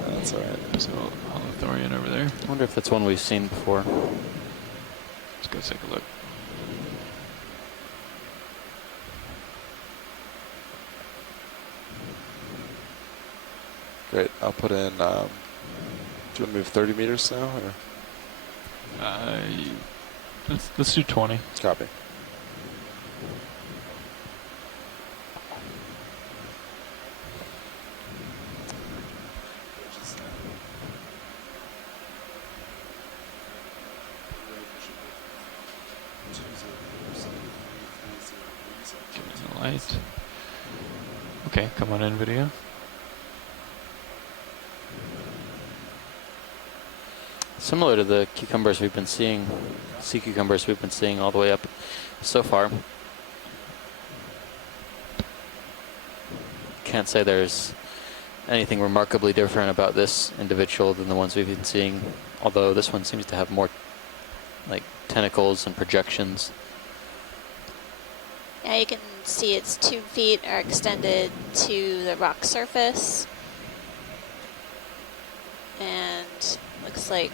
That's alright. So Holothorian over there. I wonder if that's one we've seen before. Let's go take a look. Great. I'll put in. Do you want to move 30 meters now, or? Let's do 20. Copy. Give it the light. Okay, come on in, video. Similar to the cucumbers we've been seeing, sea cucumbers we've been seeing all the way up so far. Can't say there's anything remarkably different about this individual than the ones we've been seeing, although this one seems to have more like tentacles and projections. Yeah, you can see its tube feet are extended to the rock surface. And looks like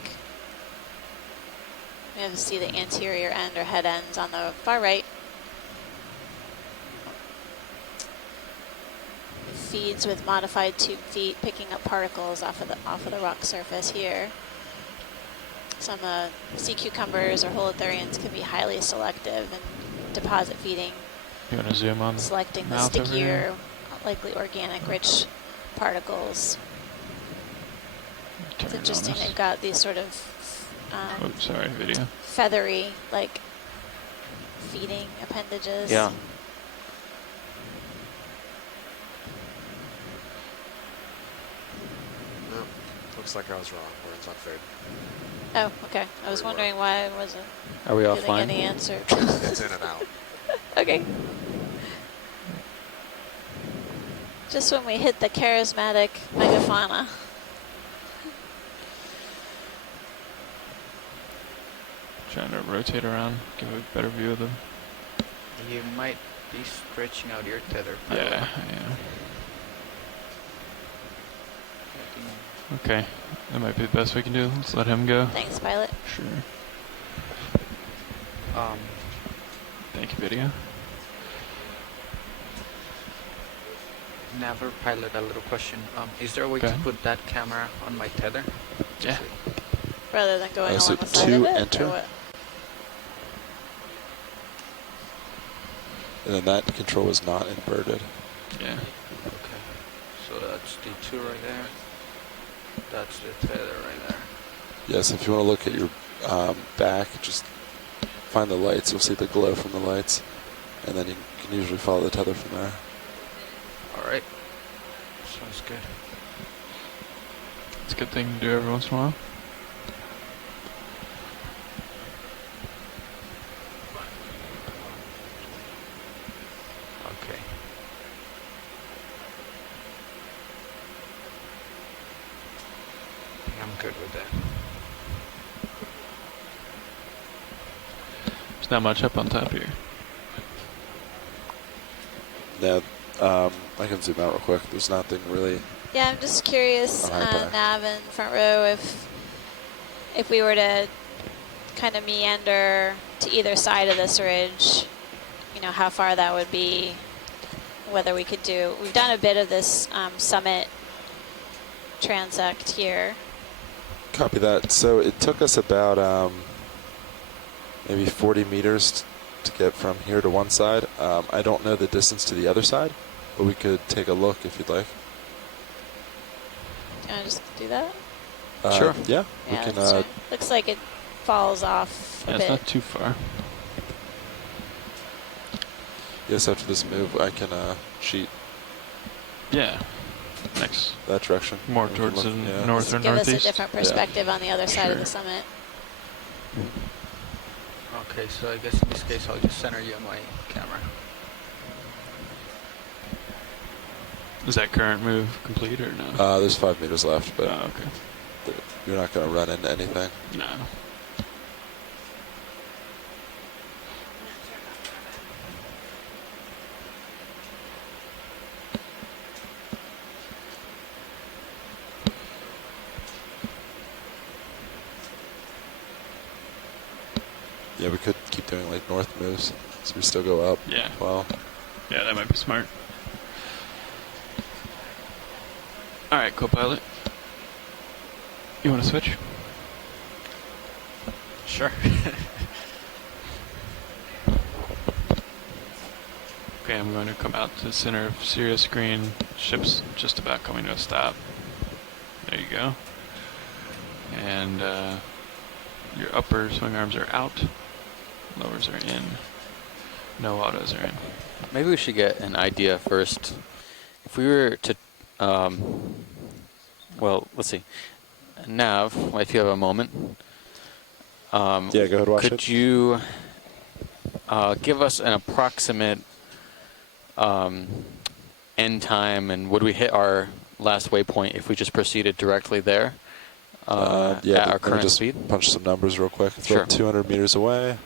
we have to see the anterior end or head ends on the far right. It feeds with modified tube feet, picking up particles off of the rock surface here. Some sea cucumbers or holothurians can be highly selective and deposit feeding. You want to zoom on? Selecting the mouth over stickier, here? likely organic rich particles. It's interesting, they've got these sort of video. feathery, like, feeding appendages. Yeah. No, looks like I was wrong. Words on third. Oh, okay. I was wondering why I wasn't Are we getting offline? any answer. It's in and out. Okay. Just when we hit the charismatic megafauna. Trying to rotate around, give a better view of them. You might be stretching out your tether. Yeah, Okay, that might be the best we can do. Let's let him go. Thanks, pilot. Sure. Thank you, video. Never pilot, a little question. Is there a way Okay. to put that camera on my tether? Yeah. Rather than going So along the side of it, enter? or what? And then that control is not inverted. Yeah. Okay. So that's the 2 right there. That's the tether right there. Yes, if you want to look at your back, just find the lights. You'll see the glow from the lights. And then you can usually follow the tether from there. Alright. Sounds good. It's a good thing to do every once in a while. Okay. I think I'm good with that. There's not much up on top here. Now, I can zoom out real quick. There's nothing really. Yeah, I'm just curious, On our back. Nav and front row, if we were to kind of meander to either side of this ridge, you know, how far that would be, whether we could do. We've done a bit of this summit transect here. Copy that. So it took us about maybe 40 meters to get from here to one side. I don't know the distance to the other side, but we could take a look if you'd like. Can I just do that? Sure. Yeah. Yeah, We can. that's right. Looks like it falls off a Yeah, bit. it's not too far. Yes, after this move, I can cheat Yeah. Next. that direction. More We can towards look- the yeah. north or Give us a northeast. different perspective on the other side of the summit. Okay, so I guess in this case I'll just center you on my camera. Is that current move complete or no? There's 5 meters left, but okay. You're not going to run into anything. No. Yeah, we could keep doing like north moves, so we still go up. Yeah. Well. Yeah, that might be smart. All right, co-pilot. You want to switch? Sure. Okay, I'm going to come out to the center of Sirius screen. Ship's just about coming to a stop. There you go. And your upper swing arms are out. Lowers are in. No autos are in. Maybe we should get an idea first. If we were to, well, let's see. Nav, if you have a moment. Yeah, go ahead, watch it. Could you give us an approximate end time, and would we hit our last waypoint if we just proceeded directly there Yeah, at our let me current just speed? punch some numbers real quick. It's Sure. about 200 meters away.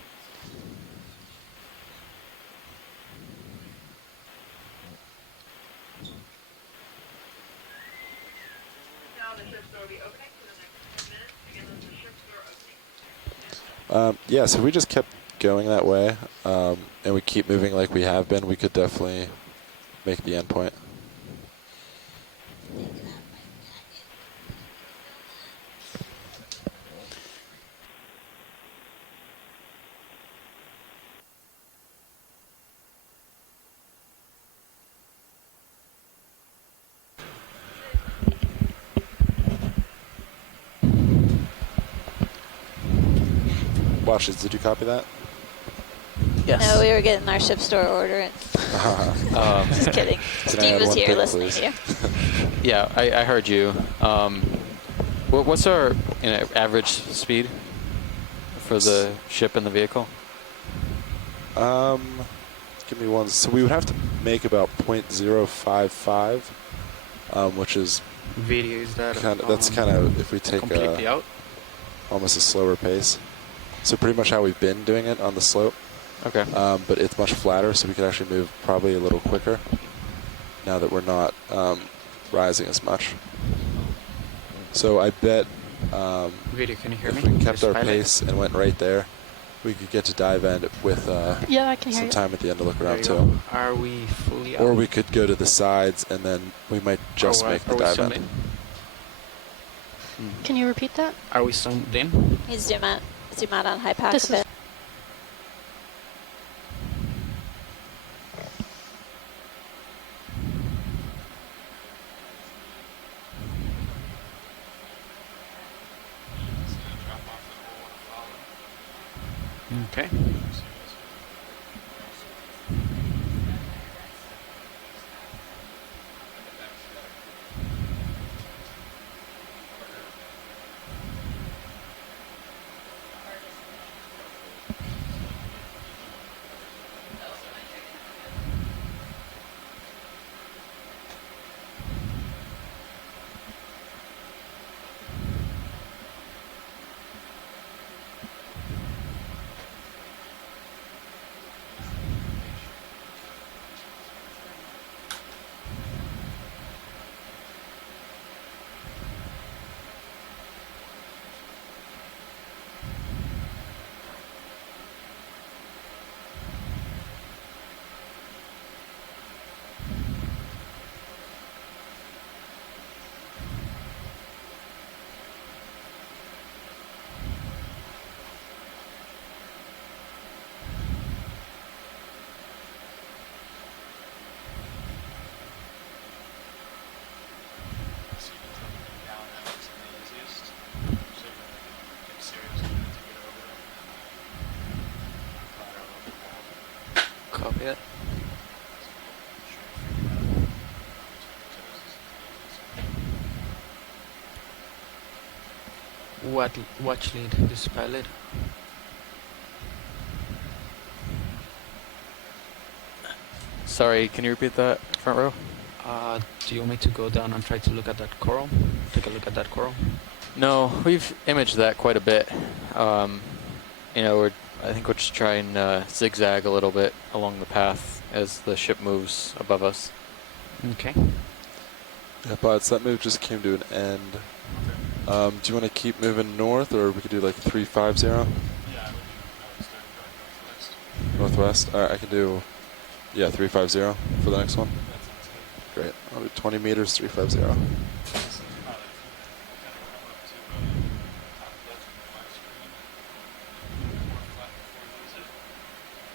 Yeah, so if we just kept going that way, and we keep moving like we have been, we could definitely make the end point. Watches, did you copy that? Yes. No, we were getting our ship store order. And just kidding. Can I Steve add was one here thing, listening please? to you. Yeah, I heard you. What's our average speed for the ship and the vehicle? Give me one. So we would have to make about 0.055, which is Video is that? that's kind of if we take completely out. almost a slower pace. So pretty much how we've been doing it on the slope. Okay. But it's much flatter, so we could actually move probably a little quicker now that we're not rising as much. So I bet Video, can you hear me? if we kept This our pilot? pace and went right there, we could get to dive end with Yeah, I can hear some you. time at the end to look There around you too. go. Are we fully out? Or we could go to the sides and then we might just make the Are we dive zoomed end. Can you repeat that? Are we zoomed in? You zoom out on high pack This a bit. Okay. Copy it. watch lead, this pilot. Sorry, can you repeat that front row? Do you want me to go down and try to look at that coral? Take a look at that coral? No, we've imaged that quite a bit. You know, I think we'll just try and zigzag a little bit along the path as the ship moves above us. Okay. Yeah, bots, that move just came to an end. Do you want to keep moving north, or we could do like 350? Yeah, Northwest? Alright, I can do, yeah, 350 for the next one. Great. I'll do 20 meters, 350.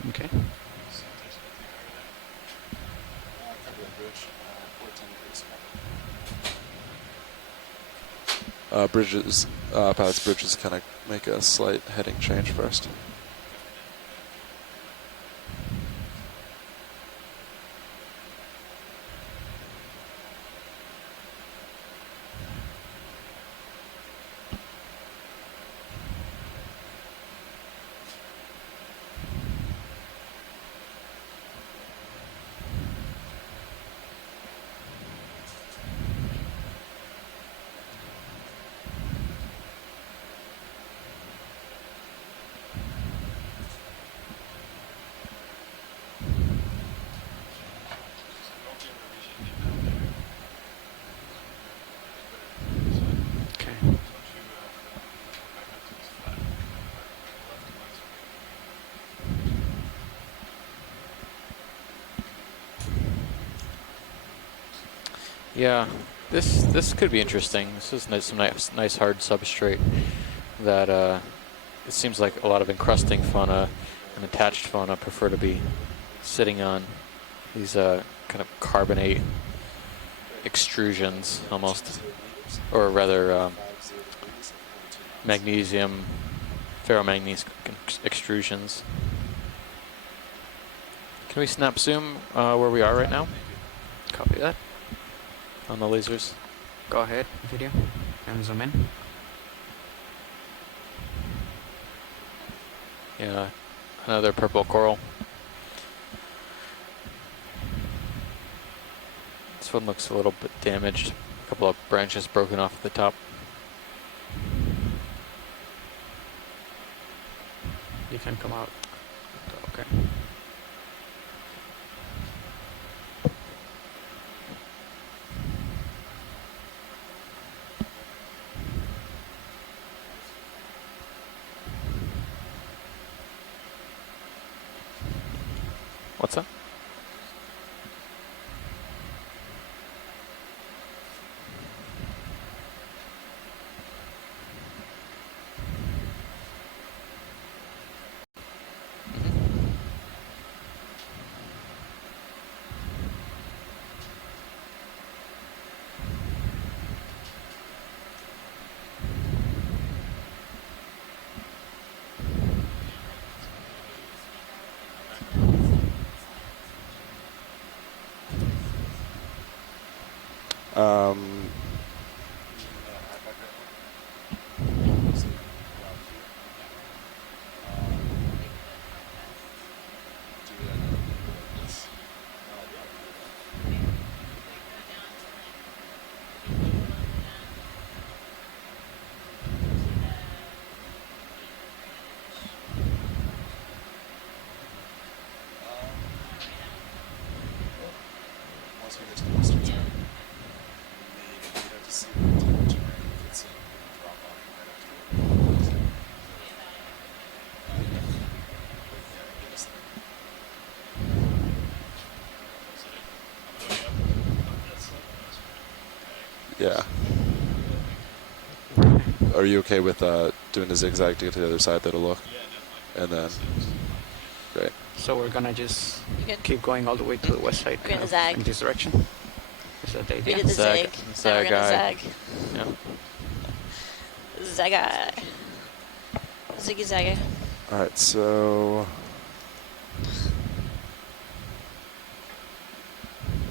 Okay. Bridges, pilot's bridges kind of make a slight heading change first. Yeah, this could be interesting. This is some nice hard substrate that it seems like a lot of encrusting fauna and attached fauna prefer to be sitting on. These kind of carbonate extrusions almost, or rather magnesium, ferromanganese extrusions. Can we snap zoom where we are right now? Copy that. On the lasers. Go ahead, video, and zoom in. Yeah, another purple coral. This one looks a little bit damaged. A couple of branches broken off at the top. You can come out. Okay. What's that? Yeah. Are you okay with doing a zigzag to get to the other side that'll look? And then, great. So we're gonna just keep going all the way to the west side. We're gonna zag. In this direction. Is that the idea? We did the zag. Now we're gonna zag. Yeah. Zaga. Ziggy zagga. Alright, so...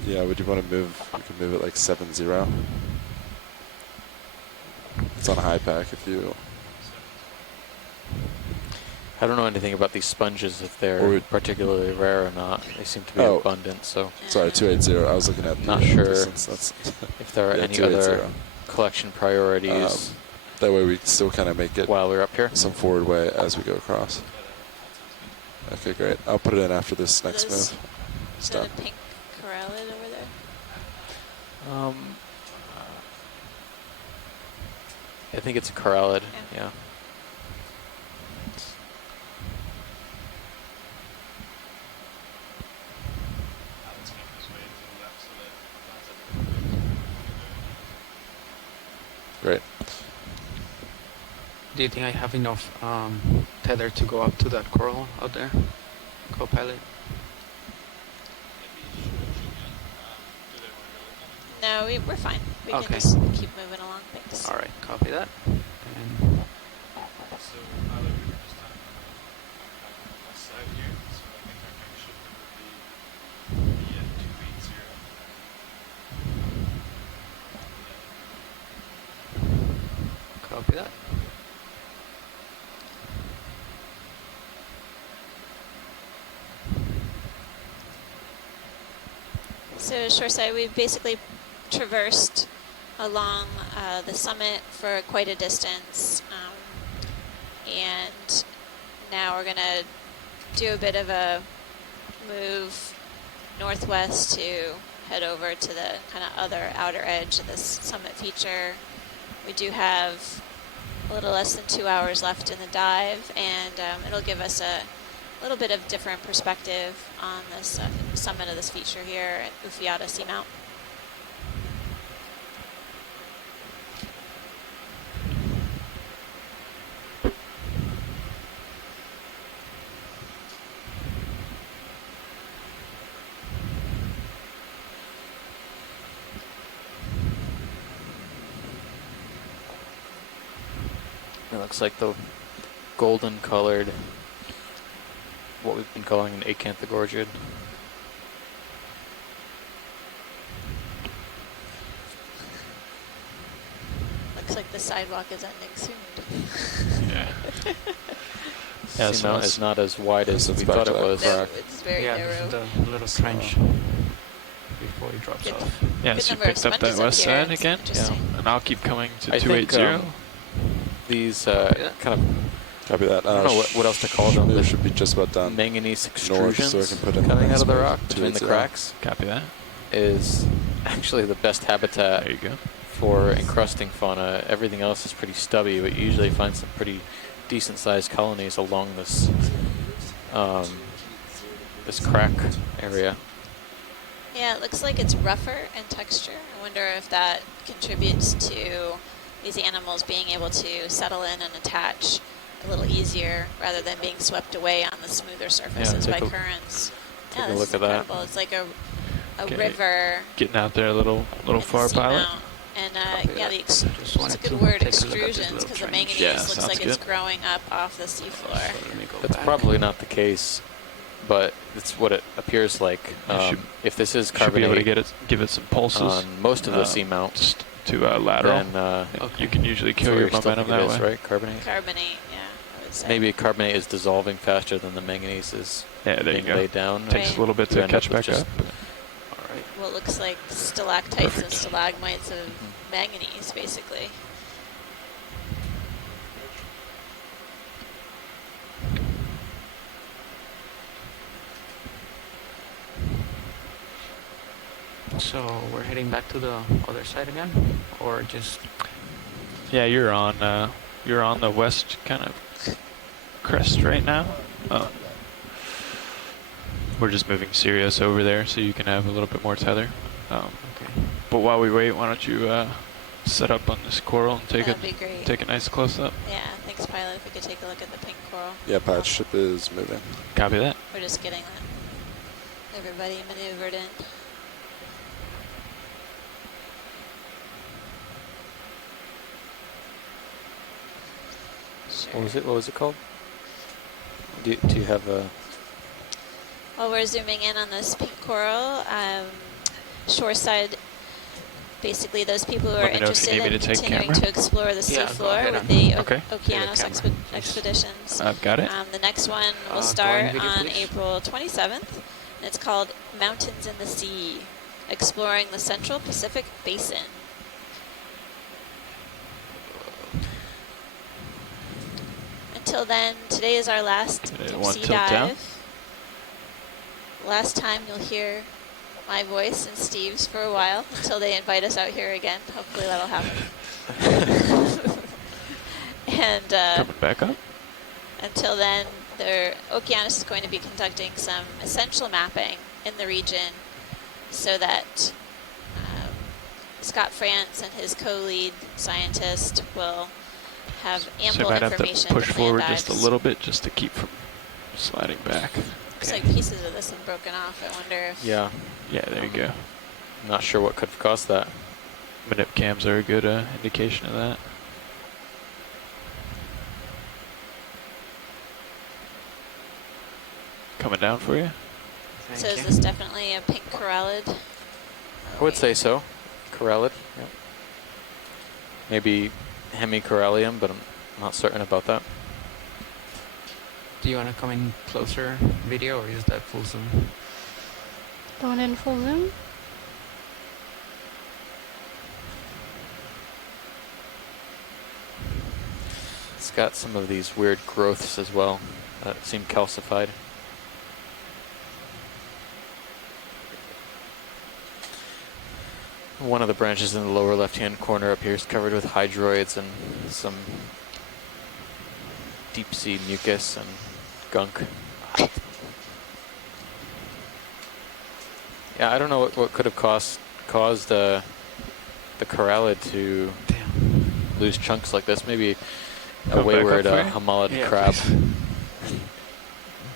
Yeah, would you want to move? We can move it like 7-0. It's on a high pack if you I don't know anything about these sponges, if they're Or we- particularly rare or not. They seem to be Oh. abundant, so Sorry, 280. I was looking at the not sure distance. That's if there are yeah, any 280. other collection priorities That way we still kind of make it while we're up here. some forward way as we go across. Okay, great. I'll put it in after this next Those- move. It's Is that done. a pink corrallid over there? I think it's a corrallid, yeah. Great. Do you think I have enough tether to go up to that coral out there, co-pilot? No, we're fine. We can Okay. just keep moving along. Thanks. All right, copy that. And copy that. So shoreside, we've basically traversed along the summit for quite a distance, and now we're gonna do a bit of a move northwest to head over to the kind of other outer edge of this summit feature. We do have a little less than 2 hours left in the dive, and it'll give us a little bit of different perspective on this summit of this feature here at Ufiata Seamount. It looks like the golden colored, what we've been calling an acanthogorgid. Looks like the sidewalk is ending soon. Yeah. Yeah, Seamount is not as wide as we thought it was. No, it's very yeah, narrow. this is the little trench before he drops off. Yeah, Good so you number of picked up that sponges up west here. side It's again, interesting. and I'll keep coming to I think 280. these kind of, Copy that. I don't know what else to call them. There should be just about done. Manganese North, extrusions so I can put in coming the out of the next rock move. between the 280. cracks Copy that. is actually the best habitat There you go. for encrusting fauna. Everything else is pretty stubby, but you usually find some pretty decent sized colonies along this this crack area. Yeah, it looks like it's rougher in texture. I wonder if that contributes to these animals being able to settle in and attach a little easier rather than being swept away on the smoother surfaces by currents. Take a this look is at that. incredible. It's like a Okay. river. Getting out there a little in far, the pilot. seamount. And Copy yeah, that. it's Just a wanted good to word, take a look at this extrusions, little because the trench. manganese Yeah, looks sounds like it's good. growing up off the seafloor. So let me go That's back. probably not the case, but it's what it appears like. If this is Should be able to carbonate give it some pulses on most of the seamount, just to lateral. then You can usually that's kill what your you're still momentum thinking that it way. is, right? Carbonate. Carbonate, yeah, I would say. Maybe carbonate is dissolving faster than the manganese is Yeah, there you being go. laid down. Takes a little bit You to end catch up with back just- up. All right. What looks like stalactites and Perfect. stalagmites of manganese, basically. So we're heading back to the other side again, or just Yeah, you're on the west kind of crest right now. We're just moving Sirius over there so you can have a little bit more tether. okay. But while we wait, why don't you set up on this coral and That'd be great. take a nice close up. Yeah, thanks, pilot. If we could take a look at the pink coral. Yeah, Patch ship is moving. Copy that. We're just getting everybody maneuvered in. Sure. What was it called? Do you have a? While we're zooming in on this pink coral, shoreside basically those people who are Let me know if you interested need me in to take continuing camera. to explore the Yeah, go seafloor ahead with and the Okay. Okeanos Take the camera, please. expeditions. I've got it. The next one will Go start in video, on please. April 27th, and it's called Mountains in the Sea, exploring the Central Pacific Basin. Until then, today is our last Give it deep one sea tilt down. dive. Last time you'll hear my voice and Steve's for a while until they invite us out here again. Hopefully that'll happen. And Coming back up. until then, Okeanos is going to be conducting some essential mapping in the region so that Scott France and his co-lead scientist will have So ample I might have information to push plan forward dives. just a little bit just to keep from sliding back. Looks like pieces of this have broken off. I wonder if... Yeah. Yeah, there you go. Not sure what could have caused that. Manip cams are a good indication of that. Coming down for you. So is this definitely a pink corallid? I would say so. Corallid. Yep. Maybe hemicorallium, but I'm not certain about that. Do you want to come in closer video, or is that full zoom? Going in full zoom. It's got some of these weird growths as well that seem calcified. One of the branches in the lower left-hand corner up here is covered with hydroids and some deep-sea mucus and gunk. Yeah, I don't know what could have caused the corallid to lose chunks like this. Maybe a Come back wayward up for you? hamalid Yeah, crab please.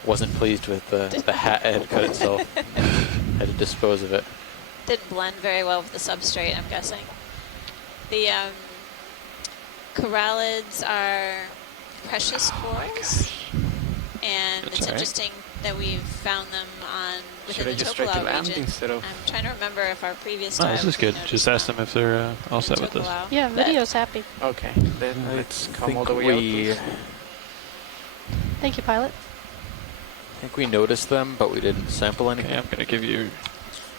wasn't pleased with the hat it had cut itself. Had to dispose of it. Didn't blend very well with the substrate, I'm guessing. The corallids are precious corals, and That's it's right. interesting that we've found them within Should I the just try to Tokelau land region. instead of... I'm trying to remember if our previous No, dive this is good. Just ask them if they're all set with this. Tokelau. Yeah, video's happy. Okay, then let's come all the way out. please. Thank you, pilot. I think we noticed them, but we didn't sample anything. Okay, I'm going to give you...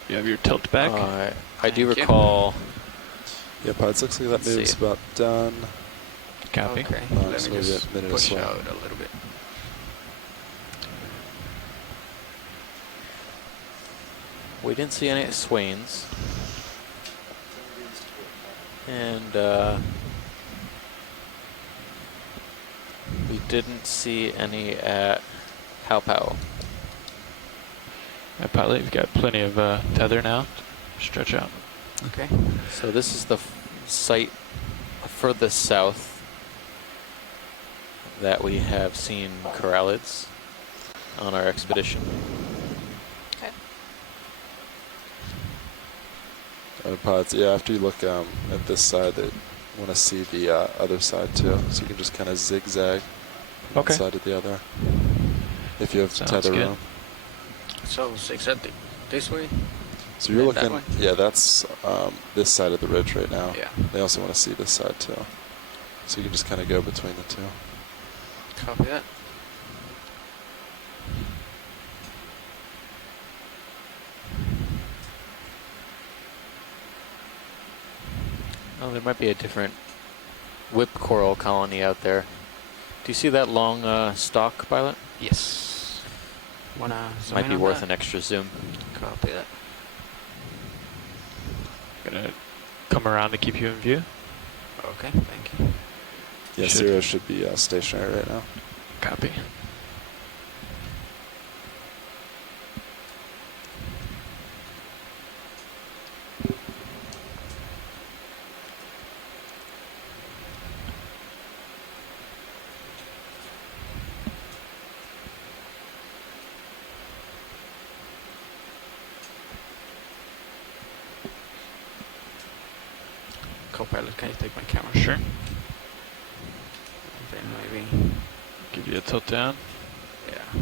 You have your tilt back? I do Thank you. recall... Yeah, Pilots, looks like that Let's move's see. about done. Copy. Okay, Nice, let me maybe just a minute or push so. out a little bit. We didn't see any swains. And we didn't see any at Haupau. Yeah, pilot, you've got plenty of tether now. Stretch out. Okay. So this is the site furthest south that we have seen corallids on our expedition. Okay. Pilots, yeah, after you look at this side, they want to see the other side too, so you can just kind of zigzag from Okay. one side to the other. If you have Sounds tether good. room. So zigzag this way? So you're And that looking, way? yeah, that's this side of the ridge right now. Yeah. They also want to see this side too. So you can just kind of go between the two. Copy that. Oh, there might be a different whip coral colony out there. Do you see that long stalk, pilot? Yes. Wanna zoom Might in be on worth that? an extra zoom. Copy that. Gonna come around to keep you in view. Okay, thank you. Yeah, Should- Sirius should be stationary right now. Copy. Co-pilot, can you take my camera? Sure. Then maybe, Give you a tilt down. yeah.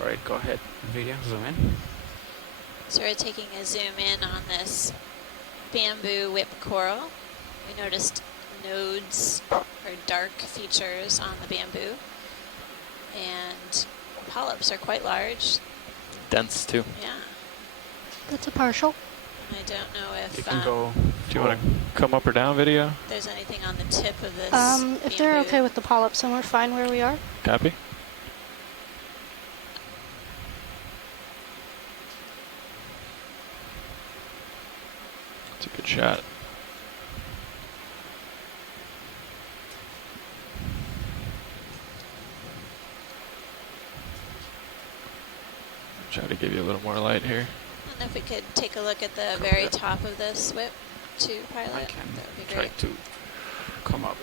Alright, go ahead. Video, zoom in. So we're taking a zoom in on this bamboo whip coral. We noticed nodes or dark features on the bamboo, and polyps are quite large. Dense too. Yeah. That's a partial. I don't know if You can go. Do you want to come up or down video? there's anything on the tip of this. If they're bamboo. okay with the polyps, then we're fine where we are. Copy. It's a good shot. Try to give you a little more light here. And if we could take a look at the very top of this whip too, pilot, I can that would be try great. to come up.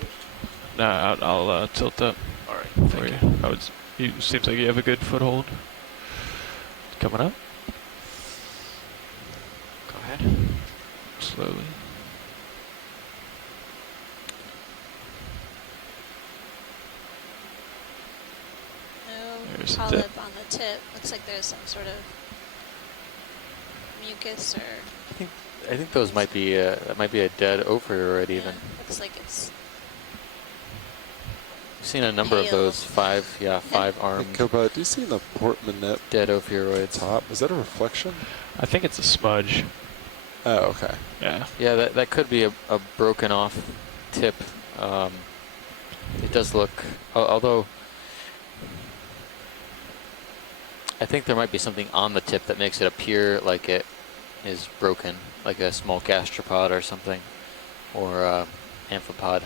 No, I'll tilt up. All right, for you. Seems like you have a good foothold. Coming up. Go ahead. Slowly. No There's the polyp tip. on the tip. Looks like there's some sort of mucus or. I think those might be that might be a dead ophiuroid even. Looks like it's. I've seen a number of those five Hey, armed Cobot, do you see the port minute dead ophiuroids. top? Is that a reflection? I think it's a smudge. Oh, okay. Yeah. Yeah, that could be a broken off tip. It does look, although I think there might be something on the tip that makes it appear like it is broken, like a small gastropod or something, or amphipod.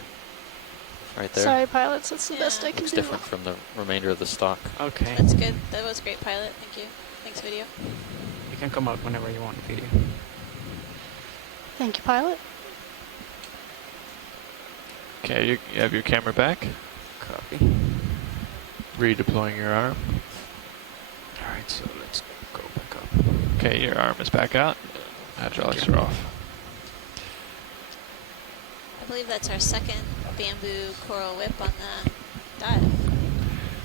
Right there. Sorry, pilots. That's the best I can Looks do. different from the remainder of the stock. Okay. That's good. That was great, pilot. Thank you. Thanks, video. You can come out whenever you want, video. Thank you, pilot. Okay, you have your camera back. Copy. Redeploying your arm. All right, so let's go back up. Okay, your arm is back out. Hydraulics are off. I believe that's our second bamboo coral whip on the dive.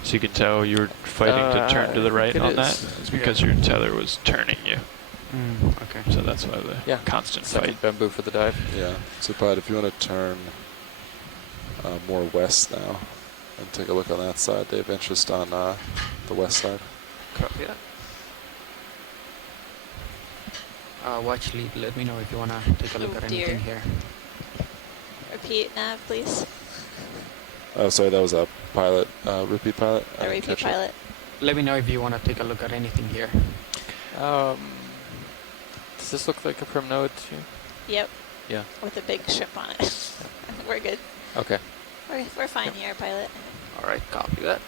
So you can tell you were fighting to turn to the right it on is. that. It's because your tether was turning you. Okay. So that's why the constant Second fight. bamboo for the dive. Yeah. So, Pod, if you want to turn more west now and take a look on that side, they have interest on the west side. Copy that. Watch lead. Let me know if you want to take a look Oh, at dear. anything here. Repeat, Nav, please. Oh, sorry, that was a pilot. Repeat pilot. I A didn't repeat catch it. pilot. Let me know if you want to take a look at anything here. Does this look like a primnode to you? Yep. Yeah. With a big shrimp on it. We're good. Okay. We're fine here, pilot. All right, copy that.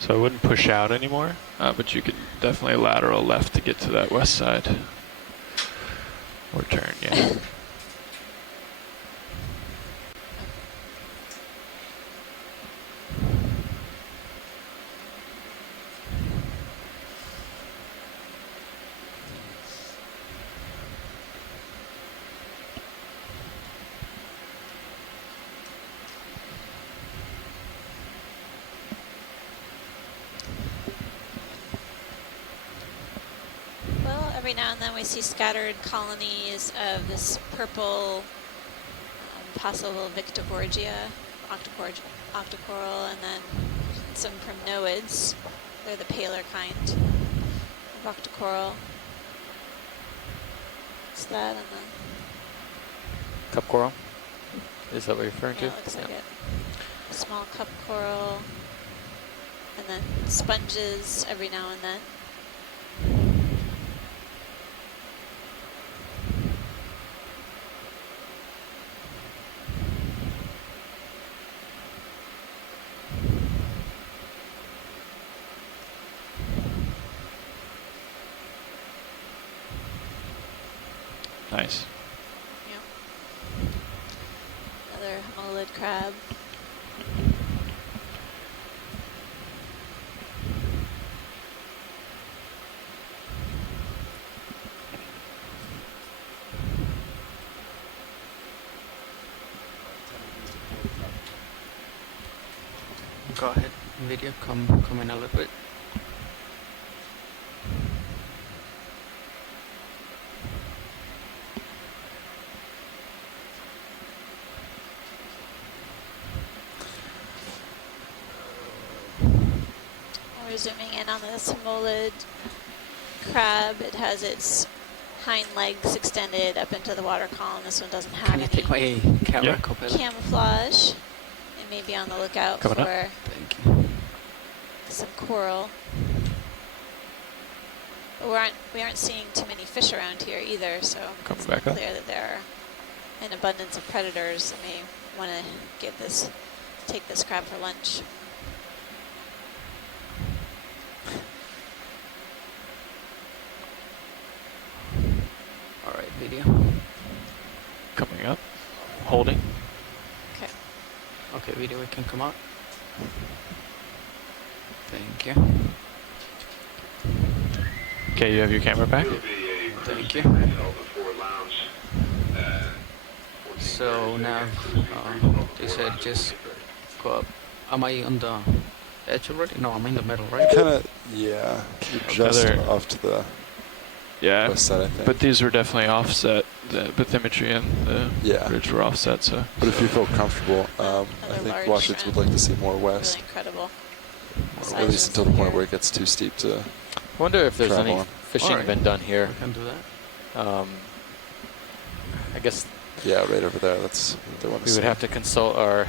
So I wouldn't push out anymore, but you could definitely lateral left to get to that west side. Or turn, yeah. Well, every now and then we see scattered colonies of this purple possible Victigorgia, octocoral, and then some primnoids. They're the paler kind of octocoral. It's that and the Cup coral? Is that what you're referring yeah, to? it looks like it. Small cup coral, and then sponges every now and then. Nice. Yep. Another homolid crab. Go ahead, video. Come in a little bit. zooming in on this Homolid crab. It has its hind legs extended up into the water column. This one doesn't have Can you any take my camera, Copilot? camouflage. And maybe on the lookout Coming up. for Thank you. some coral. But we aren't seeing too many fish around here either, so Coming it's back not up. clear that there are an abundance of predators that may want to take this crab for lunch. All right, video. Coming up. Holding. Okay. Okay, video, it can come out. Thank you. Okay, you have your camera back? Thank you. So now, they said just go up. Am I on the edge already? No, I'm in the middle, right? Kind of, yeah. You're just Other- off to the Yeah, west side, I think. but these were definitely offset. The bathymetry and the Yeah. ridge were offset, so. But if you feel comfortable, I think large Washits would shrimp. like to see more west, Really incredible. or at least until the point where it gets too steep to I wonder if there's travel any on. fishing Alright. been done here. We can do that. I guess Yeah, right over there. That's what they want to we see. would have to consult our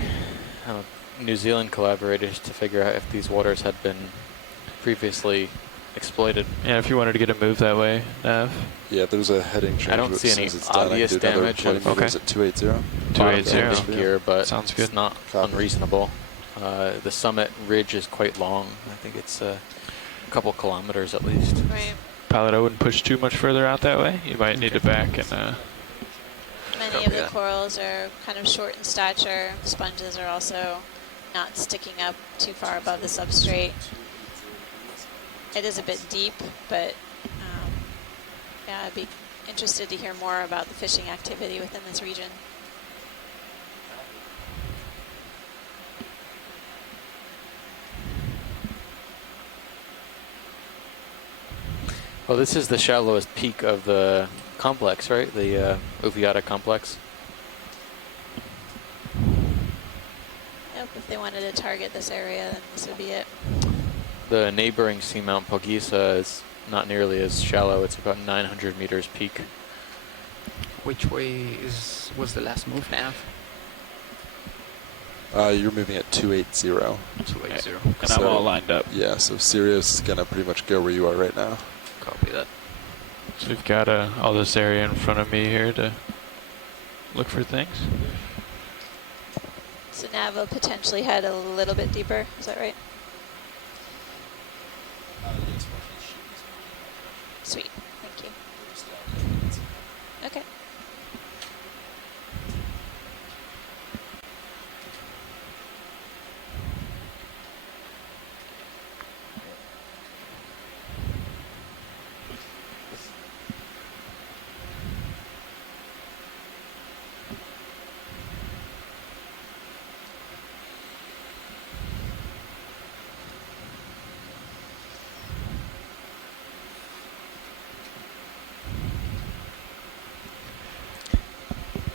New Zealand collaborators to figure out if these waters had been previously exploited. Yeah, if you wanted to get a move that way, Nav. Yeah, there's a heading change. I don't as see soon any as it's done, I can obvious do another damage 20 of- meters Okay. at 280. 280. Bottom gear, but Sounds it's good. not Copy. unreasonable. The summit ridge is quite long. I think it's a couple kilometers at least. Right. Pilot, I wouldn't push too much further out that way. You might need to back and Many Copy of the that. corals are kind of short in stature. Sponges are also not sticking up too far above the substrate. It is a bit deep, but yeah, I'd be interested to hear more about the fishing activity within this region. Well, this is the shallowest peak of the complex, right? The Ufiata complex. Yep, if they wanted to target this area, then this would be it. The neighboring Seamount Pogisa is not nearly as shallow. It's about 900 meters peak. Which way was the last move, Nav? You're moving at 280. 280. and I'm all lined up. Yeah, so Sirius is gonna pretty much go where you are right now. Copy that. So we've got all this area in front of me here to look for things. So Nav will potentially head a little bit deeper. Is that right? Sweet. Thank you. Okay.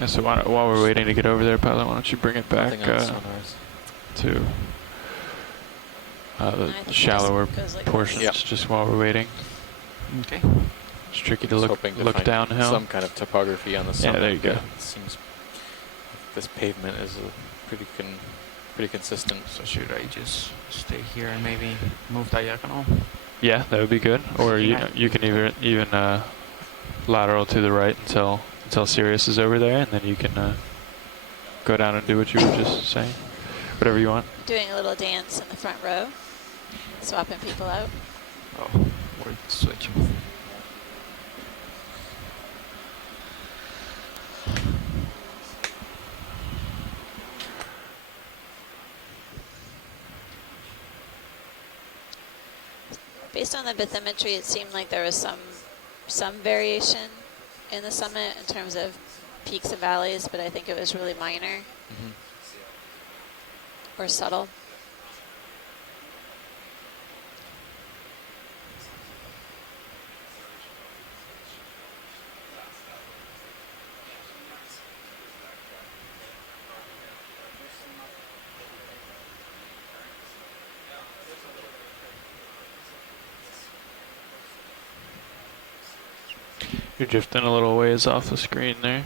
Yeah, so while we're waiting to get over there, Pilot, why don't you bring it back Nothing on sonars. to I the think it shallower goes like portions, Yep. just while we're waiting. Okay. It's tricky to I was look hoping to find downhill. some kind of topography on the Yeah, summit. there you go. but It seems like this pavement is pretty consistent. So should I just stay here and maybe move diagonal? Yeah, that would be good. Or Yeah. you can even lateral to the right until Sirius is over there, and then you can go down and do what you were just saying. Whatever you want. Doing a little dance in the front row, swapping people out. Oh, we're switching. Based on the bathymetry, it seemed like there was some variation in the summit in terms of peaks and valleys, but I think it was really minor or subtle. You're drifting a little ways off the screen there.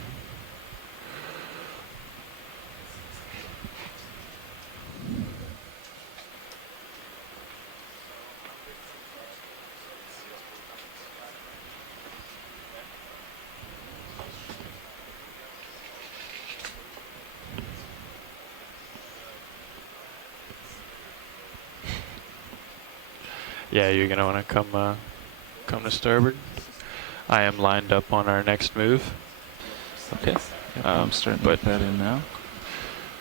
Yeah, you're gonna want to come to starboard. I am lined up on our next move. Okay. Yep, I'm starting to put that in now.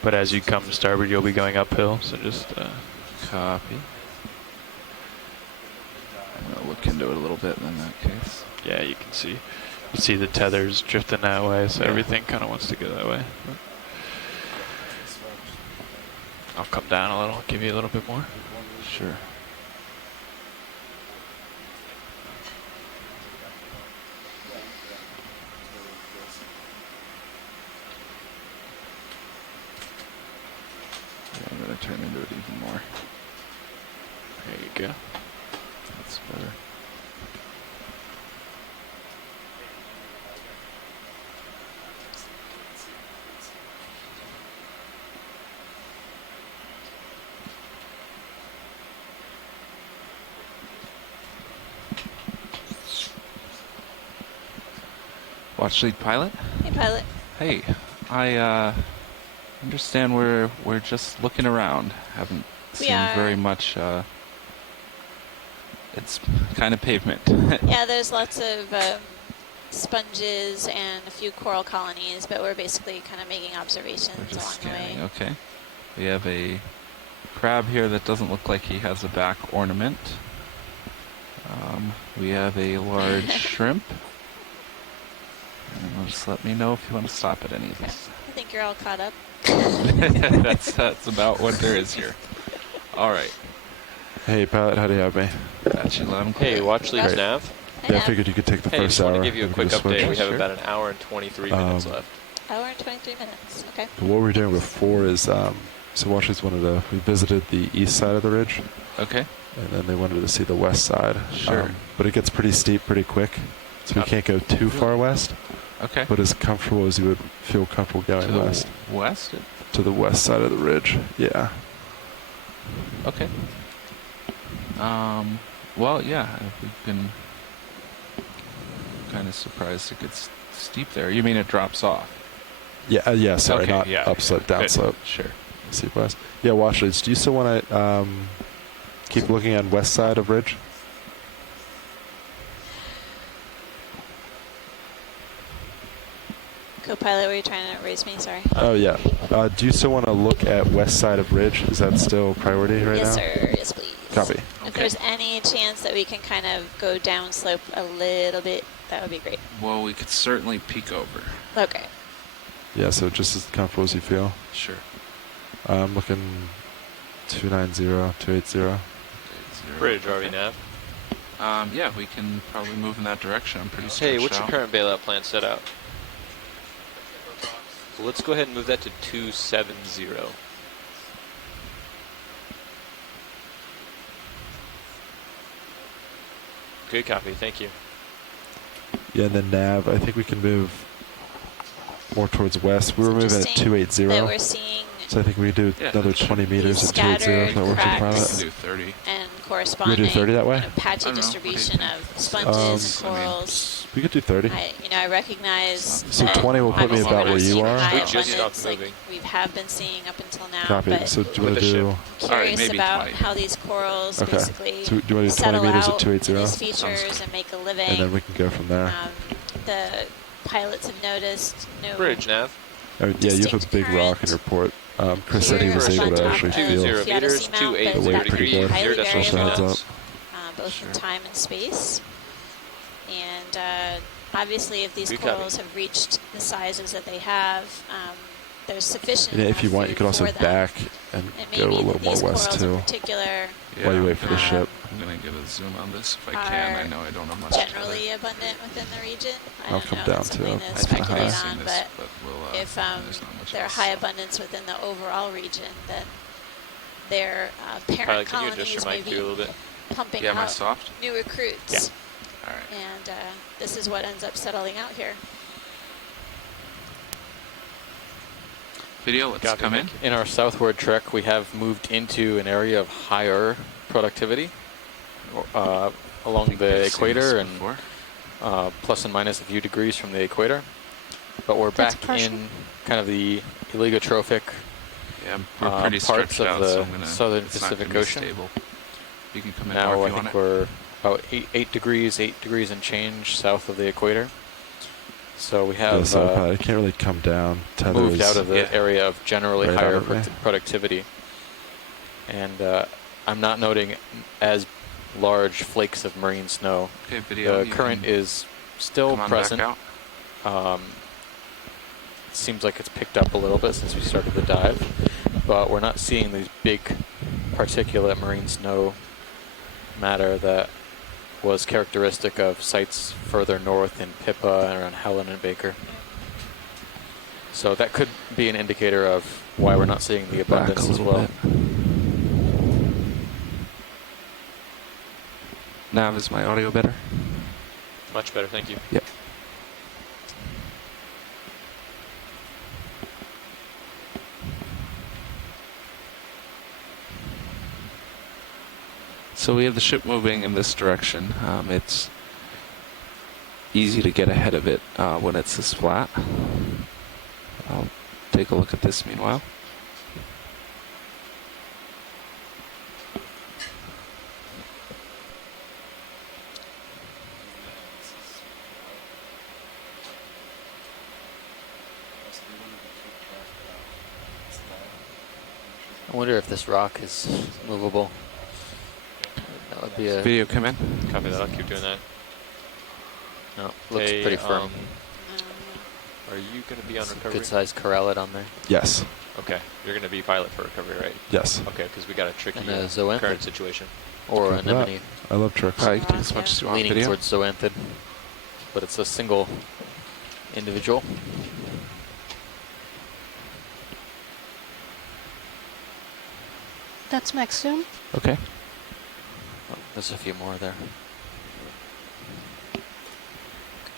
But as you come to starboard, you'll be going uphill, so just copy. I'm gonna look into it a little bit in that case. Yeah, you can see. You see the tethers drifting that way, so everything kind of wants to go that way. But I'll come down a little, give you a little bit more. Sure. I'm going to turn into it even more. There you go. That's better. Watch lead pilot. Hey, pilot. Hey, I understand we're just looking around. Haven't seen very much. It's kind of pavement. Yeah, there's lots of sponges and a few coral colonies, but we're basically kind of making observations along the way. Okay. We have a crab here that doesn't look like he has a back ornament. We have a large shrimp. And just let me know if you want to stop at any of these. I think you're all caught up. That's about what there is here. All right. Hey, pilot, how do you have me? Got you loud and clear. Hey, watch leads nav. Yeah, I figured you could take the Hey, first just hour. want to give you a quick update. We have Sure. about an hour and 23 minutes left. Hour and 23 minutes. Okay. But what we were doing before is, so Watchleads we visited the east side of the ridge. Okay. And then they wanted to see the west side. Sure. But it gets pretty steep pretty quick, so we can't go too far west. Okay. But as comfortable as you would feel comfortable going To the west. west? To the west side of the ridge, yeah. Okay. Well, yeah, we've been kind of surprised it gets steep there. You mean it drops off? Yeah, yeah, sorry, Okay, not yeah, upslope, good. downslope. Sure. See west. Yeah, Watchleads, do you still want to keep looking at west side of ridge? Co-pilot, were you trying to raise me? Sorry. Oh, yeah. Do you still want to look at west side of ridge? Is that still priority right Yes, now? sir. Yes, please. Copy. If there's any chance that we can kind of go downslope a little bit, that would be great. Well, we could certainly peek over. Okay. Yeah, so just as comfortable as you feel. Sure. I'm looking 290, 280. Bridge, RV nav. Yeah, we can probably move in that direction. I'm pretty Hey, stretched what's your out. current bailout plan set out? So let's go ahead and move that to 270. Good copy, thank you. Yeah, and then nav, I think we can move more towards west. We were moving at 280. That we're seeing So I think we could do another 20 meters at 280 if that works in cracks pilot. Do 30. and We corresponding could do 30 that way? you know, patchy distribution of sponges and corals. We could do 30. I recognize So that 20 will put me obviously about we're where not you seeing are. high We just abundance stopped like moving. we have been seeing up until now. Copy. But So do you want to do... curious maybe about 20. how these corals Okay. basically So do you want to do 20 settle meters out at 280? these features and make a living. And then we can go from there. The pilots have noticed no Bridge nav. Oh, yeah, you have a big rock in your port. Chris said he was able to actually feel 20 meters, Ufiata 280 the wave pretty good. highly Just a variable, heads up. both in time and space. And obviously, if these Good copy. corals have reached the sizes that they have, there's sufficient. Yeah, if you enough want, you could food also for them. back and And go a maybe little more these west corals too. in particular While you wait for the ship. I'm going to get a zoom on this if I can. I know I don't have much. generally abundant within the region. I I'll don't come know, down that's something to to it. speculate I've on, seen but this, we'll, if there's not much there are else. high abundance within the overall region, then their parent Pilot, can you adjust colonies your may mic be too a little bit? pumping Yeah, am I out soft? new recruits. All right. And this is what ends up settling out here. Video, let's come in. In our southward trek, we have moved into an area of higher productivity along the equator and plus and minus a few degrees from the equator. But we're back in kind of the oligotrophic we're pretty parts stretched of out, the so southern it's not Pacific gonna be Ocean. stable. You can come in Now more I if you want think it. we're about 8 degrees and change south of the equator. So we have I can't really come down. moved out of the area of generally right higher out of me. productivity. And I'm not noting as large flakes of marine snow. Okay, video, The current is still come on present. back out. It seems like it's picked up a little bit since we started the dive, but we're not seeing these big particulate marine snow matter that was characteristic of sites further north in Pippa and around Helen and Baker. So that could be an indicator of why we're not seeing the abundance as well. Nav, is my audio better? Much better, thank you. Yep. So we have the ship moving in this direction. It's easy to get ahead of it when it's this flat. I'll take a look at this meanwhile. I wonder if this rock is movable. That would be a video come in. Copy that. I'll keep doing that. No, looks pretty firm. Are you going to be on recovery? Good sized corrallid on there. Yes. Okay, you're going to be pilot for recovery, right? Yes. Okay, because we got a tricky And a zoanthid. current situation. Or Copy anemone. that. I love tricks. You can do as much as you want. Leaning Video. towards zoanthid, but it's a single individual. That's Maxim. Okay. Oh, there's a few more there.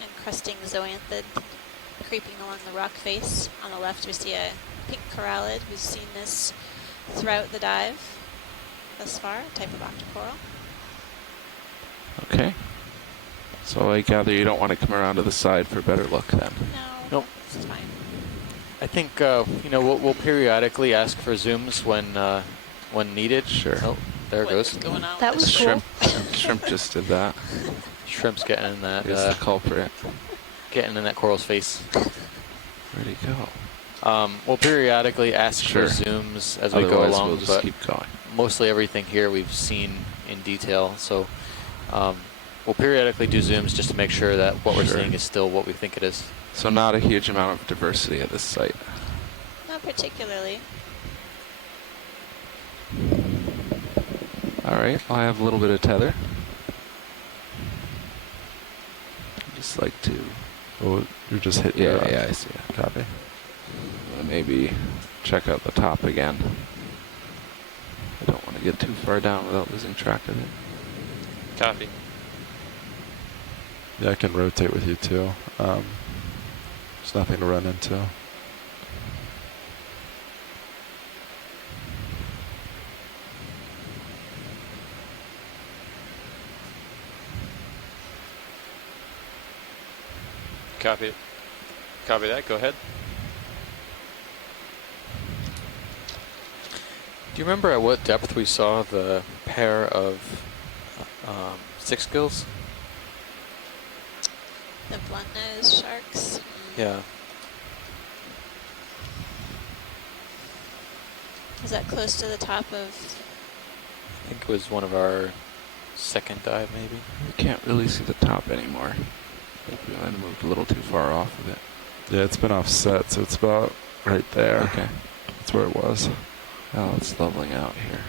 Encrusting zoanthid creeping along the rock face. On the left we see a pink corallid. We've seen this throughout the dive thus far, a type of octocoral. Okay. So I gather you don't want to come around to the side for a better look then. No, Nope. it's fine. I think we'll periodically ask for zooms when needed. Sure. Oh, there it goes. What's going on That with was this cool. Shrimp. Shrimp just did that. Shrimp's getting in that Here's the culprit. getting in that coral's face. Where'd he go? We'll periodically ask Sure. for zooms as we go Otherwise, along, we'll just but keep going. mostly everything here we've seen in detail. So we'll periodically do zooms just to make sure that what we're Sure. seeing is still what we think it is. So not a huge amount of diversity at this site. Not particularly. All right. Well, I have a little bit of tether. Just like to. Oh, you're just hitting. Yeah, your yeah, I see it. Copy. Maybe check out the top again. I don't want to get too far down without losing track of it. Copy. Yeah, I can rotate with you too. There's nothing to run into. Copy it. Copy that. Go ahead. Do you remember at what depth we saw the pair of six gills? The blunt nose sharks. Yeah. Is that close to the top of? I think it was one of our second dive, maybe. You can't really see the top anymore. I think we might have moved a little too far off of it. Yeah, it's been offset, so it's about right there. Okay. That's where it was. Oh, it's leveling out here.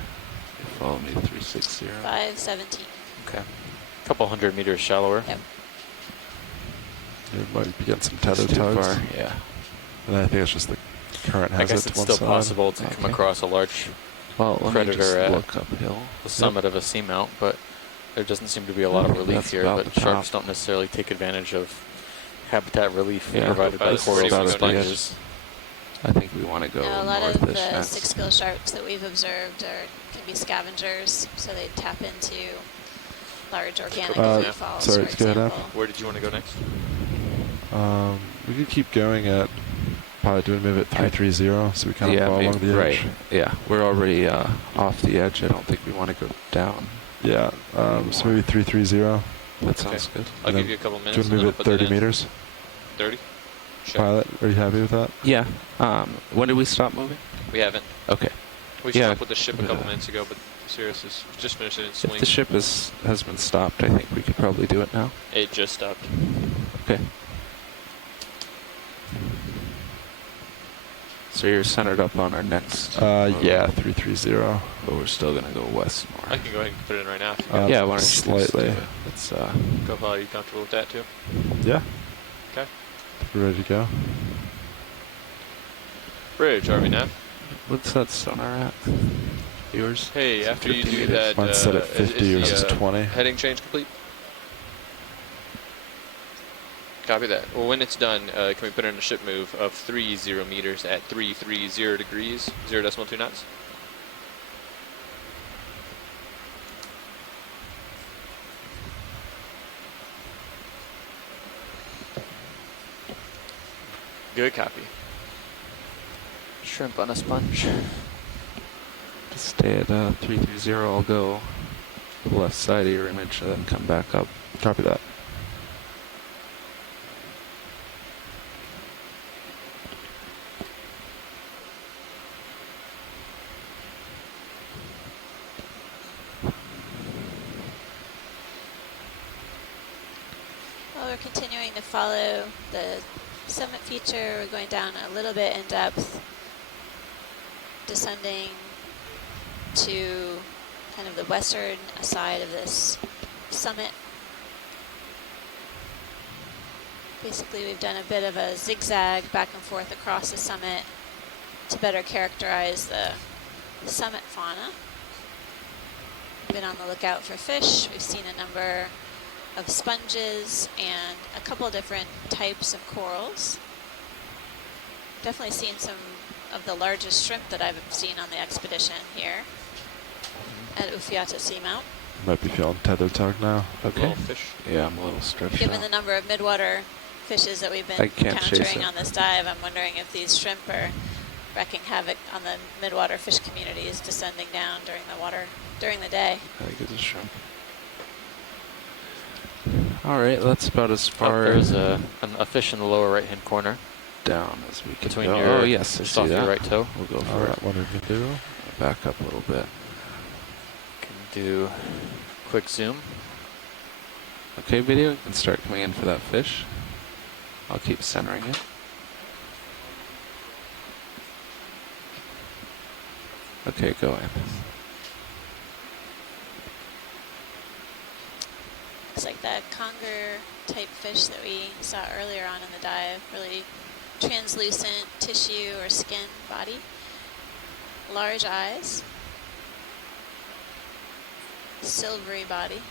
You follow me to 360. 517. Okay. A couple 100 meters shallower. Yep. You might be getting some tether Too tugs. far, yeah. And I think it's just the current has I guess it it's to one still side. possible to come Okay. across a large Well, let me predator just at look uphill. the summit of a seamount, but there doesn't seem to be a lot of relief That's here, about but the sharks top. don't necessarily take advantage of habitat relief Yeah, provided by that's corals about and as big as- sponges. I think we want to go No, a lot of northish the next. six-gill sharks that we've observed can be scavengers, so they tap into large organic food falls, sorry, for it's good, example. Where did you want to go next? We could keep going at probably doing maybe at 330, so we kind of fall along the edge. Right. Yeah, we're already off the edge. I don't think we want to go down. Yeah, so maybe 330. That sounds good. I'll give you a couple minutes. Do you want to move it 30 meters? 30? Sure. Pilot, are you happy with that? Yeah. When did we stop moving? We haven't. Okay. We stopped with the ship a couple minutes ago, but Sirius is just finishing its swing. If the ship has been stopped, I think we could probably do it now. It just stopped. Okay. So you're centered up on our next. Yeah, 330. But we're still gonna go west more. I can go ahead and put it in right now. Yeah, why don't you slightly. Let's Go, Paul. Are you comfortable with that too? Yeah. Okay. We're ready to go. Bridge, are we now? What's that sonar at? Yours? Hey, after you 50 do meters. that, Mine's set at 50, yours is 20. Heading change complete? Copy that. Well, when it's done, can we put in a ship move of 30 meters at 330 degrees, 0.2 knots? Good copy. Shrimp on a sponge. Just stay at 330. I'll go to the left side of your image and then come back up. Copy that. Well, we're continuing to follow the summit feature. We're going down a little bit in depth, descending to kind of the western side of this summit. Basically, we've done a bit of a zigzag back and forth across the summit to better characterize the summit fauna. Been on the lookout for fish. We've seen a number of sponges and a couple different types of corals. Definitely seen some of the largest shrimp that I've seen on the expedition here at Ufiata Seamount. Might be feeling tethered tug now. Okay. Little fish. Yeah, I'm a little stretched Given out. the number of midwater fishes that we've been I can't chase encountering it. on this dive, I'm wondering if these shrimp are wreaking havoc on the midwater fish communities descending down during the day. I think it's a shrimp. All right, that's about as far There's a fish in the lower right-hand corner. down as we can Between go. your, Oh yes, I just see off that. your right toe. We'll go for All it. right, what did we do? Back up a little bit. Can do quick zoom. Okay, video, you can start coming in for that fish. I'll keep centering it. Okay, go in. Looks like that conger type fish that we saw earlier on in the dive, really translucent tissue or skin body, large eyes, silvery body.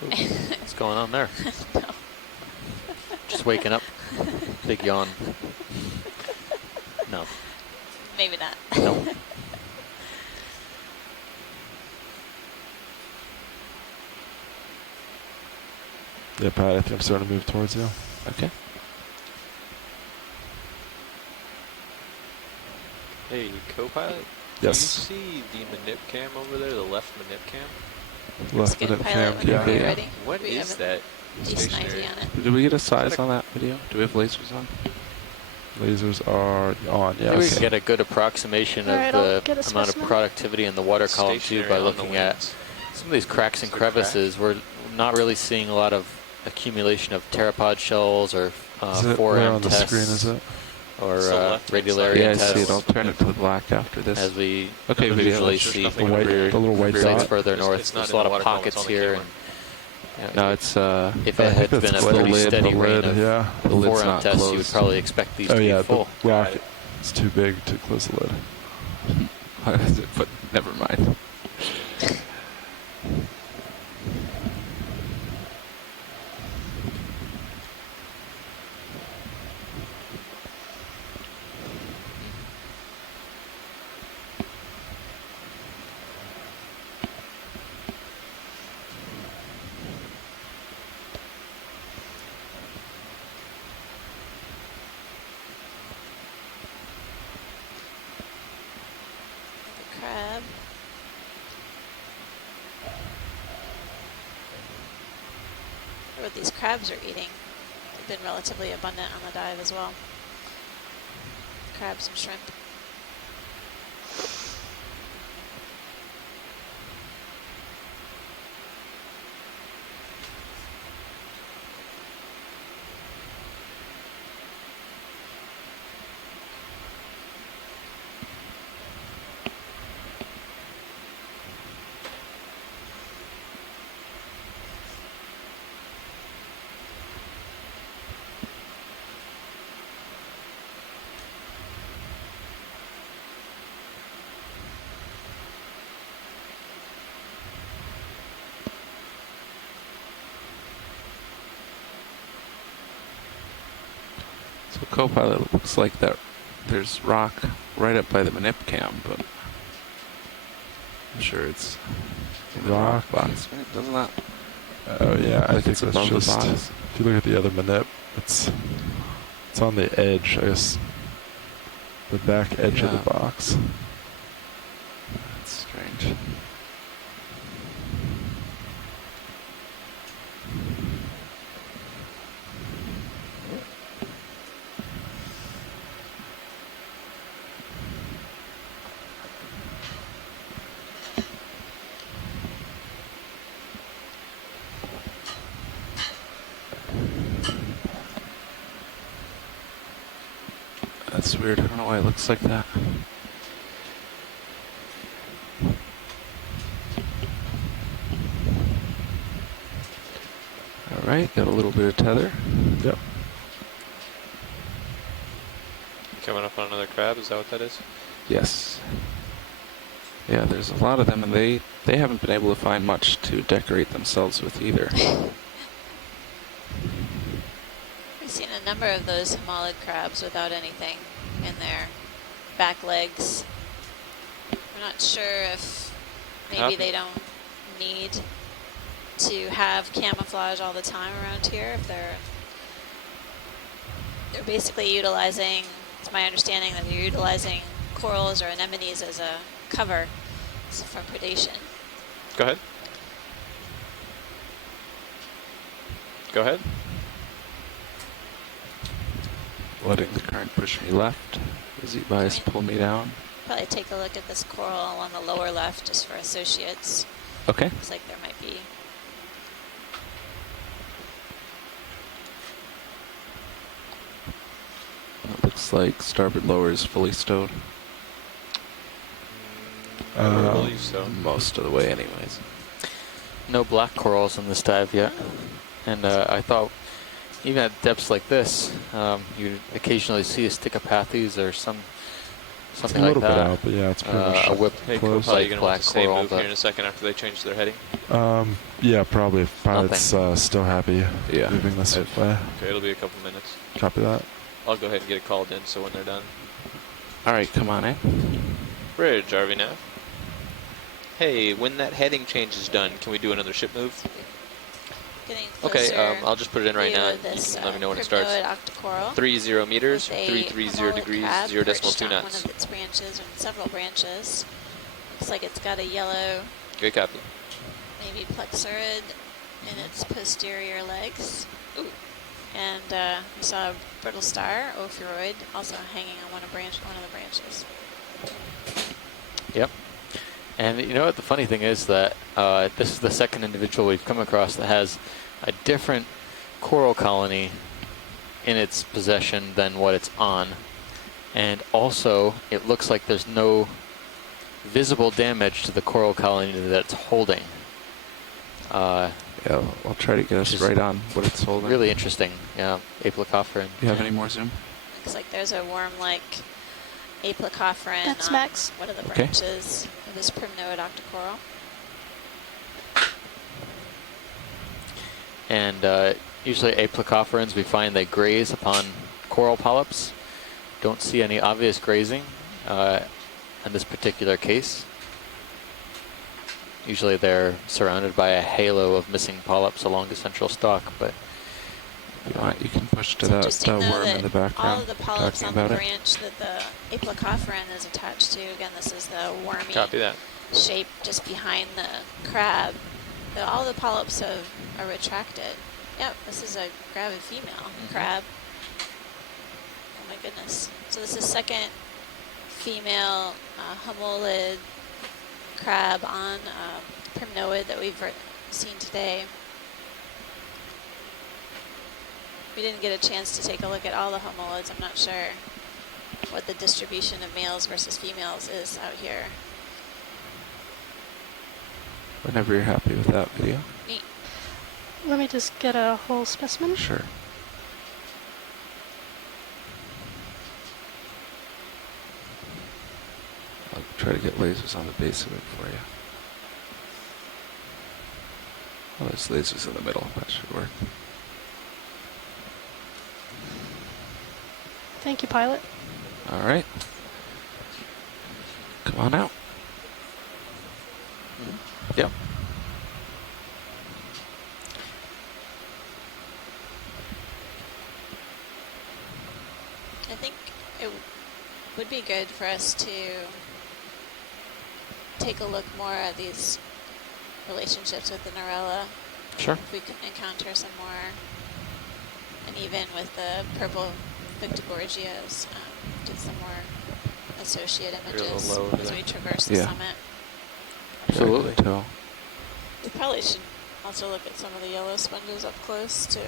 What's going on there? No. Just waking up. Big yawn. No. Maybe not. No. Yeah, Pat, I think I'm starting to move towards you. Okay. Hey, co-pilot. Yes. Do you see the manip cam over there, the left manip cam? Left Good minute pilot, cam. whenever you're Yeah. ready. What We is have that? a decent stationary? idea on it. Did we get a size on that video? Do we have lasers on? Lasers are on, Maybe we yes. can get a good approximation Alright, of I'll the get a amount of specimen. productivity in the water column too Stationary by on the looking at wings. some of these cracks and Is there cracks? crevices. We're not really seeing a lot of accumulation of pteropod shells or Is it four where M on the tests screen is it? or It's the left-hand radiolaria Yeah, I tests. see it. I'll turn it to black after this. As we Okay, video. usually There's see nothing The white, whenever the little white you're dot. further It's- north. it's not There's in a lot the of water column, pockets it's on the here. camera. And, No, it's if it had think been a that's the pretty lid, steady the rain lid, of yeah. The lid's 4M not tests, you would closed. probably expect these Oh to yeah, be full. the rock, it's too big to close the lid. but never mind. Crab. What these crabs are eating. They've been relatively abundant on the dive as well. Crabs and shrimp. So Copilot, it looks like that there's rock right up by the manip cam, but I'm sure it's in the rock box, right? Doesn't that? Oh yeah, I Like think it's that's above the just. box. If you look at the other manip, it's on the edge. I guess the back edge of Yeah. the box. That's strange. That's weird. I don't know why it looks like that. All right, got a little bit of tether. Yep. Coming up on another crab, is that what that is? Yes. Yeah, there's a lot of them, and they haven't been able to find much to decorate themselves with either. We've seen a number of those hamalid crabs without anything in their back legs. We're not sure if maybe they don't need to have camouflage all the time around here. If they're basically utilizing, it's my understanding that they're utilizing corals or anemones as a cover for predation. Go ahead. Go ahead. Letting the current push me left. As the bias pull me down. Probably take a look at this coral on the lower left just for associates. Okay. Looks like there might be. It looks like starboard lower is fully stowed. I would believe so. Most of the way anyways. No black corals in this dive yet. And I thought even at depths like this, you occasionally see a Stichopathes or something It's a little like bit that. out, but yeah, it's pretty much a whip Hey, close. Copilot, you gonna black watch the same coral, move but here in a second after they change their heading? Yeah, probably. If Pilot's still happy Yeah. moving this way. Okay, it'll be a couple minutes. Copy that. I'll go ahead and get it called in so when they're done. All right, come on in. Bridge, RV nav. Hey, when that heading change is done, can we do another ship move? Getting Okay, closer I'll just put it in right view now. of this, You can let me know when it starts. cryptoid octocoral 30 meters, with a 330 hamalid degrees, crab 0.2 perched on knots. one of its branches, or several branches. Looks like it's got a yellow, Good copy. maybe plexurid in its posterior legs. Ooh. And we saw a brittle star, ophiroid, also hanging on one of the branches. Yep. And you know what the funny thing is that this is the second individual we've come across that has a different coral colony in its possession than what it's on. And also, it looks like there's no visible damage to the coral colony that it's holding. Yeah, I'll try to get us right on what it's holding. Really interesting. Yeah, Apelocophorin. Do you have any more zoom? Looks like there's a worm-like aplicofran That's on Max. one of the Okay. branches of this primnoid octocoral. And usually aplicofrans, we find they graze upon coral polyps. Don't see any obvious grazing in this particular case. Usually they're surrounded by a halo of missing polyps along the central stalk, but If you want, you can push to It's that interesting though worm in the that all background. of the polyps talking on the about it. branch that the aplicofran is attached to, again, this is the wormy Copy that. shape just behind the crab. All the polyps are retracted. Yep, this is a gravid female crab. Oh my goodness. So this is second female homolid crab on primnoid that we've seen today. We didn't get a chance to take a look at all the homolids. I'm not sure what the distribution of males versus females is out here. Whenever you're happy with that video. Neat. Let me just get a whole specimen. Sure. I'll try to get lasers on the base of it for you. Oh, there's lasers in the middle. That should work. Thank you, pilot. All right. Come on out. Yep. I think it would be good for us to take a look more at these relationships with the Narella. Sure. If we can encounter some more, and even with the purple Victigorgias, get some more associate images low over as there. we traverse the Yeah. summit. Absolutely. So, We probably should also look at some of the yellow sponges up close to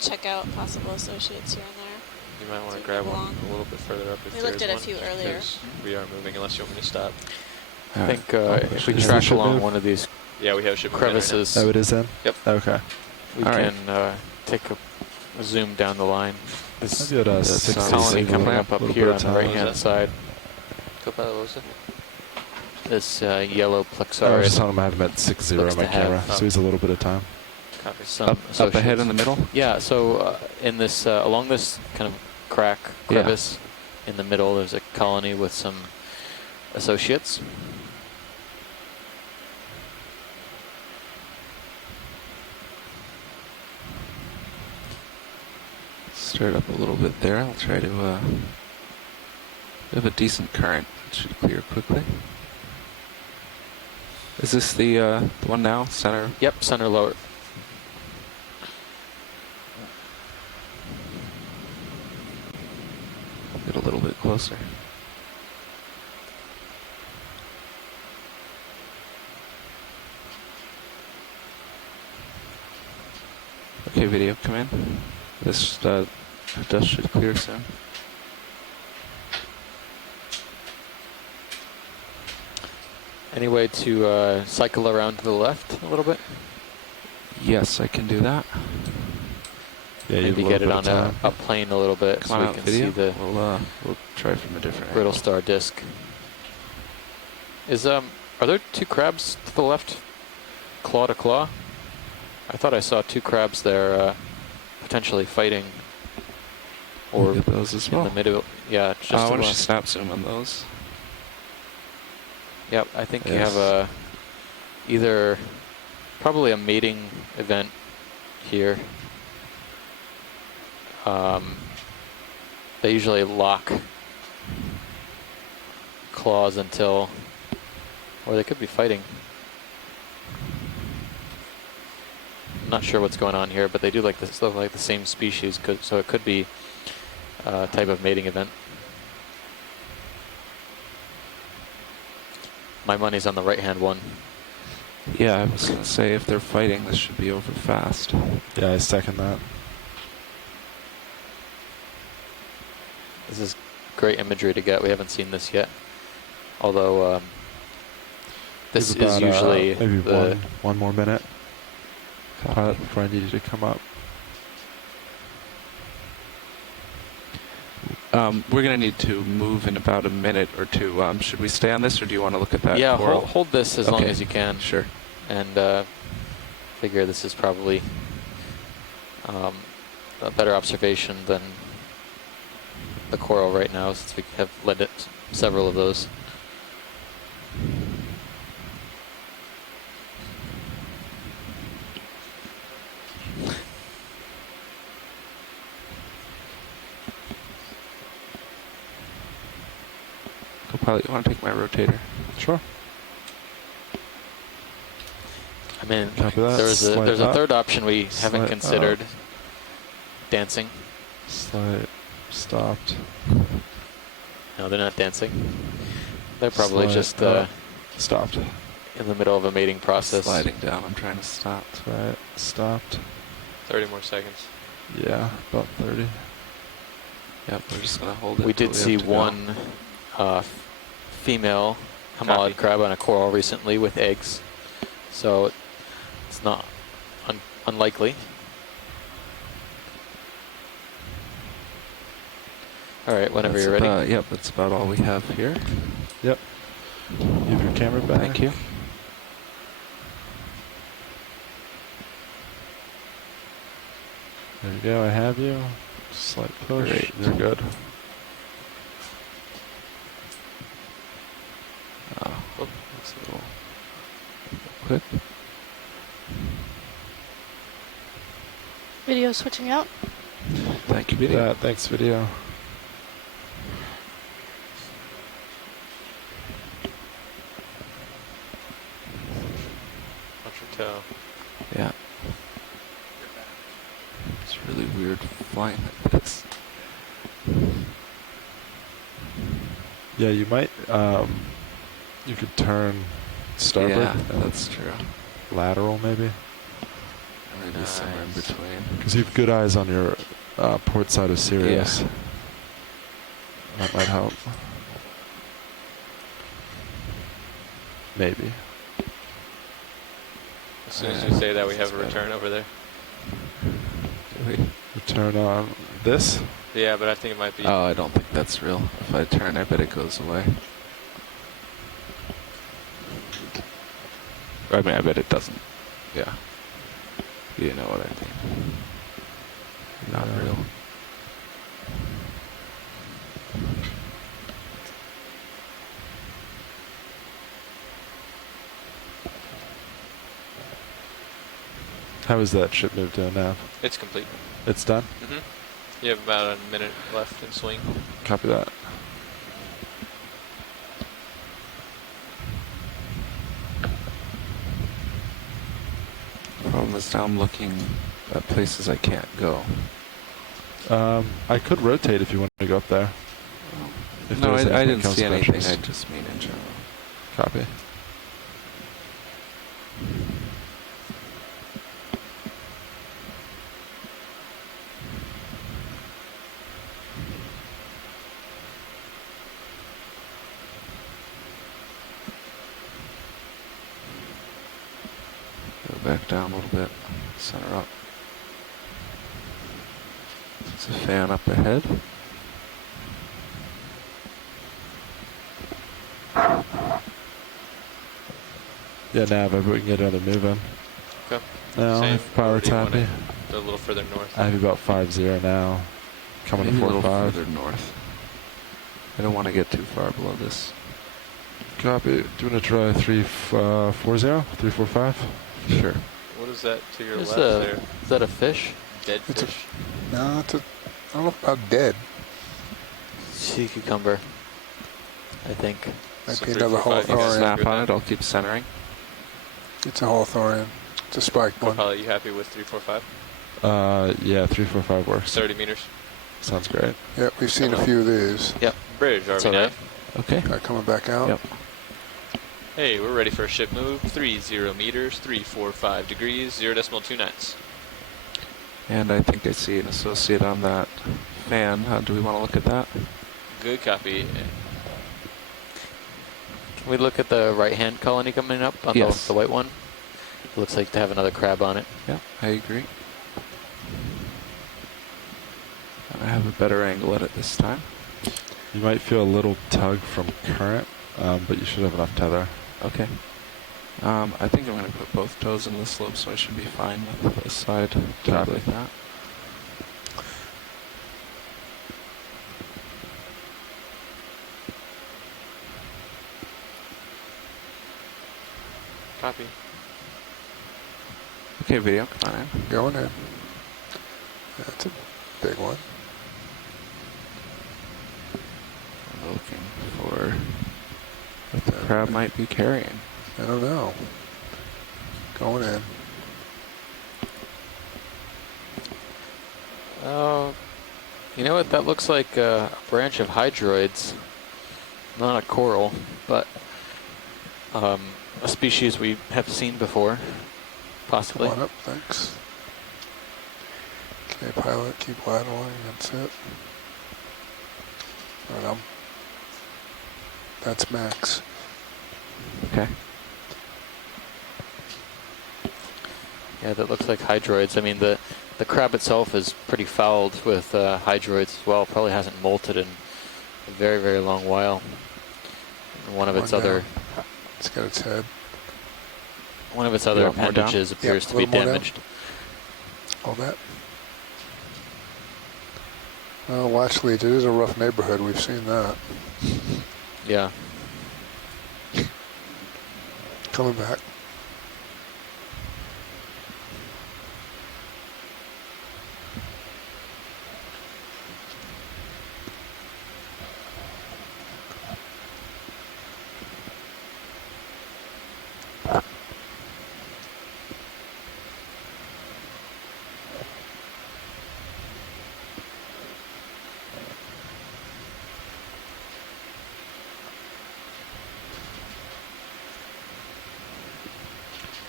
check out possible associates here and there. You might want So to we grab move one along. a little bit further up if We there's looked at a one, few earlier. because we are moving unless you want me to stop. I think if we Is track the ship along move? one of these Yeah, we have ship moving right now. crevices, Oh, it is in? Yep. Okay. we All right. can take a zoom down the line. I This did a That's 60 colony coming signal, up little here bit on of the time. right-hand side. Co-pilot, what was it? This yellow I was plexaris. just telling him I have him at 6-0 on Looks my to have, camera, so he's a little bit of time. Copy. Some up ahead in the middle? Yeah, so in this along this kind of crack crevice in the middle, there's a colony with some associates. Start up a little bit there. I'll try to we have a decent current. It should clear quickly. Is this the one now? Center? Yep, center lower. Get a little bit closer. Okay, video, come in. This dust should clear soon. Any way to cycle around to the left a little bit? Yes, I can do that. Yeah, you have a Maybe little get it bit on of time. a plane a little bit Come so on we out, can video. see the We'll try from a different brittle angle. star disk. Is are there two crabs to the left, claw to claw? I thought I saw two crabs there potentially fighting. Or Look at those as well. in the middle. Yeah, just Why to don't the you left. snap zoom on those? Yep, I think you Yes. have a either probably a mating event here. They usually lock claws until, or they could be fighting. I'm not sure what's going on here, but they do look like the same species, so it could be a type of mating event. My money's on the right-hand one. Yeah, I was gonna say if they're fighting, this should be over fast. Yeah, I second that. This is great imagery to get. We haven't seen this yet. Although this Give is about, usually maybe the one more minute. Pilot, before I need you to come up. We're going to need to move in about a minute or two. Should we stay on this, or do you want to look at that? Yeah, coral? hold this as long Okay. as you can. Sure. And figure this is probably a better observation than the coral right now, since we have led it several of those. Co-pilot, you want to take my rotator? Sure. I mean, Copy that. there's a Slide up. third option we haven't Slide considered. up. Dancing. Slide. Stopped. No, they're not dancing. They're probably Slide just up. Stopped. in the middle of a mating process. Sliding down. I'm trying to stop. That's right. Stopped. 30 more seconds. Yeah, about 30. Yep, we're just going to hold it. We till did have see to go. one female Copy. hamalid crab on a coral recently with eggs, so it's not unlikely. All right, whenever That's you're ready. about- yep, that's about all we have here. Yep. Give your camera back. Thank you. There you go. I have you. Slight push. Great. You're good. Oh, that's a little quick. Video switching out. Thank you, video. Yeah, thanks, video. Watch your toe. Yeah. It's really weird flying like this. Yeah, you might. You could turn starboard. Yeah, and that's true. Lateral, maybe. Maybe somewhere in between. Because you have good eyes on your port side of Sirius. Yeah. That might help. Maybe. As soon as you say that, we have a return over there. Do we? Return on this. Yeah, but I think it might be. Oh, I don't think that's real. If I turn, I bet it goes away. I mean, I bet it doesn't. Yeah. You know what I mean. Not Yeah. real. How is that ship move doing now? It's complete. It's done? Mm-hmm. You have about a minute left in swing. Copy that. Problem is now I'm looking at places I can't go. I could rotate if you want to go up there. If No, there's I anything didn't comes see of anything. interest. I just mean in general. Copy. Go back down a little bit. Center up. There's a fan up ahead. Yeah, Nav, we can get another move in. Okay. Now, Same. if pilot's Or do you happy. want it a little further north. I have you about 5-0 now. Coming Maybe to a little 4-5. further north. I don't want to get too far below this. Copy. Do you want to try 3-4-0? 3-4-5? Sure. What is that to your Is left there? Is that a fish? Dead It's a- fish. No, it's a, I don't know about dead. Sea cucumber, I think. Might So be 3, another 4, 5, you guys Hawthorne. Snap on it. I'll keep centering. It's a Hawthorne. It's a spiked one. Co-pilot, you happy with 3, 4, 5? Yeah, 3-4-5 works. 30 meters. Sounds great. Yeah, we've seen a few of these. Yep. Bridge, That's RV9. all right. Okay. Coming back out. Yep. Hey, we're ready for a ship move. 30 meters, 345 degrees, 0.2 knots. And I think I see an associate on that fan. Do we want to look at that? Good copy. Can we look at the right-hand colony coming up on Yes. the white one? It looks like to have another crab on it. Yeah, I agree. I have a better angle at it this time. You might feel a little tug from current, but you should have enough tether. Okay. I think I'm going to put both toes in the slope, so I should be fine with this side. Tap like that. Copy. Okay, video, come on in. Going in. That's a big one. Looking for what the crab might be carrying. I don't know. Going in. Oh, you know what? That looks like a branch of hydroids. Not a coral, but a species we have seen before, possibly. Come on up, thanks. Okay, pilot, keep lateraling, that's it. Alright, that's max. Okay. Yeah, that looks like hydroids. I mean, the crab itself is pretty fouled with hydroids as well. Probably hasn't molted in a very, very long while. One of its other... It's got its head. One of its other appendages appears to be damaged. All that. Well, watch lead. It is a rough neighborhood. We've seen that. Yeah. Coming back.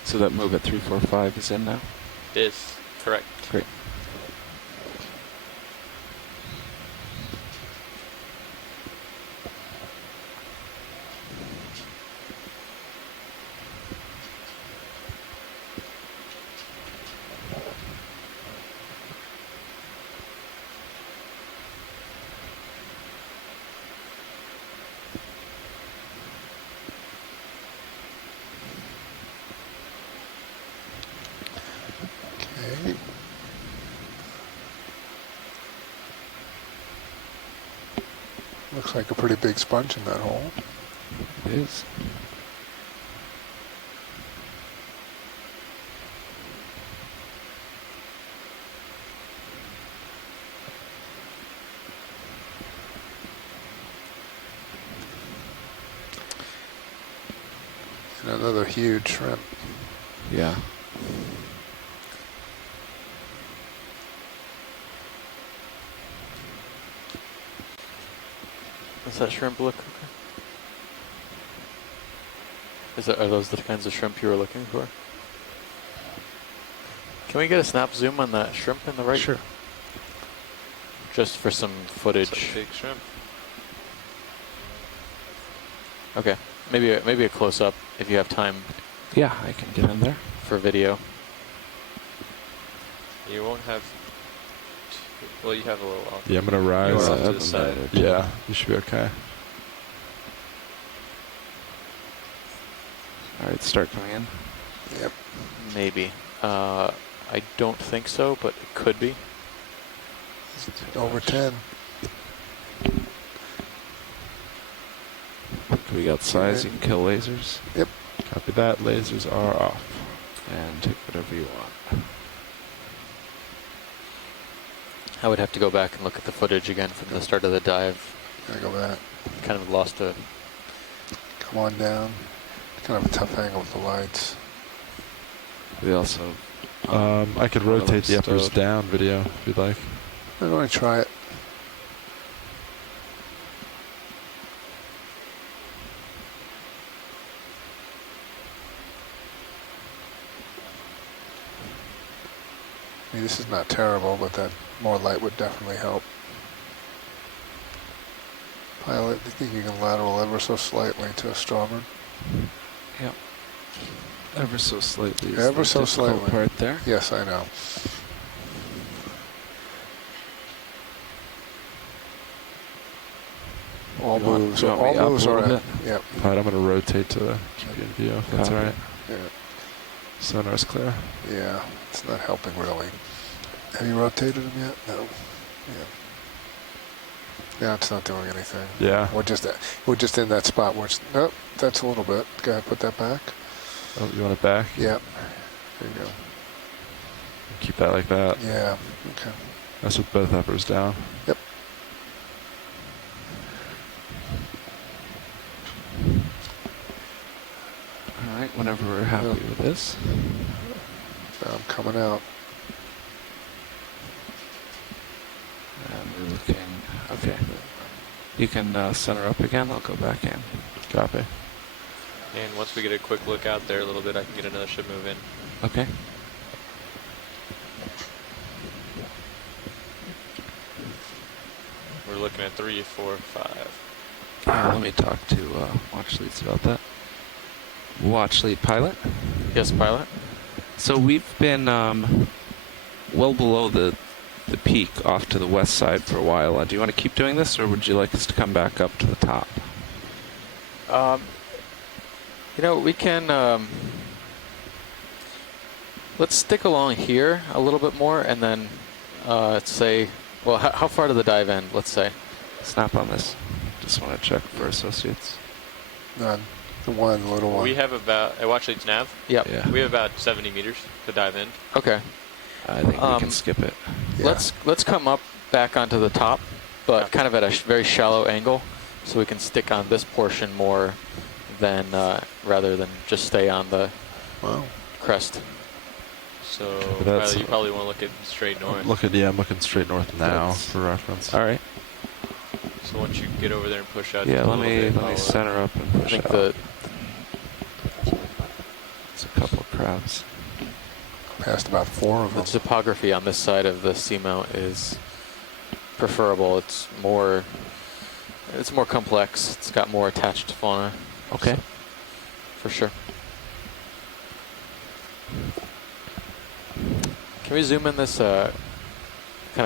So that move at 345 is in now? Is correct. Great. Okay. Looks like a pretty big sponge in that hole. It is. And another huge shrimp. Yeah. Does that shrimp look okay? Are those the kinds of shrimp you were looking for? Can we get a snap zoom on that shrimp in the right? Sure. Just for some footage. It's a big shrimp. Okay. Maybe a close up if you have time. Yeah, I can get in there. For video. You won't have... Well, you have a little off. Yeah, I'm going to rise off to up. the side. Yeah, you should be okay. All right, start coming in. Yep. Maybe. I don't think so, but it could be. Over 10. We got size, you can kill lasers. Yep. Copy that. Lasers are off. And take whatever you want. I would have to go back and look at the footage again from the start of the dive. Gotta go back. Kind of lost a... Come on down. Kind of a tough angle with the lights. We also... I could rotate the uppers down video if you'd like. I'm going to try it. I mean, this is not terrible, but that more light would definitely help. Pilot, do you think you can lateral ever so slightly to a starboard? Yep. Ever so slightly. Is Ever the so difficult slightly. part there. Yes, I know. All You want- moves. you want me All up moves a are little at. bit? Yep. All right, I'm going to rotate to keep you in view, if that's all Copy. right. Yeah. Sonar's clear. Yeah. It's not helping really. Have you rotated him yet? No. Yeah. Yeah, it's not doing anything. Yeah. We're just in that spot where it's. Oh, that's a little bit. Go ahead, put that back. Oh, you want it back? Yep. There you go. Keep that like that. Yeah. Okay. That's with both uppers down. Yep. All right, whenever we're happy with this. I'm coming out. And we're looking, okay. You can center up again, I'll go back in. Copy. And once we get a quick look out there a little bit, I can get another ship move in. Okay. We're looking at 3, 4, 5. Let me talk to watch leads about that. Watch lead pilot? Yes, pilot. So we've been well below the peak off to the west side for a while. Do you want to keep doing this, or would you like us to come back up to the top? You know, we can, let's stick along here a little bit more and then say, well, how far to the dive end, let's say? Snap on this. Just want to check for associates. None. The one little one. We have about, watch leads nav? Yep. Yeah. We have about 70 meters to dive in. Okay. I think we can skip it. Yeah. Let's come up back onto the top, but kind of at a very shallow angle, so we can stick on this portion more than rather than just stay on the crest. So That's- Riley, you probably want to look at straight north. I'm looking straight north now for reference. All right. So once you get over there and push out Yeah, just a let little me bit, let me center up and I push think out. the It's a couple of crabs. Passed about 4 of the them. topography on this side of the seamount is preferable. It's more complex. It's got more attached fauna. Okay. So, for sure. Can we zoom in this kind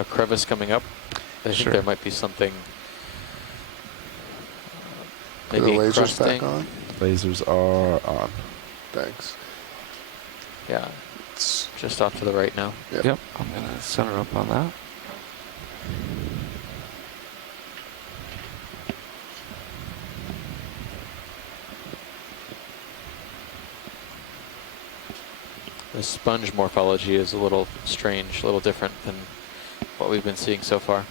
of crevice coming up? I think there might be something. Put the Maybe lasers encrusting. back on. Lasers are on. Thanks. Yeah, it's just off to the right now. Yep. I'm gonna center up on that. The sponge morphology is a little strange, a little different than what we've been seeing so far.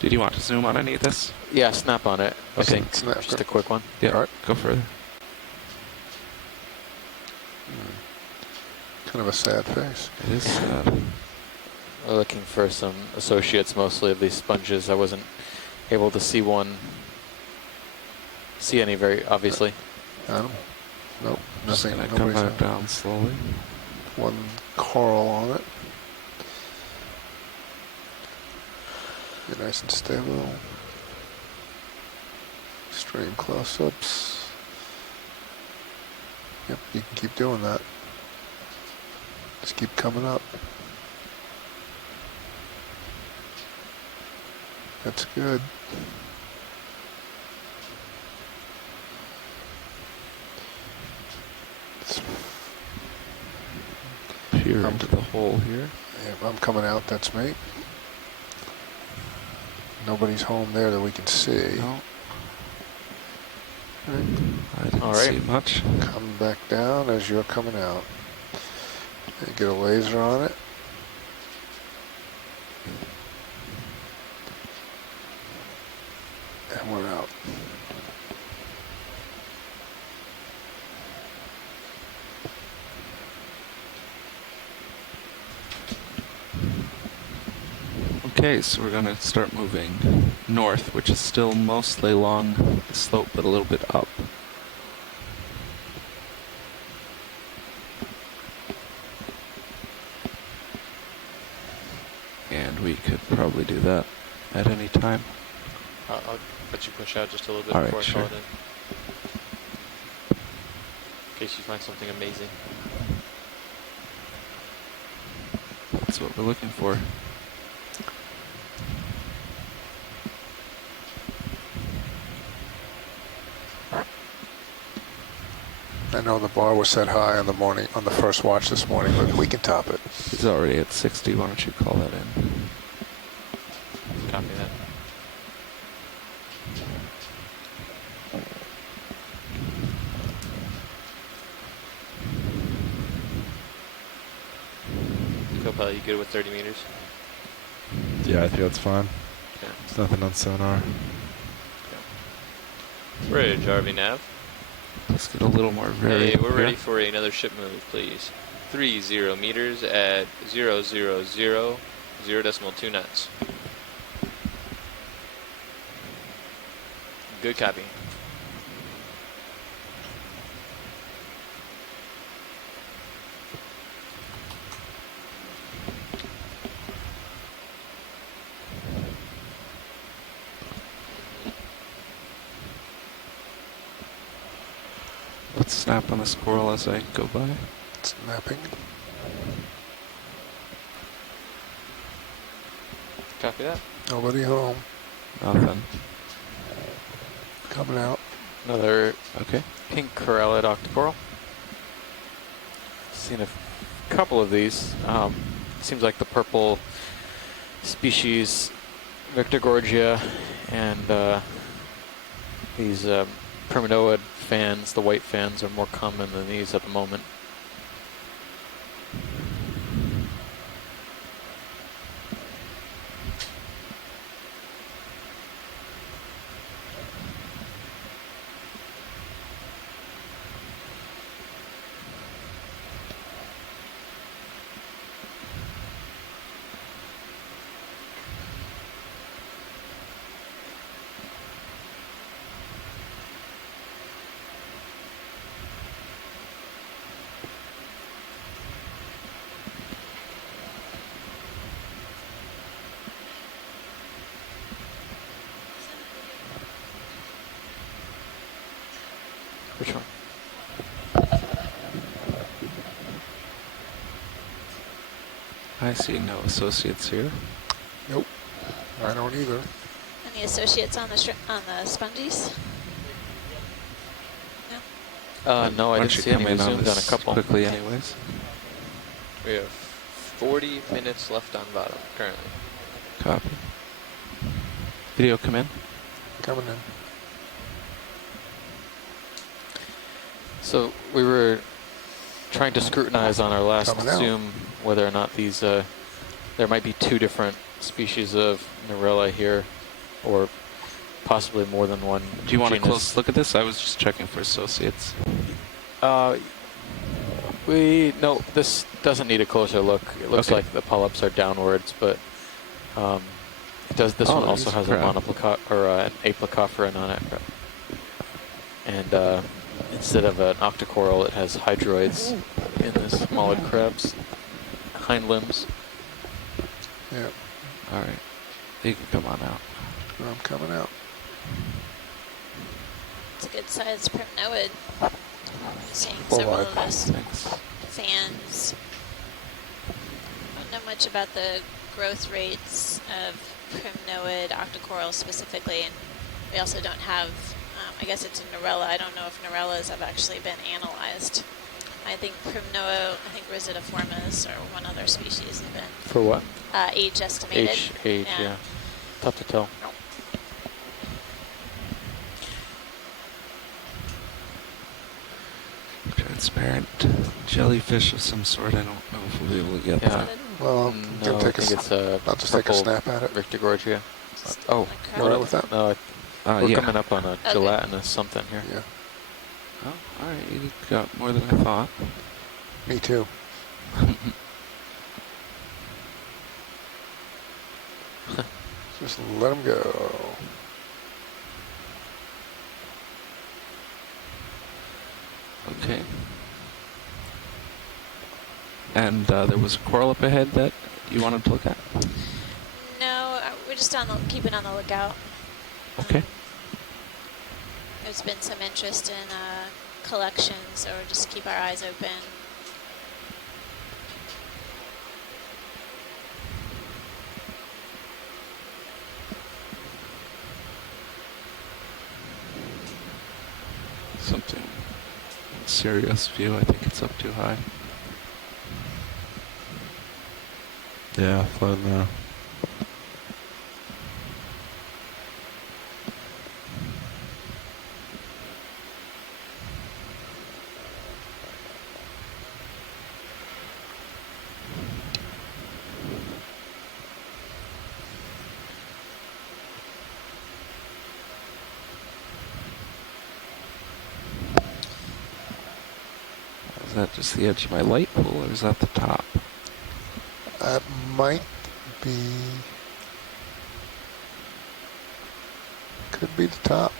Did you want to zoom on any of this? Yeah, snap on it. I Okay. think just a quick one. Yeah. All right. Go further. Kind of a sad face. It is sad. We're looking for some associates mostly of these sponges. I wasn't able to see any very obviously. Animal. Nope. Just Nothing. gonna come Nobody's back down slowly. One coral on it. Get nice and stable. Extreme close-ups. Yep, you can keep doing that. Just keep coming up. That's good. Peer into the hole here. Yep, I'm coming out. That's me. Nobody's home there that we can see. No. Right. I didn't All right. see much. Come back down as you're coming out. And get a laser on it. And we're out. Okay, so we're gonna start moving north, which is still mostly along the slope, but a little bit up. And we could probably do that at any time. I'll let you push out just a little bit All right, before I sure. call it in. case you find something amazing. That's what we're looking for. I know the bar was set high on the first watch this morning, but we can top it. It's already at 60. Why don't you call that in? Copy that. Co-pilot, you good with 30 meters? Yeah, I think that's fine. Okay. There's nothing on sonar. Bridge, RV nav. Let's get a little more varied. Hey, we're here. ready for another ship move, please. 30 meters at 000 0.2 knots. Good copy. Let's snap on the squirrel as I go by. Snapping. Copy that. Nobody home. Nothing. Coming out. Another Okay. pink corallid octocoral. Seen a couple of these. Seems like the purple species Victorgorgia and these Priminoid fans, the white fans, are more common than these at the moment. Which one? I see no associates here. Nope. I don't either. Any associates on the spongies? No. No, I Why didn't don't you see any. come We in on zoomed on a this couple. quickly anyways. We have 40 minutes left on bottom currently. Copy. Video come in. Coming in. So we were trying to scrutinize on our last Coming out. zoom whether or not these, there might be two different species of Narella here, or possibly more than one. Do you want a genus. close look at this? I was just checking for associates. No, this doesn't need a closer look. It looks Okay. like the polyps are downwards, but it does. This one also there's has a a crab. an aplicophoran on it, and instead of an octocoral, it has hydroids in the smaller crab's hind limbs. Yeah. All right. You can come on out. I'm coming out. It's a good sized primnoid. I'm seeing Full several live. of those Thanks. fans. I don't know much about the growth rates of primnoid octocoral specifically, and we also don't have, I guess it's a Narella. I don't know if Narellas have actually been analyzed. I think Risidiformis or one other species have been For what? age estimated. Age, yeah. Tough to tell. Transparent jellyfish of some sort. I don't know if we'll be able to get Yeah. that. Well, I'm No, gonna I take think it's a I'll just take a purple snap at it. Victorgorgia. Oh, You all right with that? no, we're yeah. coming up on a gelatinous something here. Yeah. Oh, all right. You got more than I thought. Me too. Just let them go. Okay. And there was a coral up ahead that you wanted to look at? No, we're just keeping on the lookout. Okay. There's been some interest in collection, so we'll just keep our eyes open. Something serious view. I think it's up too high. Yeah, floating there. Is that just the edge of my light pool, or is that the top? That might be, could be the top.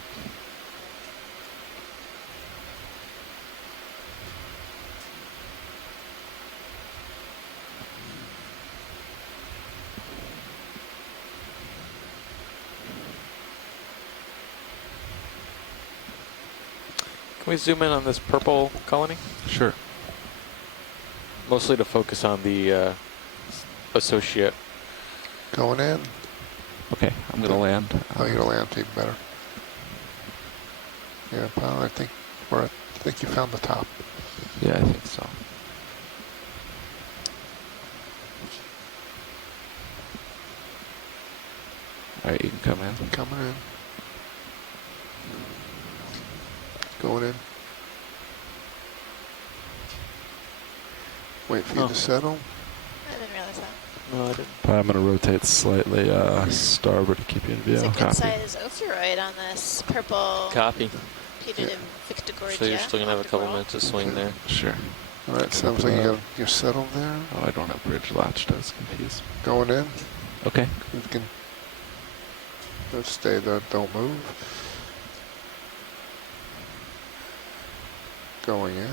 Can we zoom in on this purple colony? Sure. Mostly to focus on the associate. Going in. Okay, I'm gonna land. Oh, you're gonna land even better. Yeah, Paul, I think you found the top. Yeah, I think so. All right, you can come in. Coming in. Going in. Wait for you to settle. I didn't realize that. No, I didn't. I'm going to rotate slightly starboard to keep you in view. It's a good size ophiuroid on this purple Copy. putative Victigorgia. So you're still going to have a couple minutes to swing there. Sure. All right, sounds like you're settled there. Oh, I don't have bridge latched. I was confused. Going in. Okay. You can just stay there. Don't move. Going in.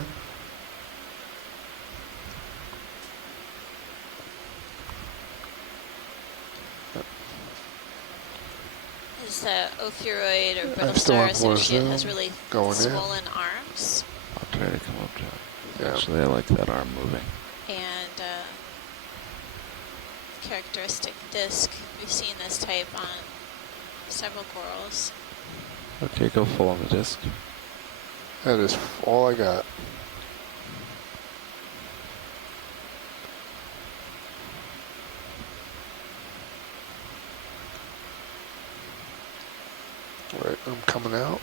This ophiuroid or brittle I'm still star on more associate zoom. has really Going in. swollen arms. I'll try to come up to it. Yeah. Actually, I like that arm moving. And characteristic disc. We've seen this type on several corals. Okay, go full on the disc. That is all I got. All right, I'm coming out.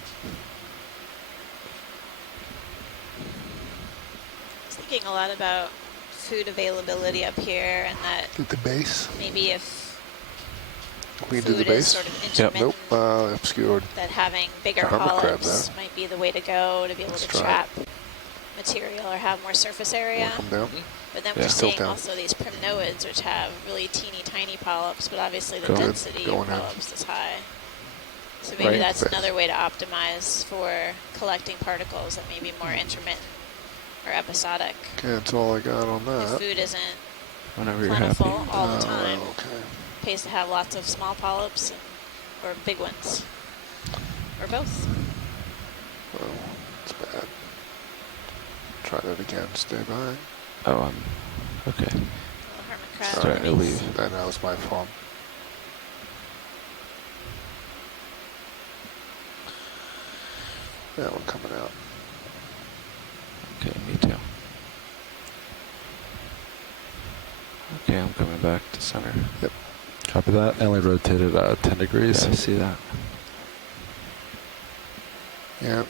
I was thinking a lot about food availability up here, and that At the base. maybe if We can do the food is base. sort of intermittent, Nope, obscured. that having bigger Hermit crab polyps there. might be the way to go to be able Let's to try trap material or have more surface area. Come down. But then Yeah. we're Still seeing down. also these primnoids, which have really teeny tiny polyps, but obviously the Good. density Going of in. polyps is high. So maybe Right. that's Base. another way to optimize for collecting particles that may be more intermittent or episodic. Okay, that's all I got on If that. food isn't Whenever you're plentiful happy. all the time, Okay. pays to have lots of small polyps or big ones, or both. Oh, it's bad. Try that again. Stay by. Oh, I'm okay. Little hermit crab. Starting to enemies. leave. That was my fault. That one coming out. Okay, me too. Okay, I'm coming back to center. Yep. Copy that. I only rotated 10 degrees. Yeah, I see that. Yeah.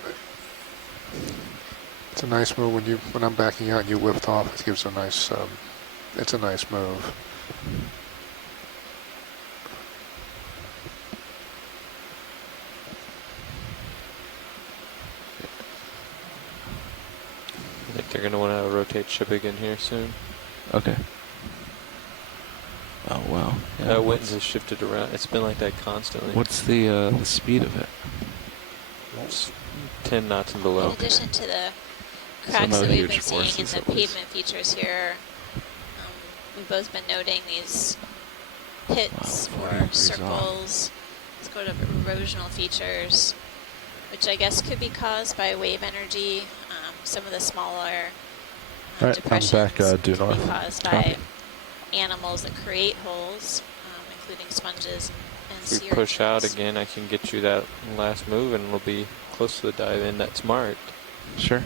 It's a nice move when I'm backing out and you lift off. It gives a nice. It's a nice move. I think they're going to want to rotate ship again here soon. Okay. Oh wow. Yeah, Winds has shifted around. It's been like that constantly. what's the speed of it? It's 10 knots and below. In addition to the So cracks no that we've huge been seeing in forces the at least. pavement features here, we've both been noting these pits Wow, 40 or degrees circles, sort of erosional features, which I guess could be caused by wave energy some of the smaller All right, I'm depressions back due can be north. caused by Copy. animals that create holes, including sponges and If we sea push out urchins. again, I can get you that last move, and we'll be close to the dive in that's marked. Sure.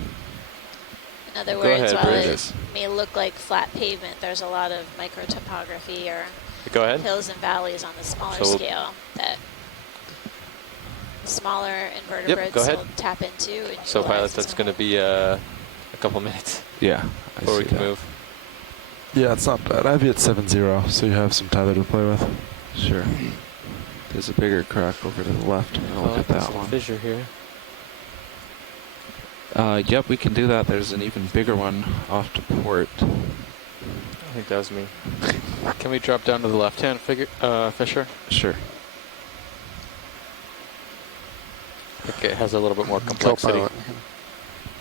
In other Go words, ahead, while it Bridges. may look like flat pavement, there's a lot of microtopography or Go ahead. hills and valleys on the smaller So we'll- scale that smaller invertebrates go ahead. will tap into. And So, utilize pilot, as that's a going to hole. be a couple minutes Yeah, I before we see can that. move. Yeah, it's not bad. I have you at 7-0, so you have some tether to play with. Sure. There's a bigger crack over to the left. I'll look at that one. Fissure here. Yep, we can do that. There's an even bigger one off to port. I think that was me. Can we drop down to the left-hand fissure? Sure. I think it has a little bit more complexity. Co-pilot.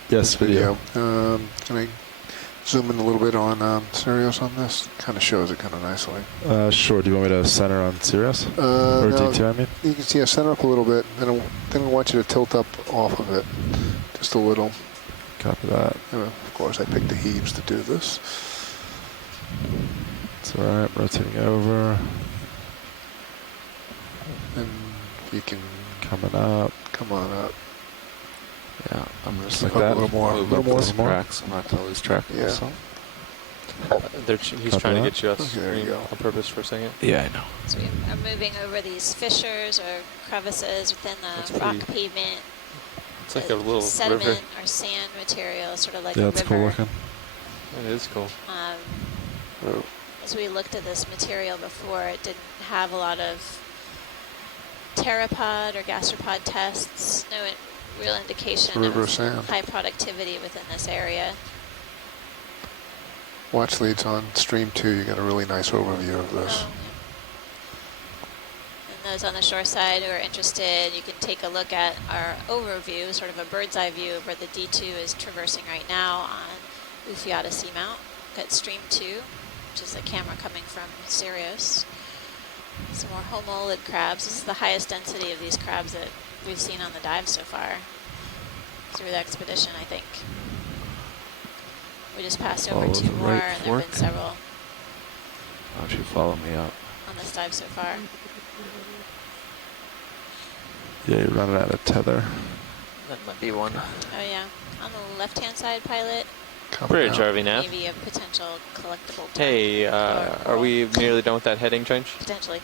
Yes, video. Can I zoom in a little bit on Sirius on this? Kind of shows it kind of nicely. Sure. Do you want me to center on Sirius? Or No, D2, I mean? You can see I center up a little bit, then I want you to tilt up off of it. Just a little. Copy that. And of course, I picked the heaves to do this. It's alright. Rotating over. And you can Coming up. come on up. Yeah, I'm just Like like that. that. A little more. Move A little up more. those Some more. cracks. I'm not going to lose track of Yeah. myself. He's Copy trying to that. get you off Okay, there you screen go. on purpose for a second. Yeah, I know. So we are moving over these fissures or crevices within That's the rock pretty- pavement. It's like a little sediment river. or sand material, sort of like Yeah, a it's river. cool looking. It is cool. As we looked at this material before, it didn't have a lot of pteropod or gastropod tests. No real indication River of sand. high productivity within this area. Watch leads on stream 2. You got a really nice overview of this. And those on the shore side who are interested, you can take a look at our overview, sort of a bird's eye view of where the D2 is traversing right now on Ufiata Seamount. Got stream 2, which is a camera coming from Sirius. Some more homolid crabs. This is the highest density of these crabs that we've seen on the dive so far through the expedition, I think. We just passed over Follow 2 the more, right and there have been fork. several Why don't you follow me up? on this dive so far. Yeah, you're running out of tether. That might be one. Oh yeah, on the left-hand side, pilot, Bridge, RV nav. maybe a potential collectible. Hey, are we nearly done with that heading change? Potentially.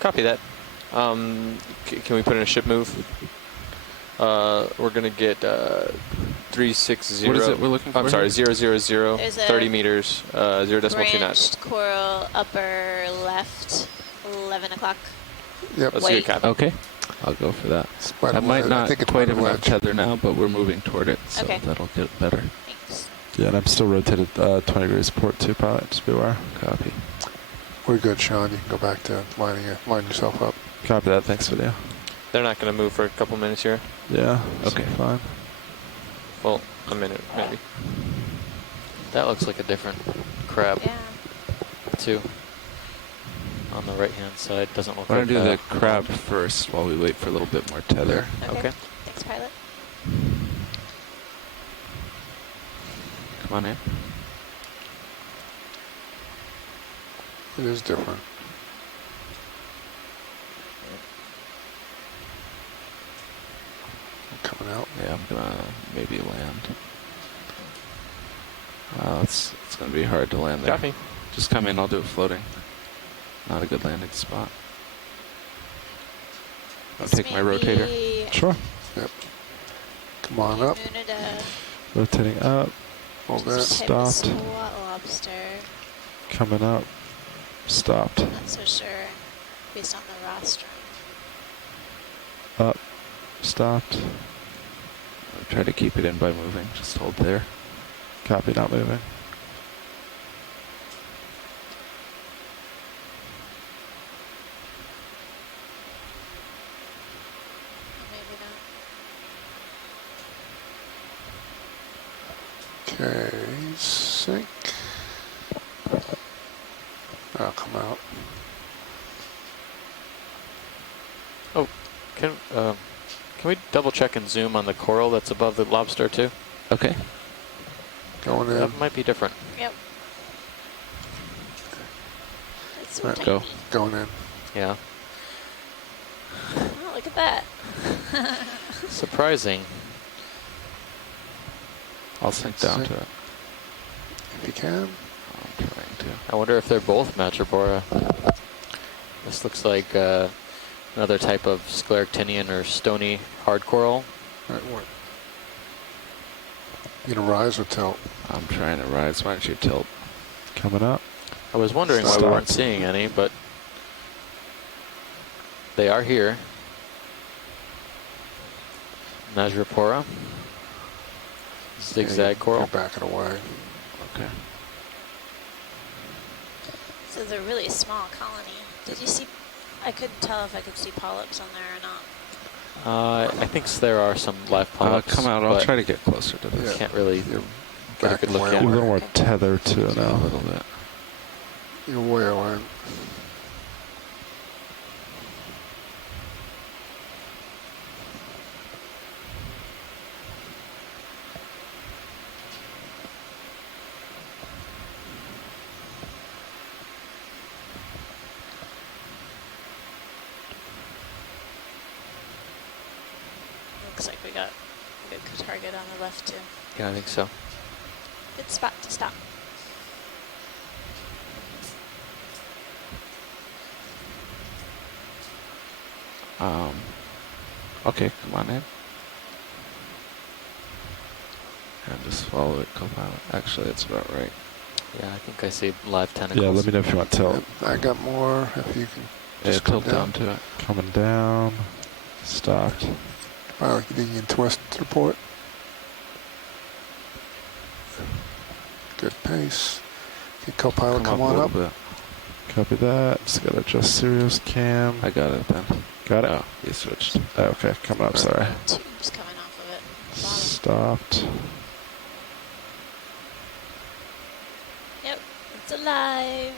Copy that. Can we put in a ship move? We're gonna get 360. What is it we're looking I'm for sorry, here? 000, There's a 30 meters, 0.2 knots. Branched coral upper left, 11 o'clock. Yep. Let's do it, Captain. Okay, I'll go for that. by the I might ledge. not I think it's quite by the have enough ledge. tether now, but we're moving toward it, so Okay. that'll get better. Thanks. Yeah, and I'm still rotated 20 degrees port too, pilot. Just be aware. Copy. We're good, Sean. You can go back to line yourself up. Copy that. Thanks, video. They're not gonna move for a couple minutes here. Yeah. Okay. Fine. Well, a minute maybe. That looks like a different crab Yeah. too. On the right-hand side, doesn't look Why like don't do the that. crab first while we wait for a little bit more tether. Okay. Thanks, pilot. Come on in. It is different. Coming out. Yeah, I'm gonna maybe land. It's gonna be hard to land there. Got me. Just come in, I'll do it floating. Not a good landing spot. I'll take my rotator. Sure. Yep. Come on up. Rotating up. Hold that. Stopped. SWAT lobster. Coming up. Stopped. Not so sure based on the rostrum. Up. Stopped. I'll try to keep it in by moving. Just hold there. Copy, not moving. Maybe not. Okay. Sink. I'll come out. Oh, can Can we double check and zoom on the coral that's above the lobster too? Okay. Going in. That might be different. Yep. It's so Right, tiny. Go. Going in. Yeah. Oh, look at that. Surprising. I'll sink down to it. If you can. I'm trying to. I wonder if they're both Madrepora. This looks like another type of scleractinian or stony hard coral. Right, what? You gonna rise or tilt? I'm trying to rise. Why don't you tilt? Coming up. I was wondering why we weren't seeing any, but they are here. Madrepora. Zigzag coral. You're backing away. Okay. So they're really small colony. Did you see? I couldn't tell if I could see polyps on there or not. I think there are some live polyps. Come out. I'll but try to get closer to this. Can't really get a good look away. at A it. little more tether to it now. A little bit. You're way away. Looks like we got a good target on the left too. Yeah, I think so. Good spot to stop. Okay, come on in. And just follow it, co-pilot. Actually, that's about right. Yeah, I think I see live tentacles. Yeah, let me know if you want tilt. I got more. If you can. Yeah, Just come tilt down to it. Coming down. Stopped. Wow, you can twist the port. Good pace. Okay, co-pilot, come on a up. little bit. Copy that. Just gotta adjust Sirius cam. I got it then. Got it? Oh, you switched. Oh, okay, coming up, sorry. Tubes coming off of it. Stopped. Yep, it's alive.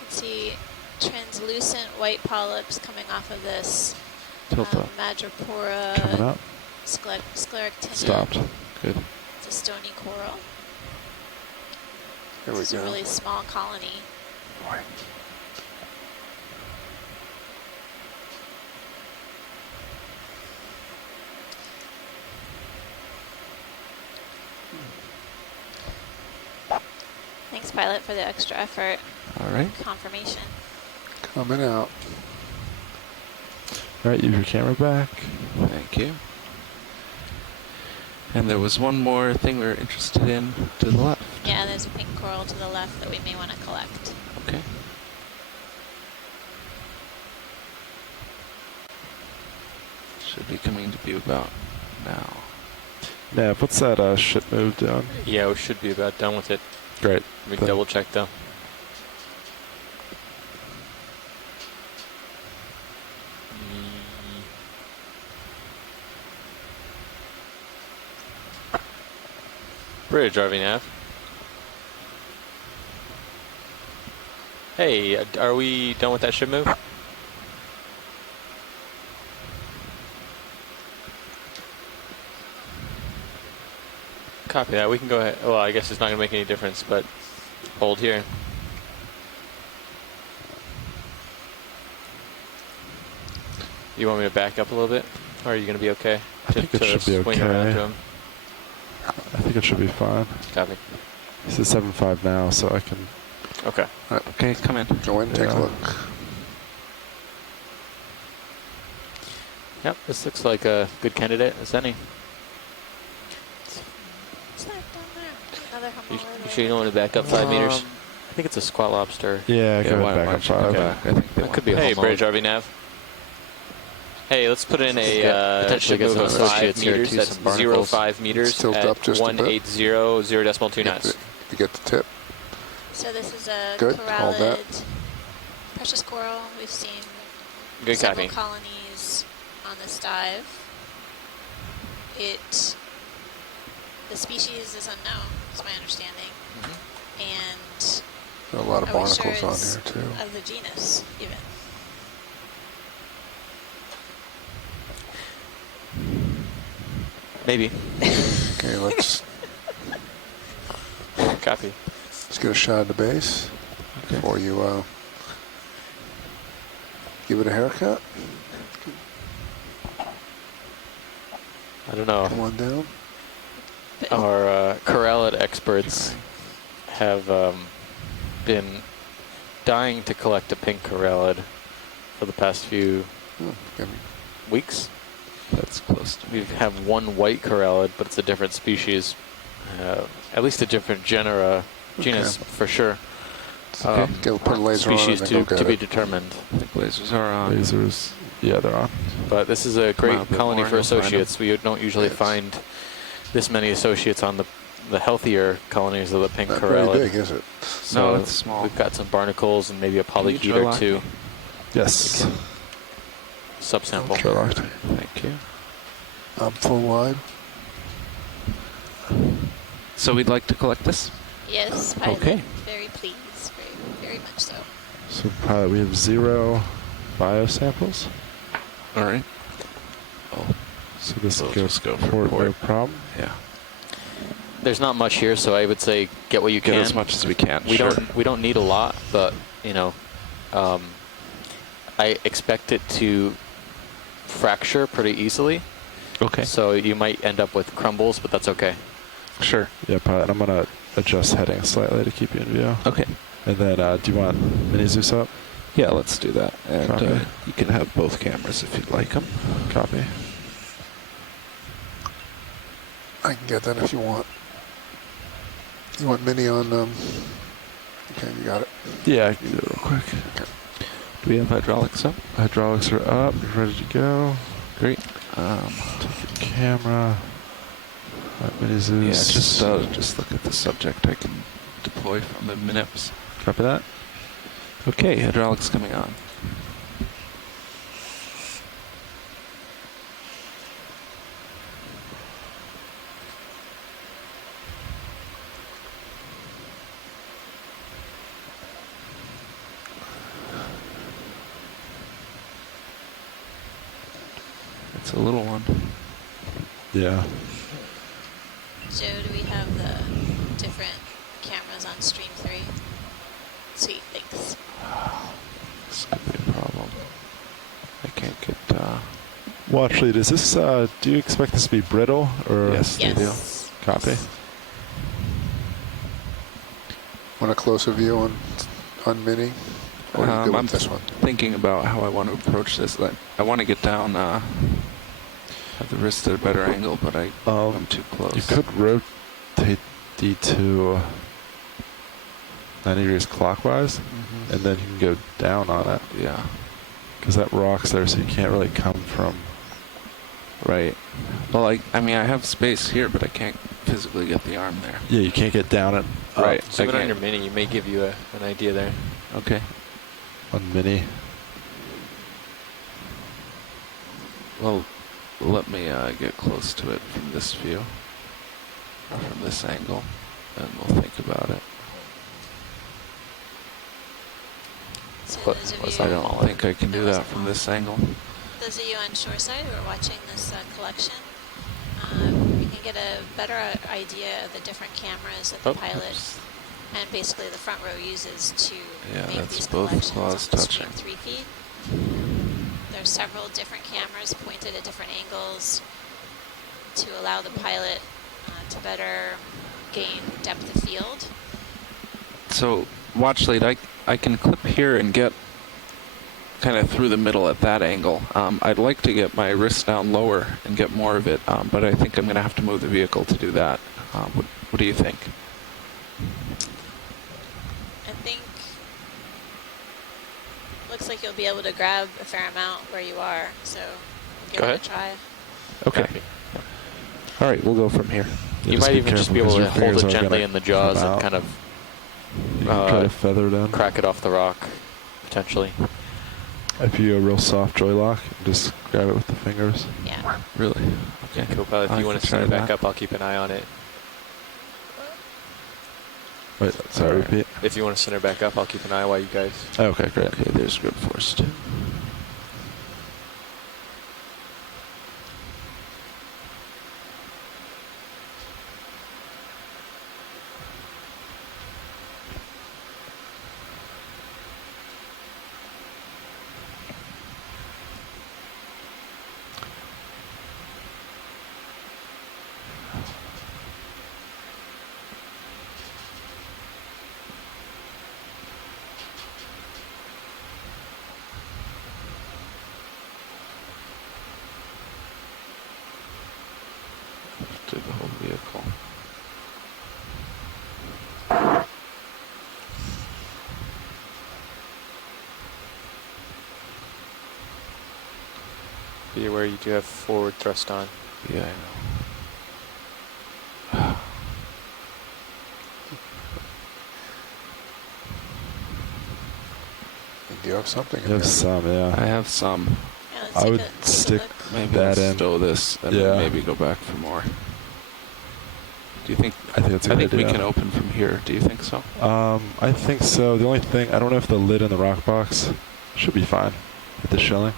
You can see translucent white polyps coming off of this Tilt up. Madrepora Coming up. scleractinian. Stopped. Good. It's a stony coral. Here we It's a go. really small colony. Thanks, pilot, for the extra effort. All right. Confirmation. Coming out. All right, use your camera back. Thank you. And there was one more thing we were interested in to the left. Yeah, there's a pink coral to the left that we may want to collect. Okay. Should be coming to view about now. Nav, what's that ship move doing? Yeah, we should be about done with it. Great. We can double check though. Bridge, RV Nav. Hey, are we done with that ship move? Copy that. We can go ahead. Well, I guess it's not going to make any difference, but hold here. You want me to back up a little bit? Or are you going to be okay? I think it should be swing around to okay. him? I think it should be fine. Copy. This is 7.5 now, so I can... Okay. Okay, come in. Go in, take a look. Yep, this looks like a good candidate as any. What's that down there? Another You Humboldt. sure you don't want to back up 5 meters? I think it's a squat lobster. Yeah, go why- back why up don't you 5. go Okay. back? I think That could be a Hey, whole Bridge mode. RV Nav. Hey, let's put in a Potentially ship get move some of 5 associates here meters. too, That's some barnacles. 0.5 meters Tilt at up just a bit. 180.02 knots. You get the tip. So this is a Good, hold that. corallid precious coral. We've seen Good several copy. colonies on this dive. The species is unknown, is my understanding. And There are a lot of are we sure barnacles on it's here too. of the genus, even. Maybe. Okay, let's Copy. get a shot of the base before you give it a haircut. I don't know. Come on down. Our corrallid experts have been dying to collect a pink corallid for the past few weeks. That's close to We have one white corallid, but it's a different species. At least a different genus for sure. Okay. Put a laser on it species and then go to get be it. determined. I think lasers are on. Lasers, yeah, they're on. But this is a Come out great a bit colony more, for you'll find 'em. associates. We don't usually find this many associates on the healthier colonies of the pink Not corallid. very big, is it? So No, it's small. We've got some barnacles and maybe a Can you polychaeter try too. locking? Yes. Subsample. Try locked. Thank you. Full wide. So we'd like to collect this? Yes, pilot. Okay. Very pleased. Very much so. So pilot, we have 0 biosamples. All right. So this We'll goes just go for port, no port. problem. Yeah. There's not much here, so I would say get what you Get can. as much as we can. We sure. don't need a lot, but you know, I expect it to fracture pretty easily. Okay. So you might end up with crumbles, but that's okay. Sure. Yeah, pilot. I'm gonna adjust heading slightly to keep you in view. Okay. And then, do you want mini Zeus up? Yeah, let's do that. And Copy. you can have both cameras if you'd like them. Copy. I can get that if you want. You want mini on, okay, you got it. Yeah, I can do it real quick. Do we have hydraulics up? Hydraulics are up, ready to go. Great. Take your camera. Mini Zeus. Yeah, just look at the subject. I can deploy from the MNIPS. Copy that. Okay, hydraulics coming on. It's a little one. Yeah. Joe, do we have the different cameras on stream 3? Sweet, thanks. This could be a problem. I can't get. Well, actually, does this? Do you expect this to be brittle or? Yes, they do. Copy. Want a closer view on mini? Or are you good I'm with this one? thinking about how I want to approach this. Like, I want to get down, have the wrist at a better angle, but I'm too close. You could rotate D2 90 degrees clockwise, and then you can go down on it. Yeah. Because that rock's there, so you can't really come from. Right. Well, I mean, I have space here, but I can't physically get the arm there. Yeah, you can't get down it. Right. Zoom it I on your can't. mini. You may give you an idea there. Okay. On mini. Well, let me get close to it from this view, or from this angle, and we'll think about it. So But those of I you, don't think I can do that from this angle. those of you on shoreside who are watching this collection, you can get a better idea of the different cameras that the pilot and basically the front row uses to make that's these both collections claws on the Stream touching. 3 feed. There's several different cameras pointed at different angles to allow the pilot to better gain depth of field. So, watch lead, I can clip here and get kind of through the middle at that angle. I'd like to get my wrist down lower and get more of it, but I think I'm going to have to move the vehicle to do that. What do you think? I think looks like you'll be able to grab a fair amount where you are, so give Go it ahead. a try. Okay. All right, we'll go from here. You might even just be able to hold it gently in the jaws and kind of try to feather it in. crack it off the rock, potentially. If you go real soft joy lock, just grab it with the fingers. Yeah. Really? Okay. Cool, pal. If I you want can to send try it back that. up, I'll keep an eye on it. Wait, sorry, repeat. If you want to send her back up, I'll keep an eye while you guys. Okay, great. Okay, there's grip force too. lifted the whole vehicle. Be aware you do have forward thrust on. Yeah, I know. Do you have something? You have some, yeah. I have some. I would stick Maybe that I'll in. stow this and then maybe go back for more. Do you think? I think that's a good we idea. can open from here. Do you think so? I think so. The only thing, I don't know if the lid in the rock box should be fine with the shilling.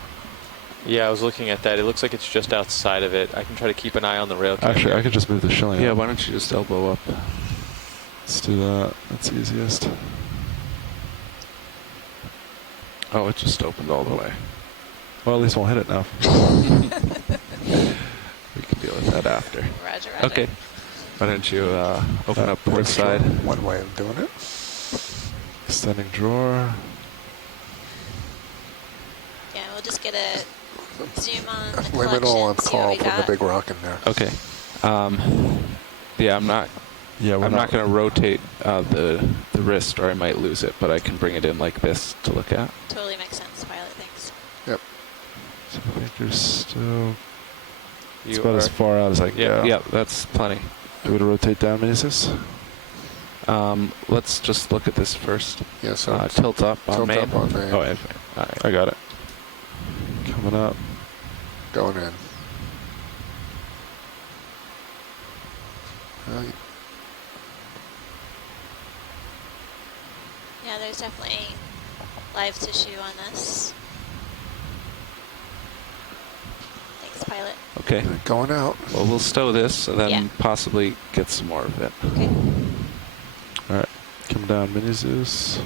Yeah, I was looking at that. It looks like it's just outside of it. I can try to keep an eye on the rail cam. Actually, I could just move the shilling Yeah, up. why don't you just elbow up? Let's do that. That's easiest. Oh, it just opened all the way. Well, at least we'll hit it now. We can deal with that after. Roger, roger. Okay. Why don't you open up port works side? One way of doing it. Extending drawer. Yeah, we'll just get a zoom on the Limit all and collection, see what call we from the got. big rock in there. Okay. Yeah, I'm not. Yeah, I'm not going to rotate the wrist, or I might lose it. But I can bring it in like this to look at. Totally makes sense, pilot. Thanks. Yep. So I think you're still. It's You about as are- far out as I can go. Yeah, that's plenty. Do we rotate down, Meneses? Let's just look at this first. Yeah, so Tilt up on tilt main. up on main. Oh, yeah, all right. I got it. Coming up. Going in. Yeah, there's definitely live tissue on this. Thanks, pilot. Okay. Going out. Well, we'll stow this and then Yeah. possibly get some more of it. Okay. All right. Come down, Mini-Zeus.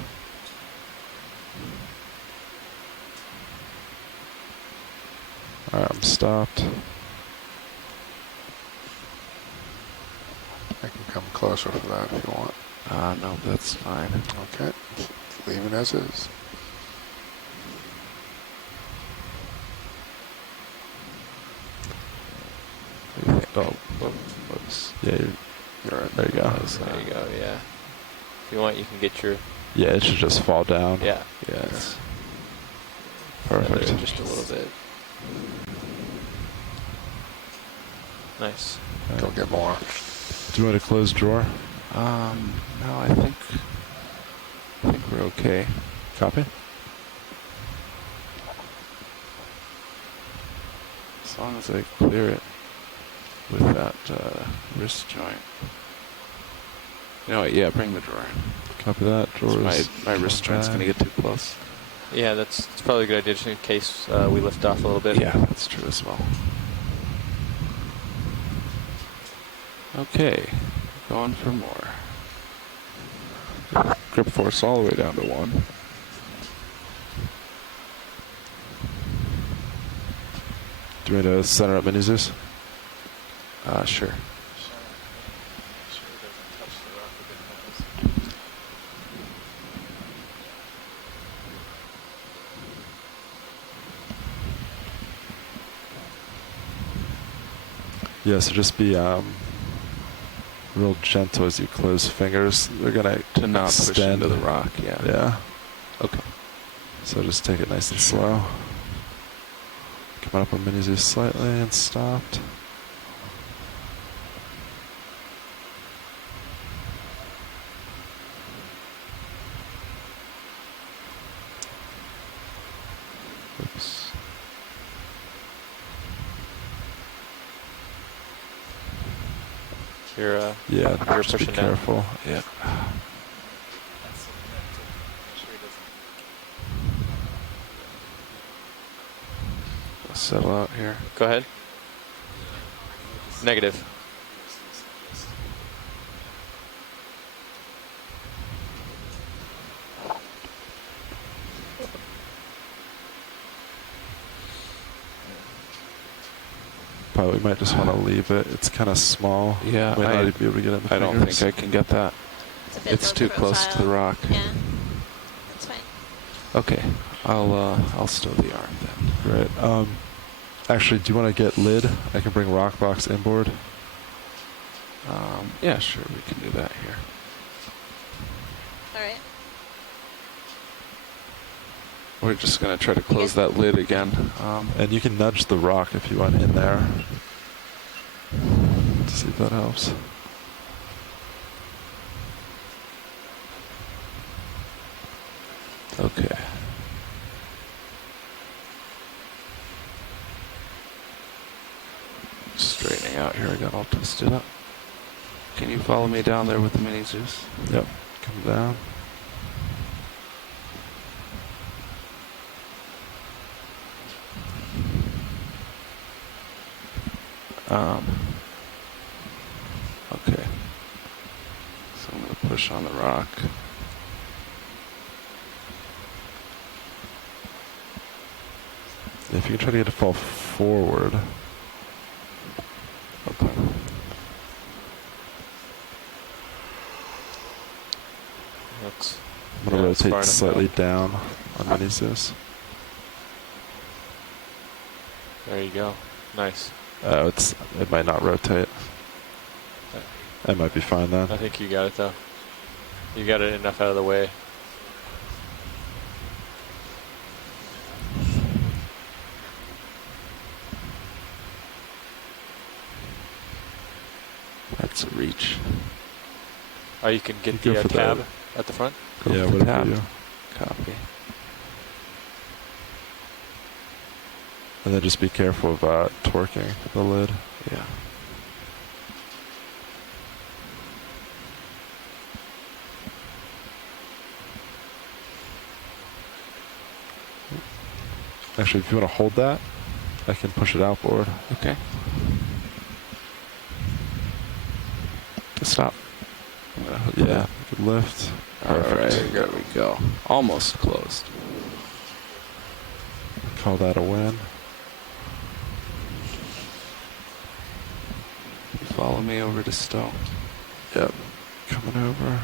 All right, I'm stopped. I can come closer for that if you want. No, that's fine. Okay. Leave it as is. Oh, whoops. Yeah, you're right. There you go. There you go, yeah. If you want, you can get your... Yeah, it should just fall down. Yeah. Yeah, it's feather perfect. just a little bit. Nice. Go get more. Do you want a closed drawer? No, I think we're okay. Copy. As long as I clear it with that wrist joint. You know what? Yeah, bring the drawer in. Copy that. Drawers. My wrist joint's going to get too close. Yeah, it's probably a good idea just in case we lift off a little bit. Yeah, that's true as well. Okay, going for more. Grip force all the way down to 1. Do you want me to center up Mini-Zeus? Sure. Yeah, so just be real gentle as you close fingers. They're gonna To not push extend into the rock, yeah. Yeah. Okay. So just take it nice and slow. Coming up on Mini-Zeus slightly and stopped. Oops. You're, Yeah, you're just be pushing down. careful. Yeah. Settle out here. Go ahead. Negative. Probably we might just want to leave it. It's kind of small. Yeah, Might not even be able to get in the I don't fingers. think I can get that. It's too close to the rock. Yeah, that's fine. Okay, I'll stow the arm then. Right. Actually, do you want to get lid? I can bring rock box inboard. Yeah, sure, we can do that here. All right. We're just going to try to close that lid again. And you can nudge the rock if you want in there. To see if that helps. Okay. Straightening out here, I got all twisted up. Can you follow me down there with the mini Zeus? Yep, come down. Okay. So I'm going to push on the rock. If you can try to get it to fall forward. Okay. I'm going to rotate slightly down on mini Zeus. There you go. Nice. It might not rotate. That might be fine then. I think you got it though. You got it enough out of the way. That's a reach. Oh, you can get the cab at the front? Yeah, with the whatever tab. you. Copy. And then just be careful of torquing the lid. Yeah. Actually, if you want to hold that, I can push it outboard. Okay. Stop. Yeah, good lift. Alright, there we go. Almost closed. Call that a win. Follow me over to Stowe. Yep. Coming over.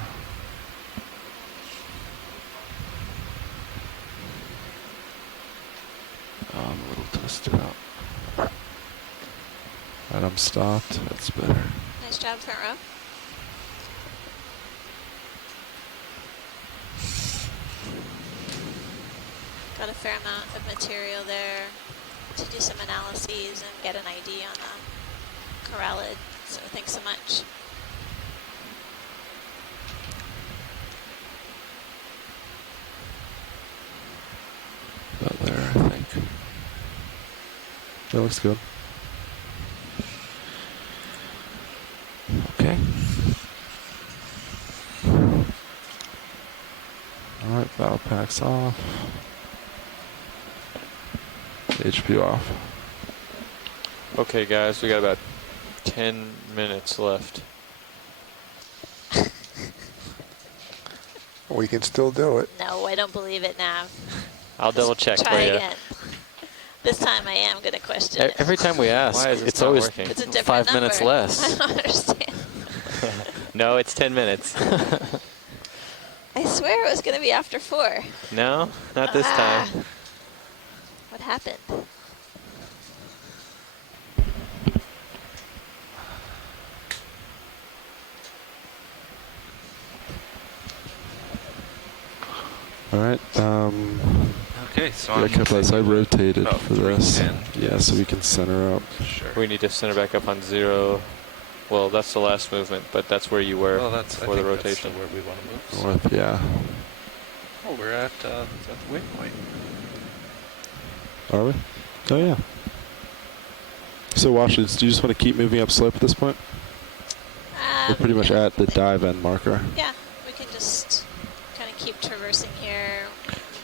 I'm a little twisted out. And I'm stopped. That's better. Nice job, front row. Got a fair amount of material there to do some analyses and get an ID on the corrallid, so thanks so much. About there, I think. That looks good. Okay. Alright, valve packs off. HP off. Okay, guys, we got about 10 minutes left. We can still do it. No, I don't believe it, Nav. I'll double check Try for you. again. This time I am going to question it. Every time we ask, Why is this it's not always working? It's a different 5 number. minutes I less. don't understand. No, it's 10 minutes. I swear it was going to be after 4. No, not this time. What happened? Alright, Okay, so yeah, I'm Kepler, I rotated about for this. 310. Yeah, so we can center up. Sure. We need to center back up on 0. Well, that's the last movement, but that's where you were Well, that's for the rotation. That's where we want to move. North, yeah. Oh, we're at the waypoint. Are we? Oh, yeah. So, Washington, do you just want to keep moving up slope at this point? We're pretty much at the dive end marker. Yeah, we can just kind of keep traversing here,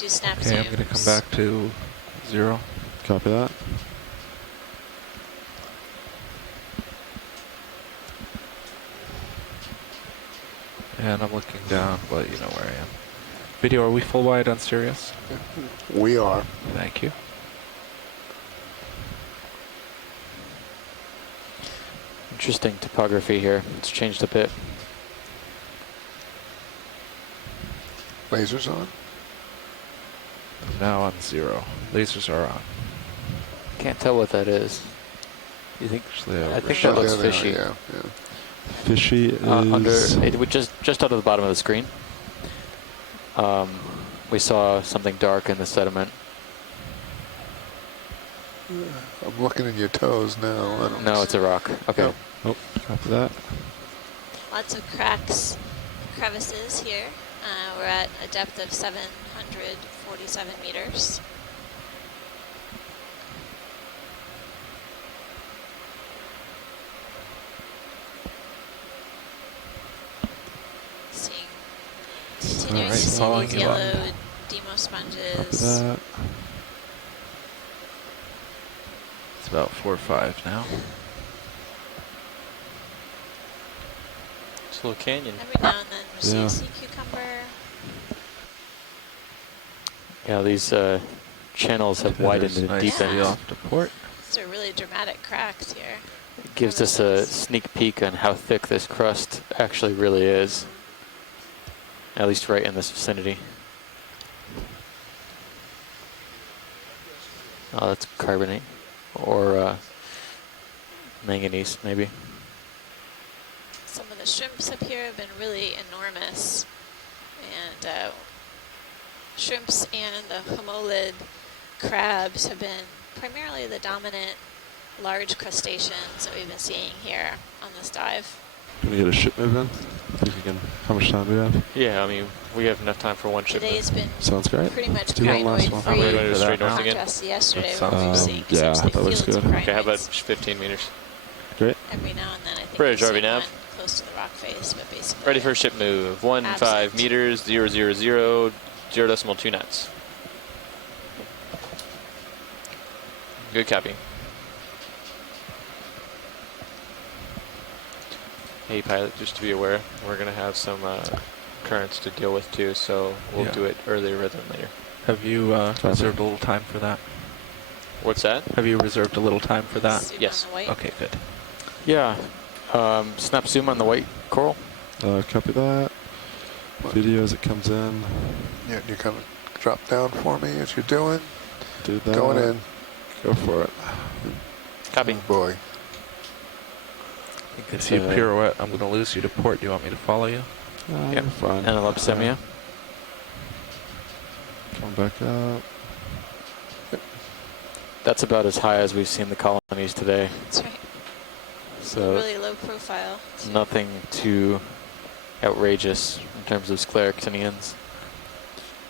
do snap Okay, I'm zooms. going to come back to 0. Copy that. And I'm looking down, but you know where I am. Video, are we full wide on Sirius? We are. Thank you. Interesting topography here. It's changed a bit. Lasers on? I'm now on 0. Lasers are on. Can't tell what that is. You think? Actually, I think Oh, that looks there they are, fishy. yeah, yeah. Fishy is under it would just out of the bottom of the screen. We saw something dark in the sediment. I'm looking at your toes now. I don't No, it's a rock. Okay. Yep. Oh, copy that. Lots of cracks, crevices here. We're at a depth of 747 meters. Continuing to see these yellow demo sponges. It's about 4 or 5 now. It's a little canyon. Every now and then we see a sea cucumber. Yeah, these channels have widened in the deep end. Off to port. These are really dramatic cracks here. It gives us a sneak peek on how thick this crust actually really is. At least right in this vicinity. Oh, that's carbonate. Or manganese, maybe. Some of the shrimps up here have been really enormous. And shrimps and the homolid crabs have been primarily the dominant large crustaceans that we've been seeing here on this dive. Can we get a ship move in? Think we can, how much time do we have? Yeah, I mean, we have enough time for one ship. Today's been Sounds great. pretty much Let's do that last one. free. Are we ready to straight north again? Contrast to yesterday That where we were sounds- seeing yeah, essentially that looks fields of good. Okay, how about primates. 15 meters? Great. Every now and then I think Bridge, we'll RV see nav. one close to the rock face, but basically Ready for a ship move. 15 absent. meters, 000, 0.2 knots. Good copy. Hey pilot, just to be aware, we're going to have some currents to deal with too, so we'll do it earlier rather than later. Have you reserved a little time for that? What's that? Have you reserved a little time for that? Zoom Yes. on the white. Okay, good. Yeah. Snap zoom on the white coral. Copy that. Video as it comes in. Yeah, you kind of drop down for me as you're doing. Do that. Going in. Go for it. Copy. Oh boy. If you pirouette, I'm going to lose you to port. Do you want me to follow you? Yep. Fine. And a Lapsemia. Come back up. That's about as high as we've seen the colonies today. That's right. So Really low profile. nothing too outrageous in terms of scleractinians.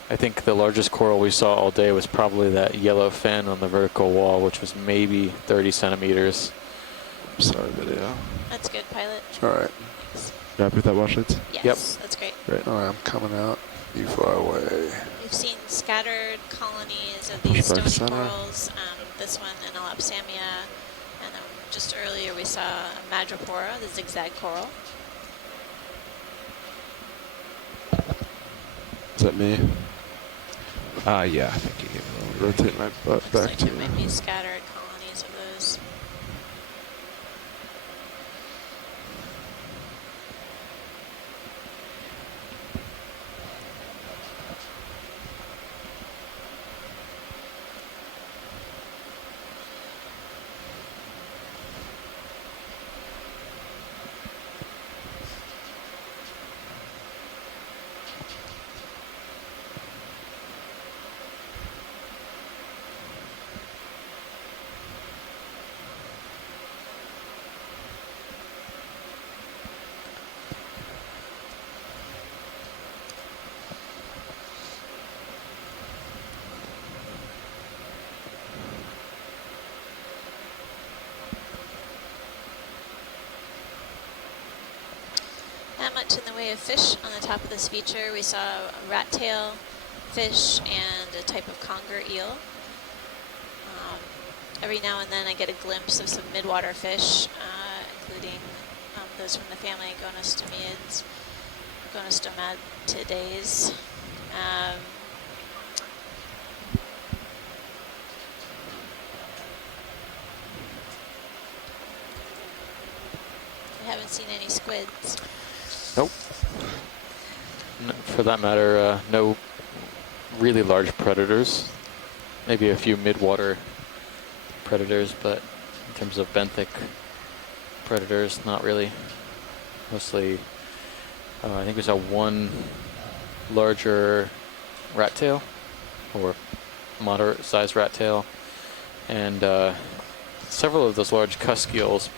I think the largest coral we saw all day was probably that yellow fin on the vertical wall, which was maybe 30 centimeters. Sorry, video. That's good, pilot. It's all right. You happy with that wash lights? Yes, that's great. Great. All right, I'm coming out. You far away. We've seen scattered colonies of Push these back stony center. corals. This one in Elapsamia, and then just earlier we saw a madrepora, the zigzag coral. Is that me? Yeah, I think you gave me a little Rotate my butt Looks back like to there might be scattered colonies of those. Not much in the way of fish on the top of this feature. We saw a rat tail fish and a type of conger eel. Every now and then I get a glimpse of some midwater fish, including those from the family Gonostomiids, Gonostomatidaes. I haven't seen any squids. Nope. For that matter, no really large predators. Maybe a few midwater predators, but in terms of benthic predators, not really. Mostly, I think we saw one larger rat tail, or moderate sized rat tail, and several of those large cusk eels.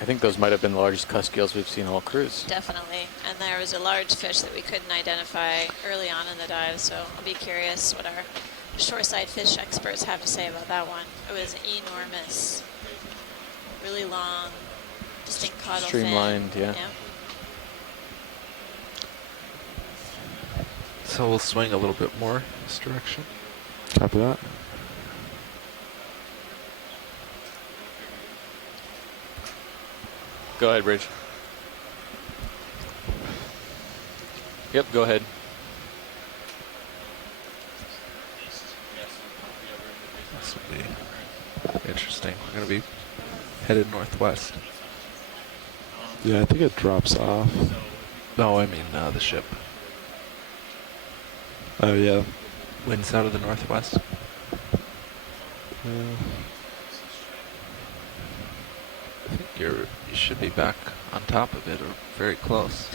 I think those might have been the largest cusk eels we've seen all cruise. Definitely. And there was a large fish that we couldn't identify early on in the dive, so I'll be curious what our shoreside fish experts have to say about that one. It was enormous. Really long, distinct caudal fin. Streamlined, yeah. So we'll swing a little bit more this direction. Copy that. Go ahead, Bridge. Yep, go ahead. This will be interesting. We're going to be headed northwest. Yeah, I think it drops off. No, I mean the ship. Oh, yeah. Winds out of the northwest. I think you should be back on top of it, or very close.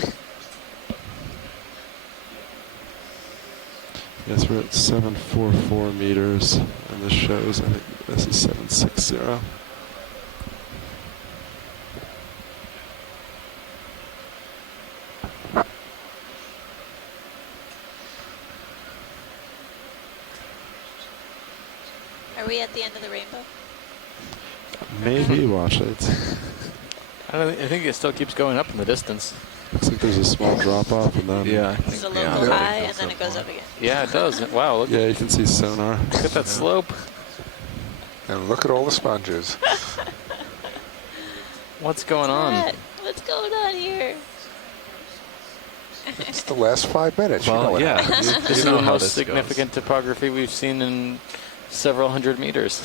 Yes, we're at 744 meters, and this shows, I think this is 760. Are we at the end of the rainbow? Maybe watch it. I think it still keeps going up in the distance. Looks like there's a small drop off, and then yeah, I think It's a local high, and then it goes up again. Yeah, it does. Wow, look, yeah, you can see sonar. look at that slope. And look at all the sponges. What's going on? What's going on here? It's the last 5 minutes. Well, you know what yeah. happens. This is You know the how most this significant topography we've seen in several hundred meters.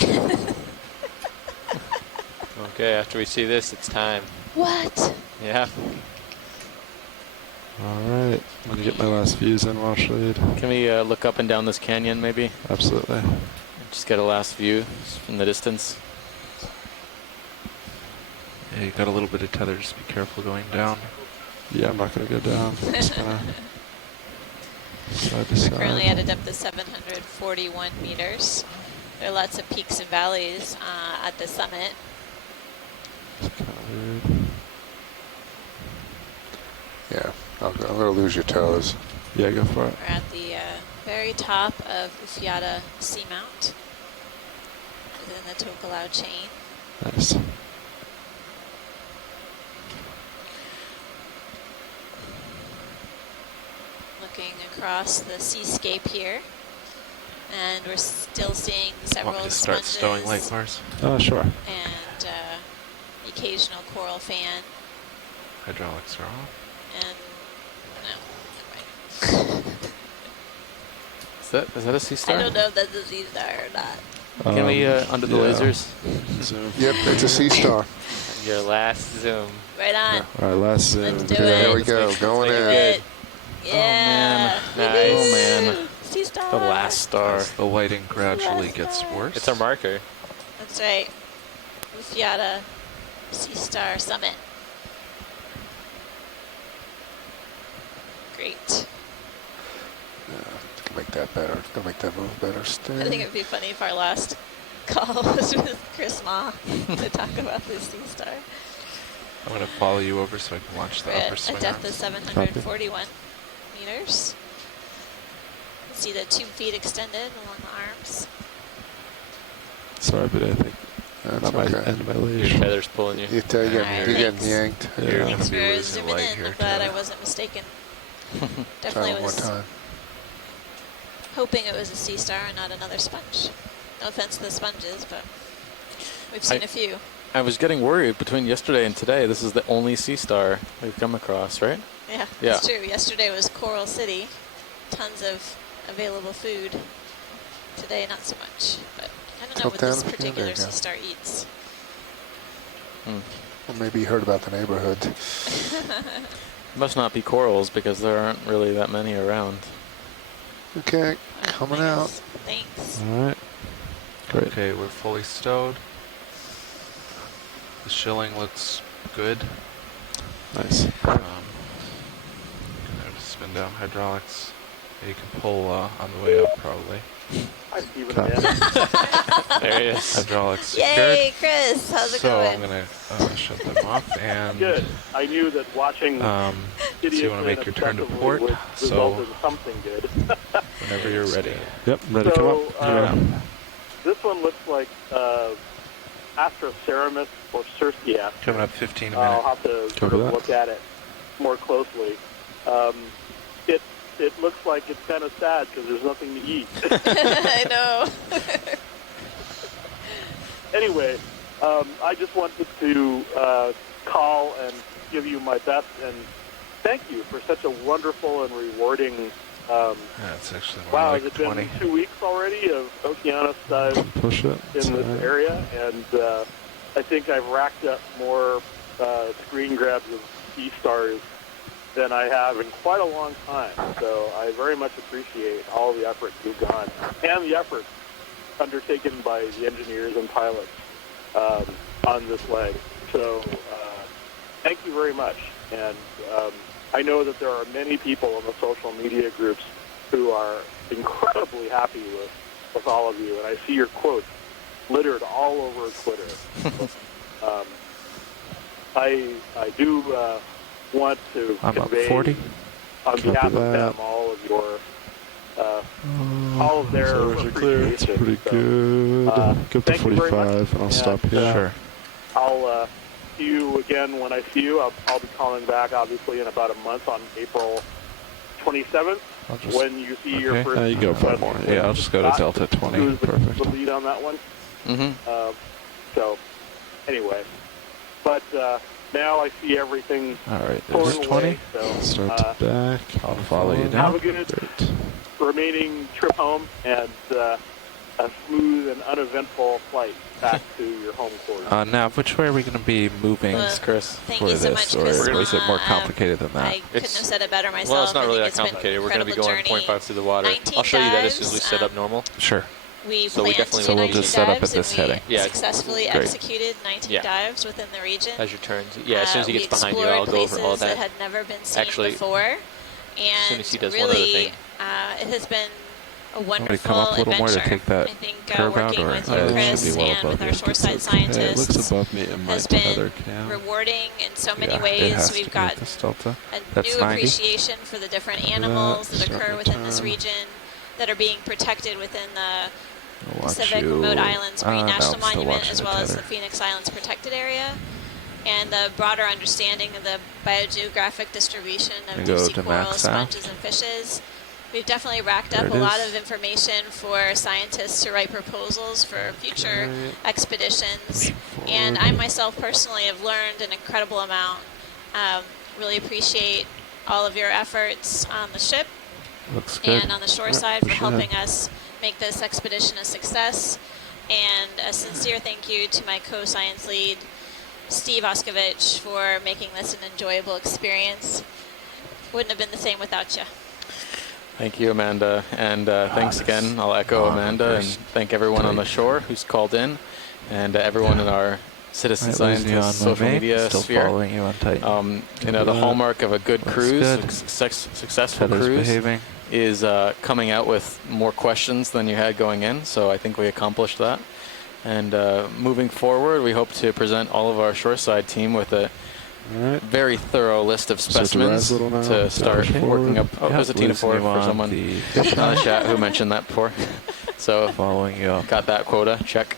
Okay, after we see this, it's time. What? Yeah. All right, I'm gonna get my last views in, watch lead. Can we look up and down this canyon, maybe? Absolutely. Just get a last view from the distance. Yeah, you got a little bit of tether. Just be careful going down. Yeah, I'm not gonna go down. Just gonna side to side. We're currently at a depth of 741 meters. There are lots of peaks and valleys at the summit. It's kind of weird. Yeah, I'm going to lose your toes. Yeah, go for it. We're at the very top of Ufiata Seamount within the Tokelau chain. Nice. Looking across the seascape here, and we're still seeing several Want me to start sponges stowing light bars? Sure. and the occasional coral fan. Hydraulics are off. And no, never mind. Is that a sea star? I don't know if that's a sea star or not. Can we under the lasers? Zoom. Yep, it's a sea star. Your last zoom. Right on. All right, last zoom. Let's do it. There we go, Let's going make in. it Yeah. Oh man. Sea star. The last star. As the lighting gradually gets worse. It's our marker. That's right. Ufiata Sea Star Summit. Great. Can make that better. Can make that move better. Stay. I think it'd be funny if our last call was with Chris Ma to talk about this sea star. I'm going to follow you over so I can watch the We're upper at a swing depth of arms. 741 meters. See the tube feet extended along the arms. Sorry, but I think That's that might okay. end my Your leash. tether's pulling you. You're getting, Alright, you're getting thanks. yanked. Yeah. You're Thanks gonna be for losing zooming light in. here, I'm glad I Taylor. wasn't mistaken. Try Definitely one more was time. hoping it was a sea star and not another sponge. No offense to the sponges, but we've seen a few. I was getting worried between yesterday and today. This is the only sea star we've come across, right? Yeah, Yeah. that's true. Yesterday was Coral City. Tons of available food. Today, not so much. But I don't know Tilt what down this a few, particular there you sea go. star eats. Well, maybe you heard about the neighborhood. Must not be corals because there aren't really that many around. Okay, coming out. Thanks. All right. Great. Okay, we're fully stowed. The shilling looks good. Nice. Gonna spin down hydraulics. You can pull on the way up probably. Hi, Stephen. There he is. Hydraulics secured. Yay, Chris! How's it so going? I'm gonna shut them off and Good. I knew that watching so you want to make your turn to port. would So result in something good. whenever you're ready. Yep, ready to come up. This one looks like Astroceramus or Circia. Coming up 15 a minute. I'll have to sort of look at it more closely. It looks like it's kind of sad because there's nothing to eat. I know. Anyway, I just wanted to call and give you my best and thank you for such a wonderful and rewarding. It's actually more wow, like has it 20. been 2 weeks already of Okeanos dive Push it. in this area? And I think I've racked up more screen grabs of E-stars than I have in quite a long time. So I very much appreciate all the effort you've gone and the effort undertaken by the engineers and pilots on this leg. So thank you very much. And I know that there are many people in the social media groups who are incredibly happy with all of you. And I see your quotes littered all over Twitter. I do want to I'm up convey 40. on behalf of them all of your all of their appreciation. It's pretty good. Go up to thank you very much. 45 and I'll stop here. Sure. I'll see you again when I see you. I'll be calling back, obviously, in about a month on April 27th when you see your first. You go 5 more. Yeah, I'll just go to Delta 20. Who's Perfect. the lead on that one? Mm-hmm. So, anyway. But now I see everything All right, pulling there's away, 20. So, Start to back. I'll follow you have down. a good remaining trip home and a smooth and uneventful flight back to your home quarters. Nav, which way are we going to be moving, Chris? Thank for you so this? much, Chris. Or is it more complicated than that? I couldn't have said it better myself. Well, it's not really I that think it's been complicated. We're going to be going incredible 0.5 through the water. 19 I'll show you that as soon as we dives, set up normal. Sure. We So we planned definitely to do will 19 just set up at dives, this and we heading. Yeah. successfully Great. executed 19 dives within the region. As your turns. Yeah, as soon as he We gets behind you, explored I'll go over all places that that. had never been seen Actually, before. as soon And as he does one other really, thing. it has been a Want me to come up a wonderful little more to adventure. take that I think curve out, working or with you, it Chris, should be well and above with our you? shoreside It looks scientists above me. It might has been tether cam. rewarding in so many Yeah, it ways. has to We've be got at this Delta. a That's new 90. appreciation for the different animals that Start occur my within this turn. region that are being protected within the I'll watch Pacific you. Remote Islands Marine No, National I'm still Monument, watching as the well as tether. the Phoenix Islands Protected Area, and the broader understanding of the biogeographic distribution of We go deep-sea to coral, max out. sponges, and fishes. We've definitely racked There up it a lot is. of information for scientists to write proposals for future expeditions, and I myself personally have learned an incredible amount. Really appreciate all of your efforts on the ship Looks good. and on the shore Yeah, side for for sure. helping us make this expedition a success. And a sincere thank you to my co-science lead, Steve Oskovich, for making this an enjoyable experience. Wouldn't have been the same without you. Thank you, Amanda. And thanks again. I'll echo Amanda and thank everyone on the shore who's called in and everyone in our citizen Right, losing you on scientist my social mate, media still sphere. following you on Titan. You know, the hallmark of a good Looks cruise, good. successful Tether's cruise, behaving. is coming out with more questions than you had going in. So I think we accomplished that. And moving forward, we hope to present all of our shoreside team with a very thorough list of Start to specimens rise a little now. to start Push working up. Oh, Yep, there's a Tina losing 4 you for on someone the in the chat who mentioned that before. So following you up. got that quota, check.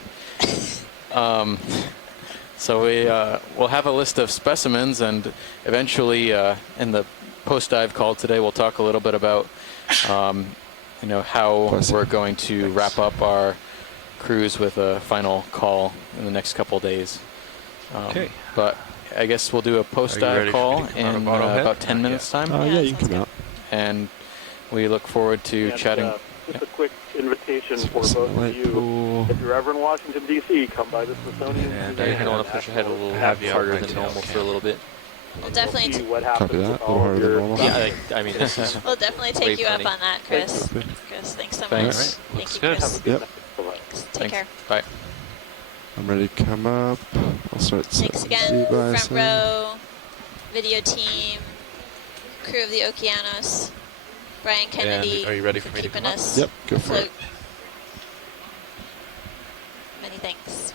So we'll have a list of specimens, and eventually in the post-dive call today, we'll talk a little bit about you know, how we're going to wrap up our cruise with a final call in the next couple days. Okay. But I guess we'll do a Are post-dive you ready call for me to come out in of Autohead? about 10 minutes time. Yeah, you can come out. And we look forward to And, chatting. just a quick invitation for both of you. If you're ever in Washington, D.C., come by the Smithsonian. And Museum I want to push ahead a little harder than normal for a little bit. We'll definitely, See what Copy happens that. with A little all harder of than your normal. Yeah, I mean, this is we'll definitely way take you up plenty. on that, Chris. Thank you. Chris, thanks so much. Thanks. Thank Looks you, good. Chris. Have a good Yep. night. Bye-bye. Take care. Bye. I'm ready to come up. I'll start Thanks setting again, Z bias front in. row, video team, crew of the Okeanos, Brian Kennedy. And are you ready for me to keeping come up? us Yep, go for afloat. it. Many thanks.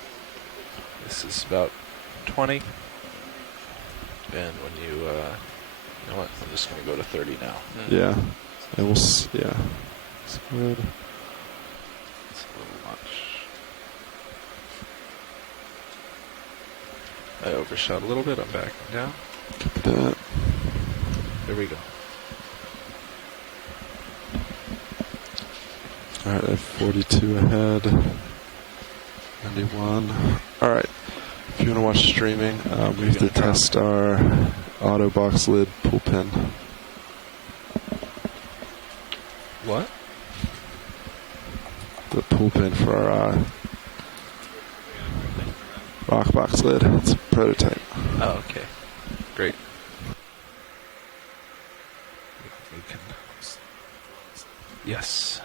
This is about 20. And when you know what? I'm just going to go to 30 now. Yeah. And we'll, yeah. It's good. It's a little much. I overshot a little bit. I'm backing down. That. There we go. Alright, I have 42 ahead. 91. Alright. If you want to watch streaming, we have to test our auto box lid pull pin. What? The pull pin for our rock box lid. It's a prototype. Oh, okay. Great. We can. Yes.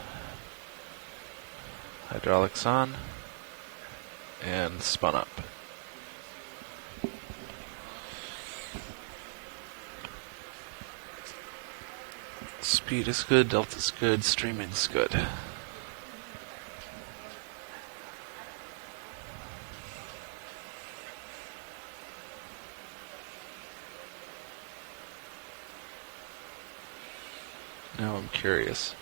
Hydraulics on. And spun up. Speed is good, delta's good, streaming's good. Now I'm curious.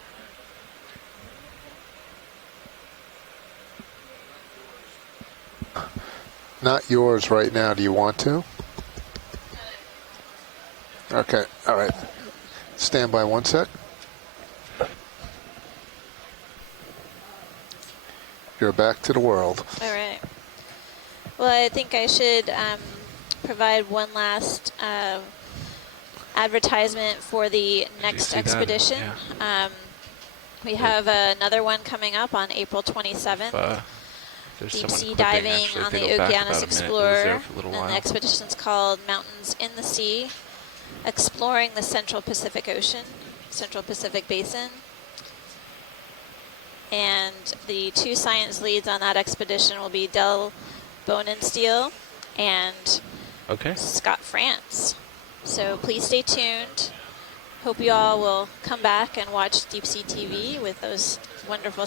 Not yours right now. Do you want to? Okay. All right. Stand by 1 sec. You're back to the world. All right. Well, I think I should provide one last advertisement for the next expedition. Yeah. We have another one coming up on April 27th. Deep sea diving on the Okeanos Explorer. And the expedition's called Mountains in the Sea, exploring the Central Pacific Ocean, Central Pacific Basin. And the 2 science leads on that expedition will be Del Bonensteel and Scott France. So please stay tuned. Hope you all will come back and watch Deep Sea TV with those wonderful